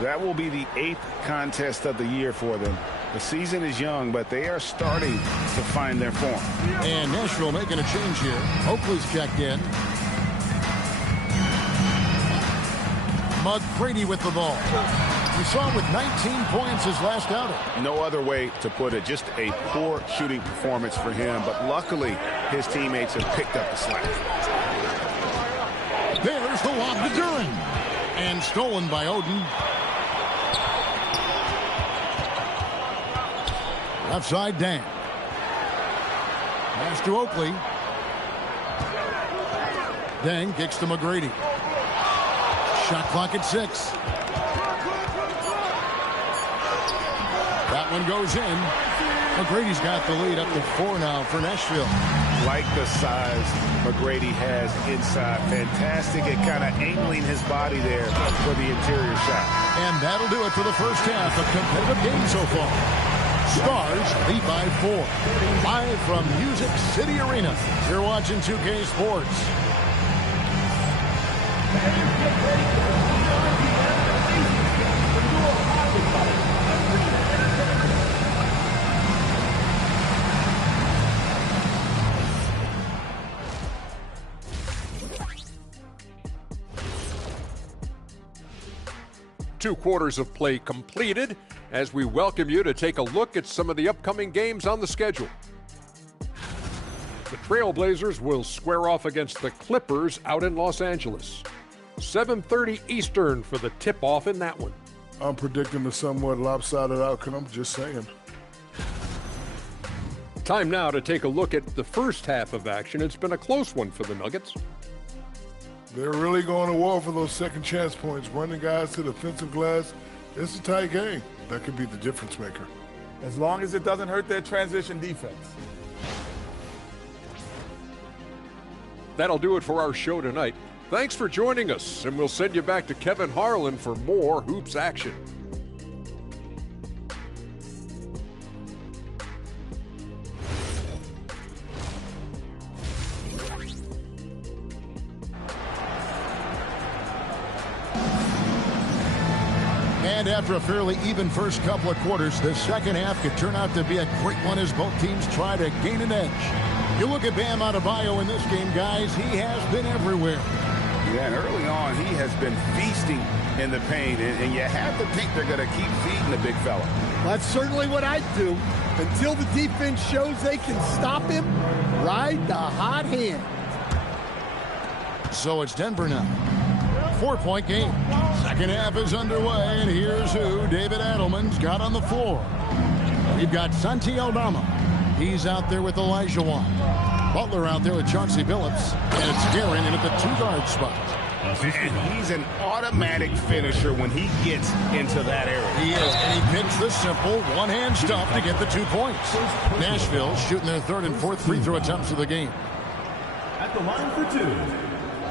that will be the 8th contest of the year for them. The season is young, but they are starting to find their form. And Nashville making a change here. Oakley's checked in. McGrady with the ball. We saw him with 19 points his last outing. No other way to put it. Just a poor shooting performance for him. But luckily, his teammates have picked up the slack. There's the lob to Duran. And stolen by Oden. Left side, Dan. Pass to Oakley. Dang kicks to McGrady. Shot clock at 6. That one goes in. McGrady's got the lead up to 4 now for Nashville. Like the size McGrady has inside. Fantastic at kind of angling his body there for the interior shot. And that'll do it for the first half of competitive game so far. Stars lead by 4. Live from Music City Arena. You're watching 2K Sports. Two quarters of play completed as we welcome you to take a look at some of the upcoming games on the schedule. The Trailblazers will square off against the Clippers out in Los Angeles. 7:30 Eastern for the tip-off in that one. I'm predicting a somewhat lopsided outcome, just saying. Time now to take a look at the first half of action. It's been a close one for the Nuggets. They're really going to war for those second chance points, running guys to the defensive glass. It's a tight game. That could be the difference maker. As long as it doesn't hurt their transition defense. That'll do it for our show tonight. Thanks for joining us, and we'll send you back to Kevin Harlan for more hoops action. And after a fairly even first couple of quarters, the second half could turn out to be a great one as both teams try to gain an edge. You look at Bam Adebayo in this game, guys, he has been everywhere. Yeah, and early on, he has been feasting in the paint, and you have to think they're going to keep feeding the big fella. That's certainly what I'd do. Until the defense shows they can stop him, ride the hot hand. So it's Denver now. 4-point game. Second half is underway, and here's who David Adelman's got on the floor. We've got Santi Aldama. He's out there with Elijah Wan. Butler out there with Chauncey Billups. And it's Guerin in at the 2-guard spot. And he's an automatic finisher when he gets into that area. He is, and he picks the simple one-hand stuff to get the 2 points. Nashville shooting their third and fourth free throw attempts of the game. At the line for 2,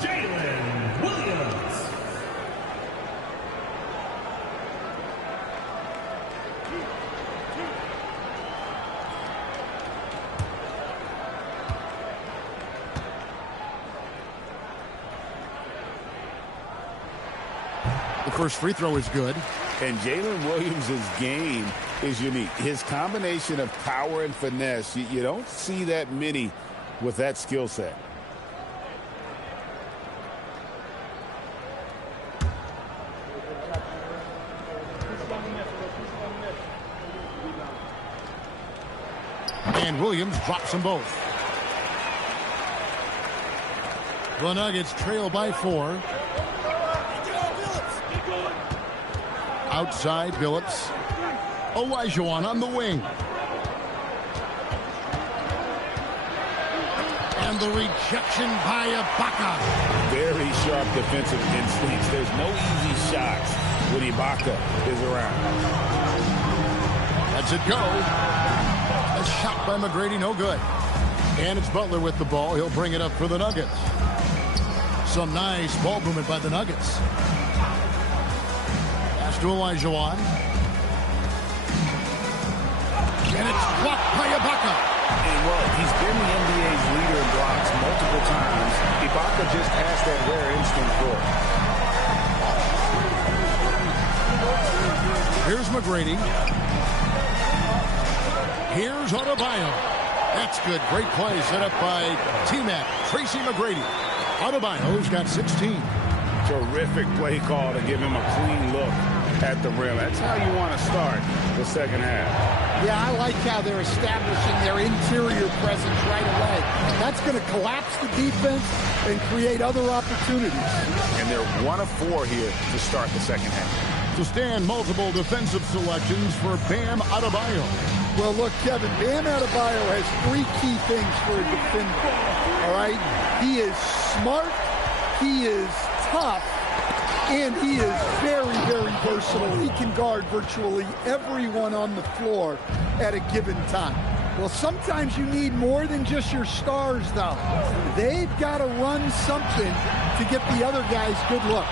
Jalen Williams. The first free throw is good. And Jalen Williams' game is unique. His combination of power and finesse, you don't see that many with that skill set. And Williams drops them both. The Nuggets trail by 4. Outside, Billups. Olajuwon on the wing. And the rejection by Ibaka. Very sharp defensive instincts. There's no easy shots when Ibaka is around. Lets it go. A shot by McGrady, no good. And it's Butler with the ball. He'll bring it up for the Nuggets. Some nice ball movement by the Nuggets. Pass to Olajuwon. And it's blocked by Ibaka. And well, he's been the NBA's leader in blocks multiple times. Ibaka just has that rare instinct for it. Here's McGrady. Here's Adebayo. That's good. Great play set up by T-Mac, Tracy McGrady. Adebayo's got 16. Terrific play call to give him a clean look at the rim. That's how you want to start the second half. Yeah, I like how they're establishing their interior presence right away. That's going to collapse the defense and create other opportunities. And they're 1 of 4 here to start the second half. To stand multiple defensive selections for Bam Adebayo. Well, look, Kevin, Bam Adebayo has 3 key things for a defender. All right? He is smart, he is tough, and he is very, very versatile. He can guard virtually everyone on the floor at a given time. Well, sometimes you need more than just your stars, though. They've got to run something to get the other guys good looks.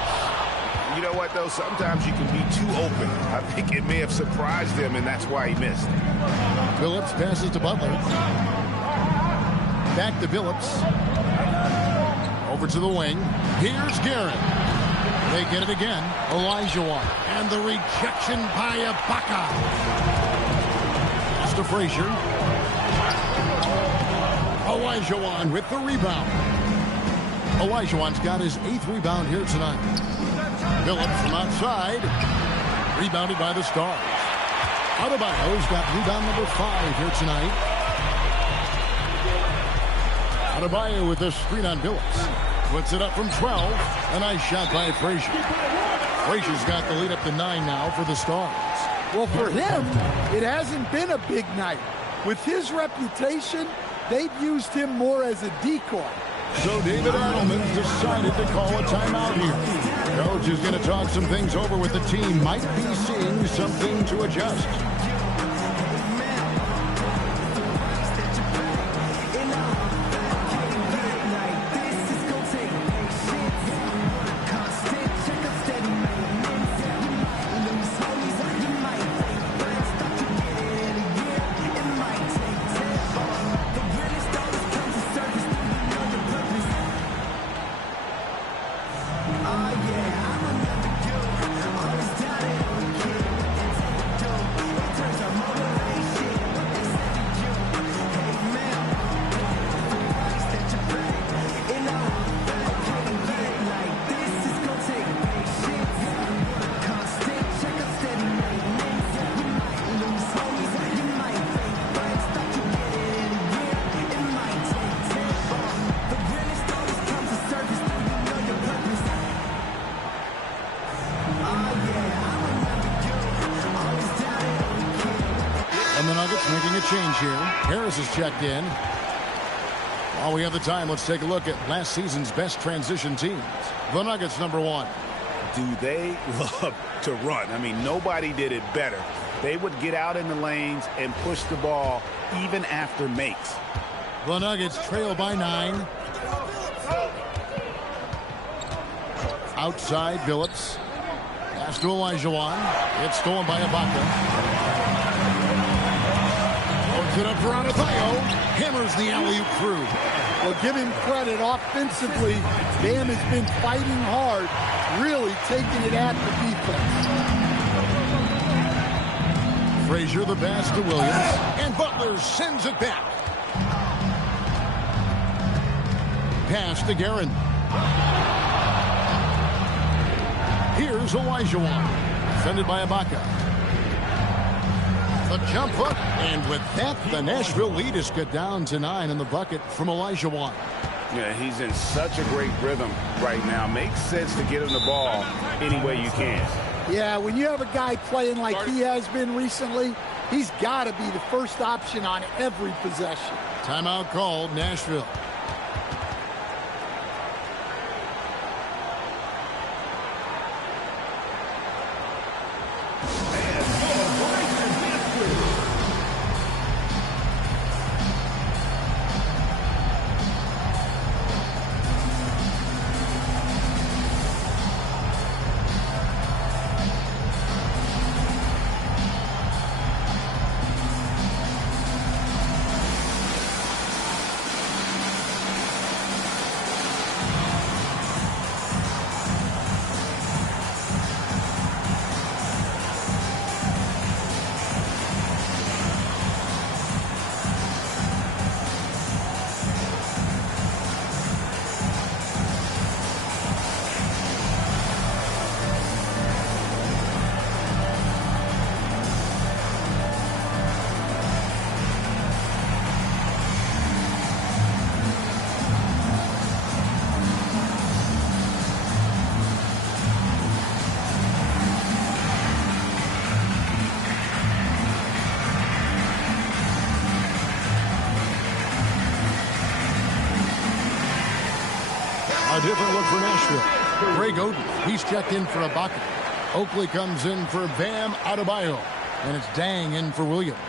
You know what, though? Sometimes you can be too open. I think it may have surprised him, and that's why he missed. Phillips passes to Butler. Back to Phillips. Over to the wing. Here's Garrett. They get it again. Olajuwon. And the rejection by Ibaka. Pass to Frazier. Olajuwon with the rebound. Olajuwon's got his 8th rebound here tonight. Phillips from outside. Rebounded by the Stars. Adebayo's got rebound number 5 here tonight. Adebayo with a screen on Phillips. Puts it up from 12. A nice shot by Frazier. Frazier's got the lead up to 9 now for the Stars. Well, for him, it hasn't been a big night. With his reputation, they've used him more as a decoy. So David Adelman's decided to call a timeout here. Coach is going to talk some things over with the team. Might be seeing something to adjust. Change here. Harris is checked in. While we have the time, let's take a look at last season's best transition teams. The Nuggets, number 1. Do they love to run? I mean, nobody did it better. They would get out in the lanes and push the ball even after makes. The Nuggets trail by 9. Outside, Phillips. Pass to Olajuwon. It's stolen by Ibaka. It up for Adebayo. Hammers the alley-oop through. Well, give him credit. Offensively, Bam has been fighting hard, really taking it at the defense. Frazier the pass to Williams. And Butler sends it back. Pass to Guerin. Here's Olajuwon. Defended by Ibaka. The jump hook, and with that, the Nashville lead is cut down to 9 in the bucket from Olajuwon. Yeah, he's in such a great rhythm right now. Makes sense to get him the ball any way you can. Yeah, when you have a guy playing like he has been recently, he's got to be the first option on every possession. Timeout called, Nashville. different look for Nashville. Greg Oden, he's checked in for Ibaka. Oakley comes in for Bam Adebayo. And it's Dang in for Williams.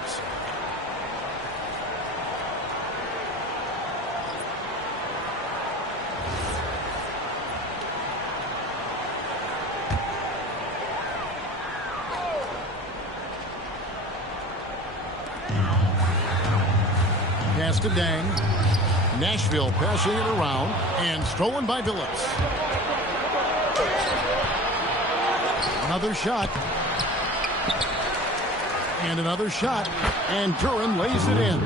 Pass to Dang. Nashville passing it around and stolen by Phillips. Another shot. And another shot. And Duren lays it in.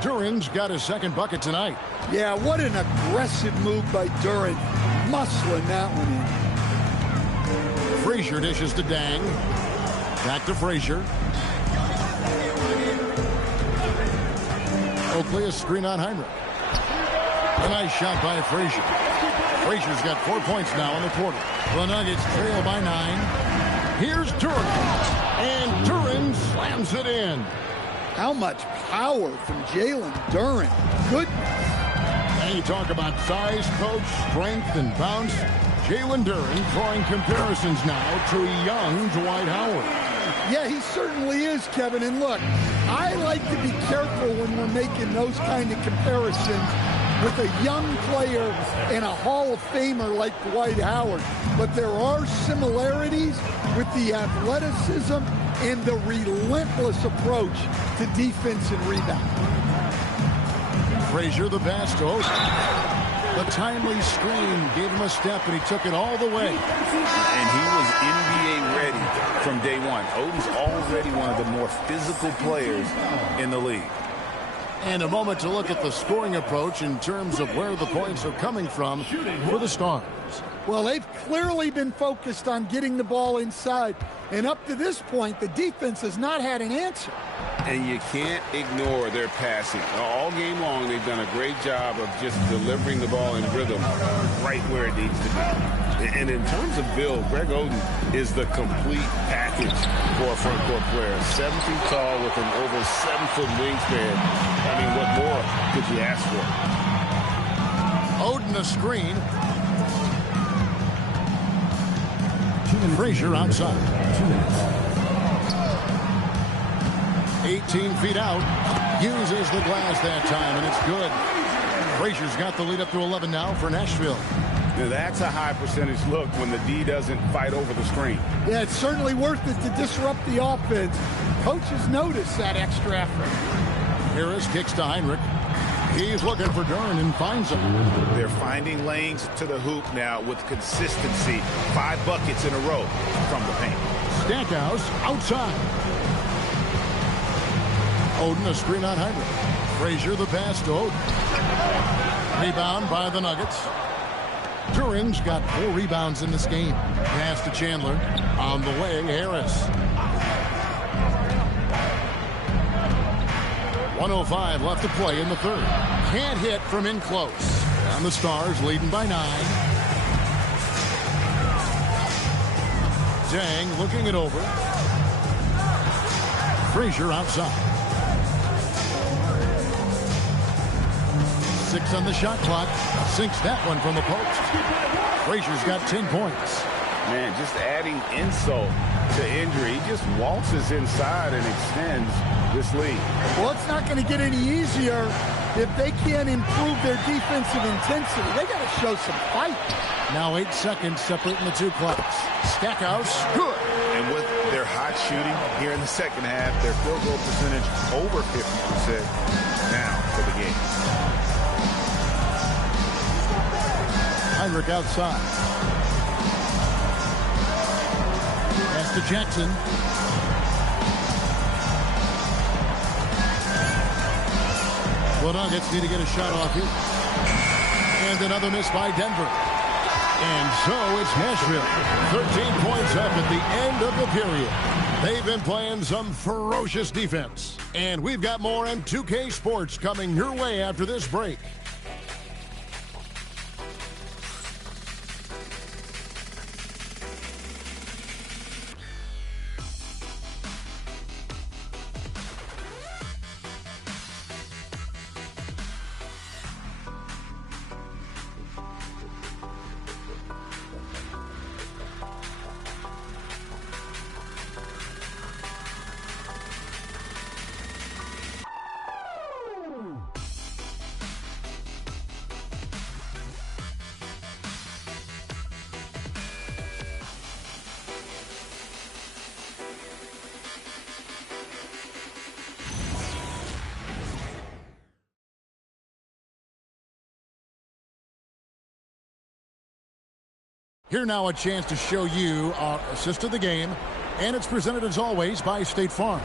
Duren's got his second bucket tonight. Yeah, what an aggressive move by Duren. Muscling that one in. Frazier dishes to Dang. Back to Frazier. Oakley, a screen on Heinrich. A nice shot by Frazier. Frazier's got 4 points now in the quarter. The Nuggets trail by 9. Here's Duren. And Duren slams it in. How much power from Jalen Duren. Goodness. And you talk about size, coach, strength, and bounce. Jalen Duren drawing comparisons now to young Dwight Howard. Yeah, he certainly is, Kevin. And look, I like to be careful when we're making those kind of comparisons with a young player and a Hall of Famer like Dwight Howard. But there are similarities with the athleticism and the relentless approach to defense and rebound. Frazier the pass to Oden. The timely screen gave him a step, and he took it all the way. And he was NBA ready from day one. Oden's already one of the more physical players in the league. And a moment to look at the scoring approach in terms of where the points are coming from for the Stars. Well, they've clearly been focused on getting the ball inside. And up to this point, the defense has not had an answer. And you can't ignore their passing. All game long, they've done a great job of just delivering the ball in rhythm right where it needs to be. And in terms of build, Greg Oden is the complete package for a front court player. 7 feet tall with an over 7-foot wingspan. I mean, what more could you ask for? Oden a screen. Frazier outside. 18 feet out. Uses the glass that time, and it's good. Frazier's got the lead up to 11 now for Nashville. Now that's a high percentage look when the D doesn't fight over the screen. Yeah, it's certainly worth it to disrupt the offense. Coaches notice that extra effort. Harris kicks to Heinrich. He's looking for Duren and finds him. They're finding lanes to the hoop now with consistency. 5 buckets in a row from the paint. Stackhouse outside. Oden a screen on Heinrich. Frazier the pass to Oden. Rebound by the Nuggets. Duren's got 4 rebounds in this game. Pass to Chandler. On the way, Harris. 1:05 left to play in the third. Can't hit from in close. And the Stars leading by 9. Dang looking it over. Frazier outside. 6 on the shot clock. Sinks that one from the post. Frazier's got 10 points. Man, just adding insult to injury. He just waltzes inside and extends this lead. Well, it's not going to get any easier if they can't improve their defensive intensity. They got to show some fight. Now 8 seconds separating the 2 clocks. Stackhouse, good. And with their hot shooting here in the second half, their field goal percentage over 50% now for the game. Heinrich outside. Pass to Jackson. The Nuggets need to get a shot off here. And another miss by Denver. And so it's Nashville. 13 points up at the end of the period. They've been playing some ferocious defense. And we've got more M2K Sports coming your way after this break. Here now a chance to show you our assist of the game, and it's presented as always by State Farm.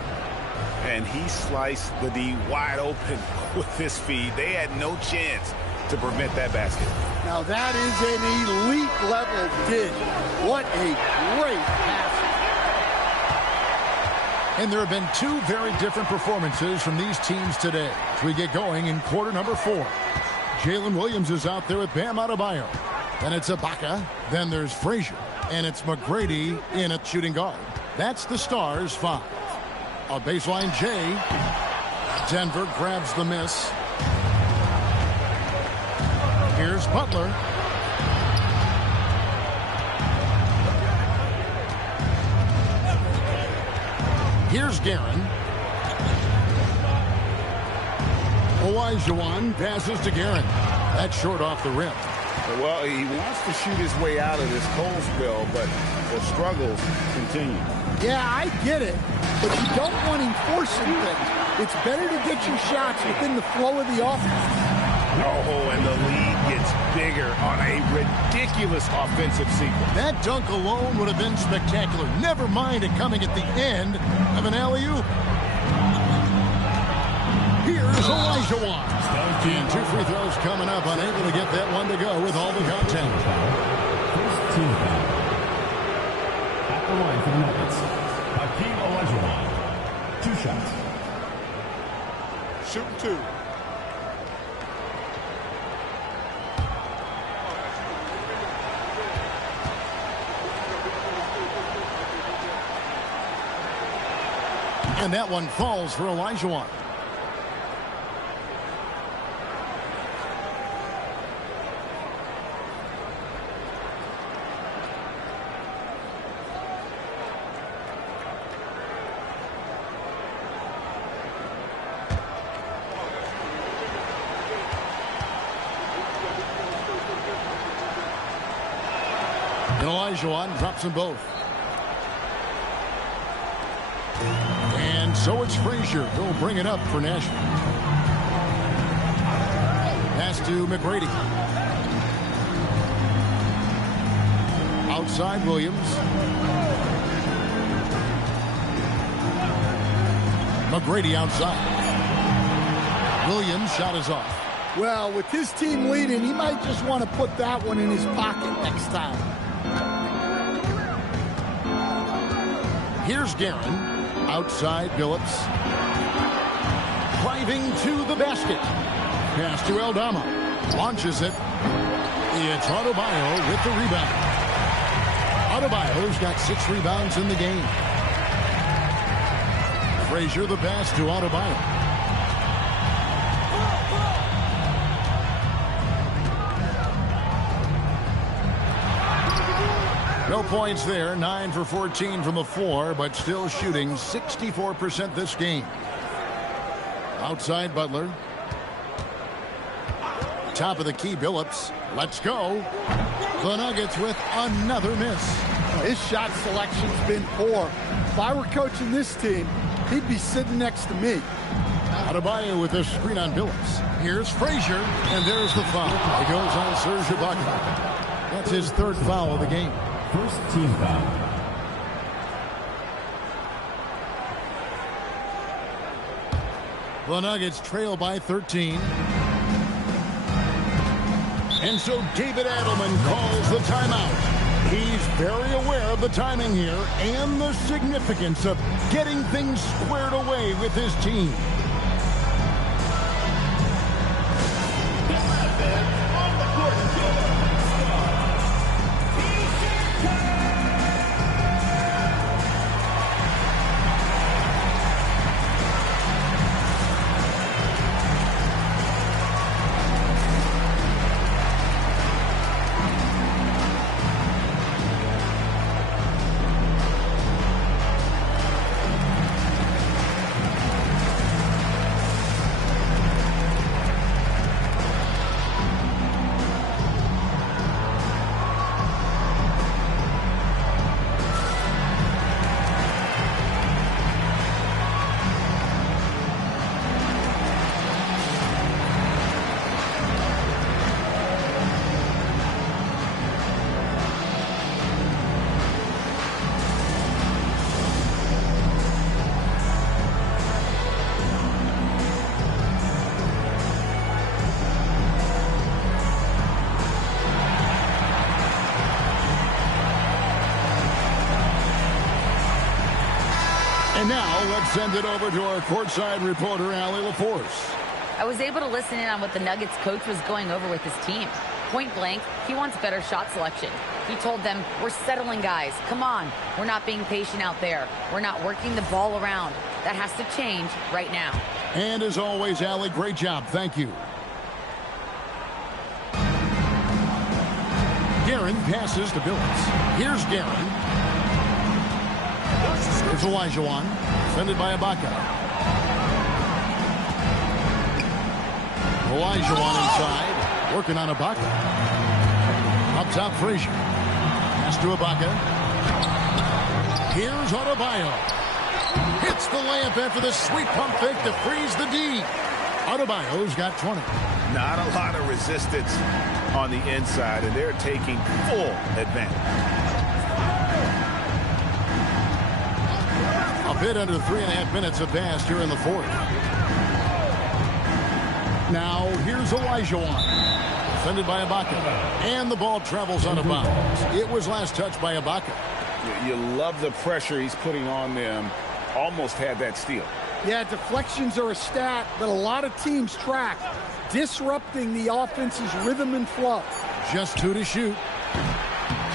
And he sliced the D wide open with his feed. They had no chance to prevent that basket. Now that is an elite level dig. What a great pass. And there have been two very different performances from these teams today as we get going in quarter number 4. Jalen Williams is out there with Bam Adebayo. Then it's Ibaka. Then there's Frazier. And it's McGrady in at shooting guard. That's the Stars' 5. A baseline J. Denver grabs the miss. Here's Butler. Here's Guerin. Olajuwon passes to Guerin. That's short off the rim. Well, he wants to shoot his way out of this cold spell, but the struggles continue. Yeah, I get it, but you don't want him forcing things. It's better to get your shots within the flow of the offense. Oh, and the lead gets bigger on a ridiculous offensive sequence. That dunk alone would have been spectacular. Never mind it coming at the end of an alley-oop. Here's Olajuwon. And 2 free throws coming up. Unable to get that one to go with all the content. First team foul. At the line for the Nuggets, Hakeem Olajuwon. 2 shots. Shooting 2. And that one falls for Olajuwon. And Olajuwon drops them both. And so it's Frazier. He'll bring it up for Nashville. Pass to McGrady. Outside Williams. McGrady outside. Williams' shot is off. Well, with his team leading, he might just want to put that one in his pocket next time. Here's Guerin. Outside Billups. Driving to the basket. Pass to Aldama. Launches it. It's Adebayo with the rebound. Adebayo's got 6 rebounds in the game. Frazier the pass to Adebayo. No points there. 9 for 14 from the floor, but still shooting 64% this game. Outside Butler. Top of the key, Billups. Let's go. The Nuggets with another miss. His shot selection's been poor. If I were coaching this team, he'd be sitting next to me. Adebayo with a screen on Billups. Here's Frazier, and there's the foul. He goes on Serge Ibaka. That's his 3rd foul of the game. First team foul. The Nuggets trail by 13. And so David Adelman calls the timeout. He's very aware of the timing here and the significance of getting things squared away with his team. And now let's send it over to our courtside reporter, Allie LaForce. I was able to listen in on what the Nuggets coach was going over with his team. Point blank, he wants better shot selection. He told them, we're settling guys. Come on. We're not being patient out there. We're not working the ball around. That has to change right now. And as always, Allie, great job. Thank you. Guerin passes to Billups. Here's Guerin. It's Olajuwon, defended by Ibaka. Olajuwon inside, working on Ibaka. Up top, Frazier. Pass to Ibaka. Here's Adebayo. Hits the layup after the sweet pump fake to freeze the D. Adebayo's got 20. Not a lot of resistance on the inside, and they're taking full advantage. A bit under 3.5 minutes have passed here in the fourth. Now, here's Olajuwon. Defended by Ibaka. And the ball travels out of bounds. It was last touched by Ibaka. You love the pressure he's putting on them. Almost had that steal. Yeah, deflections are a stat that a lot of teams track. Disrupting the offense's rhythm and flow. Just 2 to shoot.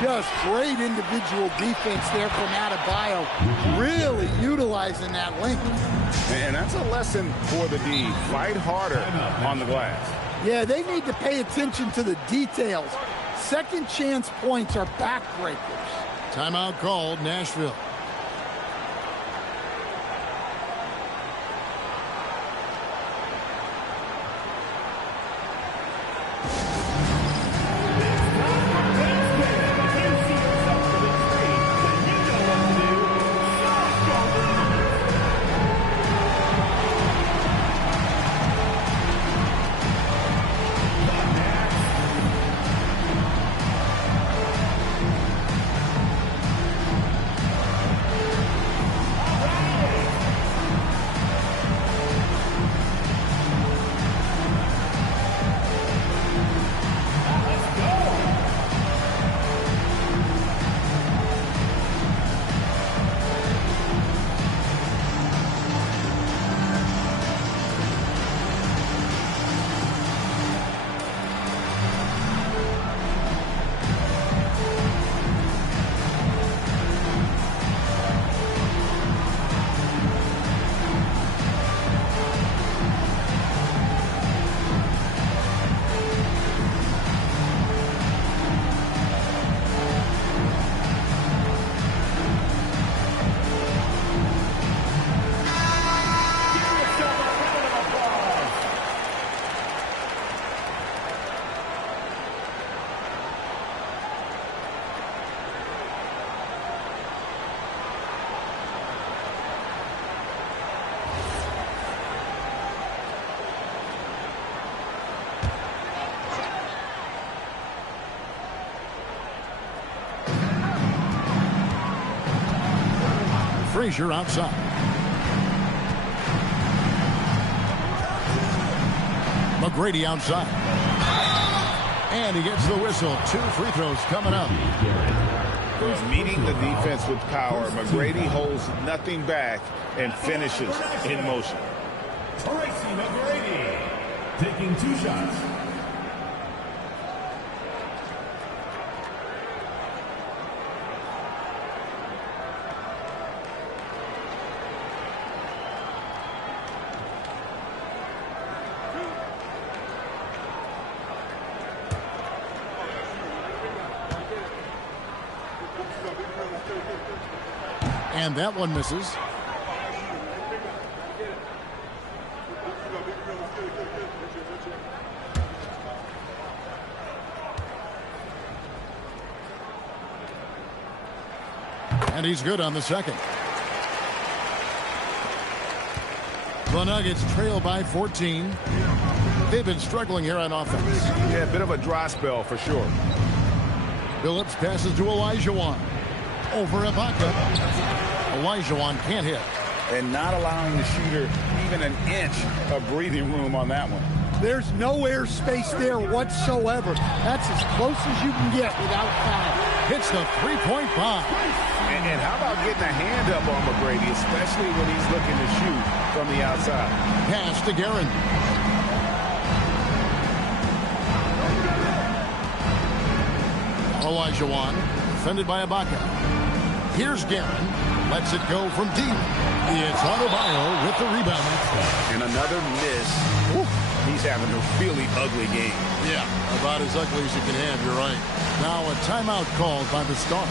Just great individual defense there from Adebayo. Really utilizing that length. And that's a lesson for the D. Fight harder on the glass. Yeah, they need to pay attention to the details. Second chance points are backbreakers. Timeout called, Nashville. Frazier outside. McGrady outside. And he gets the whistle. 2 free throws coming up. Meeting the defense with power, McGrady holds nothing back and finishes in motion. Tracy McGrady taking 2 shots. And that one misses. And he's good on the second. The Nuggets trail by 14. They've been struggling here on offense. Yeah, a bit of a dry spell for sure. Billups passes to Olajuwon. Over Ibaka. Olajuwon can't hit. And not allowing the shooter even an inch of breathing room on that one. There's no air space there whatsoever. That's as close as you can get without foul. hits the three-point bomb. And how about getting a hand up on McGrady, especially when he's looking to shoot from the outside. Pass to Guerin. Olajuwon, defended by Ibaka. Here's Guerin. Lets it go from deep. It's Adebayo with the rebound. And another miss. Woo. He's having a really ugly game. Yeah, about as ugly as you can have, you're right. Now a timeout called by the Stars.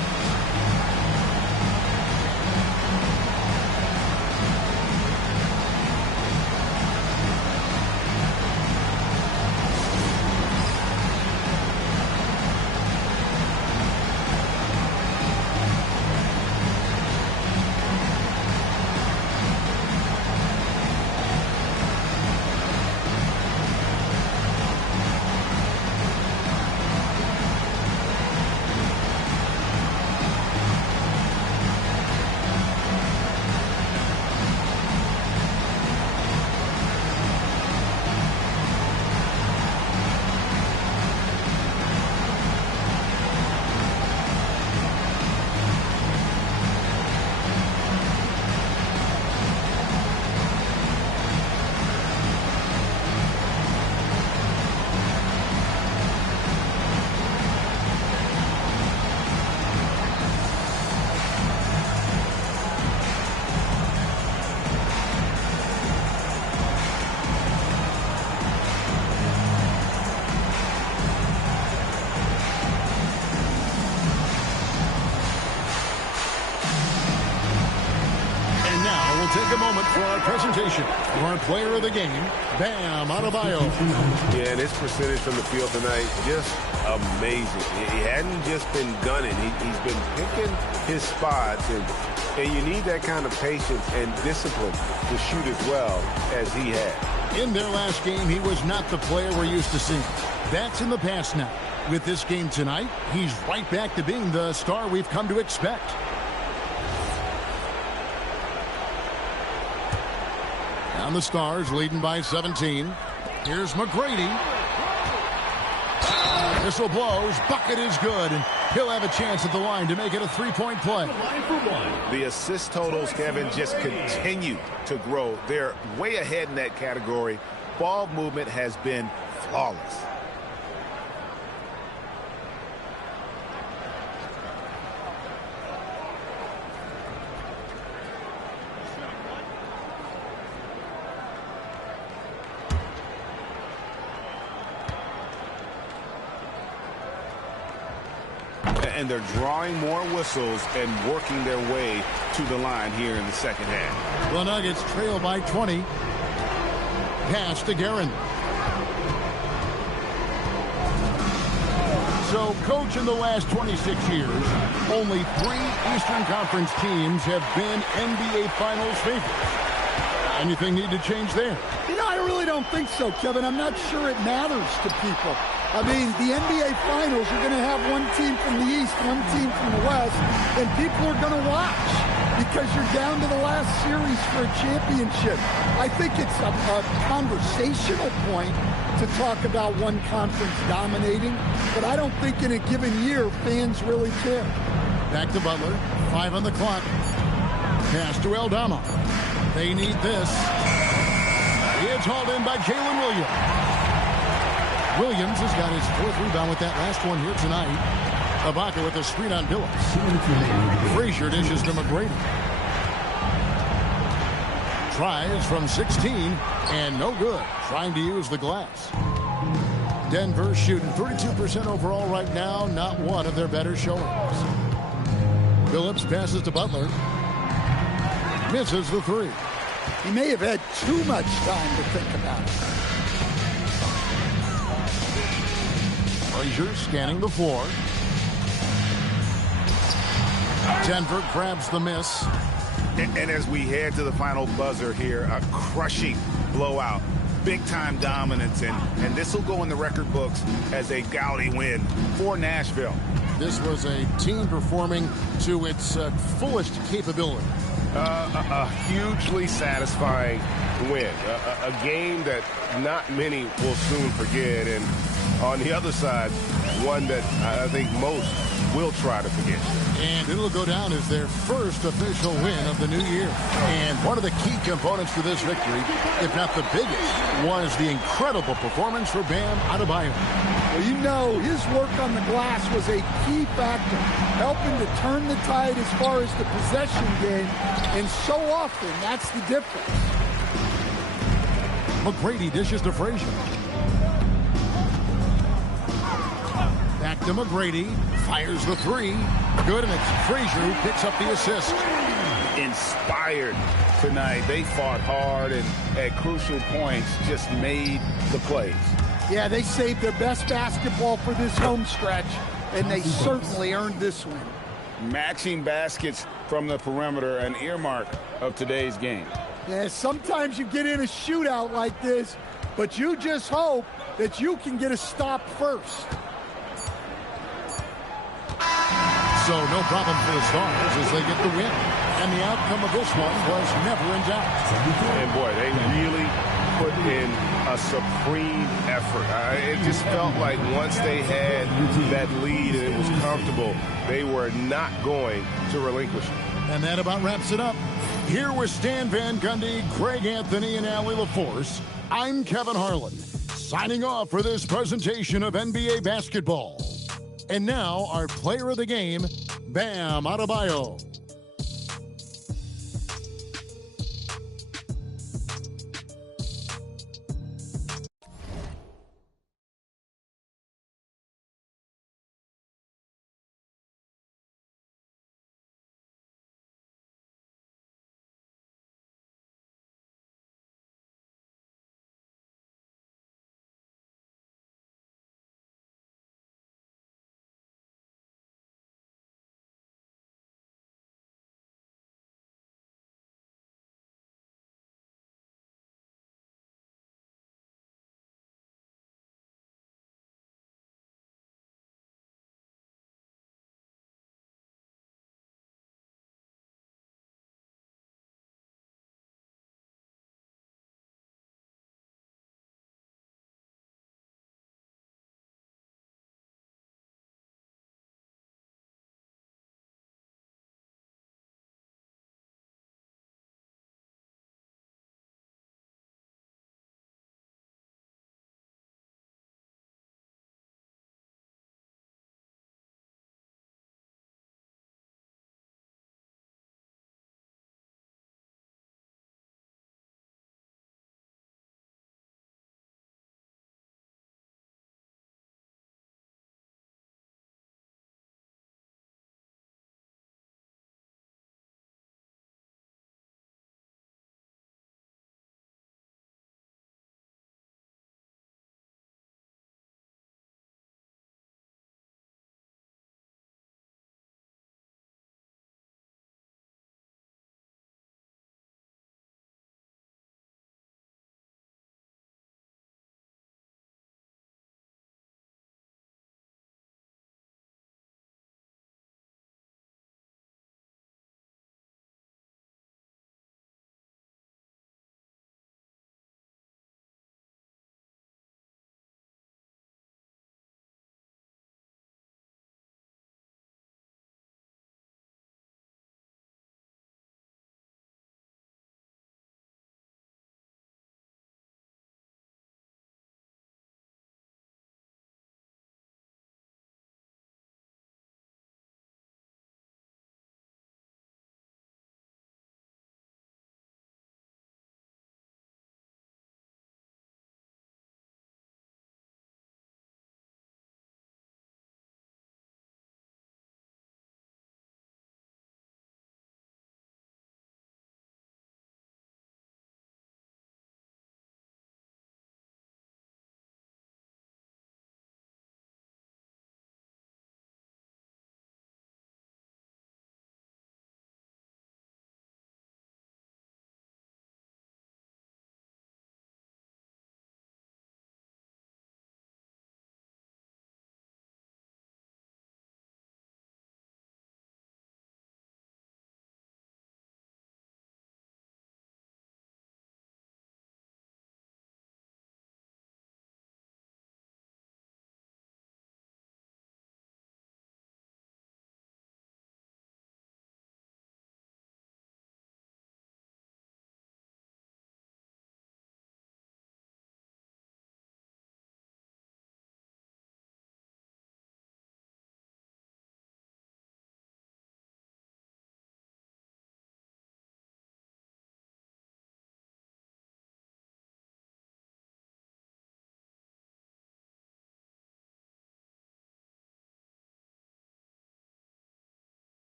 Take a moment for our presentation. Our player of the game, Bam Adebayo. Yeah, and his percentage from the field tonight, just amazing. He hadn't just been gunning. He's been picking his spots, and you need that kind of patience and discipline to shoot as well as he had. In their last game, he was not the player we're used to seeing. That's in the past now. With this game tonight, he's right back to being the star we've come to expect. And the Stars leading by 17. Here's McGrady. Whistle blows. Bucket is good. And he'll have a chance at the line to make it a three-point play. The assist totals, Kevin, just continue to grow. They're way ahead in that category. Ball movement has been flawless. And they're drawing more whistles and working their way to the line here in the second half. The Nuggets trail by 20. Pass to Guerin. So, coach, in the last 26 years, only 3 Eastern Conference teams have been NBA Finals favorites. Anything need to change there? You know, I really don't think so, Kevin. I'm not sure it matters to people. I mean, the NBA Finals, you're going to have one team from the East, one team from the West, and people are going to watch because you're down to the last series for a championship. I think it's a conversational point to talk about one conference dominating, but I don't think in a given year fans really care. Back to Butler, 5 on the clock. Pass to Aldama. They need this. It's hauled in by Jalen Williams. Williams has got his 4th rebound with that last one here tonight. Ibaka with a screen on Billups. Frazier dishes to McGrady. Tries from 16 and no good. Trying to use the glass. Denver shooting 32% overall right now. Not one of their better showings. Billups passes to Butler. Misses the 3. He may have had too much time to think about it. Frazier scanning the floor. Denver grabs the miss. And as we head to the final buzzer here, a crushing blowout. Big-time dominance, and this will go in the record books as a gaudy win for Nashville. This was a team performing to its fullest capability. A hugely satisfying win. A game that not many will soon forget. And on the other side, one that I think most will try to forget. And it'll go down as their first official win of the new year. And one of the key components to this victory, if not the biggest, was the incredible performance for Bam Adebayo. Well, you know, his work on the glass was a key factor, helping to turn the tide as far as the possession game. And so often, that's the difference. McGrady dishes to Frazier. Back to McGrady. Fires the three. Good, and it's Frazier who picks up the assist. Inspired tonight. They fought hard and at crucial points just made the plays. Yeah, they saved their best basketball for this home stretch, and they certainly earned this win. Matching baskets from the perimeter, an earmark of today's game. Yeah, sometimes you get in a shootout like this, but you just hope that you can get a stop first. So no problem for the Stars as they get the win. And the outcome of this one was never in doubt. And boy, they really put in a supreme effort. It just felt like once they had that lead and it was comfortable, they were not going to relinquish it. And that about wraps it up. Here with Stan Van Gundy, Greg Anthony, and Allie LaForce, I'm Kevin Harlan, signing off for this presentation of NBA basketball. And now, our player of the game, Bam Adebayo.